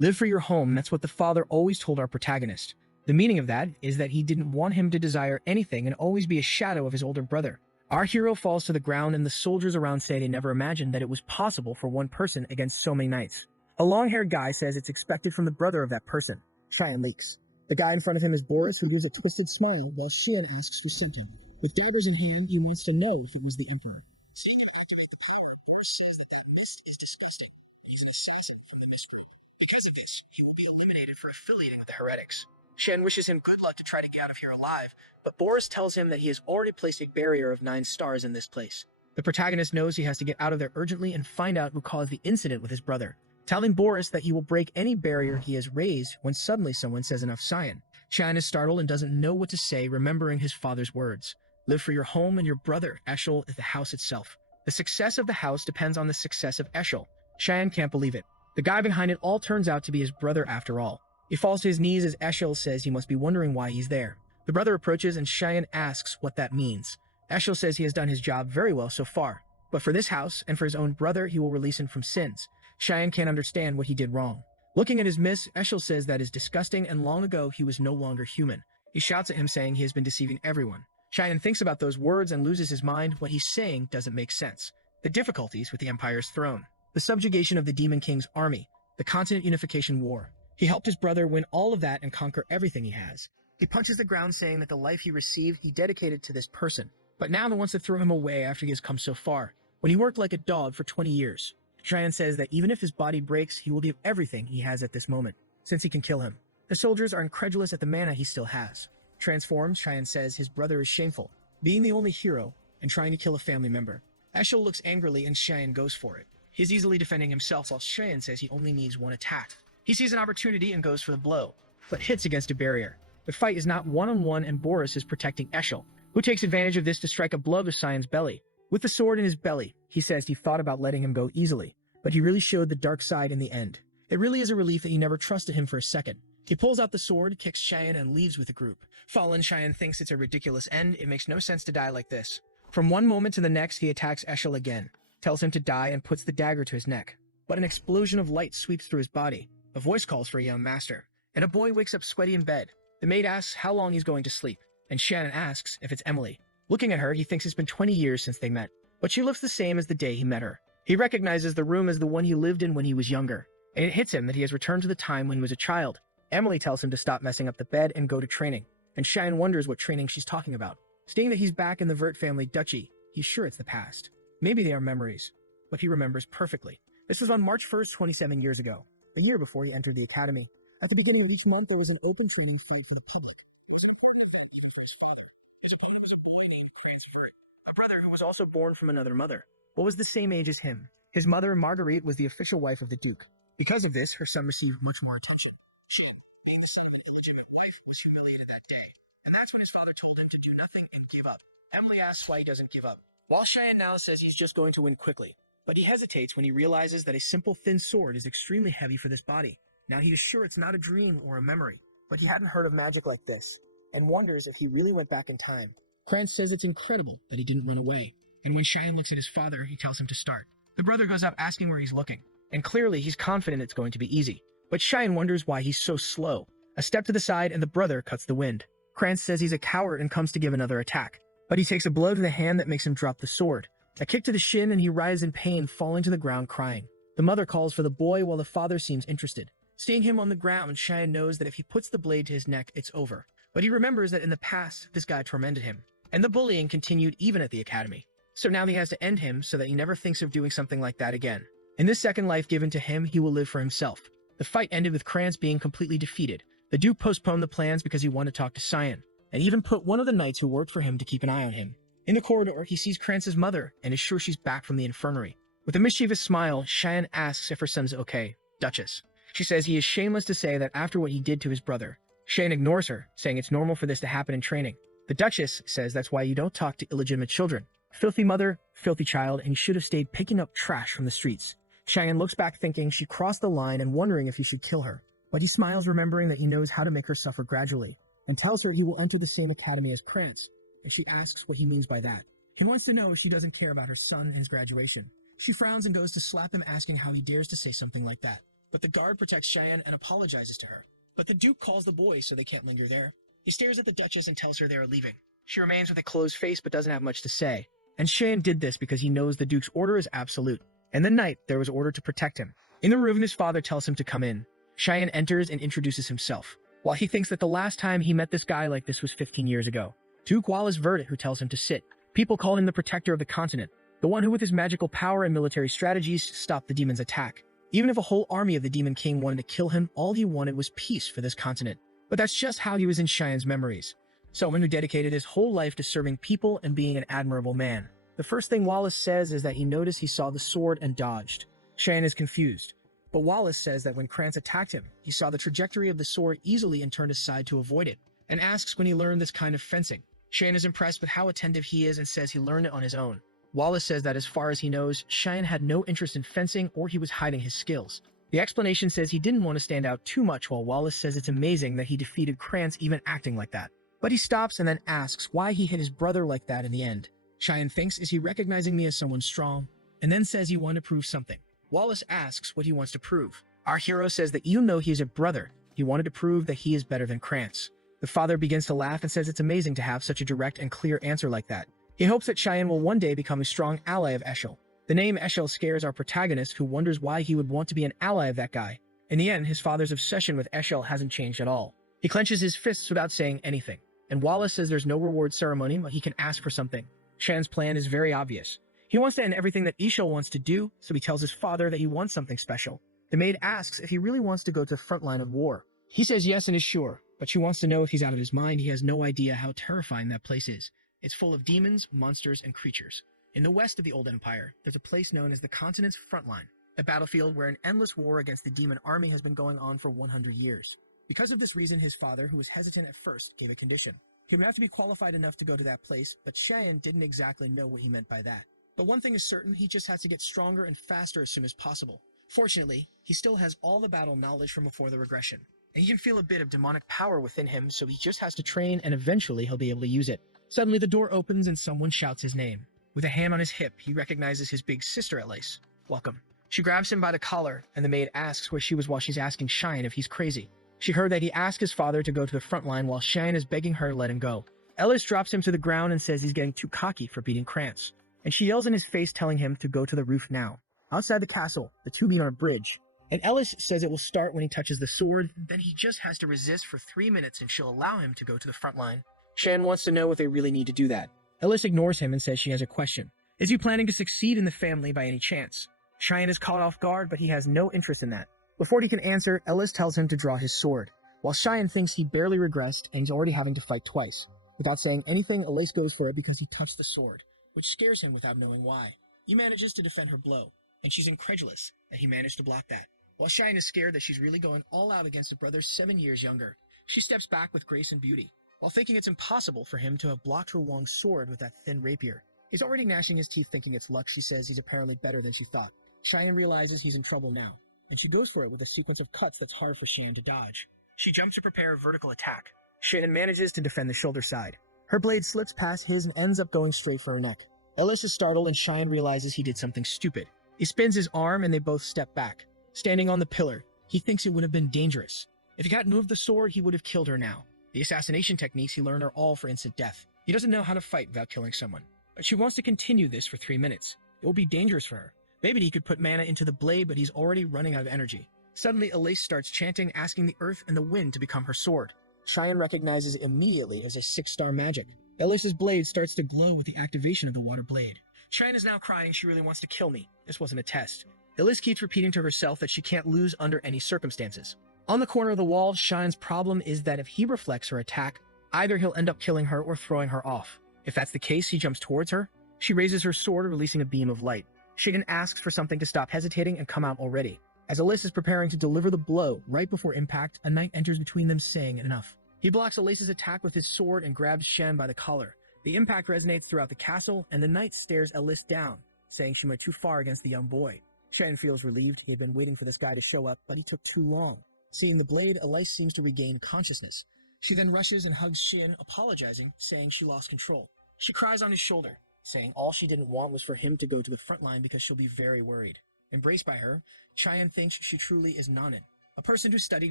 Live for your home, that's what the father always told our protagonist. The meaning of that is that he didn't want him to desire anything and always be a shadow of his older brother. Our hero falls to the ground and the soldiers around say they never imagined that it was possible for one person against so many knights. A long-haired guy says it's expected from the brother of that person. Cheyenne leaks. The guy in front of him is Boris, who gives a twisted smile while Cheyenne asks for something. With daggers in hand, he wants to know if it was the Emperor. Seeing him activate the power, Boris says that mist is disgusting. He's an assassin from the mist group. Because of this, he will be eliminated for affiliating with the heretics. Shen wishes him good luck to try to get out of here alive, but Boris tells him that he has already placed a barrier of 9 stars in this place. The protagonist knows he has to get out of there urgently and find out who caused the incident with his brother, telling Boris that he will break any barrier he has raised when suddenly someone says enough Cyan. Chan is startled and doesn't know what to say, remembering his father's words. Live for your home and your brother. Eshel is the house itself. The success of the house depends on the success of Eshel. Cheyenne can't believe it. The guy behind it all turns out to be his brother after all. He falls to his knees as Eshel says he must be wondering why he's there. The brother approaches and Cheyenne asks what that means. Eshel says he has done his job very well so far, but for this house and for his own brother he will release him from sins. Cheyenne can't understand what he did wrong. Looking at his miss, Eshel says that is disgusting and long ago he was no longer human. He shouts at him saying he has been deceiving everyone. Cheyenne thinks about those words and loses his mind. What he's saying doesn't make sense. The difficulties with the Empire's throne, the subjugation of the Demon King's army, the continent unification war. He helped his brother win all of that and conquer everything he has. He punches the ground saying that the life he received he dedicated to this person, but now he wants to throw him away after he has come so far, when he worked like a dog for 20 years. Cheyenne says that even if his body breaks, he will give everything he has at this moment, since he can kill him. The soldiers are incredulous at the mana he still has. Transformed, Cheyenne says his brother is shameful, being the only hero and trying to kill a family member. Eshel looks angrily and Cheyenne goes for it. He's easily defending himself while Cheyenne says he only needs one attack. He sees an opportunity and goes for the blow, but hits against a barrier. The fight is not one-on-one and Boris is protecting Eshel, who takes advantage of this to strike a blow to Cheyenne's belly. With the sword in his belly, he says he thought about letting him go easily, but he really showed the dark side in the end. It really is a relief that he never trusted him for a second. He pulls out the sword, kicks Cheyenne, and leaves with the group. Fallen, Cheyenne thinks it's a ridiculous end. It makes no sense to die like this. From one moment to the next, he attacks Eshel again, tells him to die, and puts the dagger to his neck. But an explosion of light sweeps through his body. A voice calls for a young master, and a boy wakes up sweaty in bed. The maid asks how long he's going to sleep, and Shannon asks if it's Emily. Looking at her, he thinks it's been 20 years since they met, but she looks the same as the day he met her. He recognizes the room as the one he lived in when he was younger, and it hits him that he has returned to the time when he was a child. Emily tells him to stop messing up the bed and go to training, and Cheyenne wonders what training she's talking about. Stating that he's back in the Vert family duchy, he's sure it's the past. Maybe they are memories, but he remembers perfectly. This was on March 1st, 27 years ago, a year before he entered the academy. At the beginning of each month, there was an open training fight for the public. It was an important event even for his father. His opponent was a boy named Cransford, a brother who was also born from another mother, but was the same age as him. His mother, Marguerite, was the official wife of the Duke. Because of this, her son received much more attention. Shen, being the son of an illegitimate wife, was humiliated that day, and that's when his father told him to do nothing and give up. Emily asks why he doesn't give up, while Cheyenne now says he's just going to win quickly. But he hesitates when he realizes that a simple thin sword is extremely heavy for this body. Now he is sure it's not a dream or a memory, but he hadn't heard of magic like this, and wonders if he really went back in time. Krantz says it's incredible that he didn't run away, and when Cheyenne looks at his father, he tells him to start. The brother goes up asking where he's looking, and clearly he's confident it's going to be easy. But Cheyenne wonders why he's so slow. A step to the side and the brother cuts the wind. Krantz says he's a coward and comes to give another attack, but he takes a blow to the hand that makes him drop the sword. A kick to the shin and he writhes in pain, falling to the ground crying. The mother calls for the boy while the father seems interested. Seeing him on the ground, Cheyenne knows that if he puts the blade to his neck, it's over. But he remembers that in the past, this guy tormented him, and the bullying continued even at the academy. So now he has to end him so that he never thinks of doing something like that again. In this second life given to him, he will live for himself. The fight ended with Krantz being completely defeated. The Duke postponed the plans because he wanted to talk to Cyan, and even put one of the knights who worked for him to keep an eye on him. In the corridor, he sees Krantz's mother and is sure she's back from the infirmary. With a mischievous smile, Cheyenne asks if her son's okay. Duchess. She says he is shameless to say that after what he did to his brother. Cheyenne ignores her, saying it's normal for this to happen in training. The Duchess says that's why you don't talk to illegitimate children. Filthy mother, filthy child, and he should have stayed picking up trash from the streets. Cheyenne looks back thinking she crossed the line and wondering if he should kill her. But he smiles, remembering that he knows how to make her suffer gradually, and tells her he will enter the same academy as Krantz, and she asks what he means by that. He wants to know if she doesn't care about her son and his graduation. She frowns and goes to slap him, asking how he dares to say something like that. but the guard protects Cheyenne and apologizes to her. But the Duke calls the boys so they can't linger there. He stares at the Duchess and tells her they are leaving. She remains with a closed face but doesn't have much to say. And Cheyenne did this because he knows the Duke's order is absolute. And the night, there was order to protect him. In the room, his father tells him to come in. Cheyenne enters and introduces himself. While he thinks that the last time he met this guy like this was 15 years ago. Duke Wallace Verdit, who tells him to sit. People call him the protector of the continent. The one who with his magical power and military strategies stopped the demon's attack. Even if a whole army of the Demon King wanted to kill him, all he wanted was peace for this continent. But that's just how he was in Cheyenne's memories. Someone who dedicated his whole life to serving people and being an admirable man. The first thing Wallace says is that he noticed he saw the sword and dodged. Cheyenne is confused. But Wallace says that when Krantz attacked him, he saw the trajectory of the sword easily and turned aside to avoid it, and asks when he learned this kind of fencing. Cheyenne is impressed with how attentive he is and says he learned it on his own. Wallace says that as far as he knows, Cheyenne had no interest in fencing or he was hiding his skills. The explanation says he didn't want to stand out too much, while Wallace says it's amazing that he defeated Krantz even acting like that. But he stops and then asks why he hit his brother like that in the end. Cheyenne thinks, is he recognizing me as someone strong? And then says he wanted to prove something. Wallace asks what he wants to prove. Our hero says that even though he is a brother, he wanted to prove that he is better than Krantz. The father begins to laugh and says it's amazing to have such a direct and clear answer like that. He hopes that Cheyenne will one day become a strong ally of Eshel. The name Eshel scares our protagonist, who wonders why he would want to be an ally of that guy. In the end, his father's obsession with Eshel hasn't changed at all. He clenches his fists without saying anything. And Wallace says there's no reward ceremony, but he can ask for something. Cheyenne's plan is very obvious. He wants to end everything that Eshel wants to do, so he tells his father that he wants something special. The maid asks if he really wants to go to the front line of war. He says yes and is sure, but she wants to know if he's out of his mind. He has no idea how terrifying that place is. It's full of demons, monsters, and creatures. In the west of the Old Empire, there's a place known as the continent's front line, a battlefield where an endless war against the demon army has been going on for 100 years. Because of this reason, his father, who was hesitant at first, gave a condition. He would have to be qualified enough to go to that place, but Cheyenne didn't exactly know what he meant by that. But one thing is certain, he just has to get stronger and faster as soon as possible. Fortunately, he still has all the battle knowledge from before the regression. And he can feel a bit of demonic power within him, so he just has to train and eventually he'll be able to use it. Suddenly the door opens and someone shouts his name. With a hand on his hip, he recognizes his big sister Elise. Welcome. She grabs him by the collar, and the maid asks where she was while she's asking Cheyenne if he's crazy. She heard that he asked his father to go to the front line while Cheyenne is begging her to let him go. Ellis drops him to the ground and says he's getting too cocky for beating Krantz. And she yells in his face telling him to go to the roof now. Outside the castle, the two meet on a bridge. And Ellis says it will start when he touches the sword, then he just has to resist for 3 minutes and she'll allow him to go to the front line. Cheyenne wants to know if they really need to do that. Ellis ignores him and says she has a question. Is he planning to succeed in the family by any chance? Cheyenne is caught off guard, but he has no interest in that. Before he can answer, Ellis tells him to draw his sword. While Cheyenne thinks he barely regressed and he's already having to fight twice. Without saying anything, Elise goes for it because he touched the sword, which scares him without knowing why. He manages to defend her blow, and she's incredulous that he managed to block that. While Cheyenne is scared that she's really going all out against a brother 7 years younger, she steps back with grace and beauty, while thinking it's impossible for him to have blocked her long sword with that thin rapier. He's already gnashing his teeth thinking it's luck. She says he's apparently better than she thought. Cheyenne realizes he's in trouble now, and she goes for it with a sequence of cuts that's hard for Cheyenne to dodge. She jumps to prepare a vertical attack. Cheyenne manages to defend the shoulder side. Her blade slips past his and ends up going straight for her neck. Ellis is startled and Cheyenne realizes he did something stupid. He spins his arm and they both step back. Standing on the pillar, he thinks it would have been dangerous. If he hadn't moved the sword, he would have killed her now. The assassination techniques he learned are all for instant death. He doesn't know how to fight without killing someone. But she wants to continue this for 3 minutes. It will be dangerous for her. Maybe he could put mana into the blade, but he's already running out of energy. Suddenly, Elise starts chanting, asking the earth and the wind to become her sword. Cheyenne recognizes it immediately as a 6-star magic. Elise's blade starts to glow with the activation of the water blade. Cheyenne is now crying she really wants to kill me. This wasn't a test. Elise keeps repeating to herself that she can't lose under any circumstances. On the corner of the wall, Cheyenne's problem is that if he reflects her attack, either he'll end up killing her or throwing her off. If that's the case, he jumps towards her. She raises her sword, releasing a beam of light. Cheyenne asks for something to stop hesitating and come out already. As Elise is preparing to deliver the blow, right before impact, a knight enters between them saying enough. He blocks Elise's attack with his sword and grabs Cheyenne by the collar. The impact resonates throughout the castle, and the knight stares Elise down, saying she went too far against the young boy. Cheyenne feels relieved. He had been waiting for this guy to show up, but he took too long. Seeing the blade, Elise seems to regain consciousness. She then rushes and hugs Cheyenne, apologizing, saying she lost control. She cries on his shoulder, saying all she didn't want was for him to go to the front line because she'll be very worried. Embraced by her, Cheyenne thinks she truly is Nanin, a person who studied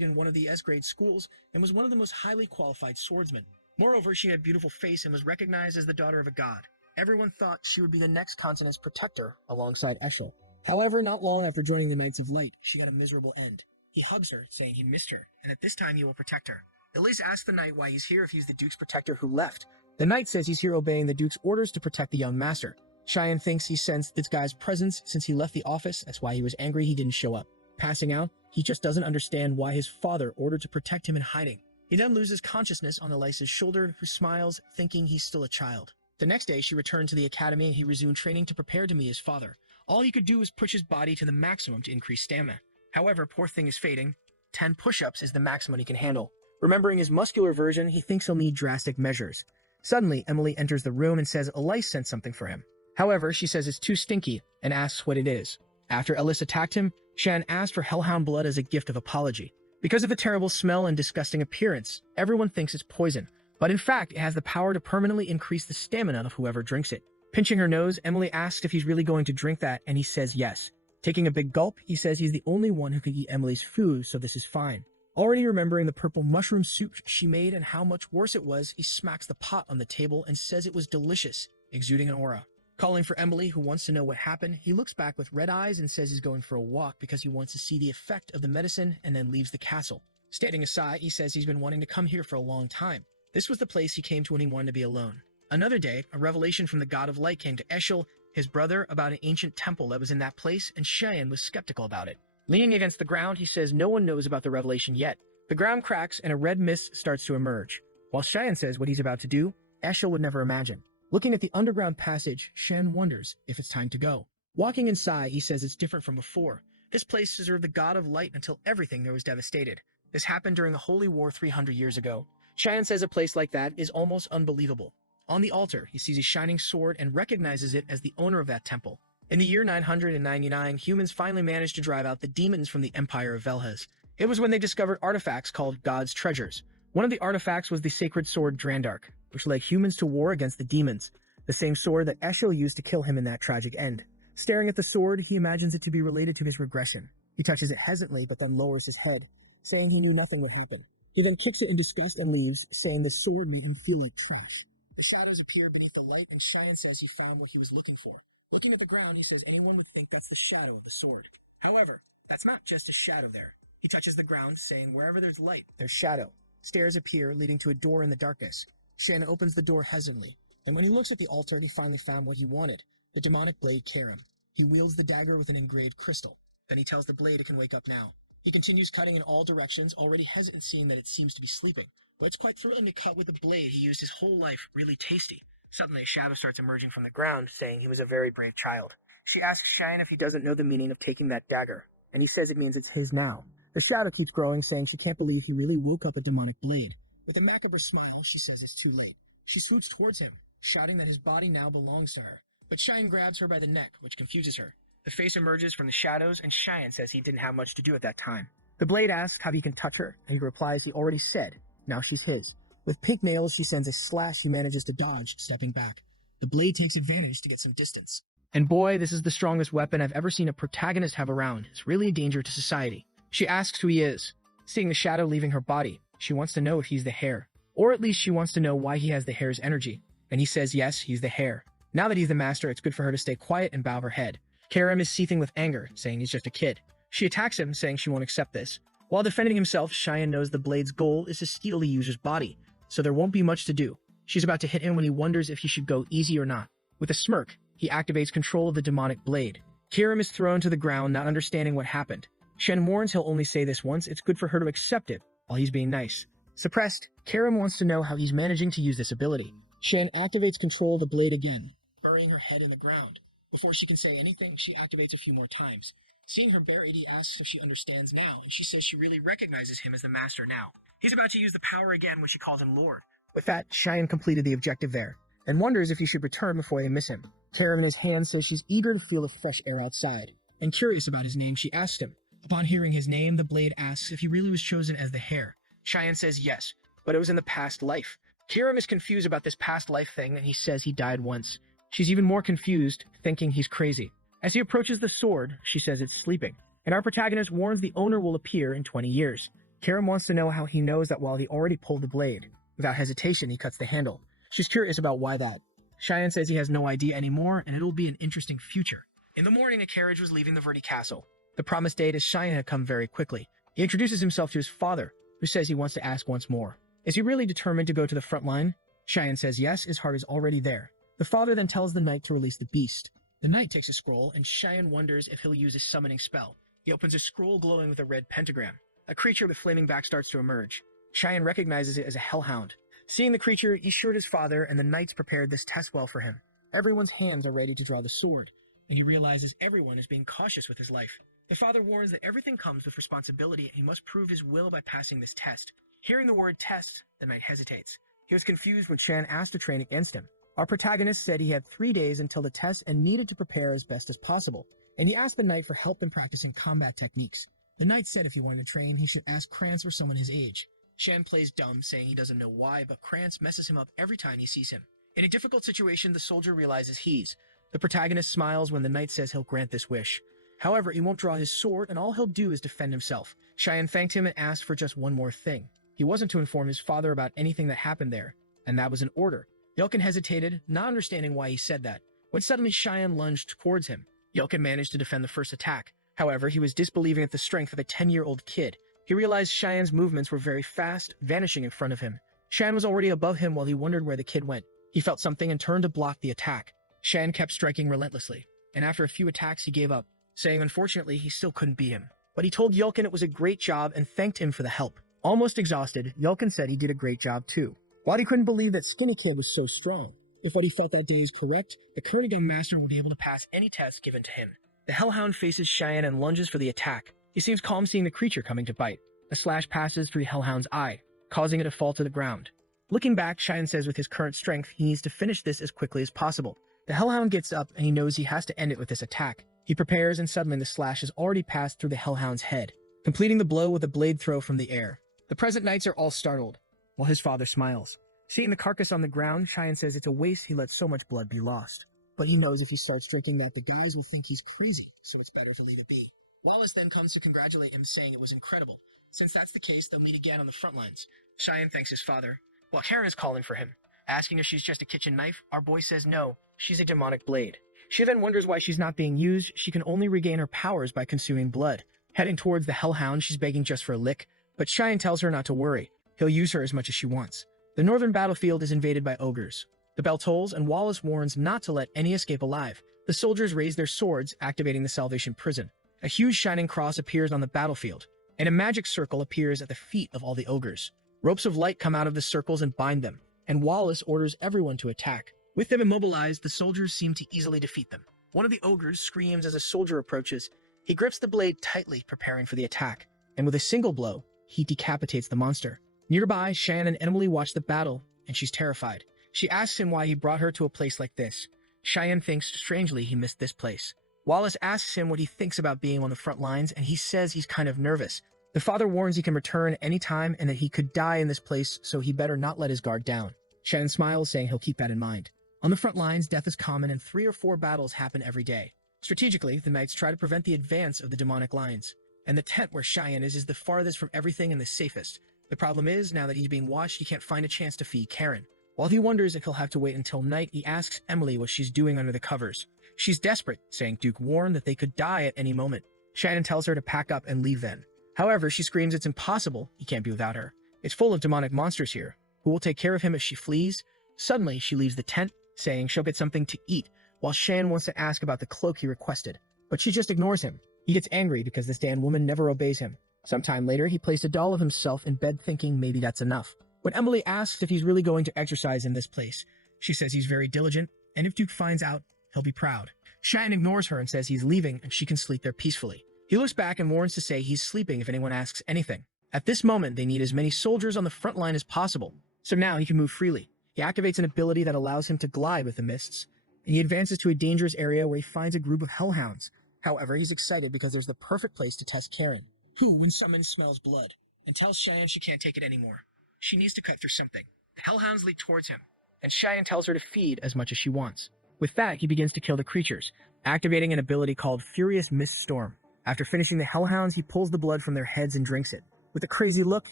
in one of the S-grade schools and was one of the most highly qualified swordsmen. Moreover, she had a beautiful face and was recognized as the daughter of a god. Everyone thought she would be the next continent's protector alongside Eshel. However, not long after joining the Knights of Light, she had a miserable end. He hugs her, saying he missed her, and at this time he will protect her. Elise asks the knight why he's here if he's the Duke's protector who left. The knight says he's here obeying the Duke's orders to protect the young master. Cheyenne thinks he sensed this guy's presence since he left the office. That's why he was angry he didn't show up. Passing out, he just doesn't understand why his father ordered to protect him in hiding. He then loses consciousness on Elise's shoulder, who smiles, thinking he's still a child. The next day, she returned to the academy and he resumed training to prepare to meet his father. All he could do was push his body to the maximum to increase stamina. However, poor thing is fading. 10 push-ups is the maximum he can handle. Remembering his muscular version, he thinks he'll need drastic measures. Suddenly, Emily enters the room and says Elise sent something for him. However, she says it's too stinky and asks what it is. After Elise attacked him, Shan asked for hellhound blood as a gift of apology. Because of the terrible smell and disgusting appearance, everyone thinks it's poison, but in fact, it has the power to permanently increase the stamina of whoever drinks it. Pinching her nose, Emily asks if he's really going to drink that, and he says yes. Taking a big gulp, he says he's the only one who could eat Emily's food, so this is fine. Already remembering the purple mushroom soup she made and how much worse it was, he smacks the pot on the table and says it was delicious, exuding an aura. Calling for Emily, who wants to know what happened, he looks back with red eyes and says he's going for a walk because he wants to see the effect of the medicine and then leaves the castle. Standing aside, he says he's been wanting to come here for a long time. This was the place he came to when he wanted to be alone. Another day, a revelation from the God of Light came to Eshel, his brother, about an ancient temple that was in that place, and Cheyenne was skeptical about it. Leaning against the ground, he says no one knows about the revelation yet. The ground cracks and a red mist starts to emerge. While Cheyenne says what he's about to do, Eshel would never imagine. Looking at the underground passage, Shen wonders if it's time to go. Walking inside, he says it's different from before. This place served the God of Light until everything there was devastated. This happened during the Holy War 300 years ago. Cheyenne says a place like that is almost unbelievable. On the altar, he sees a shining sword and recognizes it as the owner of that temple. In the year 999, humans finally managed to drive out the demons from the Empire of Velhez. It was when they discovered artifacts called God's Treasures. One of the artifacts was the sacred sword Drandark, which led humans to war against the demons, the same sword that Eshel used to kill him in that tragic end. Staring at the sword, he imagines it to be related to his regression. He touches it hesitantly, but then lowers his head, saying he knew nothing would happen. He then kicks it in disgust and leaves, saying the sword made him feel like trash. The shadows appear beneath the light, and Cheyenne says he found what he was looking for. Looking at the ground, he says anyone would think that's the shadow of the sword. However, that's not just a shadow there. He touches the ground, saying wherever there's light, there's shadow. Stairs appear, leading to a door in the darkness. Shen opens the door hesitantly, and when he looks at the altar, he finally found what he wanted, the demonic blade Karim. He wields the dagger with an engraved crystal. Then he tells the blade it can wake up now. He continues cutting in all directions, already hesitant seeing that it seems to be sleeping. But it's quite thrilling to cut with the blade he used his whole life, really tasty. Suddenly, a shadow starts emerging from the ground, saying he was a very brave child. She asks Cheyenne if he doesn't know the meaning of taking that dagger, and he says it means it's his now. The shadow keeps growing, saying she can't believe he really woke up a demonic blade. With a macabre smile, she says it's too late. She swoops towards him, shouting that his body now belongs to her. But Cheyenne grabs her by the neck, which confuses her. The face emerges from the shadows, and Cheyenne says he didn't have much to do at that time. The blade asks how he can touch her, and he replies he already said, now she's his. With pink nails, she sends a slash he manages to dodge, stepping back. The blade takes advantage to get some distance. And boy, this is the strongest weapon I've ever seen a protagonist have around. It's really a danger to society. She asks who he is. Seeing the shadow leaving her body, she wants to know if he's the hare. Or at least she wants to know why he has the hare's energy. And he says yes, he's the hare. Now that he's the master, it's good for her to stay quiet and bow her head. Karim is seething with anger, saying he's just a kid. She attacks him, saying she won't accept this. While defending himself, Cheyenne knows the blade's goal is to steal the user's body, so there won't be much to do. She's about to hit him when he wonders if he should go easy or not. With a smirk, he activates control of the demonic blade. Karim is thrown to the ground, not understanding what happened. Shen warns he'll only say this once, it's good for her to accept it, while he's being nice. Suppressed, Karim wants to know how he's managing to use this ability. Shen activates control of the blade again, burying her head in the ground. Before she can say anything, she activates a few more times. Seeing her bare, he asks if she understands now, and she says she really recognizes him as the master now. He's about to use the power again when she calls him Lord. With that, Cheyenne completed the objective there, and wonders if he should return before they miss him. Karim in his hand says she's eager to feel the fresh air outside, and curious about his name, she asks him. Upon hearing his name, the blade asks if he really was chosen as the hare. Cheyenne says yes, but it was in the past life. Karim is confused about this past life thing, and he says he died once. She's even more confused, thinking he's crazy. As he approaches the sword, she says it's sleeping, and our protagonist warns the owner will appear in 20 years. Karen wants to know how he knows that while he already pulled the blade. Without hesitation, he cuts the handle. She's curious about why that. Cheyenne says he has no idea anymore, and it'll be an interesting future. In the morning, a carriage was leaving the Verde Castle. The promised date as Cheyenne had come very quickly. He introduces himself to his father, who says he wants to ask once more. Is he really determined to go to the front line? Cheyenne says yes, his heart is already there. The father then tells the knight to release the beast. The knight takes a scroll, and Cheyenne wonders if he'll use a summoning spell. He opens a scroll glowing with a red pentagram. A creature with flaming back starts to emerge. Cheyenne recognizes it as a hellhound. Seeing the creature, he assured his father, and the knights prepared this test well for him. Everyone's hands are ready to draw the sword, and he realizes everyone is being cautious with his life. The father warns that everything comes with responsibility, and he must prove his will by passing this test. Hearing the word test, the knight hesitates. He was confused when Cheyenne asked to train against him. Our protagonist said he had 3 days until the test and needed to prepare as best as possible, and he asked the knight for help in practicing combat techniques. The knight said if he wanted to train, he should ask Krantz or someone his age. Cheyenne plays dumb, saying he doesn't know why, but Krantz messes him up every time he sees him. In a difficult situation, the soldier realizes he's. The protagonist smiles when the knight says he'll grant this wish. However, he won't draw his sword, and all he'll do is defend himself. Cheyenne thanked him and asked for just one more thing. He wasn't to inform his father about anything that happened there, and that was an order. Yelkin hesitated, not understanding why he said that, when suddenly Cheyenne lunged towards him. Yelkin managed to defend the first attack. However, he was disbelieving at the strength of a 10-year-old kid. He realized Cheyenne's movements were very fast, vanishing in front of him. Cheyenne was already above him while he wondered where the kid went. He felt something and turned to block the attack. Cheyenne kept striking relentlessly, and after a few attacks he gave up, saying unfortunately he still couldn't beat him. But he told Yelkin it was a great job and thanked him for the help. Almost exhausted, Yelkin said he did a great job too. While he couldn't believe that Skinny Kid was so strong, if what he felt that day is correct, the Kurnigan Master will be able to pass any test given to him. The Hellhound faces Cheyenne and lunges for the attack. He seems calm seeing the creature coming to bite. A slash passes through Hellhound's eye, causing it to fall to the ground. Looking back, Cheyenne says with his current strength, he needs to finish this as quickly as possible. The Hellhound gets up and he knows he has to end it with this attack. He prepares and suddenly the slash has already passed through the Hellhound's head, completing the blow with a blade throw from the air. The present knights are all startled, while his father smiles. Seeing the carcass on the ground, Cheyenne says it's a waste he let so much blood be lost. But he knows if he starts drinking that, the guys will think he's crazy, so it's better to leave it be. Wallace then comes to congratulate him, saying it was incredible. Since that's the case, they'll meet again on the front lines. Cheyenne thanks his father, while Karen is calling for him. Asking if she's just a kitchen knife, our boy says no, she's a demonic blade. She then wonders why she's not being used. She can only regain her powers by consuming blood. Heading towards the Hellhound, she's begging just for a lick, but Cheyenne tells her not to worry. He'll use her as much as she wants. The northern battlefield is invaded by ogres. The bell tolls, and Wallace warns not to let any escape alive. The soldiers raise their swords, activating the Salvation Prison. A huge shining cross appears on the battlefield, and a magic circle appears at the feet of all the ogres. Ropes of light come out of the circles and bind them, and Wallace orders everyone to attack. With them immobilized, the soldiers seem to easily defeat them. One of the ogres screams as a soldier approaches. He grips the blade tightly, preparing for the attack, and with a single blow, he decapitates the monster. Nearby, Cheyenne and Emily watch the battle, and she's terrified. She asks him why he brought her to a place like this. Cheyenne thinks strangely he missed this place. Wallace asks him what he thinks about being on the front lines, and he says he's kind of nervous. The father warns he can return any time and that he could die in this place, so he better not let his guard down. Cheyenne smiles, saying he'll keep that in mind. On the front lines, death is common and 3 or 4 battles happen every day. Strategically, the knights try to prevent the advance of the demonic lines, and the tent where Cheyenne is the farthest from everything and the safest. The problem is, now that he's being watched, he can't find a chance to feed Karen. While he wonders if he'll have to wait until night, he asks Emily what she's doing under the covers. She's desperate, saying Duke warned that they could die at any moment. Cheyenne tells her to pack up and leave then. However, she screams it's impossible, he can't be without her. It's full of demonic monsters here, who will take care of him if she flees. Suddenly, she leaves the tent, saying she'll get something to eat, while Cheyenne wants to ask about the cloak he requested. But she just ignores him. He gets angry because this damn woman never obeys him. Sometime later, he placed a doll of himself in bed thinking maybe that's enough. When Emily asks if he's really going to exercise in this place, she says he's very diligent, and if Duke finds out, he'll be proud. Cheyenne ignores her and says he's leaving and she can sleep there peacefully. He looks back and warns to say he's sleeping if anyone asks anything. At this moment, they need as many soldiers on the front line as possible, so now he can move freely. He activates an ability that allows him to glide with the mists, and he advances to a dangerous area where he finds a group of hellhounds. However, he's excited because there's the perfect place to test Karen, who, when summoned, smells blood, and tells Cheyenne she can't take it anymore. She needs to cut through something. The hellhounds leap towards him, and Cheyenne tells her to feed as much as she wants. With that, he begins to kill the creatures, activating an ability called Furious Mist Storm. After finishing the hellhounds, he pulls the blood from their heads and drinks it. With a crazy look,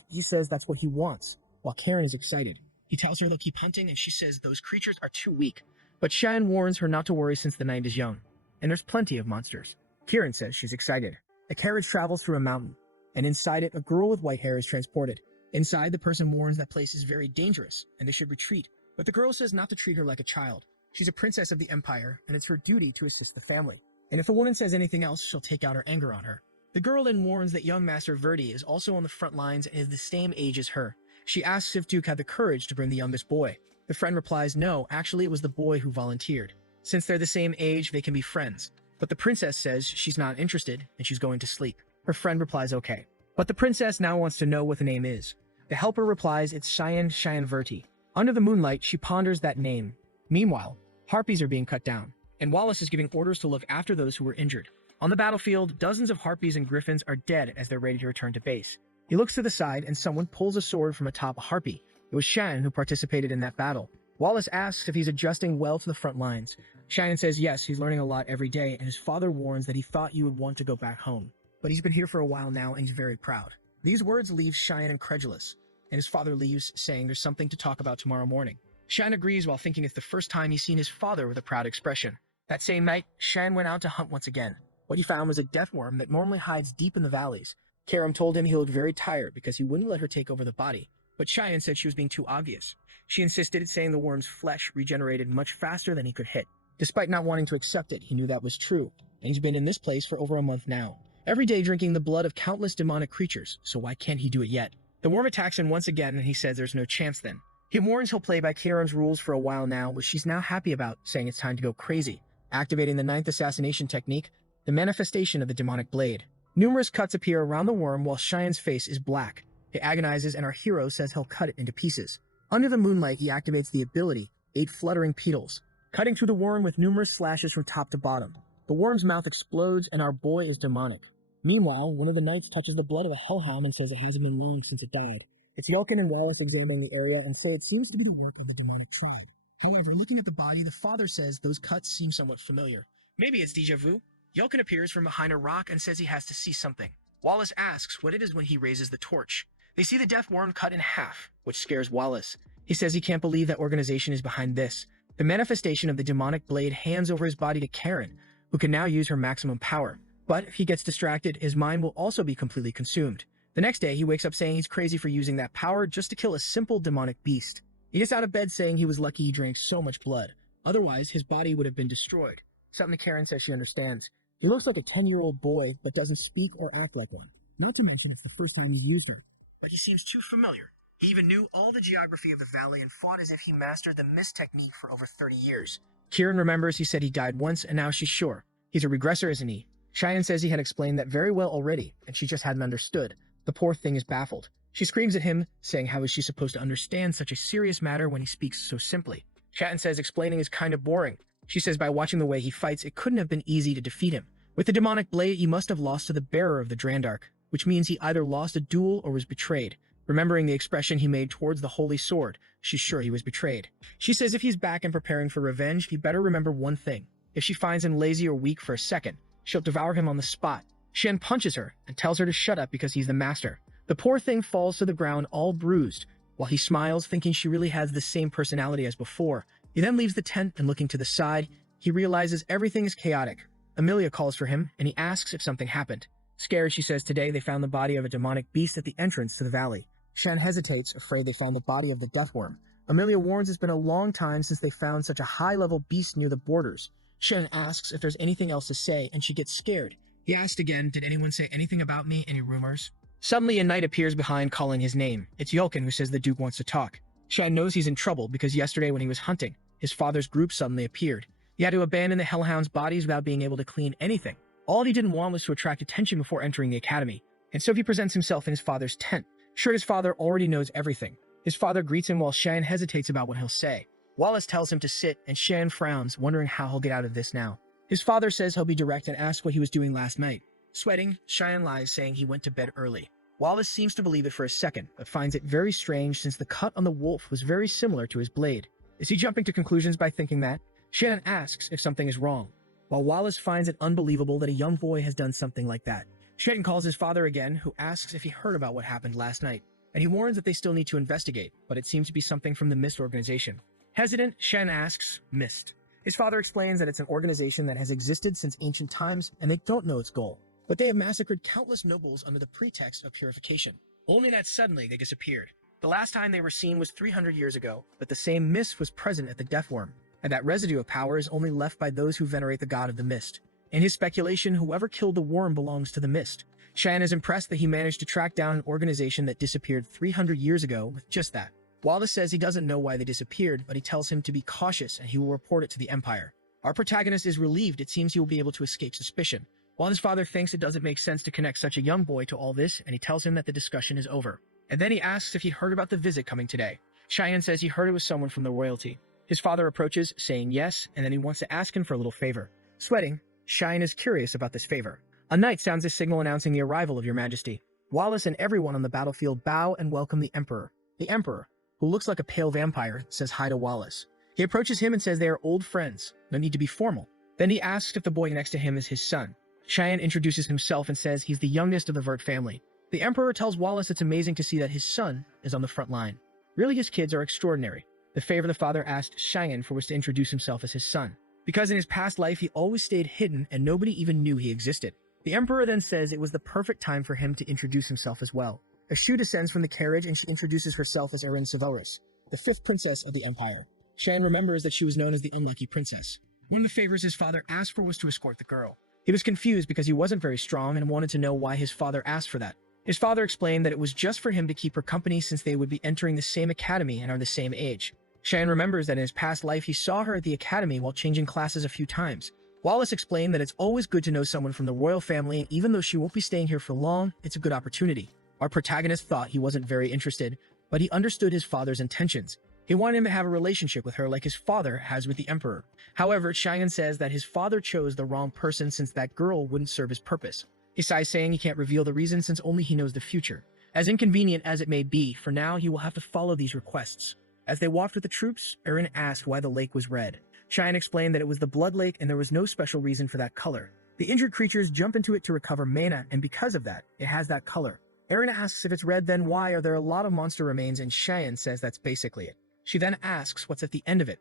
he says that's what he wants, while Karen is excited. He tells her they'll keep hunting, and she says those creatures are too weak. But Cheyenne warns her not to worry since the night is young, and there's plenty of monsters. Kieran says she's excited. A carriage travels through a mountain, and inside it, a girl with white hair is transported. Inside, the person warns that place is very dangerous, and they should retreat. But the girl says not to treat her like a child. She's a princess of the empire, and it's her duty to assist the family. And if the woman says anything else, she'll take out her anger on her. The girl then warns that young Master Verdi is also on the front lines and is the same age as her. She asks if Duke had the courage to bring the youngest boy. The friend replies no, actually it was the boy who volunteered. Since they're the same age, they can be friends. But the princess says she's not interested and she's going to sleep. Her friend replies okay. But the princess now wants to know what the name is. The helper replies it's Cheyenne Verti. Under the moonlight, she ponders that name. Meanwhile, harpies are being cut down, and Wallace is giving orders to look after those who were injured. On the battlefield, dozens of harpies and griffins are dead as they're ready to return to base. He looks to the side and someone pulls a sword from atop a harpy. It was Shannon who participated in that battle. Wallace asks if he's adjusting well to the front lines. Shannon says yes, he's learning a lot every day, and his father warns that he thought you would want to go back home. But he's been here for a while now and he's very proud. These words leave Cheyenne incredulous, and his father leaves, saying there's something to talk about tomorrow morning. Cheyenne agrees while thinking it's the first time he's seen his father with a proud expression. That same night, Cheyenne went out to hunt once again. What he found was a deathworm that normally hides deep in the valleys. Karam told him he looked very tired because he wouldn't let her take over the body, but Cheyenne said she was being too obvious. She insisted, saying the worm's flesh regenerated much faster than he could hit. Despite not wanting to accept it, he knew that was true, and he's been in this place for over a month now, every day drinking the blood of countless demonic creatures, so why can't he do it yet? The worm attacks him once again, and he says there's no chance then. He warns he'll play by Karam's rules for a while now, which she's now happy about, saying it's time to go crazy. Activating the 9th assassination technique, the manifestation of the demonic blade. Numerous cuts appear around the worm while Cheyenne's face is black. He agonizes, and our hero says he'll cut it into pieces. Under the moonlight, he activates the ability, 8 fluttering petals, cutting through the worm with numerous slashes from top to bottom. The worm's mouth explodes, and our boy is demonic. Meanwhile, one of the knights touches the blood of a hellhound and says it hasn't been long since it died. It's Yelkin and Wallace examining the area and say it seems to be the work of the demonic tribe. However, looking at the body, the father says those cuts seem somewhat familiar. Maybe it's déjà vu? Yelkin appears from behind a rock and says he has to see something. Wallace asks what it is when he raises the torch. They see the death worm cut in half, which scares Wallace. He says he can't believe that organization is behind this. The manifestation of the demonic blade hands over his body to Karen, who can now use her maximum power. But if he gets distracted, his mind will also be completely consumed. The next day, he wakes up saying he's crazy for using that power just to kill a simple demonic beast. He gets out of bed saying he was lucky he drank so much blood. Otherwise, his body would have been destroyed. Something Karen says she understands. He looks like a 10-year-old boy, but doesn't speak or act like one. Not to mention it's the first time he's used her. But he seems too familiar. He even knew all the geography of the valley and fought as if he mastered the mist technique for over 30 years. Kieran remembers he said he died once, and now she's sure. He's a regressor, isn't he? Cheyenne says he had explained that very well already, and she just hadn't understood. The poor thing is baffled. She screams at him, saying how is she supposed to understand such a serious matter when he speaks so simply. Cheyenne says explaining is kind of boring. She says by watching the way he fights, it couldn't have been easy to defeat him. With the demonic blade, he must have lost to the bearer of the Drandark, which means he either lost a duel or was betrayed. Remembering the expression he made towards the holy sword, she's sure he was betrayed. She says if he's back and preparing for revenge, he better remember one thing. If she finds him lazy or weak for a second, she'll devour him on the spot. Shen punches her and tells her to shut up because he's the master. The poor thing falls to the ground all bruised, while he smiles, thinking she really has the same personality as before. He then leaves the tent and looking to the side, he realizes everything is chaotic. Amelia calls for him, and he asks if something happened. Scared, she says today they found the body of a demonic beast at the entrance to the valley. Shen hesitates, afraid they found the body of the deathworm. Amelia warns it's been a long time since they found such a high-level beast near the borders. Shen asks if there's anything else to say, and she gets scared. He asked again, did anyone say anything about me, any rumors? Suddenly, a knight appears behind calling his name. It's Yelkin who says the Duke wants to talk. Shen knows he's in trouble because yesterday when he was hunting, his father's group suddenly appeared. He had to abandon the hellhounds' bodies without being able to clean anything. All he didn't want was to attract attention before entering the academy, and so he presents himself in his father's tent. Sure, his father already knows everything. His father greets him while Shen hesitates about what he'll say. Wallace tells him to sit, and Shen frowns, wondering how he'll get out of this now. His father says he'll be direct and asks what he was doing last night. Sweating, Cheyenne lies, saying he went to bed early. Wallace seems to believe it for a second, but finds it very strange since the cut on the wolf was very similar to his blade. Is he jumping to conclusions by thinking that? Shannon asks if something is wrong. while Wallace finds it unbelievable that a young boy has done something like that. Shenton calls his father again, who asks if he heard about what happened last night, and he warns that they still need to investigate, but it seems to be something from the Mist organization. Hesitant, Shen asks, Mist. His father explains that it's an organization that has existed since ancient times, and they don't know its goal. But they have massacred countless nobles under the pretext of purification. Only that suddenly they disappeared. The last time they were seen was 300 years ago, but the same mist was present at the Death Worm, and that residue of power is only left by those who venerate the god of the mist. In his speculation, whoever killed the worm belongs to the mist. Cheyenne is impressed that he managed to track down an organization that disappeared 300 years ago with just that. Wallace says he doesn't know why they disappeared, but he tells him to be cautious and he will report it to the Empire. Our protagonist is relieved it seems he will be able to escape suspicion, while his father thinks it doesn't make sense to connect such a young boy to all this, and he tells him that the discussion is over. And then he asks if he heard about the visit coming today. Cheyenne says he heard it was someone from the royalty. His father approaches, saying yes, and then he wants to ask him for a little favor. Sweating, Cheyenne is curious about this favor. A knight sounds a signal announcing the arrival of your majesty. Wallace and everyone on the battlefield bow and welcome the Emperor. The Emperor, who looks like a pale vampire, says hi to Wallace. He approaches him and says they are old friends, no need to be formal. Then he asks if the boy next to him is his son. Cheyenne introduces himself and says he's the youngest of the Vert family. The Emperor tells Wallace it's amazing to see that his son is on the front line. Really, his kids are extraordinary. The favor the father asked Cheyenne for was to introduce himself as his son, because in his past life he always stayed hidden and nobody even knew he existed. The Emperor then says it was the perfect time for him to introduce himself as well. Asura descends from the carriage and she introduces herself as Erin Severus, the 5th princess of the Empire. Cheyenne remembers that she was known as the Unlucky Princess. One of the favors his father asked for was to escort the girl. He was confused because he wasn't very strong and wanted to know why his father asked for that. His father explained that it was just for him to keep her company since they would be entering the same academy and are the same age. Cheyenne remembers that in his past life he saw her at the academy while changing classes a few times. Wallace explained that it's always good to know someone from the royal family, and even though she won't be staying here for long, it's a good opportunity. Our protagonist thought he wasn't very interested, but he understood his father's intentions. He wanted him to have a relationship with her like his father has with the Emperor. However, Cheyenne says that his father chose the wrong person since that girl wouldn't serve his purpose. He sighs, saying he can't reveal the reason since only he knows the future. As inconvenient as it may be, for now he will have to follow these requests. As they walked with the troops, Erin asked why the lake was red. Cheyenne explained that it was the blood lake and there was no special reason for that color. The injured creatures jump into it to recover mana, and because of that, it has that color. Erin asks if it's red, then why are there a lot of monster remains, and Cheyenne says that's basically it. She then asks what's at the end of it.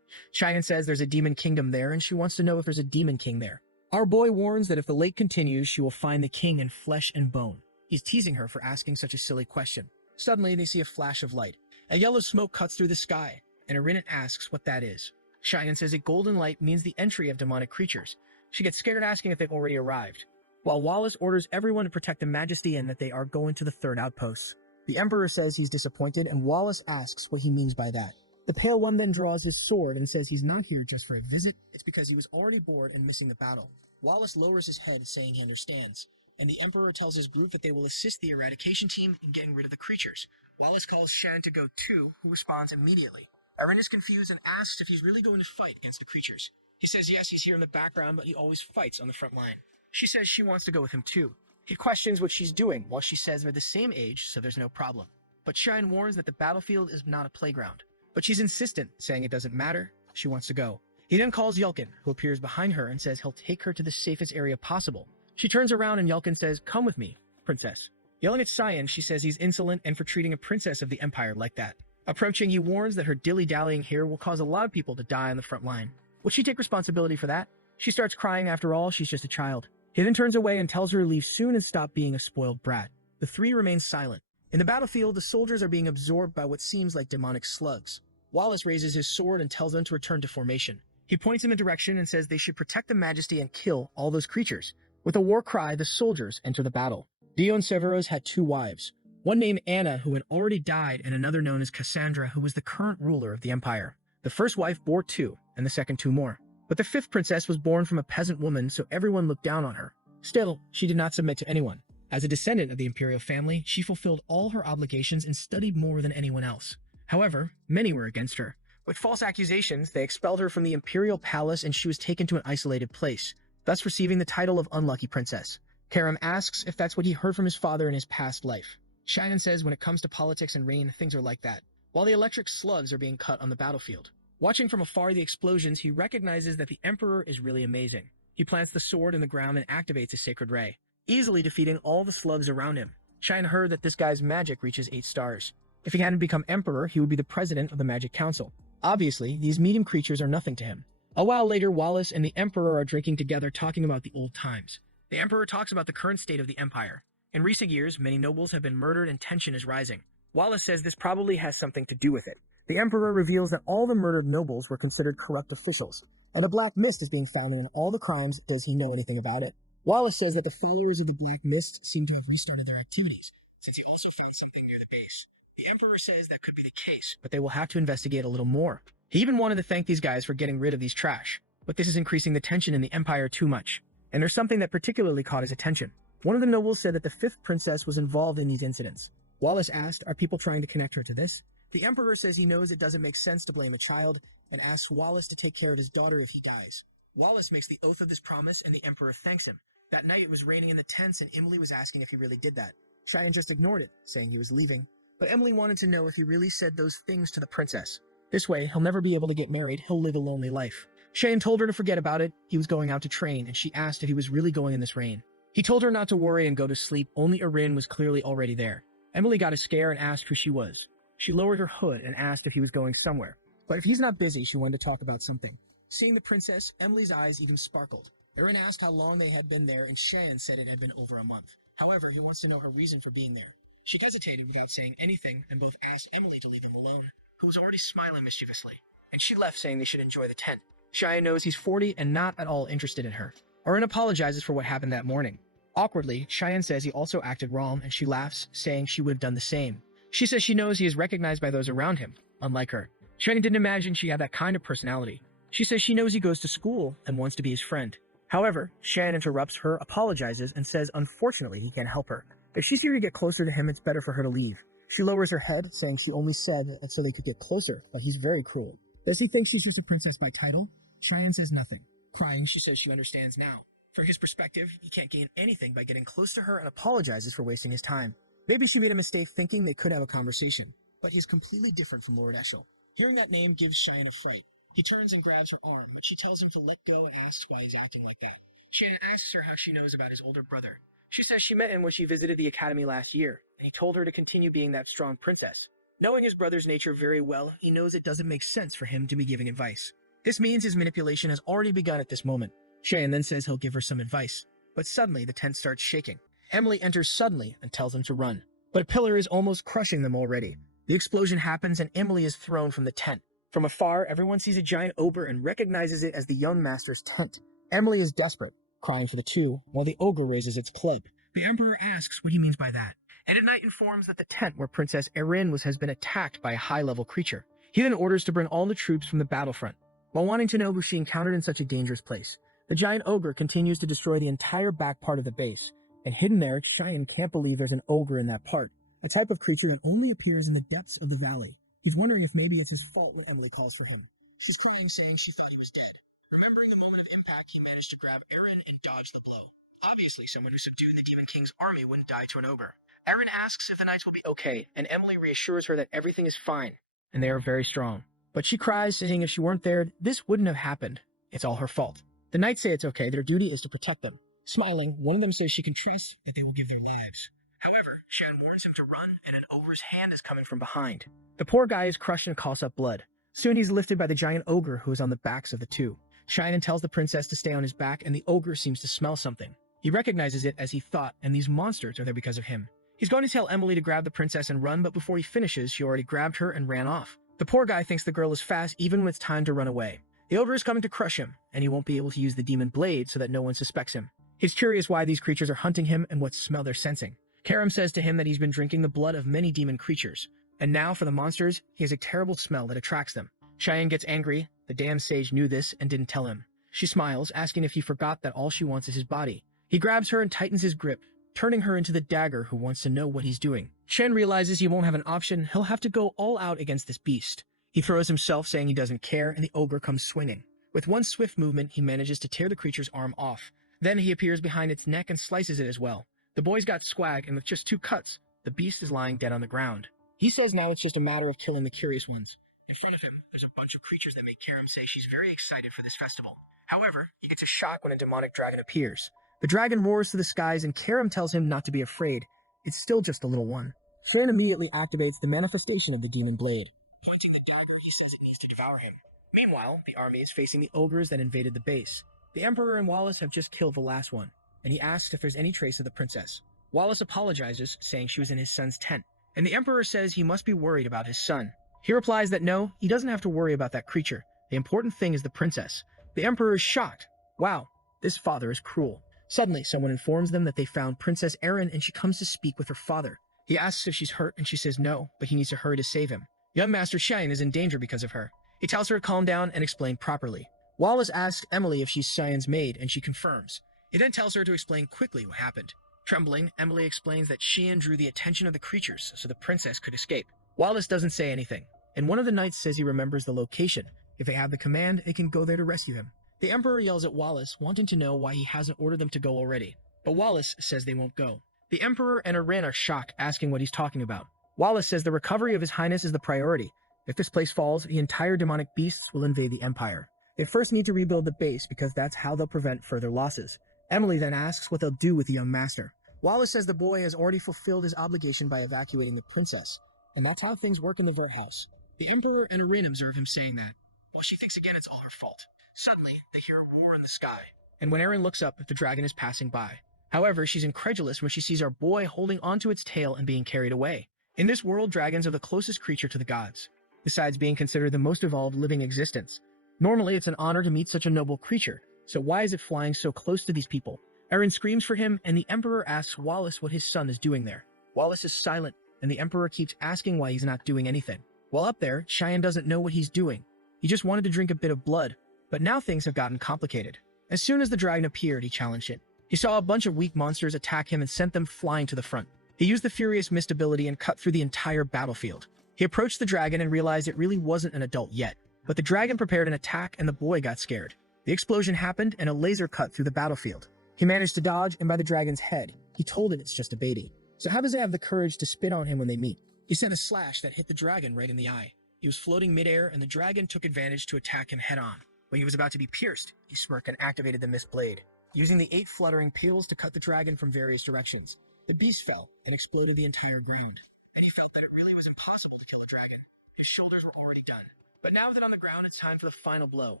Cheyenne says there's a demon kingdom there, and she wants to know if there's a demon king there. Our boy warns that if the lake continues, she will find the king in flesh and bone. He's teasing her for asking such a silly question. Suddenly, they see a flash of light. A yellow smoke cuts through the sky, and Erin asks what that is. Cheyenne says a golden light means the entry of demonic creatures. She gets scared asking if they've already arrived, while Wallace orders everyone to protect the majesty and that they are going to the 3rd outpost. The Emperor says he's disappointed, and Wallace asks what he means by that. The Pale One then draws his sword and says he's not here just for a visit, it's because he was already bored and missing the battle. Wallace lowers his head, saying he understands, and the Emperor tells his group that they will assist the eradication team in getting rid of the creatures. Wallace calls Shan to go too, who responds immediately. Erin is confused and asks if he's really going to fight against the creatures. He says yes, he's here in the background, but he always fights on the front line. She says she wants to go with him too. He questions what she's doing, while she says they're the same age, so there's no problem. But Shine warns that the battlefield is not a playground. But she's insistent, saying it doesn't matter, she wants to go. He then calls Yulkin, who appears behind her and says he'll take her to the safest area possible. She turns around and Yulkin says, "Come with me, princess." Yelling at Cyan, she says he's insolent and for treating a princess of the Empire like that. Approaching, he warns that her dilly-dallying here will cause a lot of people to die on the front line. Will she take responsibility for that? She starts crying, after all, she's just a child. He then turns away and tells her to leave soon and stop being a spoiled brat. The three remain silent. In the battlefield, the soldiers are being absorbed by what seems like demonic slugs. Wallace raises his sword and tells them to return to formation. He points in a direction and says they should protect the Majesty and kill all those creatures. With a war cry, the soldiers enter the battle. Dion Severus had two wives, one named Anna, who had already died, and another known as Cassandra, who was the current ruler of the empire. The first wife bore two, and the second two more. But the fifth princess was born from a peasant woman, so everyone looked down on her. Still, she did not submit to anyone. As a descendant of the imperial family, she fulfilled all her obligations and studied more than anyone else. However, many were against her. With false accusations, they expelled her from the imperial palace and she was taken to an isolated place, thus receiving the title of Unlucky Princess. Karam asks if that's what he heard from his father in his past life. Shannon says when it comes to politics and reign, things are like that, while the electric slugs are being cut on the battlefield. Watching from afar the explosions, he recognizes that the Emperor is really amazing. He plants the sword in the ground and activates a sacred ray, easily defeating all the slugs around him. Cheyenne heard that this guy's magic reaches 8 stars. If he hadn't become emperor, he would be the president of the Magic Council. Obviously, these medium creatures are nothing to him. A while later, Wallace and the emperor are drinking together, talking about the old times. The emperor talks about the current state of the empire. In recent years, many nobles have been murdered and tension is rising. Wallace says this probably has something to do with it. The emperor reveals that all the murdered nobles were considered corrupt officials, and a black mist is being found in all the crimes. Does he know anything about it? Wallace says that the followers of the Black Mist seem to have restarted their activities, since he also found something near the base. The Emperor says that could be the case, but they will have to investigate a little more. He even wanted to thank these guys for getting rid of these trash, but this is increasing the tension in the Empire too much. And there's something that particularly caught his attention. One of the nobles said that the 5th princess was involved in these incidents. Wallace asked, are people trying to connect her to this? The Emperor says he knows it doesn't make sense to blame a child, and asks Wallace to take care of his daughter if he dies. Wallace makes the oath of this promise, and the Emperor thanks him. That night it was raining in the tents, and Emily was asking if he really did that. Cheyenne just ignored it, saying he was leaving. But Emily wanted to know if he really said those things to the princess. This way, he'll never be able to get married, he'll live a lonely life. Cheyenne told her to forget about it. He was going out to train, and she asked if he was really going in this rain. He told her not to worry and go to sleep, only Erin was clearly already there. Emily got a scare and asked who she was. She lowered her hood and asked if he was going somewhere. But if he's not busy, she wanted to talk about something. Seeing the princess, Emily's eyes even sparkled. Erin asked how long they had been there, and Cheyenne said it had been over a month. However, he wants to know her reason for being there. She hesitated without saying anything, and both asked Emily to leave him alone, who was already smiling mischievously. And she left, saying they should enjoy the tent. Cheyenne knows he's 40 and not at all interested in her. Erin apologizes for what happened that morning. Awkwardly, Cheyenne says he also acted wrong, and she laughs, saying she would have done the same. She says she knows he is recognized by those around him, unlike her. Cheyenne didn't imagine she had that kind of personality. She says she knows he goes to school and wants to be his friend. However, Cheyenne interrupts her, apologizes, and says unfortunately he can't help her. If she's here to get closer to him, it's better for her to leave. She lowers her head, saying she only said that so they could get closer, but he's very cruel. Does he think she's just a princess by title? Cheyenne says nothing. Crying, she says she understands now. From his perspective, he can't gain anything by getting close to her and apologizes for wasting his time. Maybe she made a mistake thinking they could have a conversation, but he's completely different from Lord Eshel. Hearing that name gives Cheyenne a fright. He turns and grabs her arm, but she tells him to let go and asks why he's acting like that. Cheyenne asks her how she knows about his older brother. She says she met him when she visited the academy last year, and he told her to continue being that strong princess. Knowing his brother's nature very well, he knows it doesn't make sense for him to be giving advice. This means his manipulation has already begun at this moment. Cheyenne then says he'll give her some advice, but suddenly the tent starts shaking. Emily enters suddenly and tells him to run, but a pillar is almost crushing them already. The explosion happens and Emily is thrown from the tent. From afar, everyone sees a giant ogre and recognizes it as the young master's tent. Emily is desperate, crying for the two, while the ogre raises its club. The emperor asks what he means by that, and at night informs that the tent where Princess Erin was has been attacked by a high-level creature. He then orders to bring all the troops from the battlefront. While wanting to know who she encountered in such a dangerous place, the giant ogre continues to destroy the entire back part of the base, and hidden there, Cheyenne can't believe there's an ogre in that part, a type of creature that only appears in the depths of the valley. He's wondering if maybe it's his fault when Emily calls for him. She's crying, saying she thought he was dead. Remembering the moment of impact, he managed to grab Erin and dodge the blow. Obviously, someone who subdued the Demon King's army wouldn't die to an ogre. Erin asks if the knights will be okay, and Emily reassures her that everything is fine, and they are very strong. But she cries, saying if she weren't there, this wouldn't have happened. It's all her fault. The knights say it's okay, their duty is to protect them. Smiling, one of them says she can trust that they will give their lives. However, Cheyenne warns him to run, and an ogre's hand is coming from behind. The poor guy is crushed and coughs up blood. Soon he's lifted by the giant ogre who is on the backs of the two. Cheyenne tells the princess to stay on his back, and the ogre seems to smell something. He recognizes it as he thought, and these monsters are there because of him. He's going to tell Emily to grab the princess and run, but before he finishes, she already grabbed her and ran off. The poor guy thinks the girl is fast even when it's time to run away. The ogre is coming to crush him, and he won't be able to use the demon blade so that no one suspects him. He's curious why these creatures are hunting him and what smell they're sensing. Karam says to him that he's been drinking the blood of many demon creatures, and now for the monsters, he has a terrible smell that attracts them. Cheyenne gets angry. The damn sage knew this and didn't tell him. She smiles, asking if he forgot that all she wants is his body. He grabs her and tightens his grip, turning her into the dagger who wants to know what he's doing. Chen realizes he won't have an option. He'll have to go all out against this beast. He throws himself, saying he doesn't care, and the ogre comes swinging. With one swift movement, he manages to tear the creature's arm off. Then he appears behind its neck and slices it as well. The boy's got swag, and with just 2 cuts, the beast is lying dead on the ground. He says now it's just a matter of killing the curious ones. In front of him, there's a bunch of creatures that make Karam say she's very excited for this festival. However, he gets a shock when a demonic dragon appears. The dragon roars to the skies and Karam tells him not to be afraid. It's still just a little one. Shayan immediately activates the manifestation of the demon blade. Pointing the dagger, he says it needs to devour him. Meanwhile, the army is facing the ogres that invaded the base. The Emperor and Wallace have just killed the last one, and he asks if there's any trace of the princess. Wallace apologizes, saying she was in his son's tent, and the Emperor says he must be worried about his son. He replies that no, he doesn't have to worry about that creature. The important thing is the princess. The Emperor is shocked. Wow, this father is cruel. Suddenly, someone informs them that they found Princess Erin and she comes to speak with her father. He asks if she's hurt and she says no, but he needs to hurry to save him. Young Master Cheyenne is in danger because of her. He tells her to calm down and explain properly. Wallace asks Emily if she's Cheyenne's maid and she confirms. He then tells her to explain quickly what happened. Trembling, Emily explains that Cheyenne drew the attention of the creatures so the princess could escape. Wallace doesn't say anything, and one of the knights says he remembers the location. If they have the command, they can go there to rescue him. The Emperor yells at Wallace, wanting to know why he hasn't ordered them to go already. But Wallace says they won't go. The Emperor and Erin are shocked, asking what he's talking about. Wallace says the recovery of His Highness is the priority. If this place falls, the entire demonic beasts will invade the Empire. They first need to rebuild the base because that's how they'll prevent further losses. Emily then asks what they'll do with the young master. Wallace says the boy has already fulfilled his obligation by evacuating the princess. And that's how things work in the Vert House. The Emperor and Erin observe him saying that. Well, she thinks again it's all her fault. Suddenly, they hear a roar in the sky, and when Erin looks up, the dragon is passing by. However, she's incredulous when she sees our boy holding onto its tail and being carried away. In this world, dragons are the closest creature to the gods, besides being considered the most evolved living existence. Normally, it's an honor to meet such a noble creature, so why is it flying so close to these people? Erin screams for him, and the Emperor asks Wallace what his son is doing there. Wallace is silent, and the Emperor keeps asking why he's not doing anything. While up there, Cheyenne doesn't know what he's doing. He just wanted to drink a bit of blood, but now things have gotten complicated. As soon as the dragon appeared, he challenged it. He saw a bunch of weak monsters attack him and sent them flying to the front. He used the Furious Mist ability and cut through the entire battlefield. He approached the dragon and realized it really wasn't an adult yet, but the dragon prepared an attack and the boy got scared. The explosion happened and a laser cut through the battlefield. He managed to dodge, and by the dragon's head, he told it it's just a baby. So how does it have the courage to spit on him when they meet? He sent a slash that hit the dragon right in the eye. He was floating midair, and the dragon took advantage to attack him head-on. When he was about to be pierced, he smirked and activated the mist blade, using the 8 fluttering peels to cut the dragon from various directions. The beast fell and exploded the entire ground, and he felt that it really was impossible to kill the dragon. His shoulders were already done. But now that on the ground, it's time for the final blow.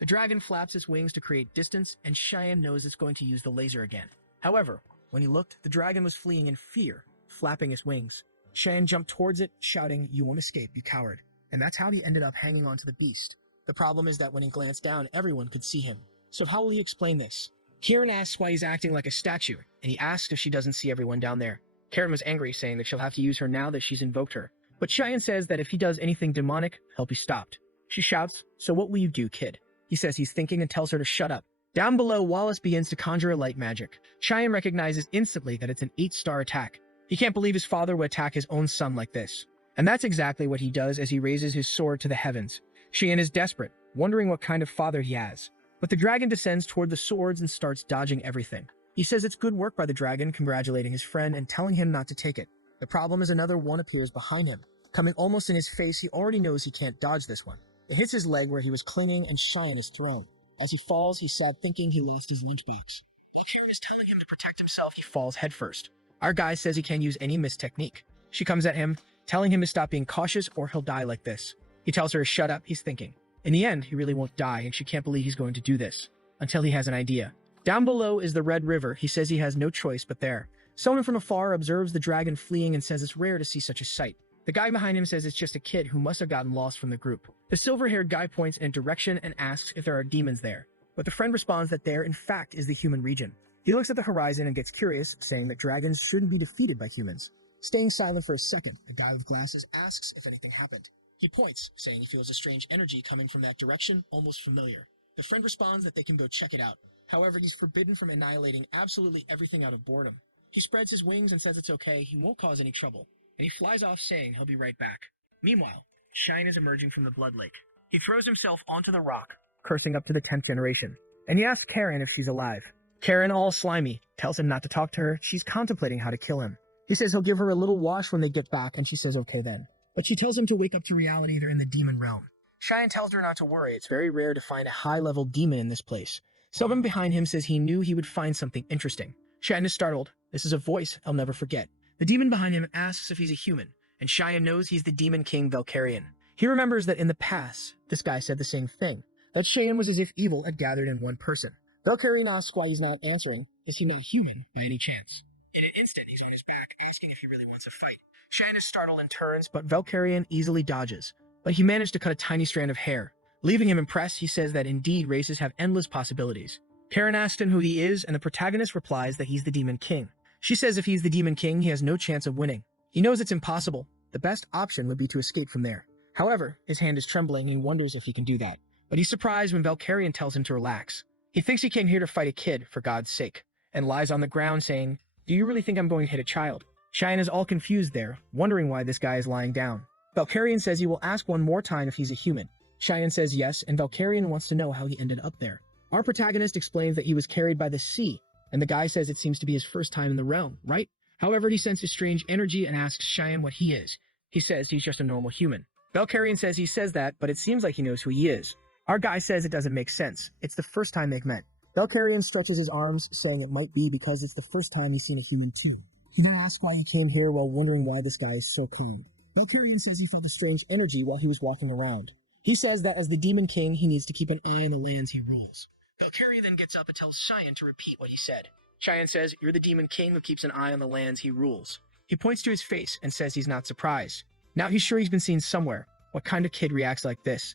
The dragon flaps its wings to create distance, and Cheyenne knows it's going to use the laser again. However, when he looked, the dragon was fleeing in fear, flapping its wings. Cheyenne jumped towards it, shouting, "You won't escape, you coward." And that's how he ended up hanging onto the beast. The problem is that when he glanced down, everyone could see him. So how will he explain this? Kieran asks why he's acting like a statue, and he asks if she doesn't see everyone down there. Karen was angry, saying that she'll have to use her now that she's invoked her. But Cheyenne says that if he does anything demonic, he'll be stopped. She shouts, "So what will you do, kid?" He says he's thinking and tells her to shut up. Down below, Wallace begins to conjure a light magic. Cheyenne recognizes instantly that it's an 8-star attack. He can't believe his father would attack his own son like this. And that's exactly what he does as he raises his sword to the heavens. Cheyenne is desperate, wondering what kind of father he has. But the dragon descends toward the swords and starts dodging everything. He says it's good work by the dragon, congratulating his friend and telling him not to take it. The problem is another one appears behind him. Coming almost in his face, he already knows he can't dodge this one. It hits his leg where he was clinging and Cheyenne is thrown. As he falls, he's sad thinking he lost his lunchbox. Karen is telling him to protect himself. He falls headfirst. Our guy says he can't use any mist technique. She comes at him, telling him to stop being cautious or he'll die like this. He tells her to shut up, he's thinking. In the end, he really won't die, and she can't believe he's going to do this. Until he has an idea. Down below is the Red River. He says he has no choice but there. Someone from afar observes the dragon fleeing and says it's rare to see such a sight. The guy behind him says it's just a kid who must have gotten lost from the group. The silver-haired guy points in a direction and asks if there are demons there. But the friend responds that there, in fact, is the human region. He looks at the horizon and gets curious, saying that dragons shouldn't be defeated by humans. Staying silent for a second, the guy with glasses asks if anything happened. He points, saying he feels a strange energy coming from that direction, almost familiar. The friend responds that they can go check it out. However, he's forbidden from annihilating absolutely everything out of boredom. He spreads his wings and says it's okay, he won't cause any trouble. And he flies off saying he'll be right back. Meanwhile, Shine is emerging from the blood lake. He throws himself onto the rock, cursing up to the 10th generation. And he asks Karen if she's alive. Karen, all slimy, tells him not to talk to her. She's contemplating how to kill him. He says he'll give her a little wash when they get back, and she says okay then. But she tells him to wake up to reality. They're in the demon realm. Cheyenne tells her not to worry, it's very rare to find a high-level demon in this place. Someone behind him says he knew he would find something interesting. Cheyenne is startled. This is a voice I'll never forget. The demon behind him asks if he's a human, and Cheyenne knows he's the demon king Valkyrian. He remembers that in the past, this guy said the same thing, that Cheyenne was as if evil had gathered in one person. Valkyrian asks why he's not answering. Is he not human by any chance? In an instant, he's on his back, asking if he really wants a fight. Cheyenne is startled and turns, but Valkyrian easily dodges. But he managed to cut a tiny strand of hair. Leaving him impressed, he says that indeed races have endless possibilities. Karen asks him who he is, and the protagonist replies that he's the Demon King. She says if he's the Demon King, he has no chance of winning. He knows it's impossible. The best option would be to escape from there. However, his hand is trembling and he wonders if he can do that. But he's surprised when Valkyrian tells him to relax. He thinks he came here to fight a kid, for God's sake, and lies on the ground saying, "Do you really think I'm going to hit a child?" Cheyenne is all confused there, wondering why this guy is lying down. Valkyrian says he will ask one more time if he's a human. Cheyenne says yes, and Valkyrian wants to know how he ended up there. Our protagonist explains that he was carried by the sea, and the guy says it seems to be his first time in the realm, right? However, he senses strange energy and asks Cheyenne what he is. He says he's just a normal human. Valkyrian says he says that, but it seems like he knows who he is. Our guy says it doesn't make sense. It's the first time they've met. Valkyrian stretches his arms, saying it might be because it's the first time he's seen a human too. He then asks why he came here while wondering why this guy is so calm. Valkyrian says he felt a strange energy while he was walking around. He says that as the Demon King, he needs to keep an eye on the lands he rules. Valkyrian then gets up and tells Cheyenne to repeat what he said. Cheyenne says, "You're the Demon King who keeps an eye on the lands he rules." He points to his face and says he's not surprised. Now he's sure he's been seen somewhere. What kind of kid reacts like this?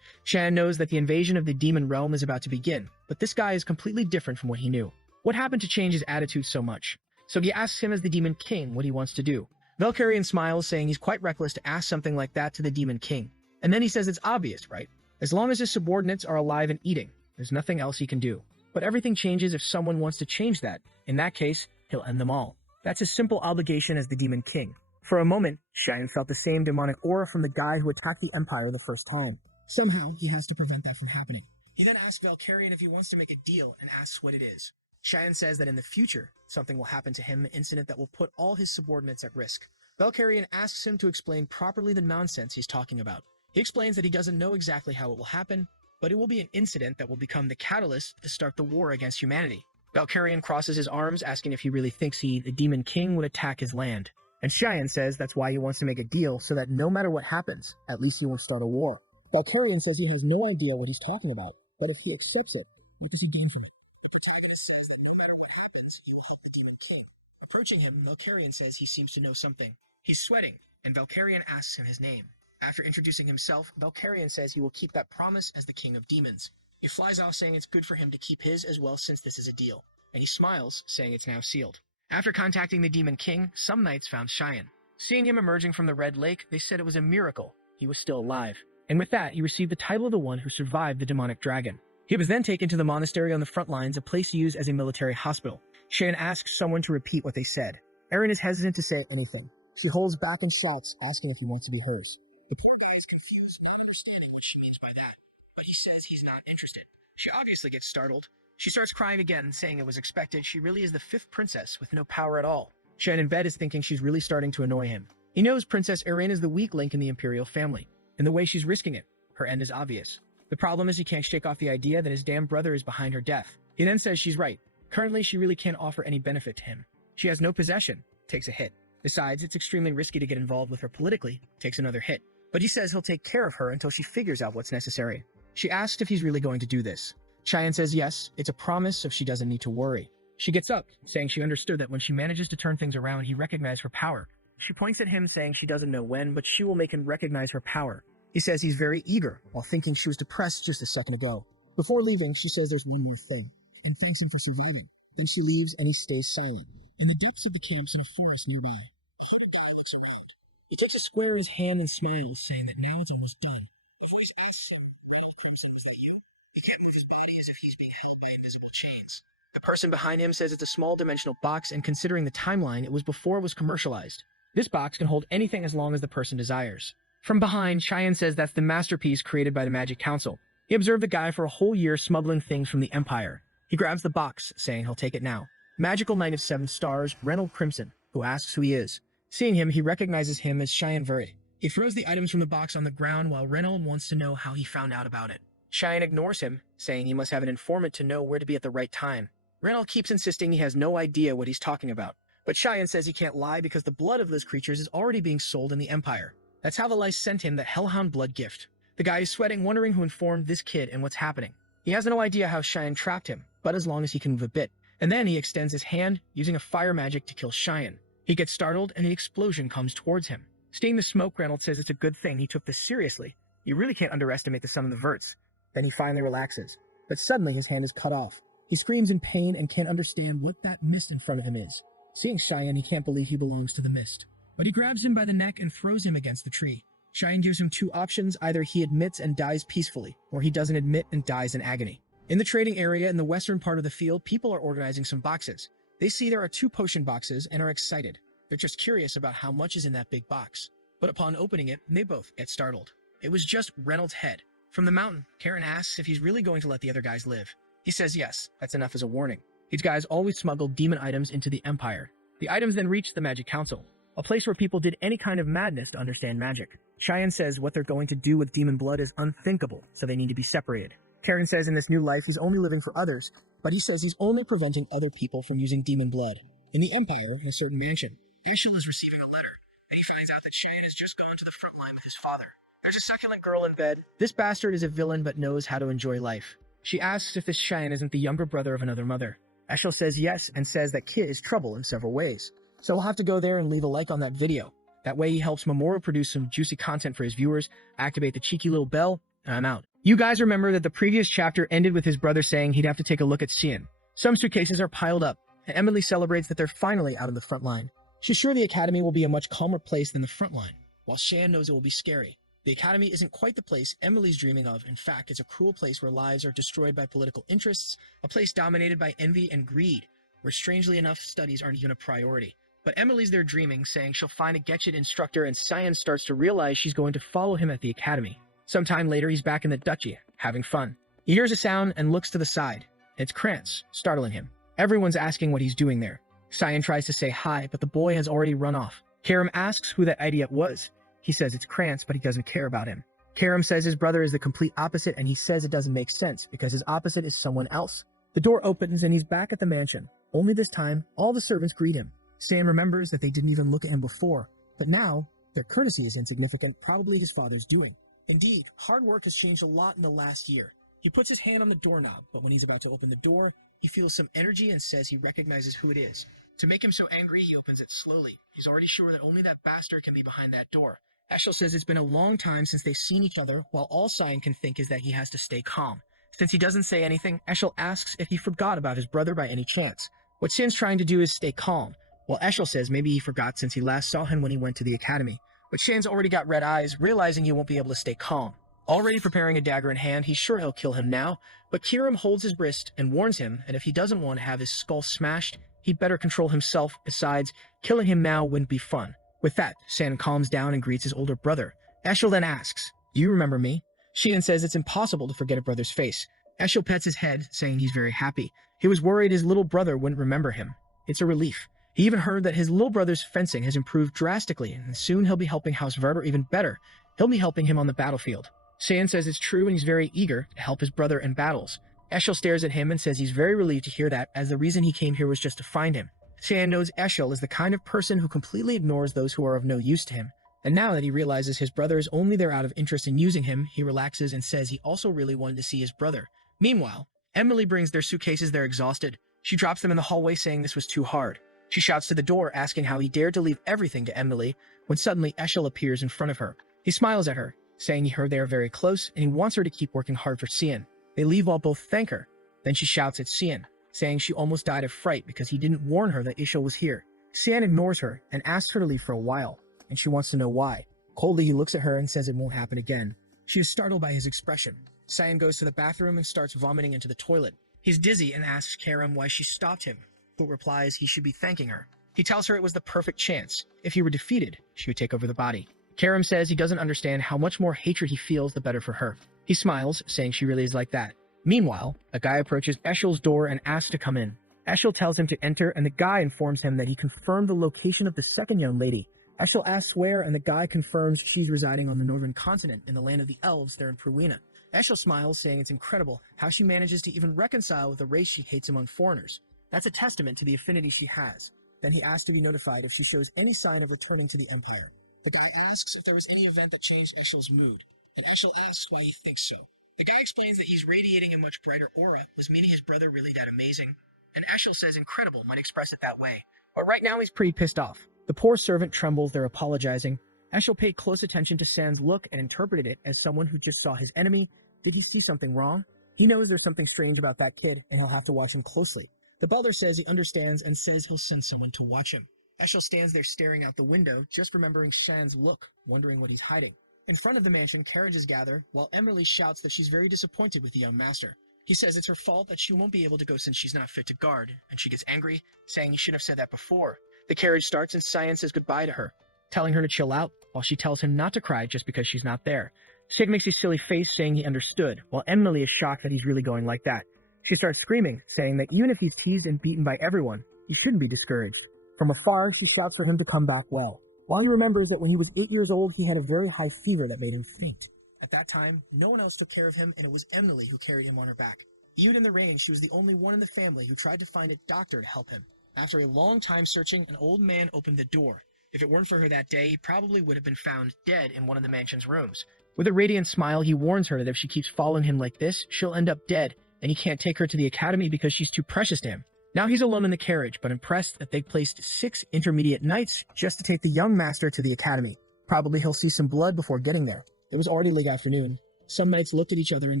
Cheyenne knows that the invasion of the demon realm is about to begin, but this guy is completely different from what he knew. What happened to change his attitude so much? So he asks him as the Demon King what he wants to do. Valkyrian smiles, saying he's quite reckless to ask something like that to the Demon King. And then he says it's obvious, right? As long as his subordinates are alive and eating, there's nothing else he can do. But everything changes if someone wants to change that. In that case, he'll end them all. That's his simple obligation as the Demon King. For a moment, Cheyenne felt the same demonic aura from the guy who attacked the Empire the first time. Somehow, he has to prevent that from happening. He then asks Valkyrian if he wants to make a deal and asks what it is. Cheyenne says that in the future, something will happen to him, an incident that will put all his subordinates at risk. Valkyrian asks him to explain properly the nonsense he's talking about. He explains that he doesn't know exactly how it will happen, but it will be an incident that will become the catalyst to start the war against humanity. Valkyrian crosses his arms, asking if he really thinks he, the Demon King, would attack his land. And Cheyenne says that's why he wants to make a deal so that no matter what happens, at least he won't start a war. Valkyrian says he has no idea what he's talking about, but if he accepts it, what does he do for it? The protagonist says that no matter what happens, he will help the Demon King. Approaching him, Valkyrian says he seems to know something. He's sweating, and Valkyrian asks him his name. After introducing himself, Valkyrian says he will keep that promise as the King of Demons. He flies off, saying it's good for him to keep his as well since this is a deal. And he smiles, saying it's now sealed. After contacting the Demon King, some knights found Cheyenne. Seeing him emerging from the Red Lake, they said it was a miracle. He was still alive. And with that, he received the title of the one who survived the demonic dragon. He was then taken to the monastery on the front lines, a place used as a military hospital. Cheyenne asks someone to repeat what they said. Erin is hesitant to say anything. She holds back and shouts, asking if he wants to be hers. The poor guy is confused, not understanding what she means by that. But he says he's not interested. She obviously gets startled. She starts crying again, saying it was expected. She really is the fifth princess with no power at all. Cheyenne in bed is thinking she's really starting to annoy him. He knows Princess Erin is the weak link in the imperial family. And the way she's risking it, her end is obvious. The problem is he can't shake off the idea that his damn brother is behind her death. He then says she's right. Currently, she really can't offer any benefit to him. She has no possession, takes a hit. Besides, it's extremely risky to get involved with her politically, takes another hit. But he says he'll take care of her until she figures out what's necessary. She asks if he's really going to do this. Cheyenne says yes, it's a promise so she doesn't need to worry. She gets up, saying she understood that when she manages to turn things around, he recognizes her power. She points at him, saying she doesn't know when, but she will make him recognize her power. He says he's very eager, while thinking she was depressed just a second ago. Before leaving, she says there's one more thing, and thanks him for surviving. Then she leaves, and he stays silent. In the depths of the camps in a forest nearby, a hunted guy looks around. He takes a square in his hand and smiles, saying that now it's almost done. A voice asks him, "Well, person, was that you?" He can't move his body as if he's being held by invisible chains. The person behind him says it's a small dimensional box, and considering the timeline, it was before it was commercialized. This box can hold anything as long as the person desires. From behind, Cheyenne says that's the masterpiece created by the Magic Council. He observed the guy for a whole year smuggling things from the Empire. He grabs the box, saying he'll take it now. Magical Knight of 7 Stars, Reynold Crimson, who asks who he is. Seeing him, he recognizes him as Cheyenne Vuri. He throws the items from the box on the ground while Reynolds wants to know how he found out about it. Cheyenne ignores him, saying he must have an informant to know where to be at the right time. Reynolds keeps insisting he has no idea what he's talking about, but Cheyenne says he can't lie because the blood of those creatures is already being sold in the Empire. That's how the Lice sent him that Hellhound blood gift. The guy is sweating, wondering who informed this kid and what's happening. He has no idea how Cheyenne trapped him, but as long as he can move a bit. And then he extends his hand, using a fire magic to kill Cheyenne. He gets startled and an explosion comes towards him. Seeing the smoke, Reynolds says it's a good thing he took this seriously. You really can't underestimate the son of the Verts. Then he finally relaxes. But suddenly his hand is cut off. He screams in pain and can't understand what that mist in front of him is. Seeing Cheyenne, he can't believe he belongs to the mist. But he grabs him by the neck and throws him against the tree. Cheyenne gives him two options: either he admits and dies peacefully, or he doesn't admit and dies in agony. In the trading area in the western part of the field, people are organizing some boxes. They see there are 2 potion boxes and are excited. They're just curious about how much is in that big box. But upon opening it, they both get startled. It was just Reynolds' head. From the mountain, Karen asks if he's really going to let the other guys live. He says yes, that's enough as a warning. These guys always smuggle demon items into the Empire. The items then reach the Magic Council, a place where people did any kind of madness to understand magic. Cheyenne says what they're going to do with demon blood is unthinkable, so they need to be separated. Karen says in this new life he's only living for others, but he says he's only preventing other people from using demon blood. In the Empire, in a certain mansion, Asura is receiving a letter, and he finds out that Cheyenne has just gone to the front line with his father. There's a succulent girl in bed. This bastard is a villain but knows how to enjoy life. She asks if this Cheyenne isn't the younger brother of another mother. Asura says yes and says that kid is trouble in several ways. So we'll have to go there and leave a like on that video. That way he helps Mamoru produce some juicy content for his viewers, activate the cheeky little bell, and I'm out. You guys remember that the previous chapter ended with his brother saying he'd have to take a look at Cian. Some suitcases are piled up, and Emily celebrates that they're finally out of the front line. She's sure the academy will be a much calmer place than the front line, while Shan knows it will be scary. The academy isn't quite the place Emily's dreaming of. In fact, it's a cruel place where lives are destroyed by political interests, a place dominated by envy and greed, where strangely enough studies aren't even a priority. But Emily's there dreaming, saying she'll find a Getchit instructor, and Cyan starts to realize she's going to follow him at the academy. Sometime later, he's back in the duchy, having fun. He hears a sound and looks to the side. It's Krantz, startling him. Everyone's asking what he's doing there. Cyan tries to say hi, but the boy has already run off. Karam asks who that idiot was. He says it's Krantz, but he doesn't care about him. Karam says his brother is the complete opposite, and he says it doesn't make sense because his opposite is someone else. The door opens and he's back at the mansion. Only this time, all the servants greet him. Stan remembers that they didn't even look at him before, but now their courtesy is insignificant, probably his father's doing. Indeed, hard work has changed a lot in the last year. He puts his hand on the doorknob, but when he's about to open the door, he feels some energy and says he recognizes who it is. To make him so angry, he opens it slowly. He's already sure that only that bastard can be behind that door. Eshel says it's been a long time since they've seen each other, while all Cyan can think is that he has to stay calm. Since he doesn't say anything, Eshel asks if he forgot about his brother by any chance. What Sin's trying to do is stay calm, while Eshel says maybe he forgot since he last saw him when he went to the academy. But Shan's already got red eyes, realizing he won't be able to stay calm. Already preparing a dagger in hand, he's sure he'll kill him now, but Kiram holds his wrist and warns him that if he doesn't want to have his skull smashed, he'd better control himself. Besides, killing him now wouldn't be fun. With that, San calms down and greets his older brother. Eshel then asks, "Do you remember me?" Shion says it's impossible to forget a brother's face. Eshel pets his head, saying he's very happy. He was worried his little brother wouldn't remember him. It's a relief. He even heard that his little brother's fencing has improved drastically, and soon he'll be helping House Vert, or even better, he'll be helping him on the battlefield. Saiyan says it's true and he's very eager to help his brother in battles. Eshel stares at him and says he's very relieved to hear that, as the reason he came here was just to find him. Saiyan knows Eshel is the kind of person who completely ignores those who are of no use to him. And now that he realizes his brother is only there out of interest in using him, he relaxes and says he also really wanted to see his brother. Meanwhile, Emily brings their suitcases. They're exhausted. She drops them in the hallway, saying this was too hard. She shouts to the door, asking how he dared to leave everything to Emily, when suddenly Eshel appears in front of her. He smiles at her, saying he heard they are very close, and he wants her to keep working hard for Cian. They leave while both thank her. Then she shouts at Cian, saying she almost died of fright because he didn't warn her that Eshel was here. Cian ignores her and asks her to leave for a while, and she wants to know why. Coldly, he looks at her and says it won't happen again. She is startled by his expression. Cian goes to the bathroom and starts vomiting into the toilet. He's dizzy and asks Karam why she stopped him, who replies he should be thanking her. He tells her it was the perfect chance. If he were defeated, she would take over the body. Karam says he doesn't understand how much more hatred he feels, the better for her. He smiles, saying she really is like that. Meanwhile, a guy approaches Eshel's door and asks to come in. Eshel tells him to enter, and the guy informs him that he confirmed the location of the second young lady, Eshel asks where, and the guy confirms she's residing on the northern continent in the land of the elves there in Pruina. Eshel smiles, saying it's incredible how she manages to even reconcile with a race she hates among foreigners. That's a testament to the affinity she has. Then he asks to be notified if she shows any sign of returning to the Empire. The guy asks if there was any event that changed Eshel's mood, and Eshel asks why he thinks so. The guy explains that he's radiating a much brighter aura, was meeting his brother really that amazing, and Eshel says incredible might express it that way. But right now he's pretty pissed off. The poor servant trembles, they're apologizing. Eshel paid close attention to San's look and interpreted it as someone who just saw his enemy. Did he see something wrong? He knows there's something strange about that kid, and he'll have to watch him closely. The butler says he understands and says he'll send someone to watch him. Eshel stands there staring out the window, just remembering Shan's look, wondering what he's hiding. In front of the mansion, carriages gather, while Emily shouts that she's very disappointed with the young master. He says it's her fault that she won't be able to go since she's not fit to guard, and she gets angry, saying he should have said that before. The carriage starts and Cyan says goodbye to her, telling her to chill out, while she tells him not to cry just because she's not there. Sig makes a silly face saying he understood, while Emily is shocked that he's really going like that. She starts screaming, saying that even if he's teased and beaten by everyone, he shouldn't be discouraged. From afar, she shouts for him to come back well, while he remembers that when he was 8 years old, he had a very high fever that made him faint. At that time, no one else took care of him, and it was Emily who carried him on her back. Even in the rain, she was the only one in the family who tried to find a doctor to help him. After a long time searching, an old man opened the door. If it weren't for her that day, he probably would have been found dead in one of the mansion's rooms. With a radiant smile, he warns her that if she keeps following him like this, she'll end up dead, and he can't take her to the academy because she's too precious to him. Now he's alone in the carriage, but impressed that they placed 6 intermediate knights just to take the young master to the academy. Probably he'll see some blood before getting there. It was already late afternoon. Some knights looked at each other and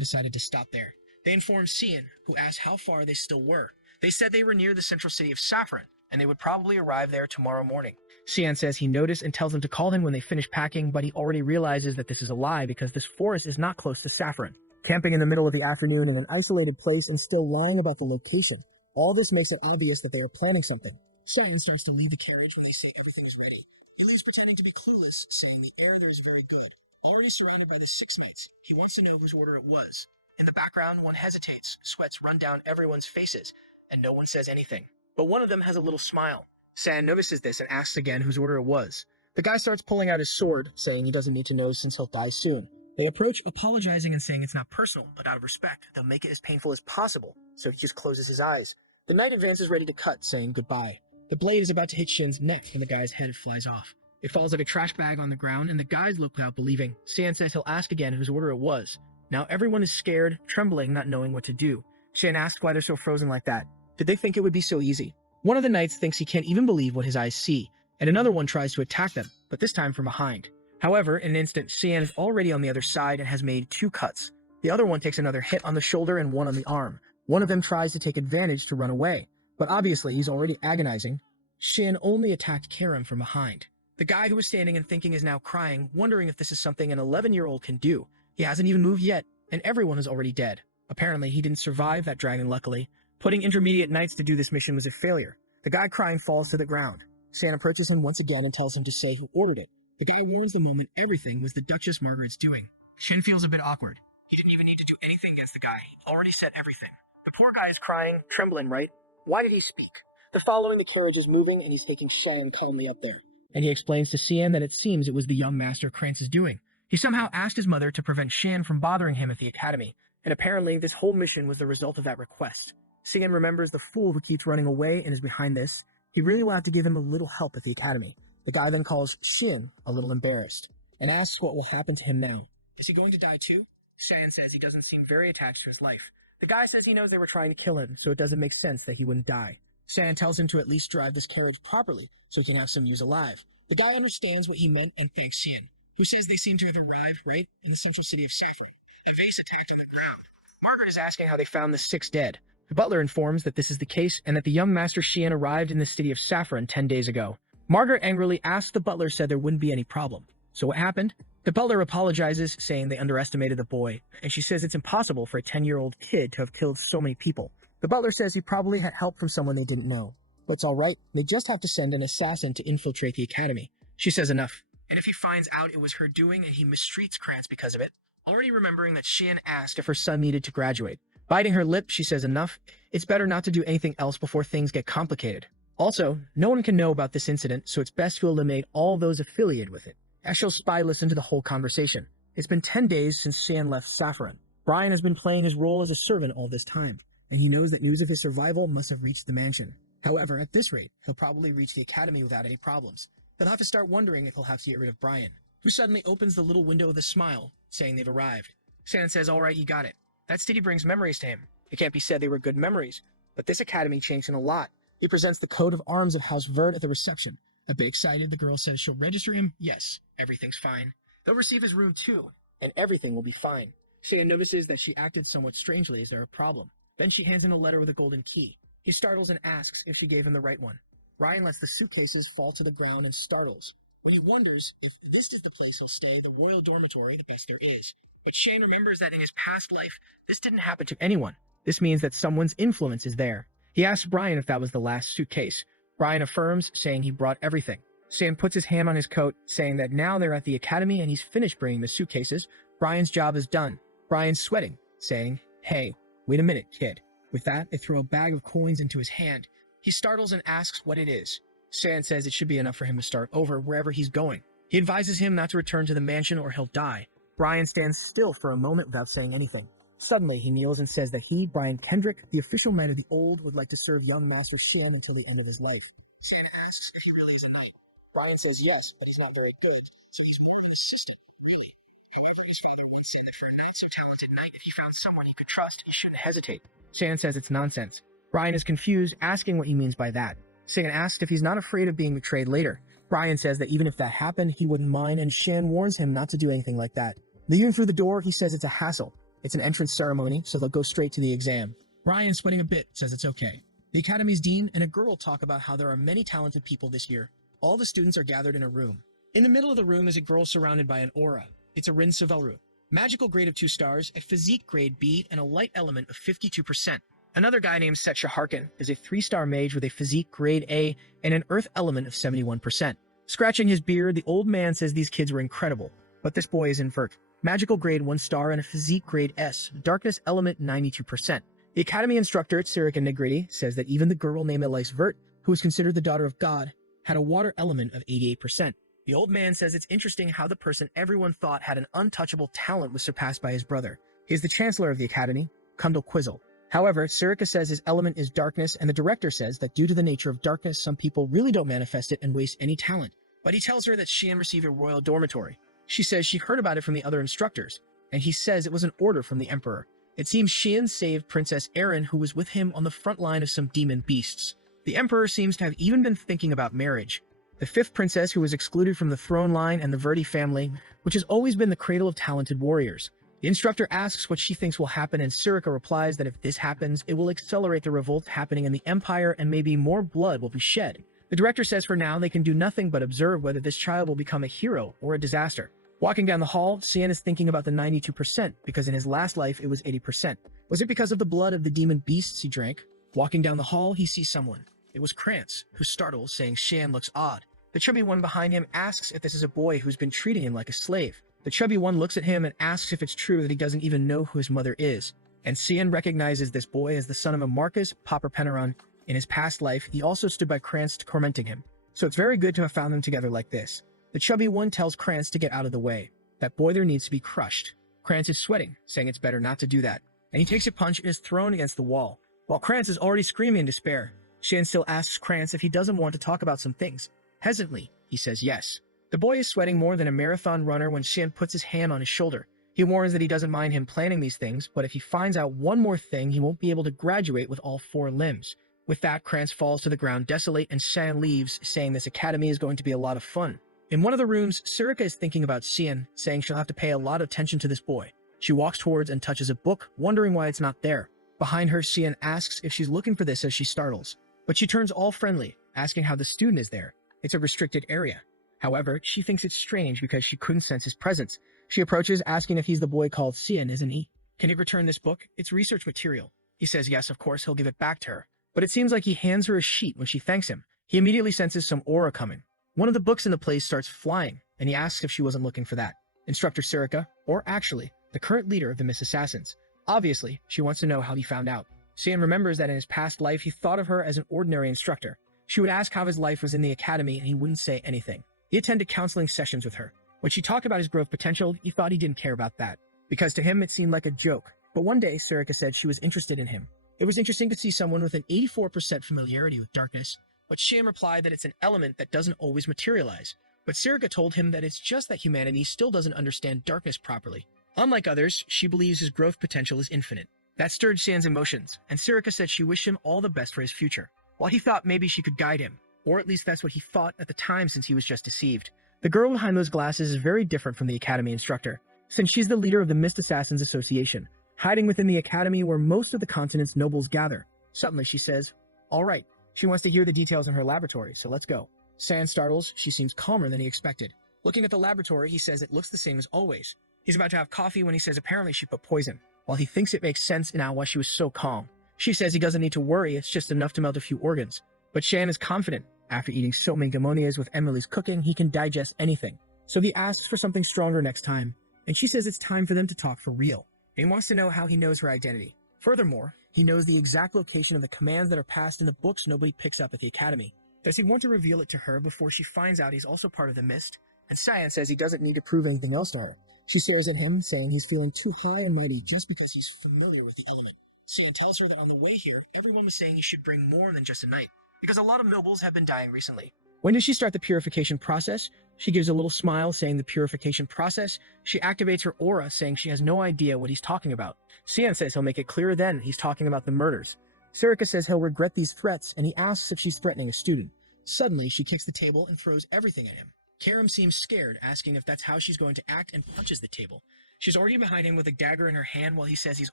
decided to stop there. They informed Cian, who asked how far they still were. They said they were near the central city of Saffron, and they would probably arrive there tomorrow morning. Cian says he noticed and tells him to call him when they finish packing, but he already realizes that this is a lie because this forest is not close to Saffron. Camping in the middle of the afternoon in an isolated place and still lying about the location. All this makes it obvious that they are planning something. Cian starts to leave the carriage when they say everything is ready. He leaves pretending to be clueless, saying the air there is very good. Already surrounded by the 6 mates, he wants to know whose order it was. In the background, one hesitates, sweats run down everyone's faces, and no one says anything. But one of them has a little smile. San notices this and asks again whose order it was. The guy starts pulling out his sword, saying he doesn't need to know since he'll die soon. They approach, apologizing and saying it's not personal, but out of respect, they'll make it as painful as possible, so he just closes his eyes. The knight advances ready to cut, saying goodbye. The blade is about to hit Shin's neck when the guy's head flies off. It falls like a trash bag on the ground, and the guys look without believing. San says he'll ask again whose order it was. Now everyone is scared, trembling, not knowing what to do. Shin asks why they're so frozen like that. Did they think it would be so easy? One of the knights thinks he can't even believe what his eyes see, and another one tries to attack them, but this time from behind. However, in an instant, Cian is already on the other side and has made 2 cuts. The other one takes another hit on the shoulder and one on the arm. One of them tries to take advantage to run away, but obviously he's already agonizing. Shin only attacked Karam from behind. The guy who was standing and thinking is now crying, wondering if this is something an 11-year-old can do. He hasn't even moved yet, and everyone is already dead. Apparently, he didn't survive that dragon luckily. Putting intermediate knights to do this mission was a failure. The guy crying falls to the ground. San approaches him once again and tells him to say who ordered it. The guy warns the moment everything was the Duchess Margaret's doing. Shin feels a bit awkward. He didn't even need to do anything against the guy. He already said everything. The poor guy is crying, trembling, right? Why did he speak? They're following the carriage is moving, and he's taking Shan calmly up there. And he explains to Cian that it seems it was the young master Krantz's doing. He somehow asked his mother to prevent Shan from bothering him at the academy, and apparently this whole mission was the result of that request. Cian remembers the fool who keeps running away and is behind this. He really will have to give him a little help at the academy. The guy then calls Shin a little embarrassed, and asks what will happen to him now. Is he going to die too? Shan says he doesn't seem very attached to his life. The guy says he knows they were trying to kill him, so it doesn't make sense that he wouldn't die. Shan tells him to at least drive this carriage properly, so he can have some use alive. The guy understands what he meant and thanks Cian, who says they seem to have arrived, right, in the central city of Saffron. The vase attacked on the ground. Margaret is asking how they found the 6 dead. The butler informs that this is the case and that the young master Cian arrived in the city of Saffron 10 days ago. Margaret angrily asks the butler said there wouldn't be any problem. So what happened? The butler apologizes, saying they underestimated the boy, and she says it's impossible for a 10-year-old kid to have killed so many people. The butler says he probably had help from someone they didn't know. But it's alright, they just have to send an assassin to infiltrate the academy. She says enough. And if he finds out it was her doing and he mistreats Krantz because of it, already remembering that Cian asked if her son needed to graduate. Biting her lip, she says enough. It's better not to do anything else before things get complicated. Also, no one can know about this incident, so it's best to eliminate all those affiliated with it. Eshel's spy listened to the whole conversation. It's been 10 days since Shan left Saffron. Brian has been playing his role as a servant all this time, and he knows that news of his survival must have reached the mansion. However, at this rate, he'll probably reach the academy without any problems. He'll have to start wondering if he'll have to get rid of Brian, who suddenly opens the little window with a smile, saying they've arrived. Shan says, "All right, you got it." That city brings memories to him. It can't be said they were good memories, but this academy changed him a lot. He presents the coat of arms of House Vert at the reception. A bit excited, the girl says she'll register him. Yes, everything's fine. They'll receive his room too, and everything will be fine. Shan notices that she acted somewhat strangely. Is there a problem? Then she hands him a letter with a golden key. He startles and asks if she gave him the right one. Ryan lets the suitcases fall to the ground and startles. When he wonders if this is the place he'll stay, the royal dormitory, the best there is. But Shane remembers that in his past life, this didn't happen to anyone. This means that someone's influence is there. He asks Brian if that was the last suitcase. Brian affirms, saying he brought everything. Shane puts his hand on his coat, saying that now they're at the academy and he's finished bringing the suitcases. Brian's job is done. Brian's sweating, saying, "Hey, wait a minute, kid." With that, they throw a bag of coins into his hand. He startles and asks what it is. Shan says it should be enough for him to start over wherever he's going. He advises him not to return to the mansion or he'll die. Brian stands still for a moment without saying anything. Suddenly, he kneels and says that he, Brian Kendrick, the official knight of the old, would like to serve young Master Shan until the end of his life. Shan asks if he really is a knight. Brian says yes, but he's not very good, so he's more of an assistant, really. However, his father once said that for a knight so talented knight, if he found someone he could trust, he shouldn't hesitate. Shan says it's nonsense. Brian is confused, asking what he means by that. Shan asks if he's not afraid of being betrayed later. Brian says that even if that happened, he wouldn't mind, and Shan warns him not to do anything like that. Leaving through the door, he says it's a hassle. It's an entrance ceremony, so they'll go straight to the exam. Brian, sweating a bit, says it's okay. The academy's dean and a girl talk about how there are many talented people this year. All the students are gathered in a room. In the middle of the room is a girl surrounded by an aura. It's a Rin Savelru. Magical grade of 2 stars, a physique grade B, and a light element of 52%. Another guy named Setcha Harkin is a 3-star mage with a physique grade A and an earth element of 71%. Scratching his beard, the old man says these kids were incredible, but this boy is invert. Magical grade 1 star and a physique grade S, darkness element 92%. The academy instructor at Sirika Negriti says that even the girl named Elise Vert, who is considered the daughter of God, had a water element of 88%. The old man says it's interesting how the person everyone thought had an untouchable talent was surpassed by his brother. He is the chancellor of the academy, Kundal Quizzle. However, Sirika says his element is darkness, and the director says that due to the nature of darkness, some people really don't manifest it and waste any talent. But he tells her that she received a royal dormitory. She says she heard about it from the other instructors, and he says it was an order from the emperor. It seems Xian saved Princess Erin, who was with him on the front line of some demon beasts. The emperor seems to have even been thinking about marriage. The 5th princess, who was excluded from the throne line, and the Verdi family, which has always been the cradle of talented warriors. The instructor asks what she thinks will happen, and Sirika replies that if this happens, it will accelerate the revolt happening in the empire and maybe more blood will be shed. The director says for now they can do nothing but observe whether this child will become a hero or a disaster. Walking down the hall, Xian is thinking about the 92% because in his last life it was 80%. Was it because of the blood of the demon beasts he drank? Walking down the hall, he sees someone. It was Krantz, who startles, saying Xian looks odd. The chubby one behind him asks if this is a boy who's been treating him like a slave. The chubby one looks at him and asks if it's true that he doesn't even know who his mother is. And Xian recognizes this boy as the son of a Marcus Popper Penneron. In his past life, he also stood by Krantz tormenting him. So it's very good to have found them together like this. The chubby one tells Krantz to get out of the way. That boy there needs to be crushed. Krantz is sweating, saying it's better not to do that. And he takes a punch and is thrown against the wall. While Krantz is already screaming in despair, Xian still asks Krantz if he doesn't want to talk about some things. Hesitantly, he says yes. The boy is sweating more than a marathon runner when Xian puts his hand on his shoulder. He warns that he doesn't mind him planning these things, but if he finds out one more thing, he won't be able to graduate with all 4 limbs. With that, Krantz falls to the ground desolate and Xian leaves, saying this academy is going to be a lot of fun. In one of the rooms, Sirika is thinking about Xian, saying she'll have to pay a lot of attention to this boy. She walks towards and touches a book, wondering why it's not there. Behind her, Xian asks if she's looking for this as she startles. But she turns all friendly, asking how the student is there. It's a restricted area. However, she thinks it's strange because she couldn't sense his presence. She approaches, asking if he's the boy called Xian, isn't he? Can he return this book? It's research material. He says yes, of course, he'll give it back to her. But it seems like he hands her a sheet when she thanks him. He immediately senses some aura coming. One of the books in the place starts flying, and he asks if she wasn't looking for that. Instructor Sirika, or actually, the current leader of the Miss Assassins. Obviously, she wants to know how he found out. Xian remembers that in his past life he thought of her as an ordinary instructor. She would ask how his life was in the academy and he wouldn't say anything. He attended counseling sessions with her. When she talked about his growth potential, he thought he didn't care about that, because to him it seemed like a joke. But one day, Surika said she was interested in him. It was interesting to see someone with an 84% familiarity with darkness, but Shan replied that it's an element that doesn't always materialize. But Surika told him that it's just that humanity still doesn't understand darkness properly. Unlike others, she believes his growth potential is infinite. That stirred Shan's emotions, and Surika said she wished him all the best for his future, while he thought maybe she could guide him, or at least that's what he thought at the time since he was just deceived. The girl behind those glasses is very different from the academy instructor, since she's the leader of the Mist Assassins Association, hiding within the academy where most of the continent's nobles gather. Suddenly she says, "All right." She wants to hear the details in her laboratory, so let's go. San startles, she seems calmer than he expected. Looking at the laboratory, he says it looks the same as always. He's about to have coffee when he says apparently she put poison, while he thinks it makes sense now why she was so calm. She says he doesn't need to worry, it's just enough to melt a few organs. But Shan is confident. After eating so many gamonias with Emily's cooking, he can digest anything. So he asks for something stronger next time, and she says it's time for them to talk for real. He wants to know how he knows her identity. Furthermore, he knows the exact location of the commands that are passed in the books nobody picks up at the academy. Does he want to reveal it to her before she finds out he's also part of the Mist? And Cyan says he doesn't need to prove anything else to her. She stares at him, saying he's feeling too high and mighty just because he's familiar with the element. Cyan tells her that on the way here, everyone was saying he should bring more than just a knight, because a lot of nobles have been dying recently. When does she start the purification process? She gives a little smile, saying the purification process. She activates her aura, saying she has no idea what he's talking about. Cyan says he'll make it clearer then he's talking about the murders. Surika says he'll regret these threats, and he asks if she's threatening a student. Suddenly, she kicks the table and throws everything at him. Karam seems scared, asking if that's how she's going to act, and punches the table. She's already behind him with a dagger in her hand while he says he's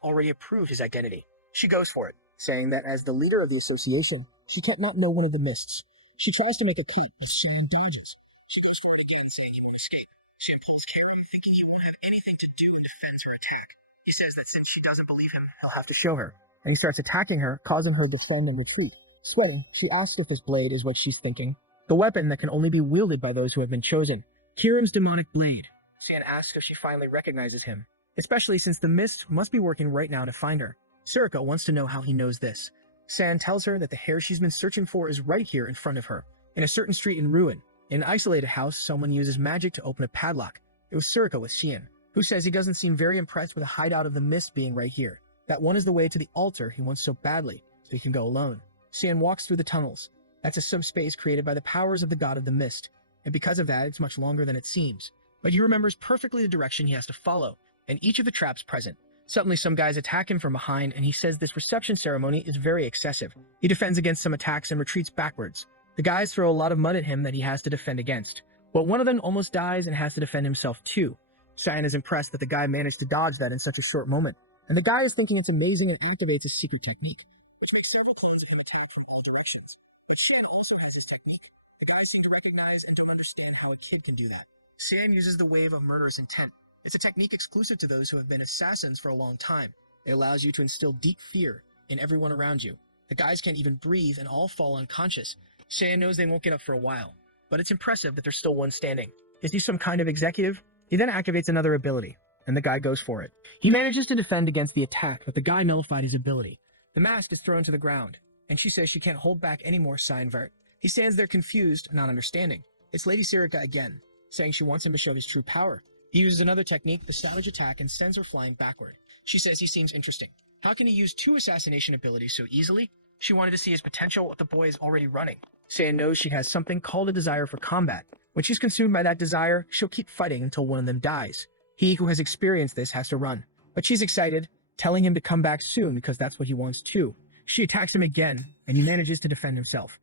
already approved his identity. She goes for it, saying that as the leader of the association, she can't not know one of the Mists. She tries to make a cut, but Shan dodges. She goes for it again, saying he won't escape. Shan pulls Karam, thinking he won't have anything to do, and defends her attack. He says that since she doesn't believe him, he'll have to show her. And he starts attacking her, causing her to defend and retreat. Sweating, she asks if this blade is what she's thinking, the weapon that can only be wielded by those who have been chosen. Kiram's demonic blade. Shan asks if she finally recognizes him, especially since the Mist must be working right now to find her. Surika wants to know how he knows this. San tells her that the hair she's been searching for is right here in front of her, in a certain street in ruin. In an isolated house, someone uses magic to open a padlock. It was Surika with Xian, who says he doesn't seem very impressed with the hideout of the Mist being right here. That one is the way to the altar he wants so badly, so he can go alone. Xian walks through the tunnels. That's a subspace created by the powers of the god of the Mist, and because of that, it's much longer than it seems. But he remembers perfectly the direction he has to follow, and each of the traps present. Suddenly, some guys attack him from behind, and he says this reception ceremony is very excessive. He defends against some attacks and retreats backwards. The guys throw a lot of mud at him that he has to defend against. But one of them almost dies and has to defend himself too. Cyan is impressed that the guy managed to dodge that in such a short moment. And the guy is thinking it's amazing and activates a secret technique, which makes several clones of him attack from all directions. But Shan also has his technique. The guys seem to recognize and don't understand how a kid can do that. Cyan uses the wave of murderous intent. It's a technique exclusive to those who have been assassins for a long time. It allows you to instill deep fear in everyone around you. The guys can't even breathe and all fall unconscious. Shan knows they won't get up for a while, but it's impressive that there's still one standing. Is he some kind of executive? He then activates another ability, and the guy goes for it. He manages to defend against the attack, but the guy nullified his ability. The mask is thrown to the ground, and she says she can't hold back any more Cyanvert. He stands there confused, not understanding. It's Lady Sirika again, saying she wants him to show his true power. He uses another technique, the savage attack, and sends her flying backward. She says he seems interesting. How can he use two assassination abilities so easily? She wanted to see his potential, but the boy is already running. Saiyan knows she has something called a desire for combat. When she's consumed by that desire, she'll keep fighting until one of them dies. He who has experienced this has to run. But she's excited, telling him to come back soon because that's what he wants too. She attacks him again, and he manages to defend himself.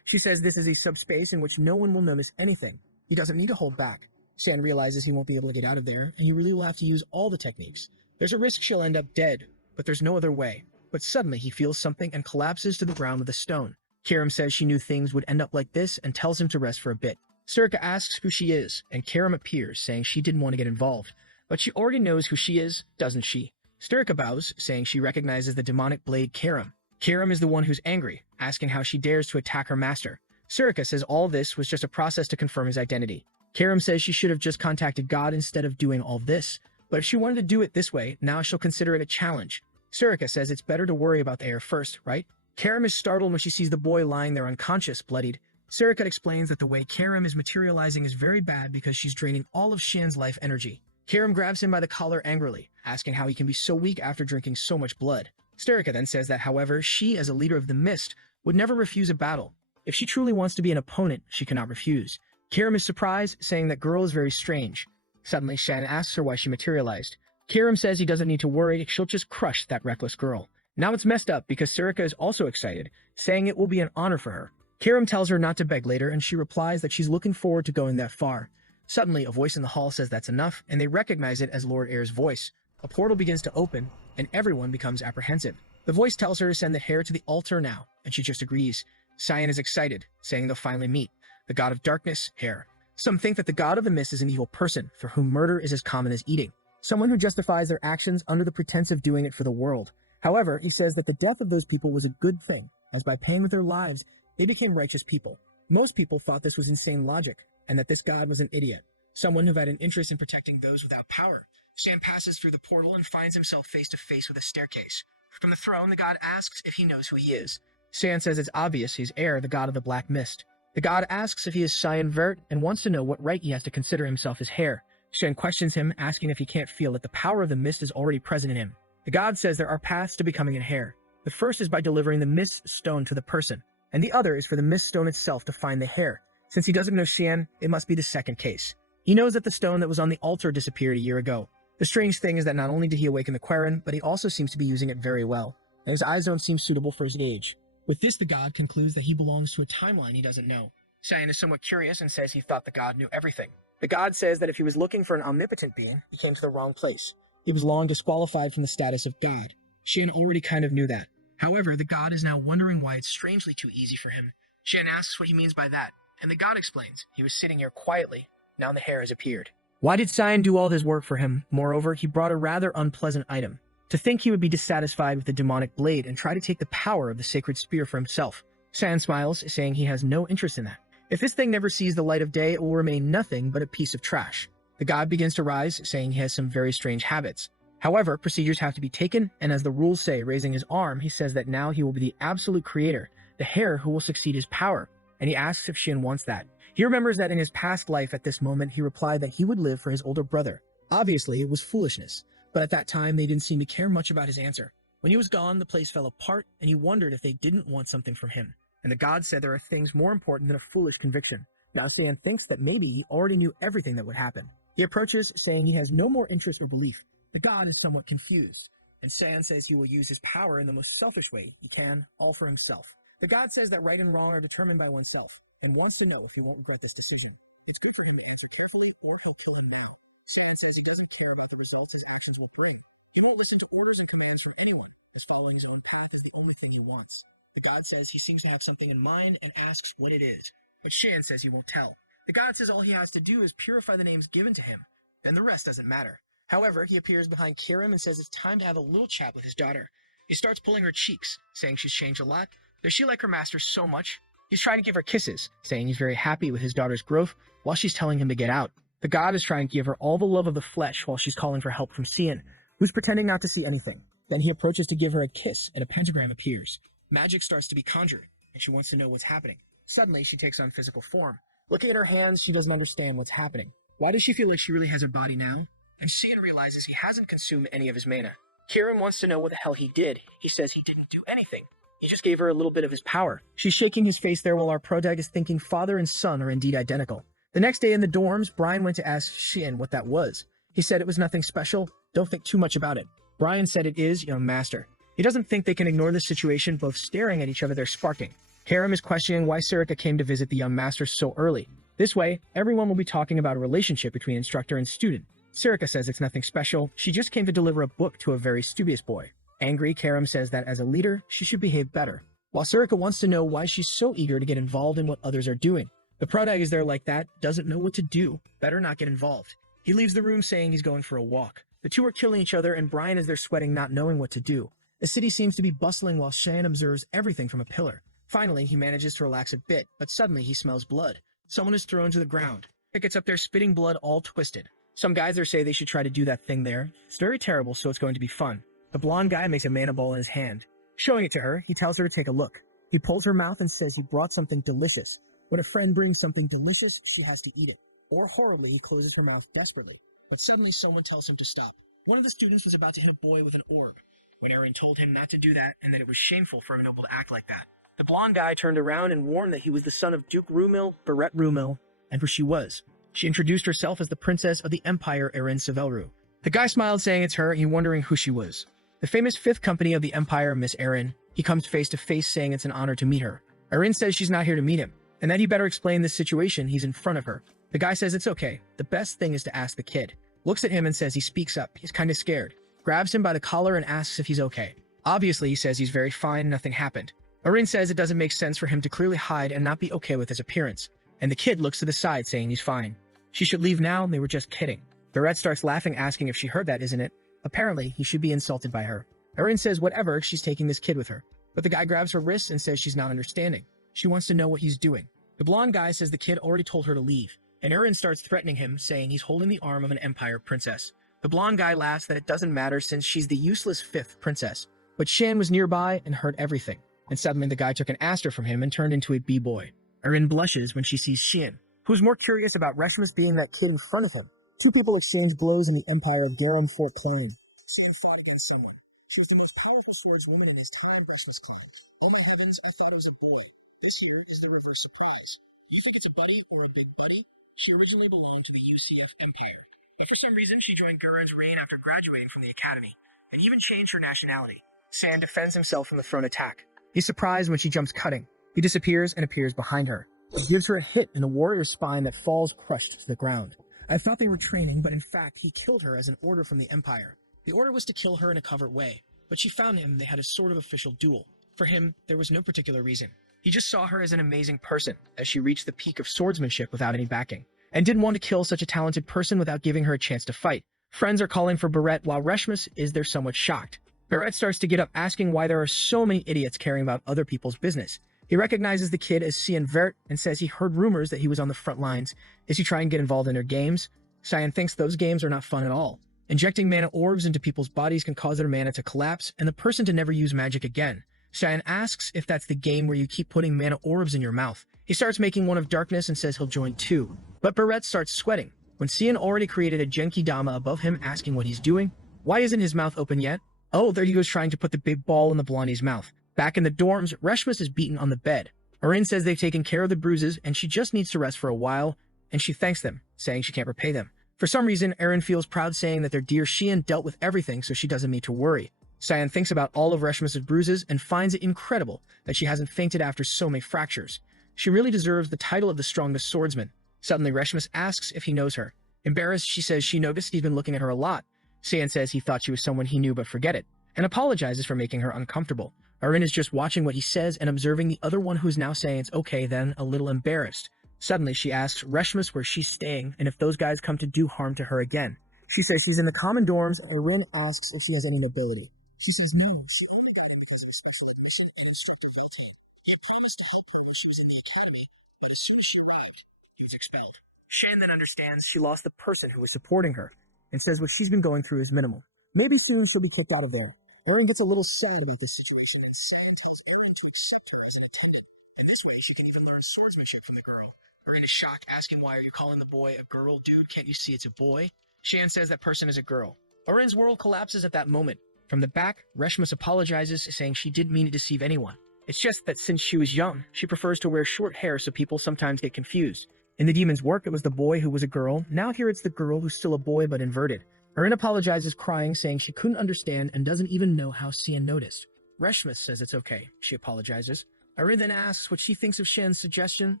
She says this is a subspace in which no one will notice anything. He doesn't need to hold back. Shan realizes he won't be able to get out of there, and he really will have to use all the techniques. There's a risk she'll end up dead, but there's no other way. But suddenly he feels something and collapses to the ground with a stone. Karam says she knew things would end up like this and tells him to rest for a bit. Surika asks who she is, and Karam appears, saying she didn't want to get involved. But she already knows who she is, doesn't she? Surika bows, saying she recognizes the demonic blade Karam. Karam is the one who's angry, asking how she dares to attack her master. Surika says all this was just a process to confirm his identity. Karam says she should have just contacted God instead of doing all this, but if she wanted to do it this way, now she'll consider it a challenge. Surika says it's better to worry about the heir first, right? Karim is startled when she sees the boy lying there unconscious, bloodied. Serica explains that the way Karim is materializing is very bad because she's draining all of Shan's life energy. Karim grabs him by the collar angrily, asking how he can be so weak after drinking so much blood. Serica then says that, however, she, as a leader of the Mist, would never refuse a battle. If she truly wants to be an opponent, she cannot refuse. Karim is surprised, saying that girl is very strange. Suddenly, Shan asks her why she materialized. Karim says he doesn't need to worry, she'll just crush that reckless girl. Now it's messed up because Serica is also excited, saying it will be an honor for her. Karim tells her not to beg later, and she replies that she's looking forward to going that far. Suddenly, a voice in the hall says that's enough, and they recognize it as Lord Air's voice. A portal begins to open, and everyone becomes apprehensive. The voice tells her to send the hair to the altar now, and she just agrees. Cyan is excited, saying they'll finally meet. The god of darkness, Hair. Some think that the god of the mist is an evil person, for whom murder is as common as eating. Someone who justifies their actions under the pretense of doing it for the world. However, he says that the death of those people was a good thing, as by paying with their lives, they became righteous people. Most people thought this was insane logic, and that this god was an idiot. Someone who had an interest in protecting those without power. Sam passes through the portal and finds himself face to face with a staircase. From the throne, the god asks if he knows who he is. Shan says it's obvious he's Air, the god of the black mist. The god asks if he is Cyan Vert and wants to know what right he has to consider himself as Hair. Shan questions him, asking if he can't feel that the power of the mist is already present in him. The god says there are paths to becoming a Hair. The first is by delivering the mist stone to the person, and the other is for the mist stone itself to find the Hair. Since he doesn't know Shan, it must be the second case. He knows that the stone that was on the altar disappeared a year ago. The strange thing is that not only did he awaken the Quarren, but he also seems to be using it very well, and his eyes don't seem suitable for his age. With this, the god concludes that he belongs to a timeline he doesn't know. Cyan is somewhat curious and says he thought the god knew everything. The god says that if he was looking for an omnipotent being, he came to the wrong place. He was long disqualified from the status of god. Shan already kind of knew that. However, the god is now wondering why it's strangely too easy for him. Shan asks what he means by that, and the god explains he was sitting here quietly. Now the hair has appeared. Why did Cyan do all this work for him? Moreover, he brought a rather unpleasant item. To think he would be dissatisfied with the demonic blade and try to take the power of the sacred spear for himself. Cyan smiles, saying he has no interest in that. If this thing never sees the light of day, it will remain nothing but a piece of trash. The god begins to rise, saying he has some very strange habits. However, procedures have to be taken, and as the rules say, raising his arm, he says that now he will be the absolute creator, the Hair who will succeed his power, and he asks if Shin wants that. He remembers that in his past life at this moment, he replied that he would live for his older brother. Obviously, it was foolishness, but at that time, they didn't seem to care much about his answer. When he was gone, the place fell apart, and he wondered if they didn't want something from him. And the god said there are things more important than a foolish conviction. Now Shan thinks that maybe he already knew everything that would happen. He approaches, saying he has no more interest or belief. The god is somewhat confused, and Shan says he will use his power in the most selfish way he can, all for himself. The god says that right and wrong are determined by oneself, and wants to know if he won't regret this decision. It's good for him to answer carefully, or he'll kill him now. Shan says he doesn't care about the results his actions will bring. He won't listen to orders and commands from anyone, as following his own path is the only thing he wants. The god says he seems to have something in mind and asks what it is, but Shan says he won't tell. The god says all he has to do is purify the names given to him, then the rest doesn't matter. However, he appears behind Kirim and says it's time to have a little chat with his daughter. He starts pulling her cheeks, saying she's changed a lot. Does she like her master so much? He's trying to give her kisses, saying he's very happy with his daughter's growth, while she's telling him to get out. The god is trying to give her all the love of the flesh while she's calling for help from Cian, who's pretending not to see anything. Then he approaches to give her a kiss, and a pentagram appears. Magic starts to be conjured, and she wants to know what's happening. Suddenly, she takes on physical form. Looking at her hands, she doesn't understand what's happening. Why does she feel like she really has a body now? And Cian realizes he hasn't consumed any of his mana. Kirim wants to know what the hell he did. He says he didn't do anything. He just gave her a little bit of his power. She's shaking his face there while our protagonist is thinking father and son are indeed identical. The next day in the dorms, Brian went to ask Shin what that was. He said it was nothing special. Don't think too much about it. Brian said it is, young master. He doesn't think they can ignore this situation, both staring at each other, they're sparking. Karim is questioning why Serica came to visit the young master so early. This way, everyone will be talking about a relationship between instructor and student. Serica says it's nothing special, she just came to deliver a book to a very studious boy. Angry, Karim says that as a leader, she should behave better. While Serica wants to know why she's so eager to get involved in what others are doing. The protag is there like that, doesn't know what to do, better not get involved. He leaves the room saying he's going for a walk. The two are killing each other and Brian is there sweating, not knowing what to do. The city seems to be bustling while Shan observes everything from a pillar. Finally, he manages to relax a bit, but suddenly he smells blood. Someone is thrown to the ground. It gets up there spitting blood all twisted. Some guys there say they should try to do that thing there. It's very terrible, so it's going to be fun. The blonde guy makes a mana ball in his hand. Showing it to her, he tells her to take a look. He pulls her mouth and says he brought something delicious. When a friend brings something delicious, she has to eat it. Or horribly, he closes her mouth desperately. But suddenly someone tells him to stop. One of the students was about to hit a boy with an orb, when Aaron told him not to do that and that it was shameful for a noble to act like that. The blonde guy turned around and warned that he was the son of Duke Rumil, Barrett Rumil, and for she was. She introduced herself as the princess of the Empire, Erin Sevelru. The guy smiled, saying it's her, and wondering who she was. The famous fifth company of the Empire, Miss Erin. He comes face to face, saying it's an honor to meet her. Erin says she's not here to meet him, and that he better explain this situation. He's in front of her. The guy says it's okay. The best thing is to ask the kid. Looks at him and says he speaks up. He's kind of scared. Grabs him by the collar and asks if he's okay. Obviously, he says he's very fine, nothing happened. Erin says it doesn't make sense for him to clearly hide and not be okay with his appearance. And the kid looks to the side, saying he's fine. She should leave now, they were just kidding. Barrett starts laughing, asking if she heard that, isn't it? Apparently, he should be insulted by her. Erin says whatever, she's taking this kid with her. But the guy grabs her wrists and says she's not understanding. She wants to know what he's doing. The blonde guy says the kid already told her to leave. And Erin starts threatening him, saying he's holding the arm of an Empire princess. The blonde guy laughs that it doesn't matter since she's the useless fifth princess. But Shan was nearby and heard everything. And suddenly the guy took an aster from him and turned into a b-boy. Erin blushes when she sees Shan, who's more curious about Reshmus being that kid in front of him. Two people exchange blows in the Empire of Garum Fort Klein. Shan fought against someone. She was the most powerful swordswoman in his town, Reshmus clan. Oh my heavens, I thought it was a boy. This here is the reverse surprise. You think it's a buddy or a big buddy? She originally belonged to the UCF Empire, but for some reason she joined Gurren's reign after graduating from the academy, and even changed her nationality. San defends himself from the thrown attack. He's surprised when she jumps cutting. He disappears and appears behind her. He gives her a hit in the warrior's spine that falls crushed to the ground. I thought they were training, but in fact he killed her as an order from the Empire. The order was to kill her in a covert way, but she found him and they had a sort of official duel. For him, there was no particular reason. He just saw her as an amazing person, as she reached the peak of swordsmanship without any backing, and didn't want to kill such a talented person without giving her a chance to fight. Friends are calling for Barrett, while Reshmus is there somewhat shocked. Barrett starts to get up, asking why there are so many idiots caring about other people's business. He recognizes the kid as Cyan Vert and says he heard rumors that he was on the front lines. Is he trying to get involved in their games? Cyan thinks those games are not fun at all. Injecting mana orbs into people's bodies can cause their mana to collapse and the person to never use magic again. Cyan asks if that's the game where you keep putting mana orbs in your mouth. He starts making one of darkness and says he'll join too. But Barrett starts sweating, when Cyan already created a Genki Dama above him, asking what he's doing. Why isn't his mouth open yet? Oh, there he goes, trying to put the big ball in the blondie's mouth. Back in the dorms, Reshmus is beaten on the bed. Erin says they've taken care of the bruises and she just needs to rest for a while, and she thanks them, saying she can't repay them. For some reason, Erin feels proud, saying that their dear Xian dealt with everything, so she doesn't need to worry. Cyan thinks about all of Reshmus' bruises and finds it incredible that she hasn't fainted after so many fractures. She really deserves the title of the strongest swordsman. Suddenly, Reshmus asks if he knows her. Embarrassed, she says she noticed he's been looking at her a lot. Cyan says he thought she was someone he knew, but forget it, and apologizes for making her uncomfortable. Erin is just watching what he says and observing the other one, who's now saying it's okay, then a little embarrassed. Suddenly, she asks Reshmus where she's staying and if those guys come to do harm to her again. She says she's in the common dorms, and Erin asks if she has any nobility. She says no, she only got in because of special admission and instructor Valtane. He promised to help her when she was in the academy, but as soon as she arrived, he was expelled. Shan then understands she lost the person who was supporting her, and says what she's been going through is minimal. Maybe soon she'll be kicked out of there. Erin gets a little sad about this situation, and Cyan tells Erin to accept her as an attendant. And this way, she can even learn swordsmanship from the girl. Erin is shocked, asking why are you calling the boy a girl, dude? Can't you see it's a boy? Shan says that person is a girl. Erin's world collapses at that moment. From the back, Reshmus apologizes, saying she didn't mean to deceive anyone. It's just that since she was young, she prefers to wear short hair, so people sometimes get confused. In the demon's work, it was the boy who was a girl. Now here it's the girl who's still a boy but inverted. Erin apologizes, crying, saying she couldn't understand and doesn't even know how Cyan noticed. Reshmus says it's okay. She apologizes. Erin then asks what she thinks of Shan's suggestion,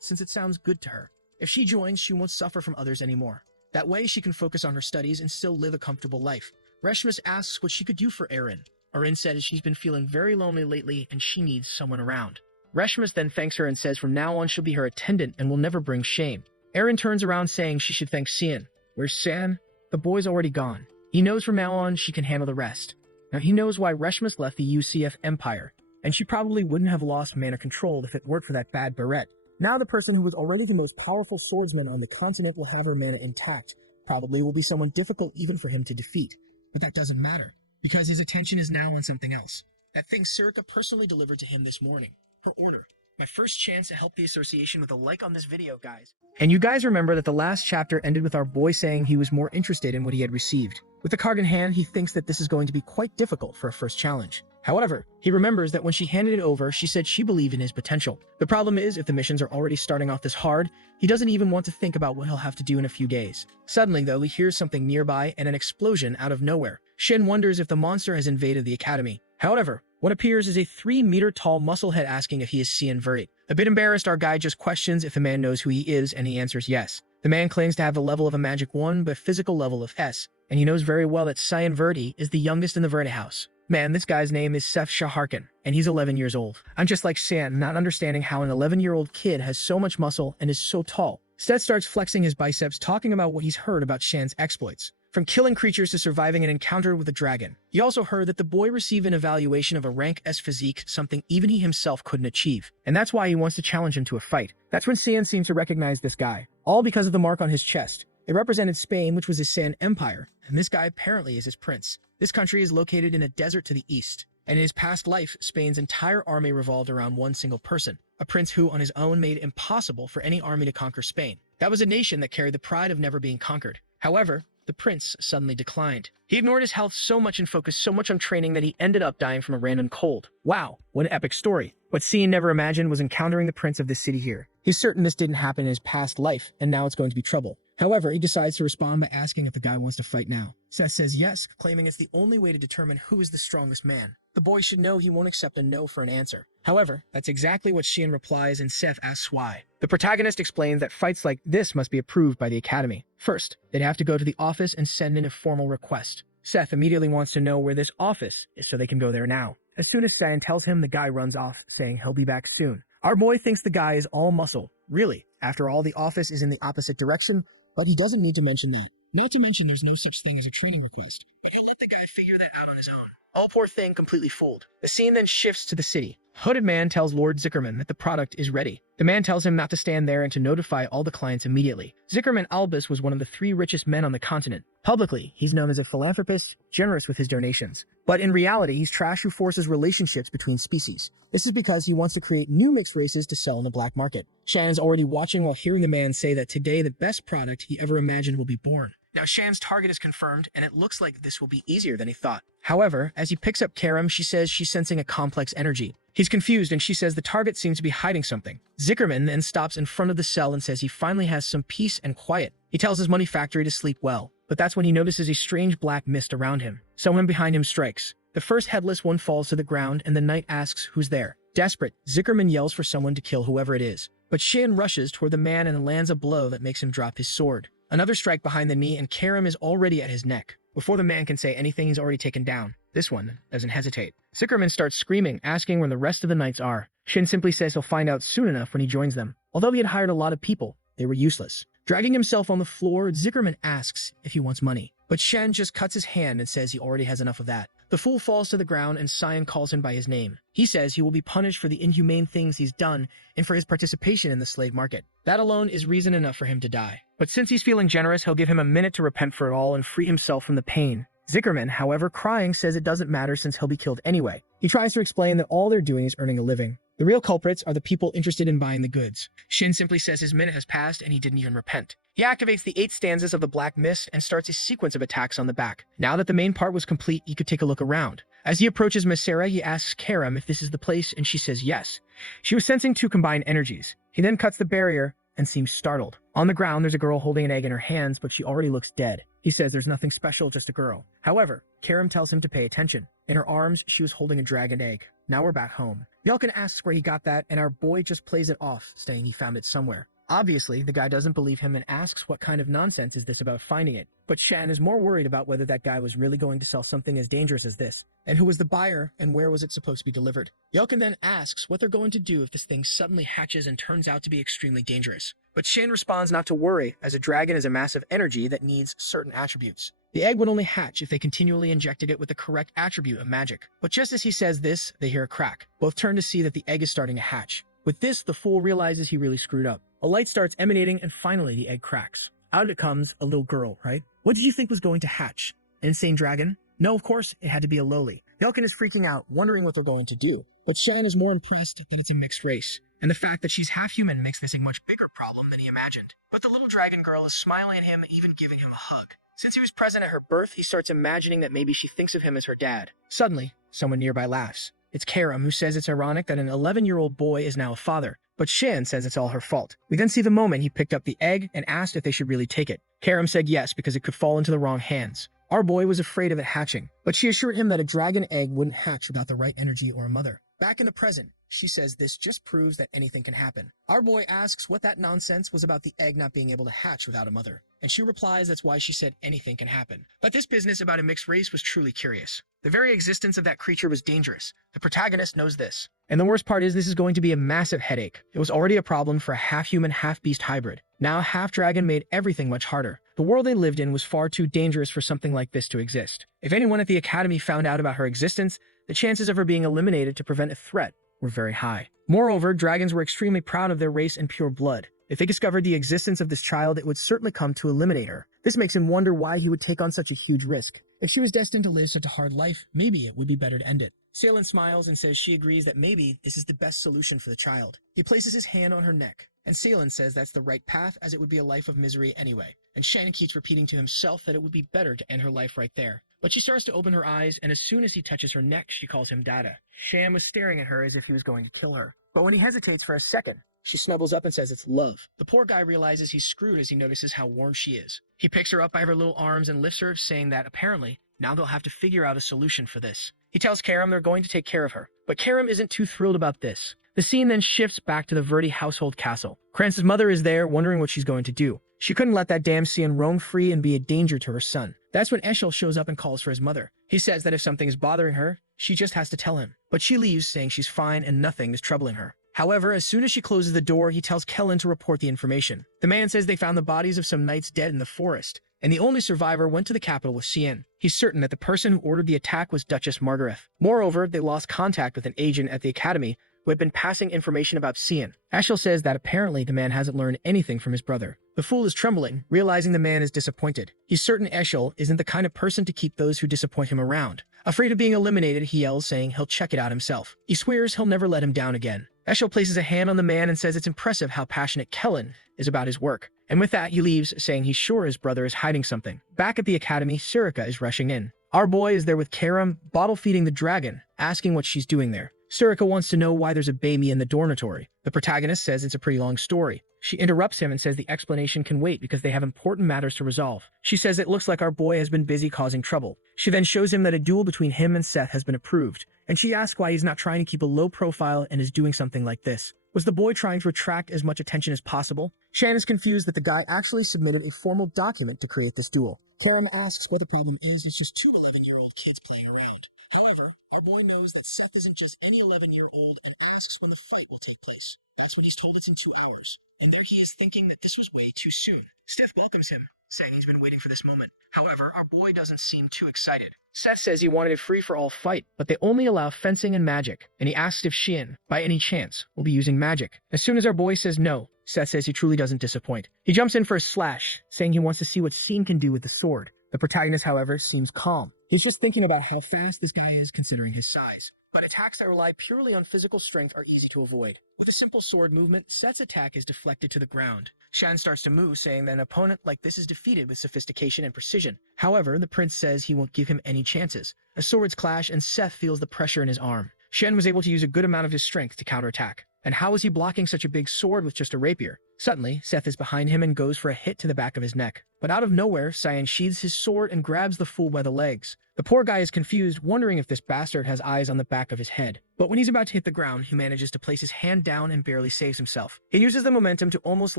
since it sounds good to her. If she joins, she won't suffer from others anymore. That way, she can focus on her studies and still live a comfortable life. Reshmus asks what she could do for Erin. Erin says she's been feeling very lonely lately and she needs someone around. Reshmus then thanks her and says from now on she'll be her attendant and will never bring shame. Erin turns around, saying she should thank Cyan. Where's San? The boy's already gone. He knows from now on she can handle the rest. Now he knows why Reshmus left the UCF Empire, and she probably wouldn't have lost mana control if it weren't for that bad Barrett. Now the person who was already the most powerful swordsman on the continent will have her mana intact. Probably will be someone difficult even for him to defeat. But that doesn't matter, because his attention is now on something else. that thing Sirica personally delivered to him this morning. Her order. My first chance to help the association with a like on this video, guys. And you guys remember that the last chapter ended with our boy saying he was more interested in what he had received. With the card in hand, he thinks that this is going to be quite difficult for a first challenge. However, he remembers that when she handed it over, she said she believed in his potential. The problem is, if the missions are already starting off this hard, he doesn't even want to think about what he'll have to do in a few days. Suddenly, though, he hears something nearby and an explosion out of nowhere. Shin wonders if the monster has invaded the academy. However, what appears is a 3-meter-tall musclehead asking if he is Cyan Verde. A bit embarrassed, our guy just questions if the man knows who he is, and he answers yes. The man claims to have the level of a magic 1, but physical level of S, and he knows very well that Cyan Verde is the youngest in the Verde house. Man, this guy's name is Seth Shaharkin, and he's 11 years old. I'm just like San, not understanding how an 11-year-old kid has so much muscle and is so tall. Seth starts flexing his biceps, talking about what he's heard about Shan's exploits. From killing creatures to surviving an encounter with a dragon. He also heard that the boy received an evaluation of a rank S physique, something even he himself couldn't achieve. And that's why he wants to challenge him to a fight. That's when Cyan seems to recognize this guy, all because of the mark on his chest. It represented Spain, which was his San Empire, and this guy apparently is his prince. This country is located in a desert to the east, and in his past life, Spain's entire army revolved around one single person, a prince who on his own made it impossible for any army to conquer Spain. That was a nation that carried the pride of never being conquered. However, the prince suddenly declined. He ignored his health so much and focused so much on training that he ended up dying from a random cold. Wow, what an epic story. What Cyan never imagined was encountering the prince of this city here. He's certain this didn't happen in his past life, and now it's going to be trouble. However, he decides to respond by asking if the guy wants to fight now. Seth says yes, claiming it's the only way to determine who is the strongest man. The boy should know he won't accept a no for an answer. However, that's exactly what Cyan replies, and Seth asks why. The protagonist explains that fights like this must be approved by the academy. First, they'd have to go to the office and send in a formal request. Seth immediately wants to know where this office is so they can go there now. As soon as Cyan tells him, the guy runs off, saying he'll be back soon. Our boy thinks the guy is all muscle. Really, after all, the office is in the opposite direction, but he doesn't need to mention that. Not to mention there's no such thing as a training request, but he'll let the guy figure that out on his own. Oh, poor thing, completely fooled. The scene then shifts to the city. Hooded man tells Lord Zickerman that the product is ready. The man tells him not to stand there and to notify all the clients immediately. Zickerman Albus was one of the 3 richest men on the continent. Publicly, he's known as a philanthropist, generous with his donations. But in reality, he's trash who forces relationships between species. This is because he wants to create new mixed races to sell in the black market. Shan is already watching while hearing the man say that today the best product he ever imagined will be born. Now Shan's target is confirmed, and it looks like this will be easier than he thought. However, as he picks up Karam, she says she's sensing a complex energy. He's confused, and she says the target seems to be hiding something. Zickerman then stops in front of the cell and says he finally has some peace and quiet. He tells his money factory to sleep well, but that's when he notices a strange black mist around him. Someone behind him strikes. The first headless one falls to the ground, and the knight asks who's there. Desperate, Zickerman yells for someone to kill whoever it is. But Shin rushes toward the man and lands a blow that makes him drop his sword. Another strike behind the knee, and Karam is already at his neck. Before the man can say anything, he's already taken down. This one doesn't hesitate. Zickerman starts screaming, asking where the rest of the knights are. Shin simply says he'll find out soon enough when he joins them. Although he had hired a lot of people, they were useless. Dragging himself on the floor, Zickerman asks if he wants money. But Shen just cuts his hand and says he already has enough of that. The fool falls to the ground and Cyan calls him by his name. He says he will be punished for the inhumane things he's done and for his participation in the slave market. That alone is reason enough for him to die. But since he's feeling generous, he'll give him a minute to repent for it all and free himself from the pain. Zickerman, however, crying, says it doesn't matter since he'll be killed anyway. He tries to explain that all they're doing is earning a living. The real culprits are the people interested in buying the goods. Shin simply says his minute has passed and he didn't even repent. He activates the 8 stanzas of the Black Mist and starts a sequence of attacks on the back. Now that the main part was complete, he could take a look around. As he approaches Masera, he asks Karam if this is the place, and she says yes. She was sensing 2 combined energies. He then cuts the barrier and seems startled. On the ground, there's a girl holding an egg in her hands, but she already looks dead. He says there's nothing special, just a girl. However, Karam tells him to pay attention. In her arms, she was holding a dragon egg. Now we're back home. Yelkin asks where he got that, and our boy just plays it off, saying he found it somewhere. Obviously, the guy doesn't believe him and asks what kind of nonsense is this about finding it. But Shan is more worried about whether that guy was really going to sell something as dangerous as this, and who was the buyer and where was it supposed to be delivered. Yelkin then asks what they're going to do if this thing suddenly hatches and turns out to be extremely dangerous. But Shan responds not to worry, as a dragon is a massive energy that needs certain attributes. The egg would only hatch if they continually injected it with the correct attribute of magic. But just as he says this, they hear a crack. Both turn to see that the egg is starting to hatch. With this, the fool realizes he really screwed up. A light starts emanating, and finally the egg cracks. Out it comes a little girl, right? What did you think was going to hatch? An insane dragon? No, of course, it had to be a lowly. Yelkin is freaking out, wondering what they're going to do. But Shan is more impressed that it's a mixed race, and the fact that she's half human makes this a much bigger problem than he imagined. But the little dragon girl is smiling at him, even giving him a hug. Since he was present at her birth, he starts imagining that maybe she thinks of him as her dad. Suddenly, someone nearby laughs. It's Karam, who says it's ironic that an 11-year-old boy is now a father, but Shan says it's all her fault. We then see the moment he picked up the egg and asked if they should really take it. Karam said yes because it could fall into the wrong hands. Our boy was afraid of it hatching, but she assured him that a dragon egg wouldn't hatch without the right energy or a mother. Back in the present, she says this just proves that anything can happen. Our boy asks what that nonsense was about the egg not being able to hatch without a mother, and she replies that's why she said anything can happen. But this business about a mixed race was truly curious. The very existence of that creature was dangerous. The protagonist knows this. And the worst part is this is going to be a massive headache. It was already a problem for a half-human, half-beast hybrid. Now half-dragon made everything much harder. The world they lived in was far too dangerous for something like this to exist. If anyone at the academy found out about her existence, the chances of her being eliminated to prevent a threat were very high. Moreover, dragons were extremely proud of their race and pure blood. If they discovered the existence of this child, it would certainly come to eliminate her. This makes him wonder why he would take on such a huge risk. If she was destined to live such a hard life, maybe it would be better to end it. Salin smiles and says she agrees that maybe this is the best solution for the child. He places his hand on her neck, and Salin says that's the right path as it would be a life of misery anyway. And Shan keeps repeating to himself that it would be better to end her life right there. But she starts to open her eyes, and as soon as he touches her neck, she calls him Dada. Shan was staring at her as if he was going to kill her. But when he hesitates for a second, she snuggles up and says it's love. The poor guy realizes he's screwed as he notices how warm she is. He picks her up by her little arms and lifts her, saying that apparently, now they'll have to figure out a solution for this. He tells Karam they're going to take care of her, but Karam isn't too thrilled about this. The scene then shifts back to the Verdi household castle. Kranz's mother is there, wondering what she's going to do. She couldn't let that damn Cian roam free and be a danger to her son. That's when Eshel shows up and calls for his mother. He says that if something is bothering her, she just has to tell him. But she leaves, saying she's fine and nothing is troubling her. However, as soon as she closes the door, he tells Kellen to report the information. The man says they found the bodies of some knights dead in the forest, and the only survivor went to the capital with Cian. He's certain that the person who ordered the attack was Duchess Margaret. Moreover, they lost contact with an agent at the academy who had been passing information about Cian. Eshel says that apparently the man hasn't learned anything from his brother. The fool is trembling, realizing the man is disappointed. He's certain Eshel isn't the kind of person to keep those who disappoint him around. Afraid of being eliminated, he yells, saying he'll check it out himself. He swears he'll never let him down again. Eshel places a hand on the man and says it's impressive how passionate Kellen is about his work. And with that, he leaves, saying he's sure his brother is hiding something. Back at the academy, Surika is rushing in. Our boy is there with Karam, bottle-feeding the dragon, asking what she's doing there. Surika wants to know why there's a baby in the dormitory. The protagonist says it's a pretty long story. She interrupts him and says the explanation can wait because they have important matters to resolve. She says it looks like our boy has been busy causing trouble. She then shows him that a duel between him and Seth has been approved, and she asks why he's not trying to keep a low profile and is doing something like this. Was the boy trying to attract as much attention as possible? Shan is confused that the guy actually submitted a formal document to create this duel. Karam asks what the problem is. It's just two 11-year-old kids playing around. However, our boy knows that Seth isn't just any 11-year-old and asks when the fight will take place. That's when he's told it's in 2 hours. And there he is thinking that this was way too soon. Seth welcomes him, saying he's been waiting for this moment. However, our boy doesn't seem too excited. Seth says he wanted a free-for-all fight, but they only allow fencing and magic, and he asks if Xian, by any chance, will be using magic. As soon as our boy says no, Seth says he truly doesn't disappoint. He jumps in for a slash, saying he wants to see what Xian can do with the sword. The protagonist, however, seems calm. He's just thinking about how fast this guy is considering his size. But attacks that rely purely on physical strength are easy to avoid. With a simple sword movement, Seth's attack is deflected to the ground. Shan starts to move, saying that an opponent like this is defeated with sophistication and precision. However, the prince says he won't give him any chances. A swords clash and Seth feels the pressure in his arm. Shen was able to use a good amount of his strength to counterattack. And how is he blocking such a big sword with just a rapier? Suddenly, Seth is behind him and goes for a hit to the back of his neck. But out of nowhere, Cyan sheathes his sword and grabs the fool by the legs. The poor guy is confused, wondering if this bastard has eyes on the back of his head. But when he's about to hit the ground, he manages to place his hand down and barely saves himself. He uses the momentum to almost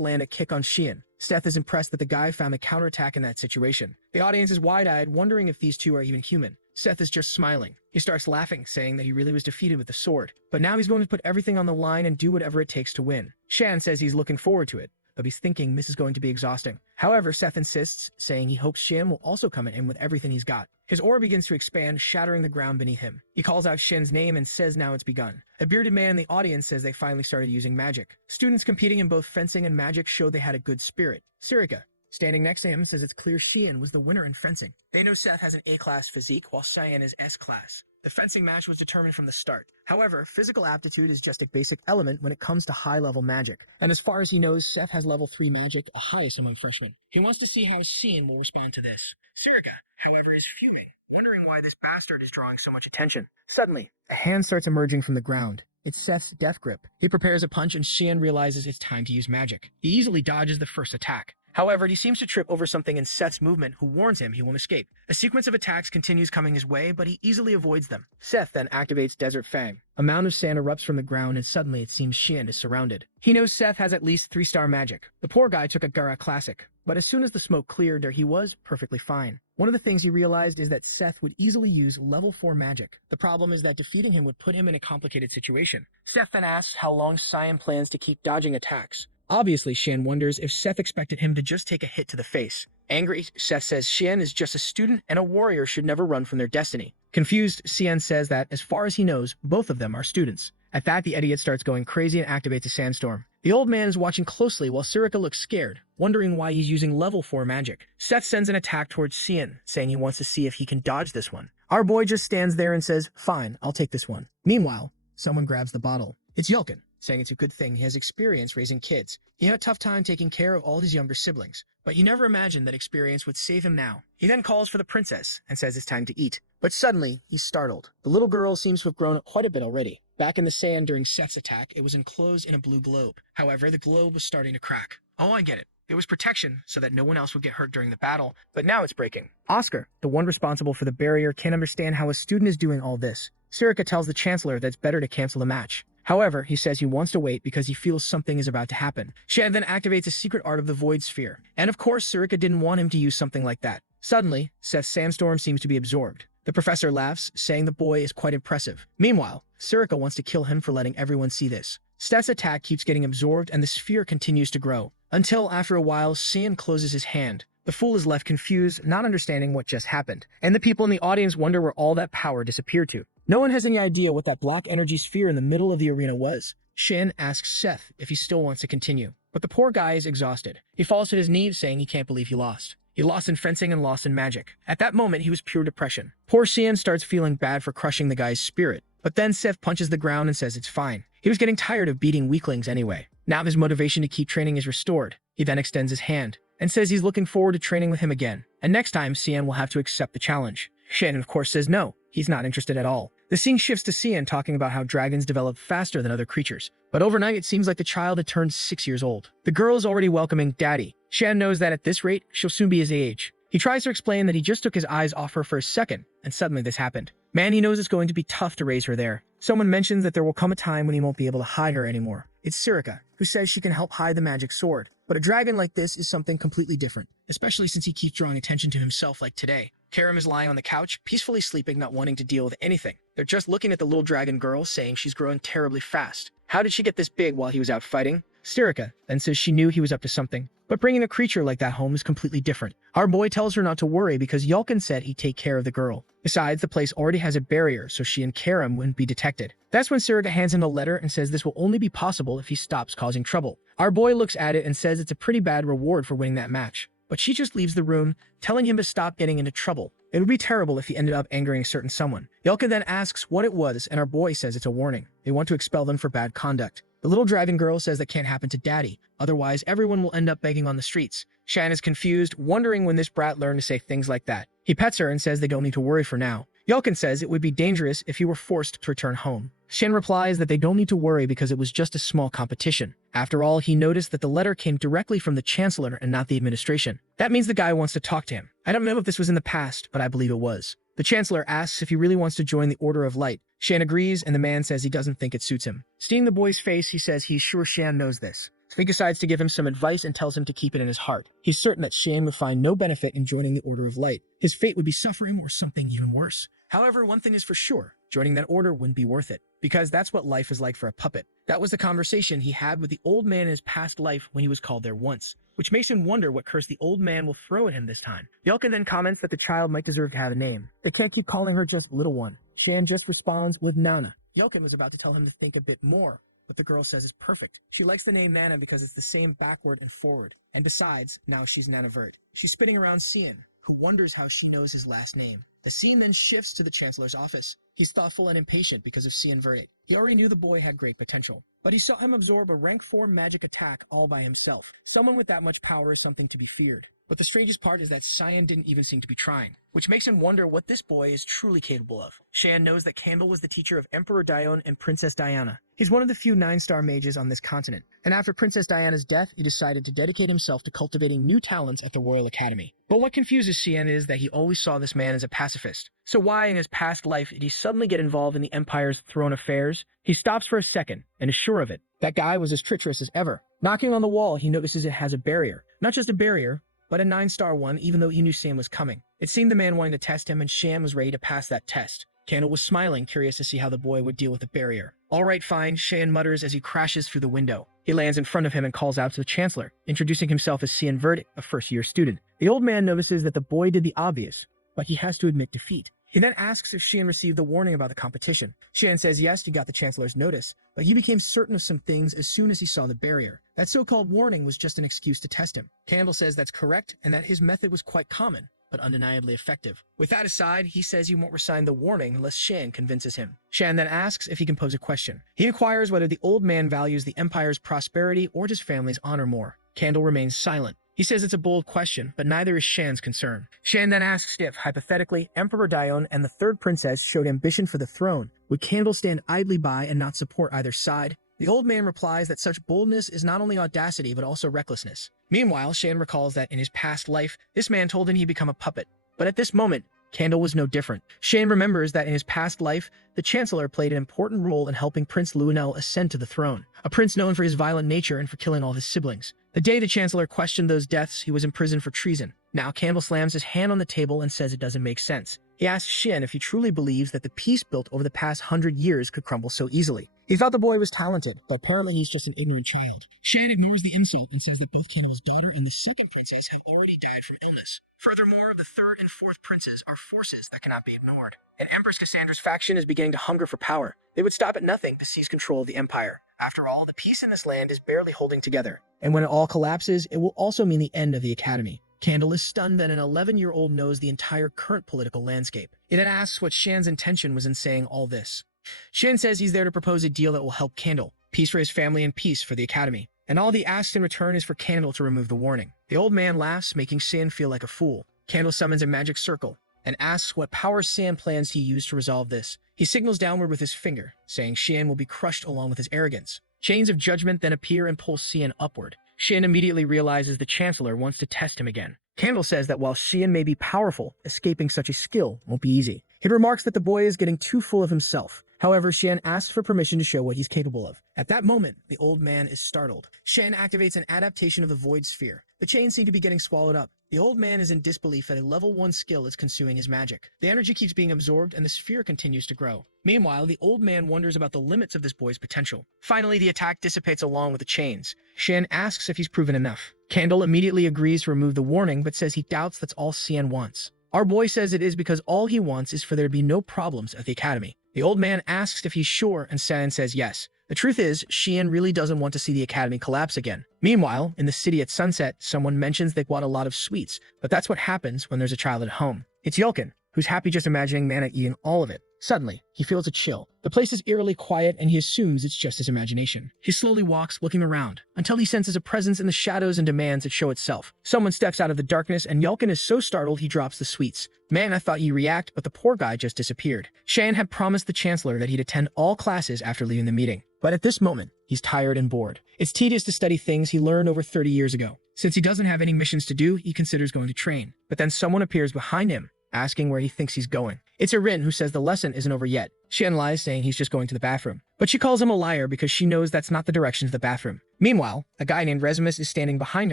land a kick on Xian. Seth is impressed that the guy found the counterattack in that situation. The audience is wide-eyed, wondering if these two are even human. Seth is just smiling. He starts laughing, saying that he really was defeated with the sword. But now he's going to put everything on the line and do whatever it takes to win. Shan says he's looking forward to it, but he's thinking this is going to be exhausting. However, Seth insists, saying he hopes Shin will also come in with everything he's got. His aura begins to expand, shattering the ground beneath him. He calls out Shin's name and says now it's begun. A bearded man in the audience says they finally started using magic. Students competing in both fencing and magic showed they had a good spirit. Surika, standing next to him, says it's clear Xian was the winner in fencing. They know Seth has an A-class physique, while Cheyenne is S-class. The fencing match was determined from the start. However, physical aptitude is just a basic element when it comes to high-level magic. And as far as he knows, Seth has level 3 magic, a highest among freshmen. He wants to see how Cian will respond to this. Sirica, however, is fuming, wondering why this bastard is drawing so much attention. Suddenly, a hand starts emerging from the ground. It's Seth's death grip. He prepares a punch and Cian realizes it's time to use magic. He easily dodges the first attack. However, he seems to trip over something in Seth's movement, who warns him he won't escape. A sequence of attacks continues coming his way, but he easily avoids them. Seth then activates Desert Fang. A mound of sand erupts from the ground and suddenly it seems Cian is surrounded. He knows Seth has at least 3-star magic. The poor guy took a Gara Classic, but as soon as the smoke cleared, there he was, perfectly fine. One of the things he realized is that Seth would easily use level 4 magic. The problem is that defeating him would put him in a complicated situation. Seth then asks how long Cian plans to keep dodging attacks. Obviously, Cian wonders if Seth expected him to just take a hit to the face. Angry, Seth says Cian is just a student and a warrior should never run from their destiny. Confused, Cian says that, as far as he knows, both of them are students. At that, the idiot starts going crazy and activates a sandstorm. The old man is watching closely while Sirica looks scared, wondering why he's using level 4 magic. Seth sends an attack towards Cian, saying he wants to see if he can dodge this one. Our boy just stands there and says, "Fine, I'll take this one." Meanwhile, someone grabs the bottle. It's Yelkin, saying it's a good thing he has experience raising kids. He had a tough time taking care of all his younger siblings, but he never imagined that experience would save him now. He then calls for the princess and says it's time to eat. But suddenly, he's startled. The little girl seems to have grown quite a bit already. Back in the sand during Seth's attack, it was enclosed in a blue globe. However, the globe was starting to crack. Oh, I get it. It was protection so that no one else would get hurt during the battle, but now it's breaking. Oscar, the one responsible for the barrier, can't understand how a student is doing all this. Sirica tells the chancellor that it's better to cancel the match. However, he says he wants to wait because he feels something is about to happen. Shan then activates a secret art of the Void Sphere. And of course, Sirica didn't want him to use something like that. Suddenly, Seth's sandstorm seems to be absorbed. The professor laughs, saying the boy is quite impressive. Meanwhile, Sirica wants to kill him for letting everyone see this. Seth's attack keeps getting absorbed and the sphere continues to grow. Until, after a while, Cian closes his hand. The fool is left confused, not understanding what just happened. And the people in the audience wonder where all that power disappeared to. No one has any idea what that black energy sphere in the middle of the arena was. Shin asks Seth if he still wants to continue. But the poor guy is exhausted. He falls to his knees, saying he can't believe he lost. He lost in fencing and lost in magic. At that moment, he was pure depression. Poor Cian starts feeling bad for crushing the guy's spirit. But then Seth punches the ground and says it's fine. He was getting tired of beating weaklings anyway. Now his motivation to keep training is restored. He then extends his hand and says he's looking forward to training with him again. And next time, Cian will have to accept the challenge. Shannon, of course, says no. He's not interested at all. The scene shifts to Cian talking about how dragons develop faster than other creatures. But overnight, it seems like the child had turned 6 years old. The girl is already welcoming Daddy. Shan knows that at this rate, she'll soon be his age. He tries to explain that he just took his eyes off her for a second, and suddenly this happened. Man, he knows it's going to be tough to raise her there. Someone mentions that there will come a time when he won't be able to hide her anymore. It's Sirica, who says she can help hide the magic sword. But a dragon like this is something completely different, especially since he keeps drawing attention to himself like today. Karam is lying on the couch, peacefully sleeping, not wanting to deal with anything. They're just looking at the little dragon girl, saying she's growing terribly fast. How did she get this big while he was out fighting? Sirica then says she knew he was up to something. But bringing a creature like that home is completely different. Our boy tells her not to worry because Yulkin said he'd take care of the girl. Besides, the place already has a barrier, so she and Karam wouldn't be detected. That's when Sirica hands him a letter and says this will only be possible if he stops causing trouble. Our boy looks at it and says it's a pretty bad reward for winning that match. But she just leaves the room, telling him to stop getting into trouble. It would be terrible if he ended up angering a certain someone. Yulkin then asks what it was, and our boy says it's a warning. They want to expel them for bad conduct. The little dragon girl says that can't happen to Daddy, otherwise everyone will end up begging on the streets. Shan is confused, wondering when this brat learned to say things like that. He pets her and says they don't need to worry for now. Yulkin says it would be dangerous if he were forced to return home. Shin replies that they don't need to worry because it was just a small competition. After all, he noticed that the letter came directly from the Chancellor and not the administration. That means the guy wants to talk to him. I don't know if this was in the past, but I believe it was. The Chancellor asks if he really wants to join the Order of Light. Shan agrees, and the man says he doesn't think it suits him. Seeing the boy's face, he says he's sure Shan knows this. So he decides to give him some advice and tells him to keep it in his heart. He's certain that Shan would find no benefit in joining the Order of Light. His fate would be suffering or something even worse. However, one thing is for sure, joining that order wouldn't be worth it, because that's what life is like for a puppet. That was the conversation he had with the old man in his past life when he was called there once, which makes him wonder what curse the old man will throw at him this time. Yulkin then comments that the child might deserve to have a name. They can't keep calling her just Little One. Shan just responds with Nana. Yulkin was about to tell him to think a bit more, but the girl says it's perfect. She likes the name Nana because it's the same backward and forward. And besides, now she's Nanavert. She's spinning around Cian, who wonders how she knows his last name. The scene then shifts to the Chancellor's office. He's thoughtful and impatient because of Cian's verdict. He already knew the boy had great potential, but he saw him absorb a rank 4 magic attack all by himself. Someone with that much power is something to be feared. But the strangest part is that Cian didn't even seem to be trying, which makes him wonder what this boy is truly capable of. Shan knows that Candle was the teacher of Emperor Dione and Princess Diana. He's one of the few 9-star mages on this continent, and after Princess Diana's death, he decided to dedicate himself to cultivating new talents at the Royal Academy. But what confuses Cian is that he always saw this man as a pacifist. So why in his past life did he suddenly get involved in the Empire's throne affairs? He stops for a second and is sure of it. That guy was as treacherous as ever. Knocking on the wall, he notices it has a barrier. Not just a barrier, but a 9-star one, even though he knew Sam was coming. It seemed the man wanted to test him, and Shan was ready to pass that test. Candle was smiling, curious to see how the boy would deal with the barrier. "All right, fine," Shan mutters as he crashes through the window. He lands in front of him and calls out to the Chancellor, introducing himself as Cian Verdict, a first-year student. The old man notices that the boy did the obvious, but he has to admit defeat. He then asks if Shan received the warning about the competition. Shan says yes, he got the Chancellor's notice, but he became certain of some things as soon as he saw the barrier. That so-called warning was just an excuse to test him. Candle says that's correct and that his method was quite common, but undeniably effective. With that aside, he says he won't resign the warning unless Shan convinces him. Shan then asks if he can pose a question. He inquires whether the old man values the Empire's prosperity or his family's honor more. Candle remains silent. He says it's a bold question, but neither is Shan's concern. Shan then asks if, hypothetically, Emperor Dione and the third princess showed ambition for the throne. Would Candle stand idly by and not support either side? The old man replies that such boldness is not only audacity, but also recklessness. Meanwhile, Shan recalls that in his past life, this man told him he'd become a puppet. But at this moment, Candle was no different. Shan remembers that in his past life, the Chancellor played an important role in helping Prince Luenel ascend to the throne, a prince known for his violent nature and for killing all his siblings. The day the Chancellor questioned those deaths, he was imprisoned for treason. Now Candle slams his hand on the table and says it doesn't make sense. He asks Shan if he truly believes that the peace built over the past 100 years could crumble so easily. He thought the boy was talented, but apparently he's just an ignorant child. Shan ignores the insult and says that both Candle's daughter and the second princess have already died from illness. Furthermore, the third and fourth princes are forces that cannot be ignored. And Empress Cassandra's faction is beginning to hunger for power. They would stop at nothing to seize control of the empire. After all, the peace in this land is barely holding together. And when it all collapses, it will also mean the end of the academy. Candle is stunned that an 11-year-old knows the entire current political landscape. He then asks what Shan's intention was in saying all this. Shan says he's there to propose a deal that will help Candle. Peace for his family and peace for the academy. And all he asks in return is for Candle to remove the warning. The old man laughs, making Shan feel like a fool. Candle summons a magic circle and asks what power Shan plans to use to resolve this. He signals downward with his finger, saying Shan will be crushed along with his arrogance. Chains of judgment then appear and pull Shan upward. Shan immediately realizes the Chancellor wants to test him again. Candle says that while Shan may be powerful, escaping such a skill won't be easy. He remarks that the boy is getting too full of himself. However, Shan asks for permission to show what he's capable of. At that moment, the old man is startled. Shan activates an adaptation of the Void Sphere. The chains seem to be getting swallowed up. The old man is in disbelief that a level 1 skill is consuming his magic. The energy keeps being absorbed and the sphere continues to grow. Meanwhile, the old man wonders about the limits of this boy's potential. Finally, the attack dissipates along with the chains. Shan asks if he's proven enough. Candle immediately agrees to remove the warning, but says he doubts that's all Cian wants. Our boy says it is because all he wants is for there to be no problems at the academy. The old man asks if he's sure, and Cian says yes. The truth is, Shan really doesn't want to see the academy collapse again. Meanwhile, in the city at sunset, someone mentions they bought a lot of sweets, but that's what happens when there's a child at home. It's Yulkin, who's happy just imagining Mana eating all of it. Suddenly, he feels a chill. The place is eerily quiet and he assumes it's just his imagination. He slowly walks, looking around, until he senses a presence in the shadows and demands it show itself. Someone steps out of the darkness and Yulkin is so startled he drops the sweets. Mana thought he'd react, but the poor guy just disappeared. Shan had promised the Chancellor that he'd attend all classes after leaving the meeting. But at this moment, he's tired and bored. It's tedious to study things he learned over 30 years ago. Since he doesn't have any missions to do, he considers going to train. But then someone appears behind him, asking where he thinks he's going. It's Erin, who says the lesson isn't over yet. Shan lies, saying he's just going to the bathroom. But she calls him a liar because she knows that's not the direction to the bathroom. Meanwhile, a guy named Resimus is standing behind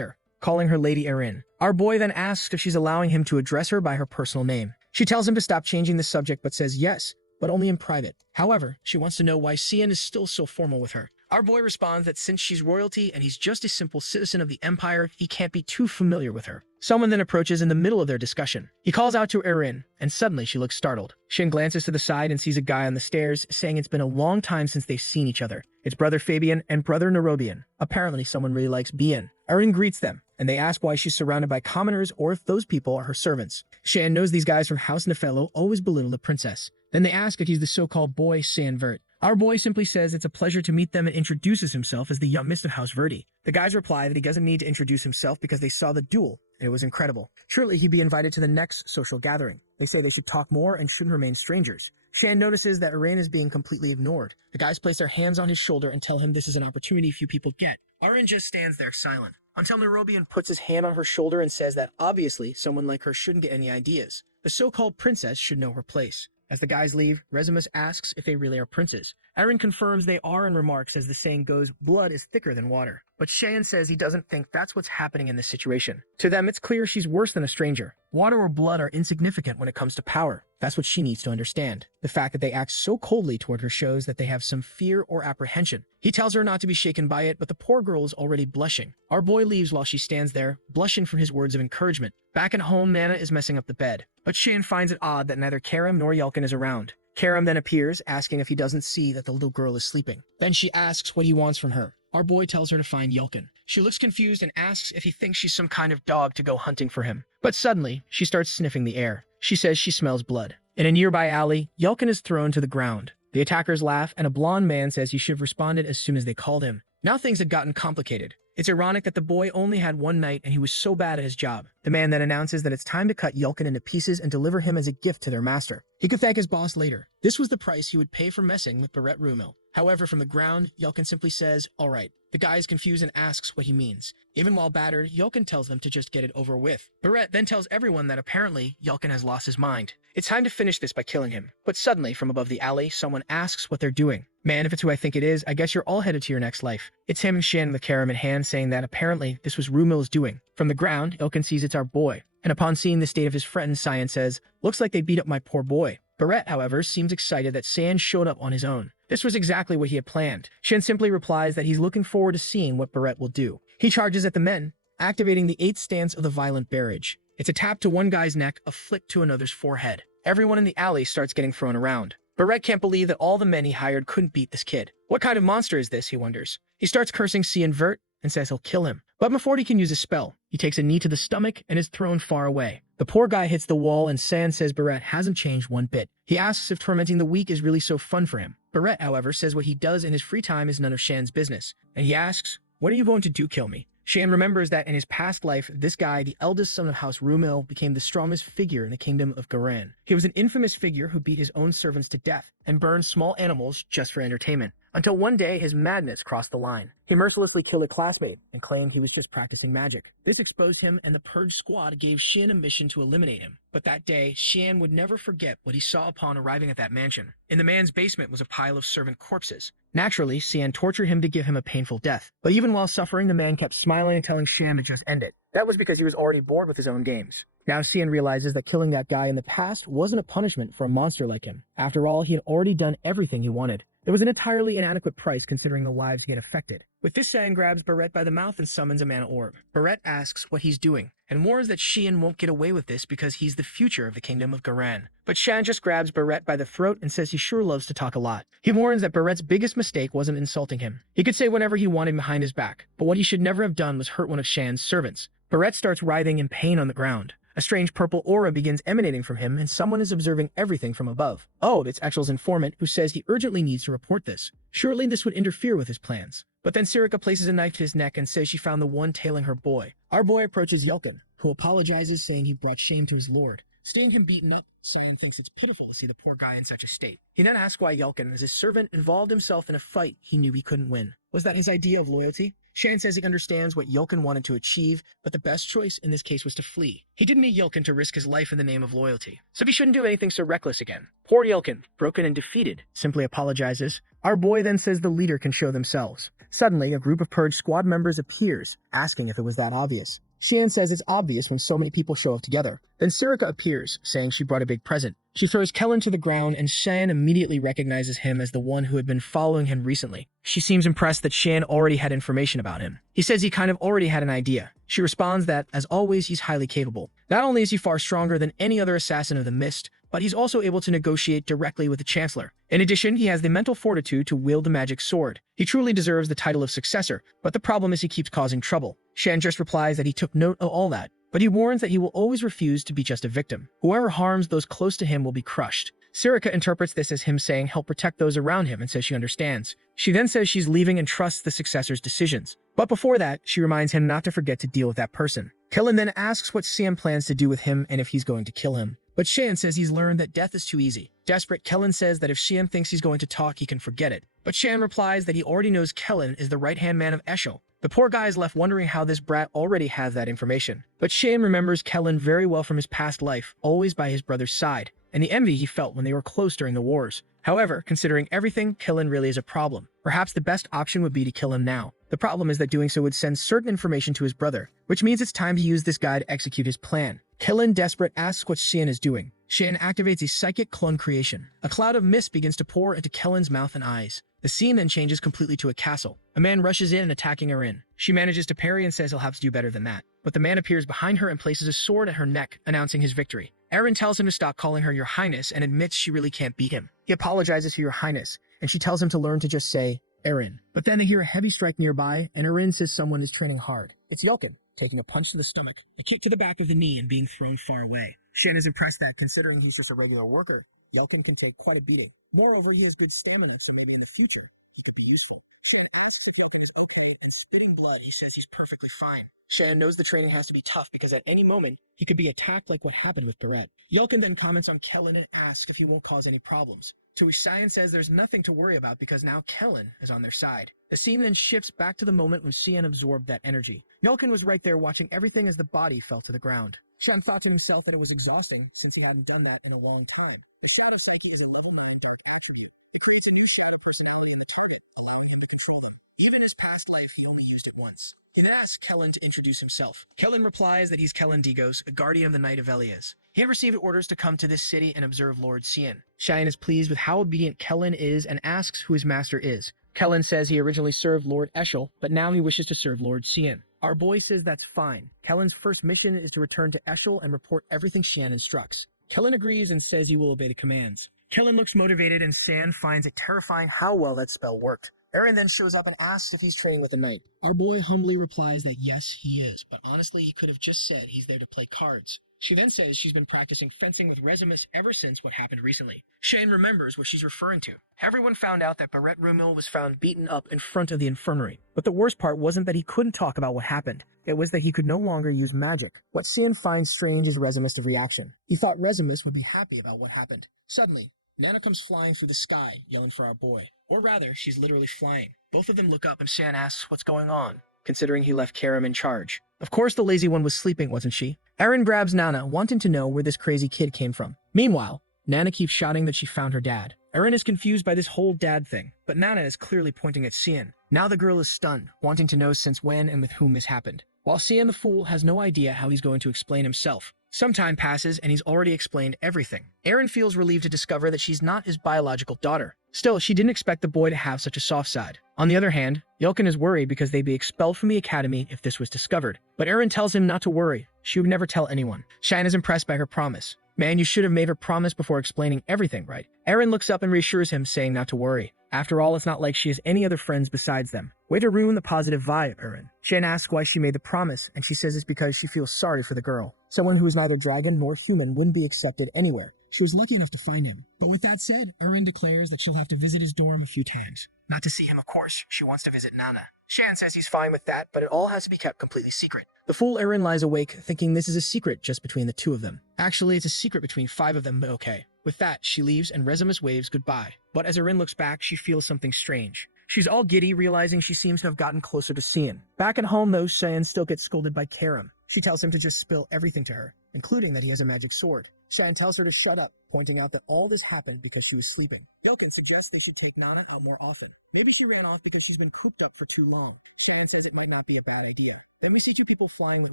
her, calling her Lady Erin. Our boy then asks if she's allowing him to address her by her personal name. She tells him to stop changing the subject but says yes, but only in private. However, she wants to know why Cian is still so formal with her. Our boy responds that since she's royalty and he's just a simple citizen of the Empire, he can't be too familiar with her. Someone then approaches in the middle of their discussion. He calls out to Erin, and suddenly she looks startled. Shin glances to the side and sees a guy on the stairs, saying it's been a long time since they've seen each other. It's brother Fabian and brother Nerobian. Apparently someone really likes Bian. Erin greets them, and they ask why she's surrounded by commoners or if those people are her servants. Shan knows these guys from House Yahello always belittle the princess. Then they ask if he's the so-called boy San Vert. Our boy simply says it's a pleasure to meet them and introduces himself as the young Mist of House Verdi. The guys reply that he doesn't need to introduce himself because they saw the duel, and it was incredible. Surely he'd be invited to the next social gathering. They say they should talk more and shouldn't remain strangers. Shan notices that Erin is being completely ignored. The guys place their hands on his shoulder and tell him this is an opportunity few people get. Erin just stands there silent, until Nairobian puts his hand on her shoulder and says that obviously someone like her shouldn't get any ideas. The so-called princess should know her place. As the guys leave, Rezimus asks if they really are princes. Erin confirms they are and remarks, as the saying goes, blood is thicker than water. But Shan says he doesn't think that's what's happening in this situation. To them, it's clear she's worse than a stranger. Water or blood are insignificant when it comes to power. That's what she needs to understand. The fact that they act so coldly toward her shows that they have some fear or apprehension. He tells her not to be shaken by it, but the poor girl is already blushing. Our boy leaves while she stands there, blushing for his words of encouragement. Back at home, Nana is messing up the bed. But Shan finds it odd that neither Karam nor Yelkin is around. Karam then appears, asking if he doesn't see that the little girl is sleeping. Then she asks what he wants from her. Our boy tells her to find Yelkin. She looks confused and asks if he thinks she's some kind of dog to go hunting for him. But suddenly, she starts sniffing the air. She says she smells blood. In a nearby alley, Yelkin is thrown to the ground. The attackers laugh, and a blonde man says he should have responded as soon as they called him. Now things had gotten complicated. It's ironic that the boy only had one night and he was so bad at his job. The man then announces that it's time to cut Yelkin into pieces and deliver him as a gift to their master. He could thank his boss later. This was the price he would pay for messing with Barrett Rumil. However, from the ground, Yelkin simply says, all right. The guy is confused and asks what he means. Even while battered, Yelkin tells them to just get it over with. Barrett then tells everyone that apparently Yelkin has lost his mind. It's time to finish this by killing him. But suddenly, from above the alley, someone asks what they're doing. Man, if it's who I think it is, I guess you're all headed to your next life. It's him and Shan with Karam in hand, saying that apparently this was Rumil's doing. From the ground, Yelkin sees it's our boy. And upon seeing the state of his friend, Cyan says, looks like they beat up my poor boy. Barrett, however, seems excited that San showed up on his own. This was exactly what he had planned. Shen simply replies that he's looking forward to seeing what Barrett will do. He charges at the men, activating the 8th stance of the violent barrage. It's a tap to one guy's neck, a flick to another's forehead. Everyone in the alley starts getting thrown around. Barrett can't believe that all the men he hired couldn't beat this kid. What kind of monster is this, he wonders. He starts cursing Cian Vert and says he'll kill him. But before he can use a spell, he takes a knee to the stomach and is thrown far away. The poor guy hits the wall and San says Barrett hasn't changed one bit. He asks if tormenting the weak is really so fun for him. Barrett, however, says what he does in his free time is none of Shan's business. And he asks, what are you going to do, kill me? Shan remembers that in his past life, this guy, the eldest son of House Rumil, became the strongest figure in the kingdom of Garan. He was an infamous figure who beat his own servants to death and burned small animals just for entertainment. Until one day, his madness crossed the line. He mercilessly killed a classmate and claimed he was just practicing magic. This exposed him, and the Purge Squad gave Shan a mission to eliminate him. But that day, Shan would never forget what he saw upon arriving at that mansion. In the man's basement was a pile of servant corpses. Naturally, Cian tortured him to give him a painful death. But even while suffering, the man kept smiling and telling Shan to just end it. That was because he was already bored with his own games. Now Cian realizes that killing that guy in the past wasn't a punishment for a monster like him. After all, he had already done everything he wanted. It was an entirely inadequate price considering the lives he had affected. With this, Cian grabs Barrett by the mouth and summons a mana orb. Barrett asks what he's doing, and warns that Cian won't get away with this because he's the future of the kingdom of Garan. But Shan just grabs Barrett by the throat and says he sure loves to talk a lot. He warns that Barrett's biggest mistake wasn't insulting him. He could say whatever he wanted behind his back, but what he should never have done was hurt one of Shan's servants. Barrett starts writhing in pain on the ground. A strange purple aura begins emanating from him, and someone is observing everything from above. Oh, it's Exel's informant, who says he urgently needs to report this. Surely this would interfere with his plans. But then Sirika places a knife to his neck and says she found the one tailing her boy. Our boy approaches Yelkin, who apologizes, saying he brought shame to his lord. Seeing him beaten up, Cyan thinks it's pitiful to see the poor guy in such a state. He then asks why Yelkin, as his servant, involved himself in a fight he knew he couldn't win. Was that his idea of loyalty? Shan says he understands what Yelkin wanted to achieve, but the best choice in this case was to flee. He didn't need Yelkin to risk his life in the name of loyalty, so he shouldn't do anything so reckless again. Poor Yelkin, broken and defeated, simply apologizes. Our boy then says the leader can show themselves. Suddenly, a group of Purge Squad members appears, asking if it was that obvious. Shan says it's obvious when so many people show up together. Then Sirika appears, saying she brought a big present. She throws Kellen to the ground, and Shan immediately recognizes him as the one who had been following him recently. She seems impressed that Shan already had information about him. He says he kind of already had an idea. She responds that, as always, he's highly capable. Not only is he far stronger than any other assassin of the Mist, but he's also able to negotiate directly with the Chancellor. In addition, he has the mental fortitude to wield the magic sword. He truly deserves the title of successor, but the problem is he keeps causing trouble. Shan just replies that he took note of all that, but he warns that he will always refuse to be just a victim. Whoever harms those close to him will be crushed. Sirika interprets this as him saying help protect those around him and says she understands. She then says she's leaving and trusts the successor's decisions. But before that, she reminds him not to forget to deal with that person. Kellen then asks what Sian plans to do with him and if he's going to kill him. But Shan says he's learned that death is too easy. Desperate, Kellen says that if Shan thinks he's going to talk, he can forget it. But Shan replies that he already knows Kellen is the right-hand man of Eshel. The poor guy is left wondering how this brat already has that information. But Shan remembers Kellen very well from his past life, always by his brother's side, and the envy he felt when they were close during the wars. However, considering everything, Kellen really is a problem. Perhaps the best option would be to kill him now. The problem is that doing so would send certain information to his brother, which means it's time to use this guy to execute his plan. Kellen, desperate, asks what Shan is doing. Shan activates a psychic clone creation. A cloud of mist begins to pour into Kellen's mouth and eyes. The scene then changes completely to a castle. A man rushes in and attacking Erin. She manages to parry and says he'll have to do better than that. But the man appears behind her and places a sword at her neck, announcing his victory. Erin tells him to stop calling her Your Highness and admits she really can't beat him. He apologizes to Your Highness, and she tells him to learn to just say, Erin. But then they hear a heavy strike nearby, and Erin says someone is training hard. It's Yelkin, taking a punch to the stomach, a kick to the back of the knee, and being thrown far away. Shan is impressed that, considering he's just a regular worker, Yelkin can take quite a beating. Moreover, he has good stamina, so maybe in the future, he could be useful. Shan asks if Yelkin is okay, and spitting blood, he says he's perfectly fine. Shan knows the training has to be tough because at any moment, he could be attacked like what happened with Barrett. Yelkin then comments on Kellen and asks if he won't cause any problems, to which Cyan says there's nothing to worry about because now Kellen is on their side. The scene then shifts back to the moment when Cyan absorbed that energy. Yelkin was right there watching everything as the body fell to the ground. Shan thought to himself that it was exhausting since he hadn't done that in a long time. The Shadow Psyche is a level 9 dark attribute. It creates a new shadow personality in the target, allowing him to control them. Even in his past life, he only used it once. He then asks Kellen to introduce himself. Kellen replies that he's Kellen Digos, a guardian of the Knight of Elias. He had received orders to come to this city and observe Lord Cyan. Cheyenne is pleased with how obedient Kellen is and asks who his master is. Kellen says he originally served Lord Eshel, but now he wishes to serve Lord Cyan. Our boy says that's fine. Kellen's first mission is to return to Eshel and report everything Cyan instructs. Kellen agrees and says he will obey the commands. Kellen looks motivated and Cyan finds it terrifying how well that spell worked. Aaron then shows up and asks if he's training with a knight. Our boy humbly replies that yes, he is, but honestly he could have just said he's there to play cards. She then says she's been practicing fencing with Resimus ever since what happened recently. Shane remembers what she's referring to. Everyone found out that Barrett Rumil was found beaten up in front of the infirmary. But the worst part wasn't that he couldn't talk about what happened. It was that he could no longer use magic. What Cyan finds strange is Resimus' reaction. He thought Resimus would be happy about what happened. Suddenly, Nana comes flying through the sky, yelling for our boy. Or rather, she's literally flying. Both of them look up and Shan asks what's going on, considering he left Karam in charge. Of course the lazy one was sleeping, wasn't she? Aaron grabs Nana, wanting to know where this crazy kid came from. Meanwhile, Nana keeps shouting that she found her dad. Aaron is confused by this whole dad thing, but Nana is clearly pointing at Cyan. Now the girl is stunned, wanting to know since when and with whom this happened. While Cyan the fool has no idea how he's going to explain himself. Some time passes and he's already explained everything. Aaron feels relieved to discover that she's not his biological daughter. Still, she didn't expect the boy to have such a soft side. On the other hand, Yelkin is worried because they'd be expelled from the academy if this was discovered. But Aaron tells him not to worry. She would never tell anyone. Shine is impressed by her promise. Man, you should have made her promise before explaining everything, right? Aaron looks up and reassures him, saying not to worry. After all, it's not like she has any other friends besides them. Way to ruin the positive vibe, Aaron. Shane asks why she made the promise, and she says it's because she feels sorry for the girl. Someone who is neither dragon nor human wouldn't be accepted anywhere. She was lucky enough to find him. But with that said, Aaron declares that she'll have to visit his dorm a few times. Not to see him, of course. She wants to visit Nana. Shan says he's fine with that, but it all has to be kept completely secret. The fool Aaron lies awake, thinking this is a secret just between the two of them. Actually, it's a secret between 5 of them, but okay. With that, she leaves and Resimus waves goodbye. But as Aaron looks back, she feels something strange. She's all giddy, realizing she seems to have gotten closer to Cyan. Back at home, though, Cyan still gets scolded by Karam. She tells him to just spill everything to her, including that he has a magic sword. Cyan tells her to shut up, pointing out that all this happened because she was sleeping. Yelkin suggests they should take Nana out more often. Maybe she ran off because she's been cooped up for too long. Cyan says it might not be a bad idea. Then we see 2 people flying with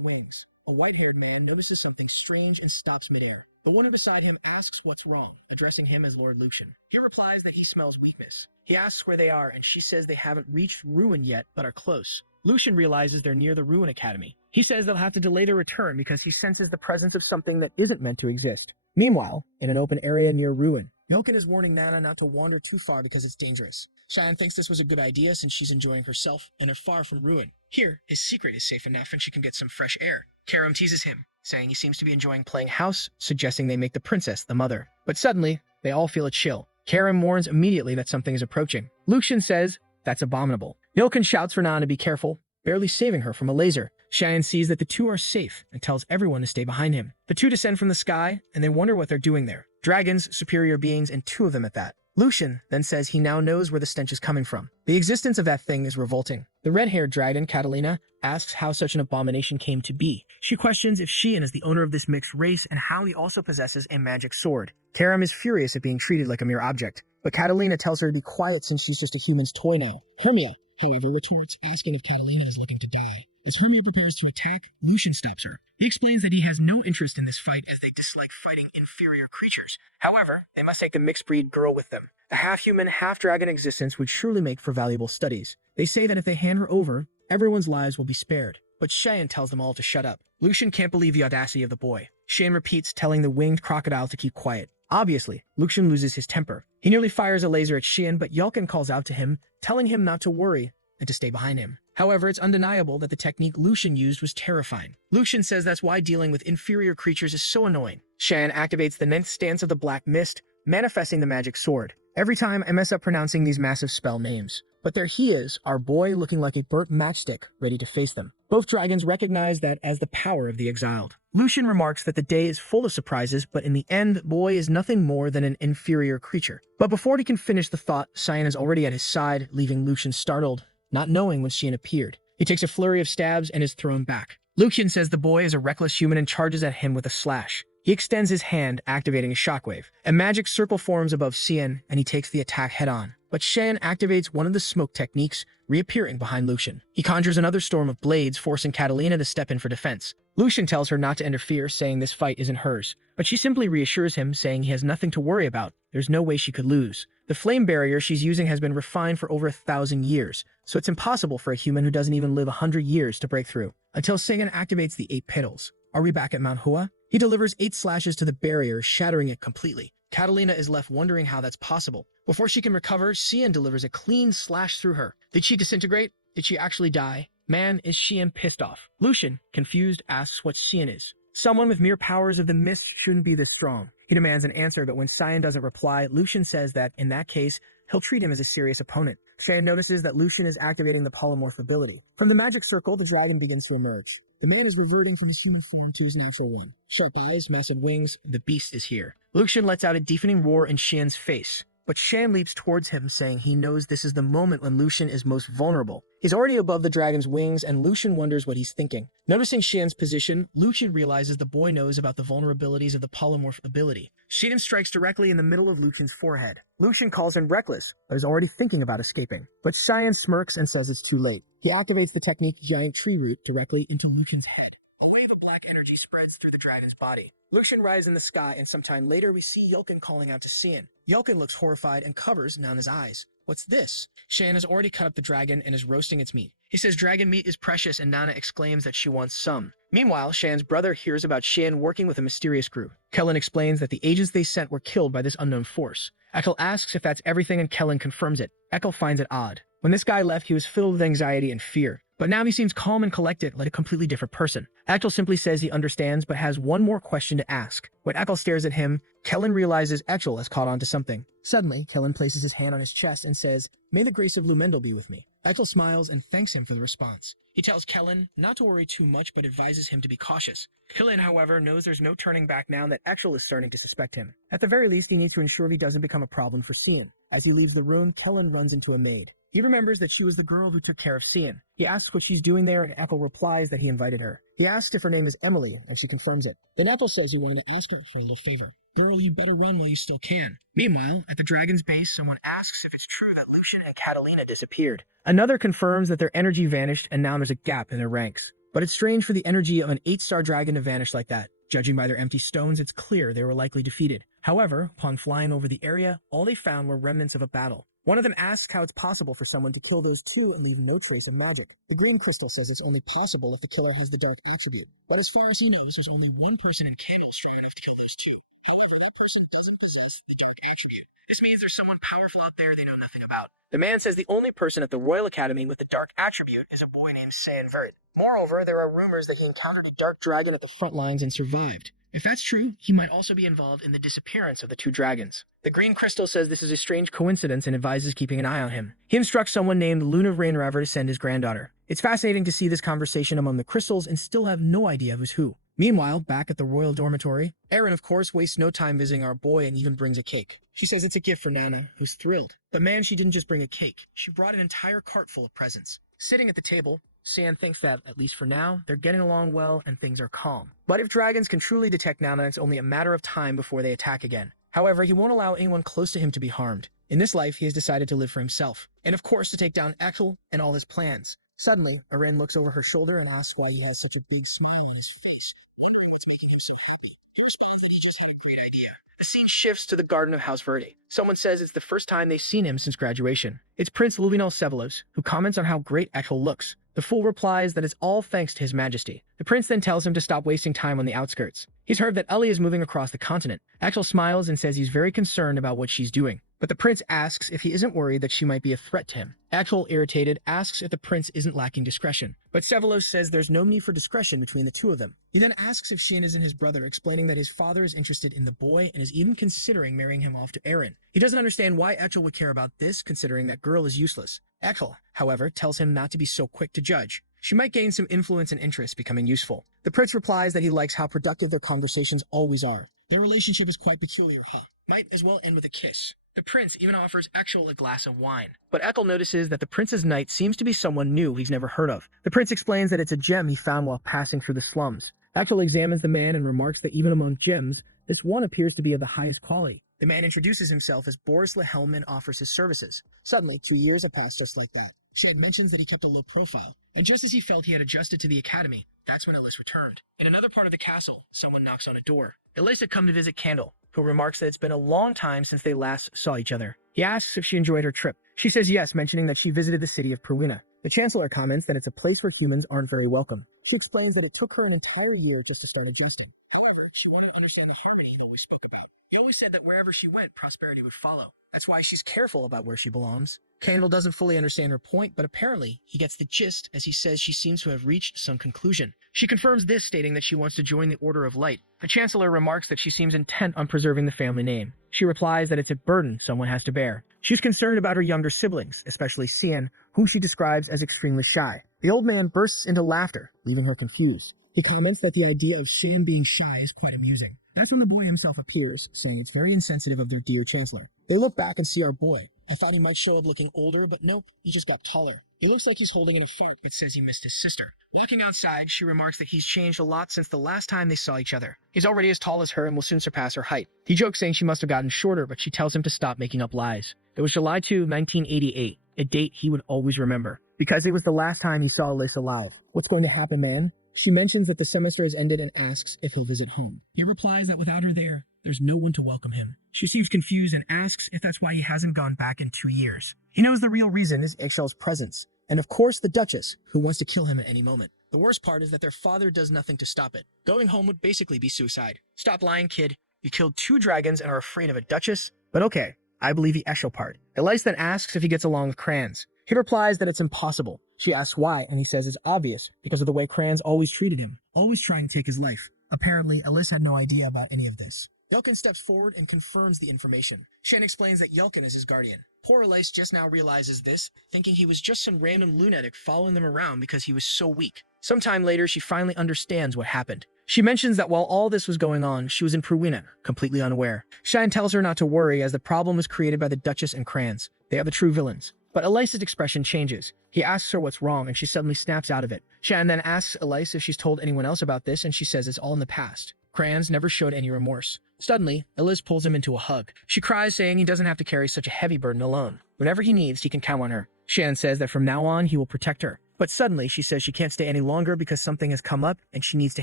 wings. A white-haired man notices something strange and stops midair. The one beside him asks what's wrong, addressing him as Lord Lucian. He replies that he smells weakness. He asks where they are, and she says they haven't reached Ruin yet, but are close. Lucian realizes they're near the Ruin Academy. He says they'll have to delay their return because he senses the presence of something that isn't meant to exist. Meanwhile, in an open area near Ruin, Yoken is warning Nana not to wander too far because it's dangerous. Cheyenne thinks this was a good idea since she's enjoying herself and are far from ruin. Here, his secret is safe enough and she can get some fresh air. Karam teases him, saying he seems to be enjoying playing house, suggesting they make the princess the mother. But suddenly, they all feel a chill. Karam warns immediately that something is approaching. Lucian says, that's abominable. Yoken shouts for Nana to be careful, barely saving her from a laser. Cheyenne sees that the two are safe and tells everyone to stay behind him. The two descend from the sky, and they wonder what they're doing there. Dragons, superior beings, and two of them at that. Lucian then says he now knows where the stench is coming from. The existence of that thing is revolting. The red-haired dragon, Catalina, asks how such an abomination came to be. She questions if Xian is the owner of this mixed race and how he also possesses a magic sword. Karam is furious at being treated like a mere object, but Catalina tells her to be quiet since she's just a human's toy now. Hermia, however, retorts, asking if Catalina is looking to die. As Hermia prepares to attack, Lucian stops her. He explains that he has no interest in this fight as they dislike fighting inferior creatures. However, they must take the mixed breed girl with them. A half-human, half-dragon existence would surely make for valuable studies. They say that if they hand her over, everyone's lives will be spared. But Cheyenne tells them all to shut up. Lucian can't believe the audacity of the boy. Cheyenne repeats, telling the winged crocodile to keep quiet. Obviously, Lucian loses his temper. He nearly fires a laser at Xian, but Yelkin calls out to him, telling him not to worry and to stay behind him. However, it's undeniable that the technique Lucian used was terrifying. Lucian says that's why dealing with inferior creatures is so annoying. Cheyenne activates the 9th stance of the Black Mist, manifesting the magic sword. Every time I mess up pronouncing these massive spell names. But there he is, our boy looking like a burnt matchstick, ready to face them. Both dragons recognize that as the power of the exiled. Lucian remarks that the day is full of surprises, but in the end, boy is nothing more than an inferior creature. But before he can finish the thought, Cyan is already at his side, leaving Lucian startled, not knowing when Xian appeared. He takes a flurry of stabs and is thrown back. Lucian says the boy is a reckless human and charges at him with a slash. He extends his hand, activating a shockwave. A magic circle forms above Xian, and he takes the attack head-on. But Xian activates one of the smoke techniques, reappearing behind Lucian. He conjures another storm of blades, forcing Catalina to step in for defense. Lucian tells her not to interfere, saying this fight isn't hers. But she simply reassures him, saying he has nothing to worry about. There's no way she could lose. The flame barrier she's using has been refined for over 1,000 years, so it's impossible for a human who doesn't even live 100 years to break through. Until Sagan activates the 8 petals. Are we back at Manhwa? He delivers 8 slashes to the barrier, shattering it completely. Catalina is left wondering how that's possible. Before she can recover, Xian delivers a clean slash through her. Did she disintegrate? Did she actually die? Man, is Xian pissed off. Lucian, confused, asks what Xian is. Someone with mere powers of the mist shouldn't be this strong. He demands an answer, but when Xian doesn't reply, Lucian says that, in that case, he'll treat him as a serious opponent. Xian notices that Lucian is activating the polymorph ability. From the magic circle, the dragon begins to emerge. The man is reverting from his human form to his natural one. Sharp eyes, massive wings, the beast is here. Lucian lets out a deafening roar in Xian's face, but Xian leaps towards him, saying he knows this is the moment when Lucian is most vulnerable. He's already above the dragon's wings, and Lucian wonders what he's thinking. Noticing Xian's position, Lucian realizes the boy knows about the vulnerabilities of the polymorph ability. Xian strikes directly in the middle of Lucian's forehead. Lucian calls him reckless, but is already thinking about escaping. But Xian smirks and says it's too late. He activates the technique Giant Tree Root directly into Lucian's head. A wave of black energy spreads through the dragon's body. Lucian rises in the sky, and sometime later we see Yelkin calling out to Xian. Yelkin looks horrified and covers Nana's eyes. What's this? Xian has already cut up the dragon and is roasting its meat. He says dragon meat is precious, and Nana exclaims that she wants some. Meanwhile, Xian's brother hears about Xian working with a mysterious group. Kellen explains that the agents they sent were killed by this unknown force. Ekel asks if that's everything, and Kellen confirms it. Ekel finds it odd. When this guy left, he was filled with anxiety and fear. But now he seems calm and collected, like a completely different person. Ekel simply says he understands, but has one more question to ask. When Ekel stares at him, Kellen realizes Ekel has caught on to something. Suddenly, Kellen places his hand on his chest and says, "May the grace of Lumendel be with me." Ekel smiles and thanks him for the response. He tells Kellen not to worry too much, but advises him to be cautious. Kellen, however, knows there's no turning back now that Ekel is starting to suspect him. At the very least, he needs to ensure he doesn't become a problem for Xian. As he leaves the room, Kellen runs into a maid. He remembers that she was the girl who took care of Xian. He asks what she's doing there, and Ekel replies that he invited her. He asks if her name is Emily, and she confirms it. Then Ekel says he wanted to ask her for a little favor. Girl, you better run while you still can. Meanwhile, at the dragon's base, someone asks if it's true that Lucian and Catalina disappeared. Another confirms that their energy vanished, and now there's a gap in their ranks. But it's strange for the energy of an 8-star dragon to vanish like that. Judging by their empty stones, it's clear they were likely defeated. However, upon flying over the area, all they found were remnants of a battle. One of them asks how it's possible for someone to kill those two and leave no trace of magic. The green crystal says it's only possible if the killer has the dark attribute. But as far as he knows, there's only one person in Kano strong enough to kill those two. However, that person doesn't possess the dark attribute. This means there's someone powerful out there they know nothing about. The man says the only person at the Royal Academy with the dark attribute is a boy named Sanvert. Moreover, there are rumors that he encountered a dark dragon at the front lines and survived. If that's true, he might also be involved in the disappearance of the two dragons. The green crystal says this is a strange coincidence and advises keeping an eye on him. He instructs someone named Luna Rainraver to send his granddaughter. It's fascinating to see this conversation among the crystals and still have no idea who's who. Meanwhile, back at the royal dormitory, Erin, of course, wastes no time visiting our boy and even brings a cake. She says it's a gift for Nana, who's thrilled. But man, she didn't just bring a cake. She brought an entire cart full of presents. Sitting at the table, San thinks that, at least for now, they're getting along well and things are calm. But if dragons can truly detect Nana, it's only a matter of time before they attack again. However, he won't allow anyone close to him to be harmed. In this life, he has decided to live for himself, and of course to take down Echel and all his plans. Suddenly, Erin looks over her shoulder and asks why he has such a big smile on his face, wondering what's making him so happy. He responds that he just had a great idea. The scene shifts to the garden of House Verde. Someone says it's the first time they've seen him since graduation. It's Prince Luvinol Sevelos, who comments on how great Echel looks. The fool replies that it's all thanks to his majesty. The prince then tells him to stop wasting time on the outskirts. He's heard that Ellie is moving across the continent. Echel smiles and says he's very concerned about what she's doing. But the prince asks if he isn't worried that she might be a threat to him. Echel, irritated, asks if the prince isn't lacking discretion. But Sevelos says there's no need for discretion between the two of them. He then asks if Shein isn't his brother, explaining that his father is interested in the boy and is even considering marrying him off to Erin. He doesn't understand why Echel would care about this, considering that girl is useless. Echel, however, tells him not to be so quick to judge. She might gain some influence and interest, becoming useful. The prince replies that he likes how productive their conversations always are. Their relationship is quite peculiar, huh? Might as well end with a kiss. The prince even offers Echel a glass of wine. But Echel notices that the prince's knight seems to be someone new he's never heard of. The prince explains that it's a gem he found while passing through the slums. Echel examines the man and remarks that even among gems, this one appears to be of the highest quality. The man introduces himself as Boris Lehelm and offers his services. Suddenly, 2 years have passed just like that. Shed mentions that he kept a low profile, and just as he felt he had adjusted to the academy, that's when Elise returned. In another part of the castle, someone knocks on a door. Elise had come to visit Candle, who remarks that it's been a long time since they last saw each other. He asks if she enjoyed her trip. She says yes, mentioning that she visited the city of Perwina. The Chancellor comments that it's a place where humans aren't very welcome. She explains that it took her an entire year just to start adjusting. However, she wanted to understand the harmony he always spoke about. He always said that wherever she went, prosperity would follow. That's why she's careful about where she belongs. Candle doesn't fully understand her point, but apparently he gets the gist as he says she seems to have reached some conclusion. She confirms this, stating that she wants to join the Order of Light. The Chancellor remarks that she seems intent on preserving the family name. She replies that it's a burden someone has to bear. She's concerned about her younger siblings, especially Cian, whom she describes as extremely shy. The old man bursts into laughter, leaving her confused. He comments that the idea of Cian being shy is quite amusing. That's when the boy himself appears, saying it's very insensitive of their dear Chancellor. They look back and see our boy. I thought he might show up looking older, but nope, he just got taller. He looks like he's holding in a fart, but says he missed his sister. Walking outside, she remarks that he's changed a lot since the last time they saw each other. He's already as tall as her and will soon surpass her height. He jokes saying she must have gotten shorter, but she tells him to stop making up lies. It was July 2, 1988, a date he would always remember, because it was the last time he saw Alyssa alive. What's going to happen, man? She mentions that the semester has ended and asks if he'll visit home. He replies that without her there, there's no one to welcome him. She seems confused and asks if that's why he hasn't gone back in 2 years. He knows the real reason is Eggshell's presence, and of course the Duchess, who wants to kill him at any moment. The worst part is that their father does nothing to stop it. Going home would basically be suicide. Stop lying, kid. You killed 2 dragons and are afraid of a Duchess? But okay, I believe the Eggshell part. Elise then asks if he gets along with Crans. He replies that it's impossible. She asks why, and he says it's obvious, because of the way Crans always treated him, always trying to take his life. Apparently, Elise had no idea about any of this. Yelkin steps forward and confirms the information. Shen explains that Yelkin is his guardian. Poor Elise just now realizes this, thinking he was just some random lunatic following them around because he was so weak. Sometime later, she finally understands what happened. She mentions that while all this was going on, she was in Perwina, completely unaware. Shan tells her not to worry as the problem was created by the Duchess and Crans. They are the true villains. But Elise's expression changes. He asks her what's wrong, and she suddenly snaps out of it. Shan then asks Elise if she's told anyone else about this, and she says it's all in the past. Crans never showed any remorse. Suddenly, Elise pulls him into a hug. She cries, saying he doesn't have to carry such a heavy burden alone. Whenever he needs, he can count on her. Shan says that from now on, he will protect her. But suddenly, she says she can't stay any longer because something has come up and she needs to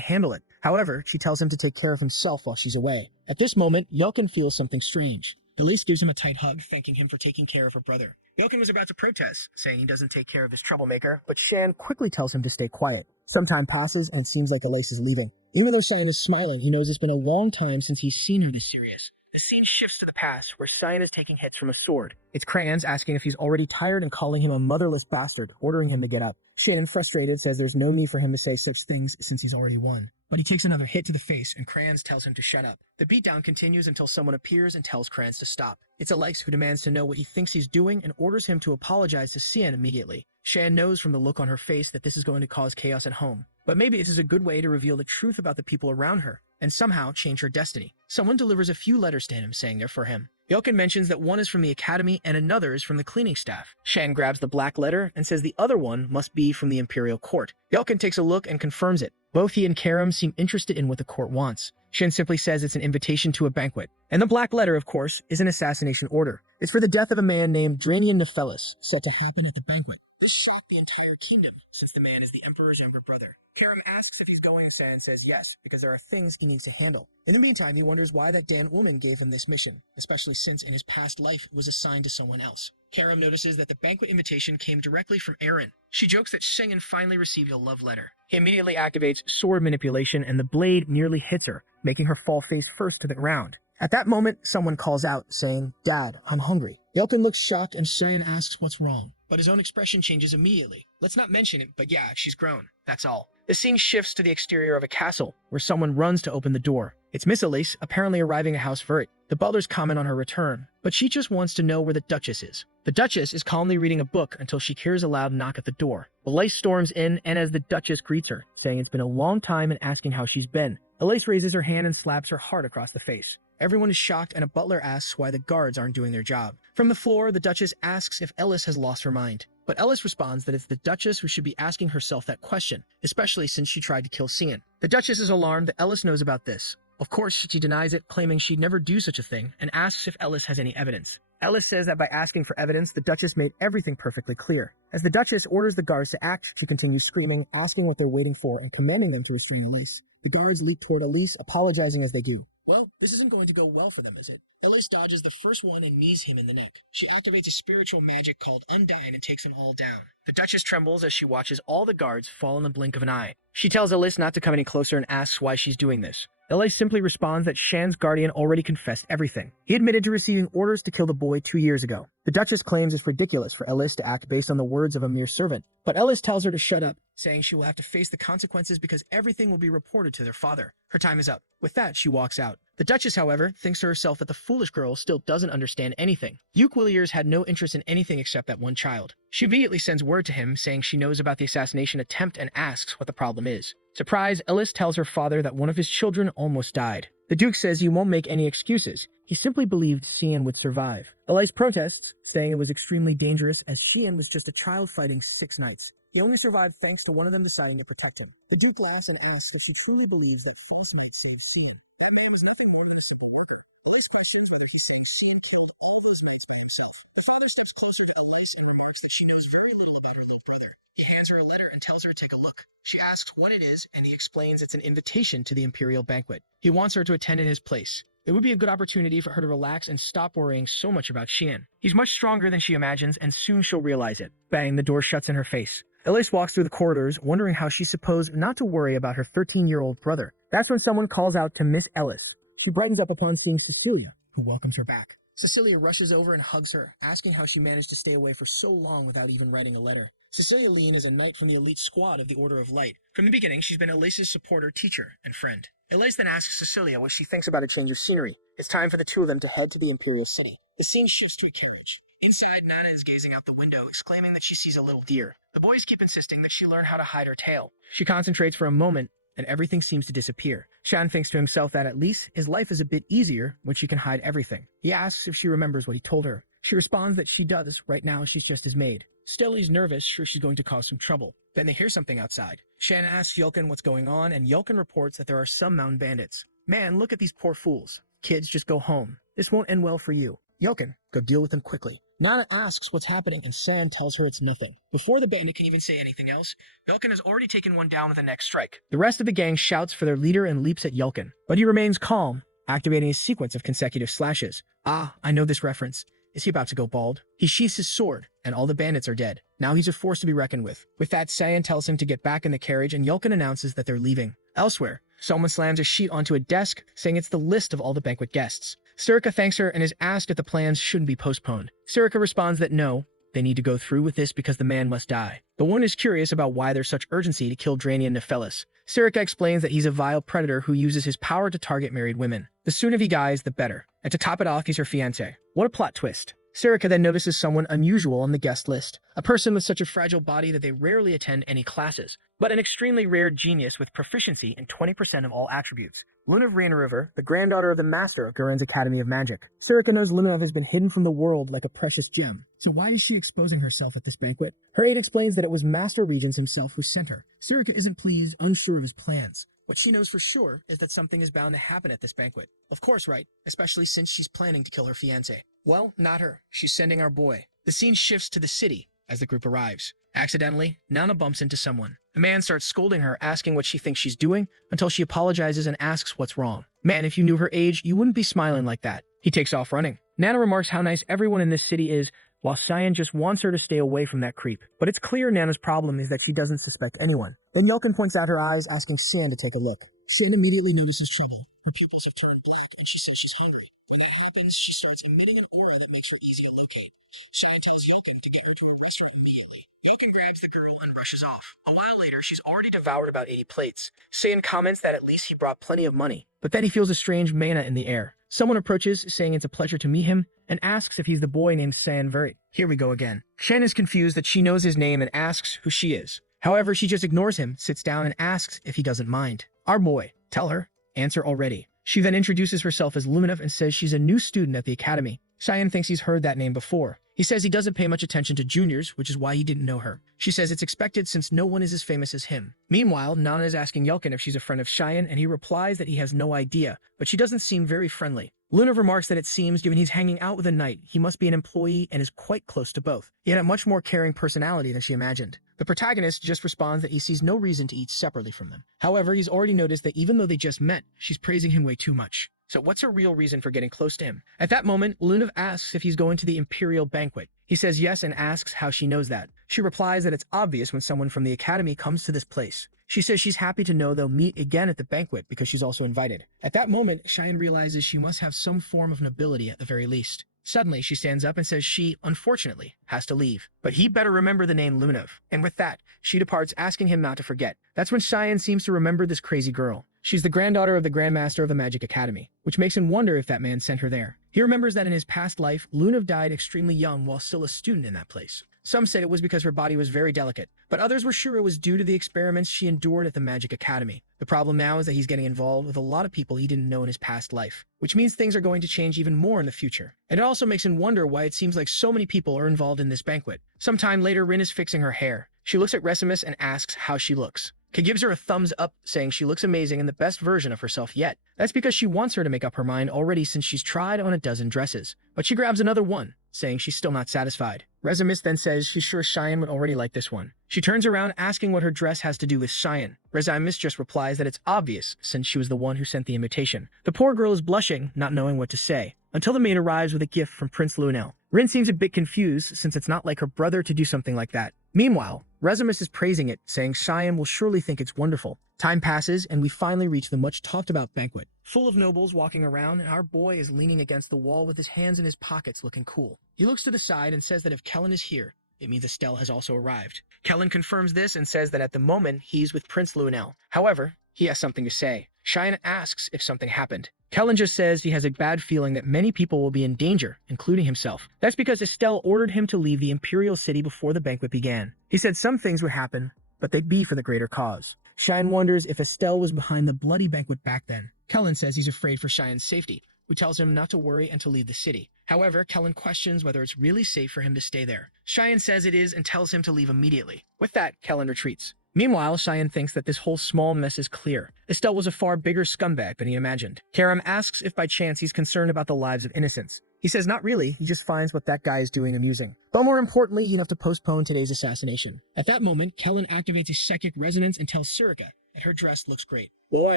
handle it. However, she tells him to take care of himself while she's away. At this moment, Yelkin feels something strange. Elise gives him a tight hug, thanking him for taking care of her brother. Yelkin was about to protest, saying he doesn't take care of his troublemaker, but Shan quickly tells him to stay quiet. Some time passes, and it seems like Elise is leaving. Even though Cyan is smiling, he knows it's been a long time since he's seen her this serious. The scene shifts to the past, where Cyan is taking hits from a sword. It's Crayons asking if he's already tired and calling him a motherless bastard, ordering him to get up. Shannon, frustrated, says there's no need for him to say such things since he's already won. But he takes another hit to the face, and Crayons tells him to shut up. The beatdown continues until someone appears and tells Crayons to stop. It's Elise who demands to know what he thinks he's doing and orders him to apologize to Cyan immediately. Shan knows from the look on her face that this is going to cause chaos at home. But maybe this is a good way to reveal the truth about the people around her, and somehow change her destiny. Someone delivers a few letters to him saying they're for him. Yelkin mentions that one is from the academy and another is from the cleaning staff. Shan grabs the black letter and says the other one must be from the imperial court. Yelkin takes a look and confirms it. Both he and Karam seem interested in what the court wants. Shan simply says it's an invitation to a banquet. And the black letter, of course, is an assassination order. It's for the death of a man named Dranian Nephelis, set to happen at the banquet. This shocked the entire kingdom, since the man is the emperor's younger brother. Karam asks if he's going, and Shan says yes, because there are things he needs to handle. In the meantime, he wonders why that damn woman gave him this mission, especially since in his past life it was assigned to someone else. Karam notices that the banquet invitation came directly from Aaron. She jokes that Shingen finally received a love letter. He immediately activates sword manipulation, and the blade nearly hits her, making her fall face first to the ground. At that moment, someone calls out, saying, "Dad, I'm hungry." Yelkin looks shocked, and Cheyenne asks what's wrong. But his own expression changes immediately. Let's not mention it, but yeah, she's grown. That's all. The scene shifts to the exterior of a castle, where someone runs to open the door. It's Miss Elise, apparently arriving at House Vert. The butlers comment on her return, but she just wants to know where the Duchess is. The Duchess is calmly reading a book until she hears a loud knock at the door. Elise storms in, and as the Duchess greets her, saying it's been a long time and asking how she's been. Elise raises her hand and slaps her hard across the face. Everyone is shocked, and a butler asks why the guards aren't doing their job. From the floor, the Duchess asks if Ellis has lost her mind. But Ellis responds that it's the Duchess who should be asking herself that question, especially since she tried to kill Cian. The Duchess is alarmed that Ellis knows about this. Of course, she denies it, claiming she'd never do such a thing, and asks if Ellis has any evidence. Ellis says that by asking for evidence, the Duchess made everything perfectly clear. As the Duchess orders the guards to act, she continues screaming, asking what they're waiting for, and commanding them to restrain Elise. The guards leap toward Elise, apologizing as they do. Well, this isn't going to go well for them, is it? Elise dodges the first one and knees him in the neck. She activates a spiritual magic called Undine and takes them all down. The Duchess trembles as she watches all the guards fall in the blink of an eye. She tells Elise not to come any closer and asks why she's doing this. Elise simply responds that Shan's guardian already confessed everything. He admitted to receiving orders to kill the boy 2 years ago. The Duchess claims it's ridiculous for Elise to act based on the words of a mere servant, but Elise tells her to shut up, saying she will have to face the consequences because everything will be reported to their father. Her time is up. With that, she walks out. The Duchess, however, thinks to herself that the foolish girl still doesn't understand anything. Uke Williers had no interest in anything except that one child. She immediately sends word to him, saying she knows about the assassination attempt and asks what the problem is. Surprised, Ellis tells her father that one of his children almost died. The Duke says he won't make any excuses. He simply believed Cian would survive. Elise protests, saying it was extremely dangerous as Cian was just a child fighting 6 knights. He only survived thanks to one of them deciding to protect him. The Duke laughs and asks if she truly believes that false might save Cian. That man was nothing more than a simple worker. Elise questions whether he's saying Cian killed all those knights by himself. The father steps closer to Elise and remarks that she knows very little about her little brother. He hands her a letter and tells her to take a look. She asks what it is, and he explains it's an invitation to the imperial banquet. He wants her to attend in his place. It would be a good opportunity for her to relax and stop worrying so much about Cian. He's much stronger than she imagines, and soon she'll realize it. Bang, the door shuts in her face. Elise walks through the corridors, wondering how she's supposed not to worry about her 13-year-old brother. That's when someone calls out to Miss Ellis. She brightens up upon seeing Cecilia, who welcomes her back. Cecilia rushes over and hugs her, asking how she managed to stay away for so long without even writing a letter. Cecilia Lean is a knight from the elite squad of the Order of Light. From the beginning, she's been Elise's supporter, teacher, and friend. Elise then asks Cecilia what she thinks about a change of scenery. It's time for the two of them to head to the Imperial City. The scene shifts to a carriage. Inside, Nana is gazing out the window, exclaiming that she sees a little deer. The boys keep insisting that she learn how to hide her tail. She concentrates for a moment, and everything seems to disappear. Shan thinks to himself that at least his life is a bit easier when she can hide everything. He asks if she remembers what he told her. She responds that she does. Right now, she's just his maid. Still, he's nervous, sure she's going to cause some trouble. Then they hear something outside. Shan asks Yelkin what's going on, and Yelkin reports that there are some mountain bandits. Man, look at these poor fools. Kids, just go home. This won't end well for you. Yelkin, go deal with them quickly. Nana asks what's happening, and San tells her it's nothing. Before the bandit can even say anything else, Yelkin has already taken one down with a next strike. The rest of the gang shouts for their leader and leaps at Yelkin, but he remains calm. activating a sequence of consecutive slashes. Ah, I know this reference. Is he about to go bald? He sheaths his sword, and all the bandits are dead. Now he's a force to be reckoned with. With that, Cyan tells him to get back in the carriage, and Yulkin announces that they're leaving. Elsewhere, someone slams a sheet onto a desk, saying it's the list of all the banquet guests. Surika thanks her and is asked if the plans shouldn't be postponed. Surika responds that no, they need to go through with this because the man must die. The woman is curious about why there's such urgency to kill Dranian Nephelis. Surika explains that he's a vile predator who uses his power to target married women. The sooner he dies, the better. And to top it off, he's her fiancé. What a plot twist. Surika then notices someone unusual on the guest list, a person with such a fragile body that they rarely attend any classes, but an extremely rare genius with proficiency in 20% of all attributes. Luna River, the granddaughter of the master of Guren's Academy of Magic. Surika knows Luna has been hidden from the world like a precious gem. So why is she exposing herself at this banquet? Her aide explains that it was Master Regents himself who sent her. Surika isn't pleased, unsure of his plans. What she knows for sure is that something is bound to happen at this banquet. Of course, right? Especially since she's planning to kill her fiancé. Well, not her. She's sending our boy. The scene shifts to the city as the group arrives. Accidentally, Nana bumps into someone. The man starts scolding her, asking what she thinks she's doing, until she apologizes and asks what's wrong. Man, if you knew her age, you wouldn't be smiling like that. He takes off running. Nana remarks how nice everyone in this city is, while Cyan just wants her to stay away from that creep. But it's clear Nana's problem is that she doesn't suspect anyone. Then Yulkin points out her eyes, asking Cyan to take a look. Cyan immediately notices trouble. Her pupils have turned black, and she says she's hungry. When that happens, she starts emitting an aura that makes her easy to locate. Cyan tells Yulkin to get her to a restaurant immediately. Yulkin grabs the girl and rushes off. A while later, she's already devoured about 80 plates. Cyan comments that at least he brought plenty of money. But then he feels a strange mana in the air. Someone approaches, saying it's a pleasure to meet him, and asks if he's the boy named Cyan Verit. Here we go again. Shen is confused that she knows his name and asks who she is. However, she just ignores him, sits down, and asks if he doesn't mind. Our boy. Tell her. Answer already. She then introduces herself as Luminov and says she's a new student at the academy. Cyan thinks he's heard that name before. He says he doesn't pay much attention to juniors, which is why he didn't know her. She says it's expected since no one is as famous as him. Meanwhile, Nana is asking Yulkin if she's a friend of Cyan, and he replies that he has no idea, but she doesn't seem very friendly. Luna remarks that it seems, given he's hanging out with a knight, he must be an employee and is quite close to both. He had a much more caring personality than she imagined. The protagonist just responds that he sees no reason to eat separately from them. However, he's already noticed that even though they just met, she's praising him way too much. So what's her real reason for getting close to him? At that moment, Lunav asks if he's going to the Imperial Banquet. He says yes and asks how she knows that. She replies that it's obvious when someone from the academy comes to this place. She says she's happy to know they'll meet again at the banquet because she's also invited. At that moment, Cheyenne realizes she must have some form of nobility at the very least. Suddenly, she stands up and says she, unfortunately, has to leave. But he better remember the name Luminov. And with that, she departs, asking him not to forget. That's when Cheyenne seems to remember this crazy girl. She's the granddaughter of the Grandmaster of the Magic Academy, which makes him wonder if that man sent her there. He remembers that in his past life, Luminov died extremely young while still a student in that place. Some said it was because her body was very delicate, but others were sure it was due to the experiments she endured at the Magic Academy. The problem now is that he's getting involved with a lot of people he didn't know in his past life, which means things are going to change even more in the future. And it also makes him wonder why it seems like so many people are involved in this banquet. Sometime later, Rin is fixing her hair. She looks at Resimus and asks how she looks. Kay gives her a thumbs up, saying she looks amazing and the best version of herself yet. That's because she wants her to make up her mind already since she's tried on a dozen dresses. But she grabs another one, saying she's still not satisfied. Resimus then says she's sure Cheyenne would already like this one. She turns around asking what her dress has to do with Cheyenne. Resimus just replies that it's obvious since she was the one who sent the invitation. The poor girl is blushing, not knowing what to say, until the maid arrives with a gift from Prince Lunel. Rin seems a bit confused since it's not like her brother to do something like that. Meanwhile, Resimus is praising it, saying Cheyenne will surely think it's wonderful. Time passes, and we finally reach the much-talked-about banquet. Full of nobles walking around, and our boy is leaning against the wall with his hands in his pockets looking cool. He looks to the side and says that if Kellen is here, it means Estelle has also arrived. Kellen confirms this and says that at the moment, he's with Prince Lunel. However, he has something to say. Cheyenne asks if something happened. Kellen just says he has a bad feeling that many people will be in danger, including himself. That's because Estelle ordered him to leave the Imperial City before the banquet began. He said some things would happen, but they'd be for the greater cause. Cheyenne wonders if Estelle was behind the bloody banquet back then. Kellen says he's afraid for Cheyenne's safety, who tells him not to worry and to leave the city. However, Kellen questions whether it's really safe for him to stay there. Cheyenne says it is and tells him to leave immediately. With that, Kellen retreats. Meanwhile, Cheyenne thinks that this whole small mess is clear. Estelle was a far bigger scumbag than he imagined. Karam asks if by chance he's concerned about the lives of innocents. He says not really, he just finds what that guy is doing amusing. But more importantly, he'd have to postpone today's assassination. At that moment, Kellen activates a psychic resonance and tells Surika and her dress looks great. Well, I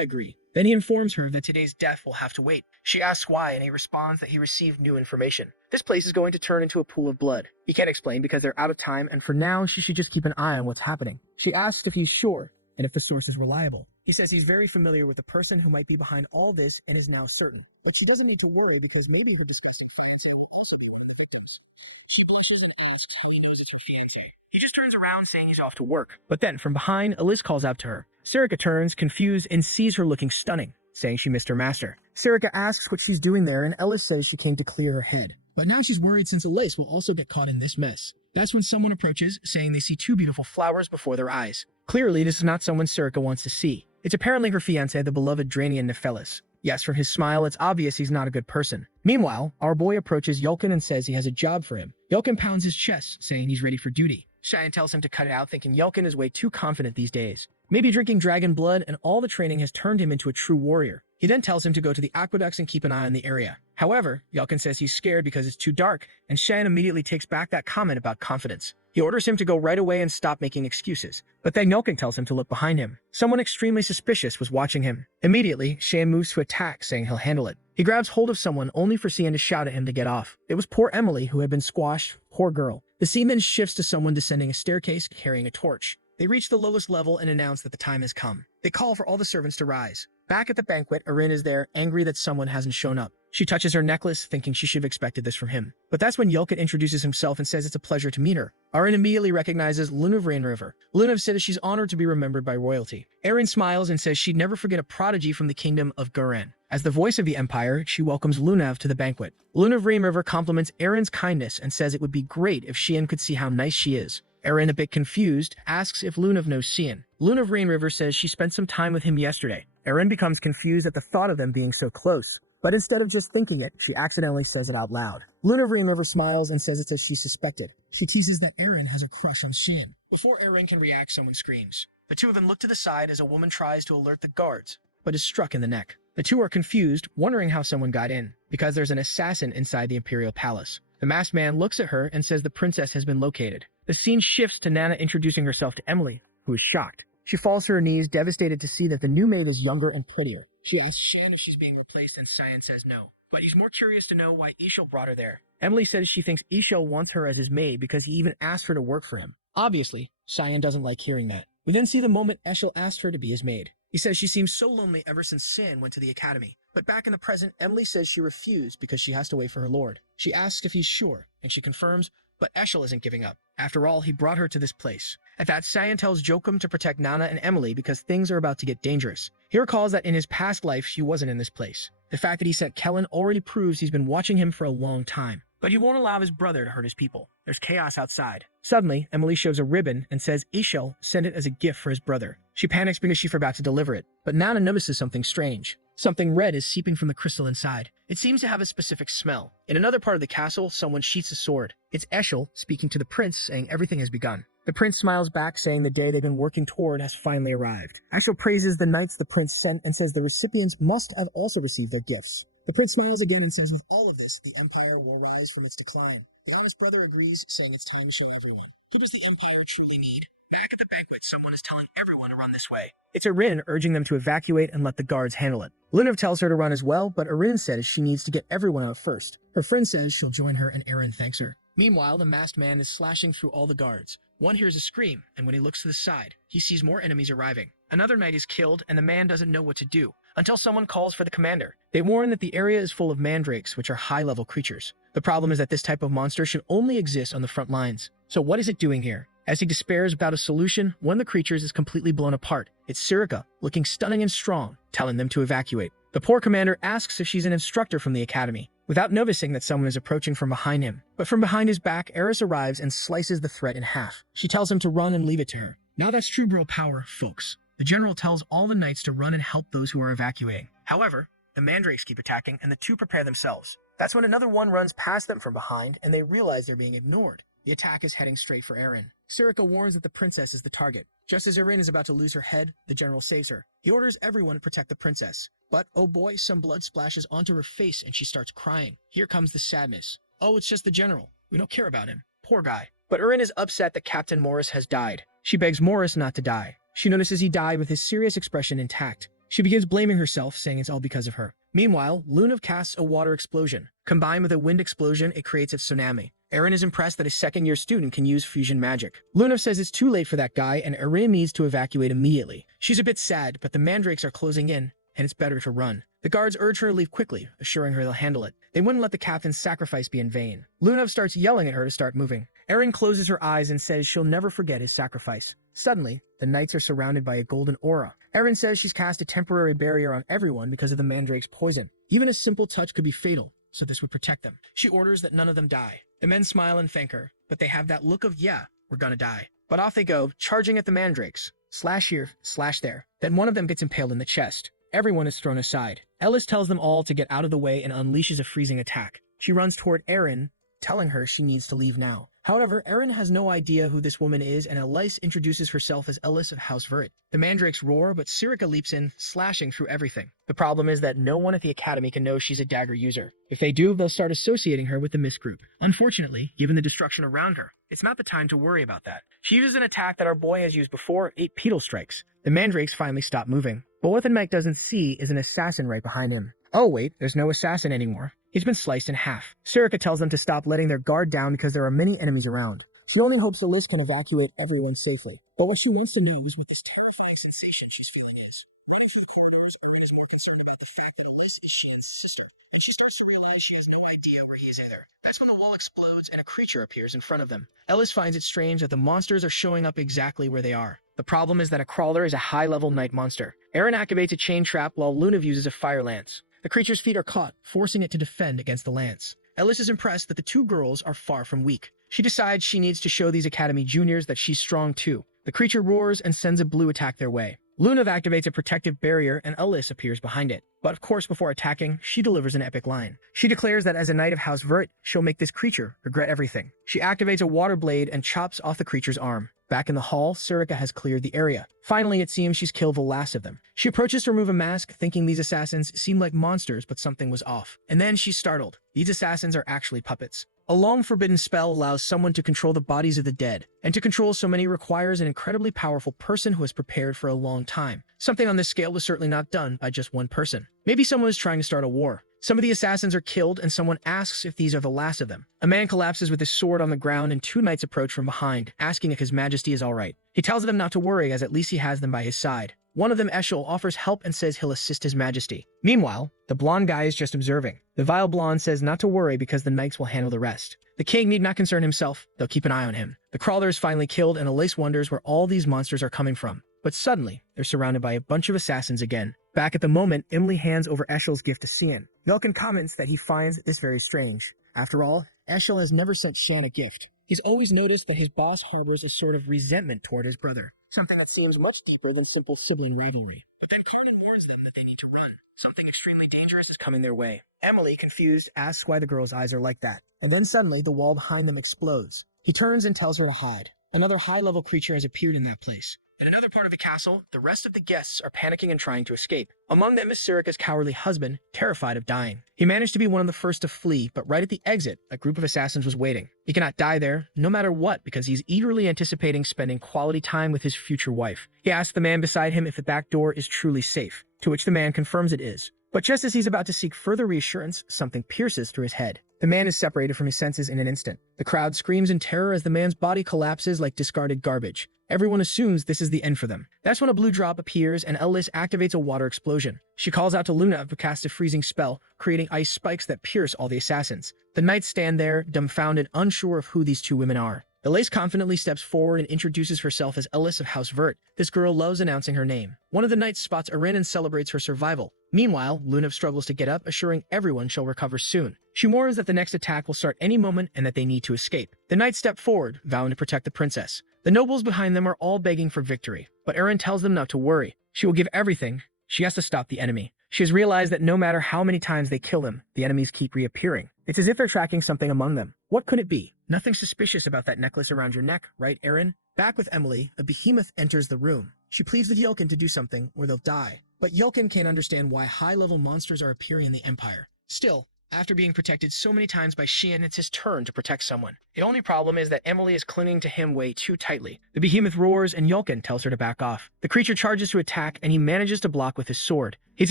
agree. Then he informs her that today's death will have to wait. She asks why, and he responds that he received new information. This place is going to turn into a pool of blood. He can't explain because they're out of time, and for now, she should just keep an eye on what's happening. She asks if he's sure, and if the source is reliable. He says he's very familiar with the person who might be behind all this and is now certain. But she doesn't need to worry because maybe her disgusting fiancé will also be one of the victims. She blushes and asks how he knows it's her fiancé. He just turns around saying he's off to work. But then, from behind, Elise calls out to her. Sarika turns, confused, and sees her looking stunning, saying she missed her master. Sarika asks what she's doing there, and Elise says she came to clear her head. But now she's worried since Elise will also get caught in this mess. That's when someone approaches, saying they see two beautiful flowers before their eyes. Clearly, this is not someone Sarika wants to see. It's apparently her fiancé, the beloved Dranian Nephelis. Yes, from his smile, it's obvious he's not a good person. Meanwhile, our boy approaches Yelkin and says he has a job for him. Yelkin pounds his chest, saying he's ready for duty. Cheyenne tells him to cut it out, thinking Yelkin is way too confident these days. Maybe drinking dragon blood and all the training has turned him into a true warrior. He then tells him to go to the aqueducts and keep an eye on the area. However, Yelkin says he's scared because it's too dark, and Cheyenne immediately takes back that comment about confidence. He orders him to go right away and stop making excuses, but then Yelkin tells him to look behind him. Someone extremely suspicious was watching him. Immediately, Cheyenne moves to attack, saying he'll handle it. He grabs hold of someone only for Cheyenne to shout at him to get off. It was poor Emily who had been squashed. Poor girl. The scene then shifts to someone descending a staircase carrying a torch. They reach the lowest level and announce that the time has come. They call for all the servants to rise. Back at the banquet, Erin is there, angry that someone hasn't shown up. She touches her necklace, thinking she should have expected this from him. But that's when Yelkin introduces himself and says it's a pleasure to meet her. Erin immediately recognizes Luna of Rainriver. Luna says she's honored to be remembered by royalty. Erin smiles and says she'd never forget a prodigy from the kingdom of Guren. As the voice of the empire, she welcomes Lunav to the banquet. Luna of Rainriver compliments Erin's kindness and says it would be great if Xian could see how nice she is. Erin, a bit confused, asks if Lunav knows Xian. Luna of Rainriver says she spent some time with him yesterday. Erin becomes confused at the thought of them being so close. But instead of just thinking it, she accidentally says it out loud. Luna of Rainriver smiles and says it's as she suspected. She teases that Erin has a crush on Xian. Before Erin can react, someone screams. The two of them look to the side as a woman tries to alert the guards, but is struck in the neck. The two are confused, wondering how someone got in, because there's an assassin inside the imperial palace. The masked man looks at her and says the princess has been located. The scene shifts to Nana introducing herself to Emily, who is shocked. She falls to her knees, devastated to see that the new maid is younger and prettier. She asks Shan if she's being replaced, and Cyan says no. But he's more curious to know why Ishil brought her there. Emily says she thinks Ishil wants her as his maid because he even asked her to work for him. Obviously, Cyan doesn't like hearing that. We then see the moment Eshil asked her to be his maid. He says she seems so lonely ever since Sin went to the academy. But back in the present, Emily says she refused because she has to wait for her lord. She asks if he's sure, and she confirms, but Eshil isn't giving up. After all, he brought her to this place. At that, Cyan tells Jokum to protect Nana and Emily because things are about to get dangerous. He recalls that in his past life, she wasn't in this place. The fact that he sent Kellen already proves he's been watching him for a long time. But he won't allow his brother to hurt his people. There's chaos outside. Suddenly, Emily shows a ribbon and says Ishil sent it as a gift for his brother. She panics because she forgot to deliver it. But Nana notices something strange. Something red is seeping from the crystal inside. It seems to have a specific smell. In another part of the castle, someone sheaths a sword. It's Eshil speaking to the prince, saying everything has begun. The prince smiles back, saying the day they've been working toward has finally arrived. Eshil praises the knights the prince sent and says the recipients must have also received their gifts. The prince smiles again and says with all of this, the empire will rise from its decline. The honest brother agrees, saying it's time to show everyone. Who does the empire truly need? Back at the banquet, someone is telling everyone to run this way. It's Erin urging them to evacuate and let the guards handle it. Lunav tells her to run as well, but Erin says she needs to get everyone out first. Her friend says she'll join her and Erin thanks her. Meanwhile, the masked man is slashing through all the guards. One hears a scream, and when he looks to the side, he sees more enemies arriving. Another knight is killed, and the man doesn't know what to do, until someone calls for the commander. They warn that the area is full of mandrakes, which are high-level creatures. The problem is that this type of monster should only exist on the front lines. So what is it doing here? As he despairs without a solution, one of the creatures is completely blown apart. It's Sirika, looking stunning and strong, telling them to evacuate. The poor commander asks if she's an instructor from the academy, without noticing that someone is approaching from behind him. But from behind his back, Eris arrives and slices the threat in half. She tells him to run and leave it to her. Now that's true bro power, folks. The general tells all the knights to run and help those who are evacuating. However, the mandrakes keep attacking and the two prepare themselves. That's when another one runs past them from behind and they realize they're being ignored. The attack is heading straight for Erin. Sirika warns that the princess is the target. Just as Erin is about to lose her head, the general saves her. He orders everyone to protect the princess. But, oh boy, some blood splashes onto her face and she starts crying. Here comes the sadness. Oh, it's just the general. We don't care about him. Poor guy. But Erin is upset that Captain Morris has died. She begs Morris not to die. she notices he died with his serious expression intact. She begins blaming herself, saying it's all because of her. Meanwhile, Lunav casts a water explosion. Combined with a wind explosion, it creates a tsunami. Eren is impressed that a second-year student can use fusion magic. Lunav says it's too late for that guy, and Eren needs to evacuate immediately. She's a bit sad, but the mandrakes are closing in, and it's better to run. The guards urge her to leave quickly, assuring her they'll handle it. They wouldn't let the captain's sacrifice be in vain. Lunav starts yelling at her to start moving. Eren closes her eyes and says she'll never forget his sacrifice. Suddenly, the knights are surrounded by a golden aura. Eren says she's cast a temporary barrier on everyone because of the mandrake's poison. Even a simple touch could be fatal, so this would protect them. She orders that none of them die. The men smile and thank her, but they have that look of, yeah, we're gonna die. But off they go, charging at the mandrakes. Slash here, slash there. Then one of them gets impaled in the chest. Everyone is thrown aside. Ellis tells them all to get out of the way and unleashes a freezing attack. She runs toward Eren, telling her she needs to leave now. However, Eren has no idea who this woman is, and Elise introduces herself as Ellis of House Vert. The mandrakes roar, but Sirica leaps in, slashing through everything. The problem is that no one at the academy can know she's a dagger user. If they do, they'll start associating her with the Mist Group. Unfortunately, given the destruction around her, it's not the time to worry about that. She uses an attack that our boy has used before, 8 pedal strikes. The mandrakes finally stop moving. But what the knight doesn't see is an assassin right behind him. Oh wait, there's no assassin anymore. He's been sliced in half. Sirica tells them to stop letting their guard down because there are many enemies around. She only hopes Elise can evacuate everyone safely. But what she wants to know is what this terrifying sensation she's feeling is. One of the corridors, Owen is more concerned about the fact that Elise is Sheen's sister. When she starts to realize she has no idea where he is either. That's when the wall explodes and a creature appears in front of them. Ellis finds it strange that the monsters are showing up exactly where they are. The problem is that a crawler is a high-level night monster. Eren activates a chain trap while Lunav uses a fire lance. The creature's feet are caught, forcing it to defend against the lance. Ellis is impressed that the two girls are far from weak. She decides she needs to show these Academy juniors that she's strong too. The creature roars and sends a blue attack their way. Lunav activates a protective barrier and Ellis appears behind it. But of course, before attacking, she delivers an epic line. She declares that as a knight of House Vert, she'll make this creature regret everything. She activates a water blade and chops off the creature's arm. Back in the hall, Sirica has cleared the area. Finally, it seems she's killed the last of them. She approaches to remove a mask, thinking these assassins seem like monsters, but something was off. And then she's startled. These assassins are actually puppets. A long forbidden spell allows someone to control the bodies of the dead, and to control so many requires an incredibly powerful person who has prepared for a long time. Something on this scale was certainly not done by just one person. Maybe someone is trying to start a war. Some of the assassins are killed, and someone asks if these are the last of them. A man collapses with his sword on the ground, and 2 knights approach from behind, asking if His Majesty is all right. He tells them not to worry, as at least he has them by his side. One of them, Eshel, offers help and says he'll assist His Majesty. Meanwhile, the blonde guy is just observing. The vile blonde says not to worry because the knights will handle the rest. The king need not concern himself, they'll keep an eye on him. The crawler is finally killed, and Elise wonders where all these monsters are coming from. But suddenly, they're surrounded by a bunch of assassins again. Back at the moment, Emily hands over Eshel's gift to Cian. Yelkin comments that he finds this very strange. After all, Eshel has never sent Shan a gift. He's always noticed that his boss harbors a sort of resentment toward his brother. Something that seems much deeper than simple sibling rivalry. But then Conan warns them that they need to run. Something extremely dangerous is coming their way. Emily, confused, asks why the girl's eyes are like that. And then suddenly, the wall behind them explodes. He turns and tells her to hide. Another high-level creature has appeared in that place. In another part of the castle, the rest of the guests are panicking and trying to escape. Among them is Sirica's cowardly husband, terrified of dying. He managed to be one of the first to flee, but right at the exit, a group of assassins was waiting. He cannot die there, no matter what, because he's eagerly anticipating spending quality time with his future wife. He asks the man beside him if the back door is truly safe, to which the man confirms it is. But just as he's about to seek further reassurance, something pierces through his head. The man is separated from his senses in an instant. The crowd screams in terror as the man's body collapses like discarded garbage. Everyone assumes this is the end for them. That's when a blue drop appears and Ellis activates a water explosion. She calls out to Luna to cast a freezing spell, creating ice spikes that pierce all the assassins. The knights stand there, dumbfounded, unsure of who these 2 women are. Elise confidently steps forward and introduces herself as Ellis of House Vert. This girl loves announcing her name. One of the knights spots Erin and celebrates her survival. Meanwhile, Lunav struggles to get up, assuring everyone she'll recover soon. She warns that the next attack will start any moment and that they need to escape. The knights step forward, vowing to protect the princess. The nobles behind them are all begging for victory, but Erin tells them not to worry. She will give everything. She has to stop the enemy. She has realized that no matter how many times they kill him, the enemies keep reappearing. It's as if they're tracking something among them. What could it be? Nothing suspicious about that necklace around your neck, right, Erin? Back with Emily, a behemoth enters the room. She pleads with Yelkin to do something, or they'll die. But Yelkin can't understand why high-level monsters are appearing in the Empire. Still, After being protected so many times by Xian, it's his turn to protect someone. The only problem is that Emily is clinging to him way too tightly. The behemoth roars and Yulkin tells her to back off. The creature charges to attack and he manages to block with his sword. He's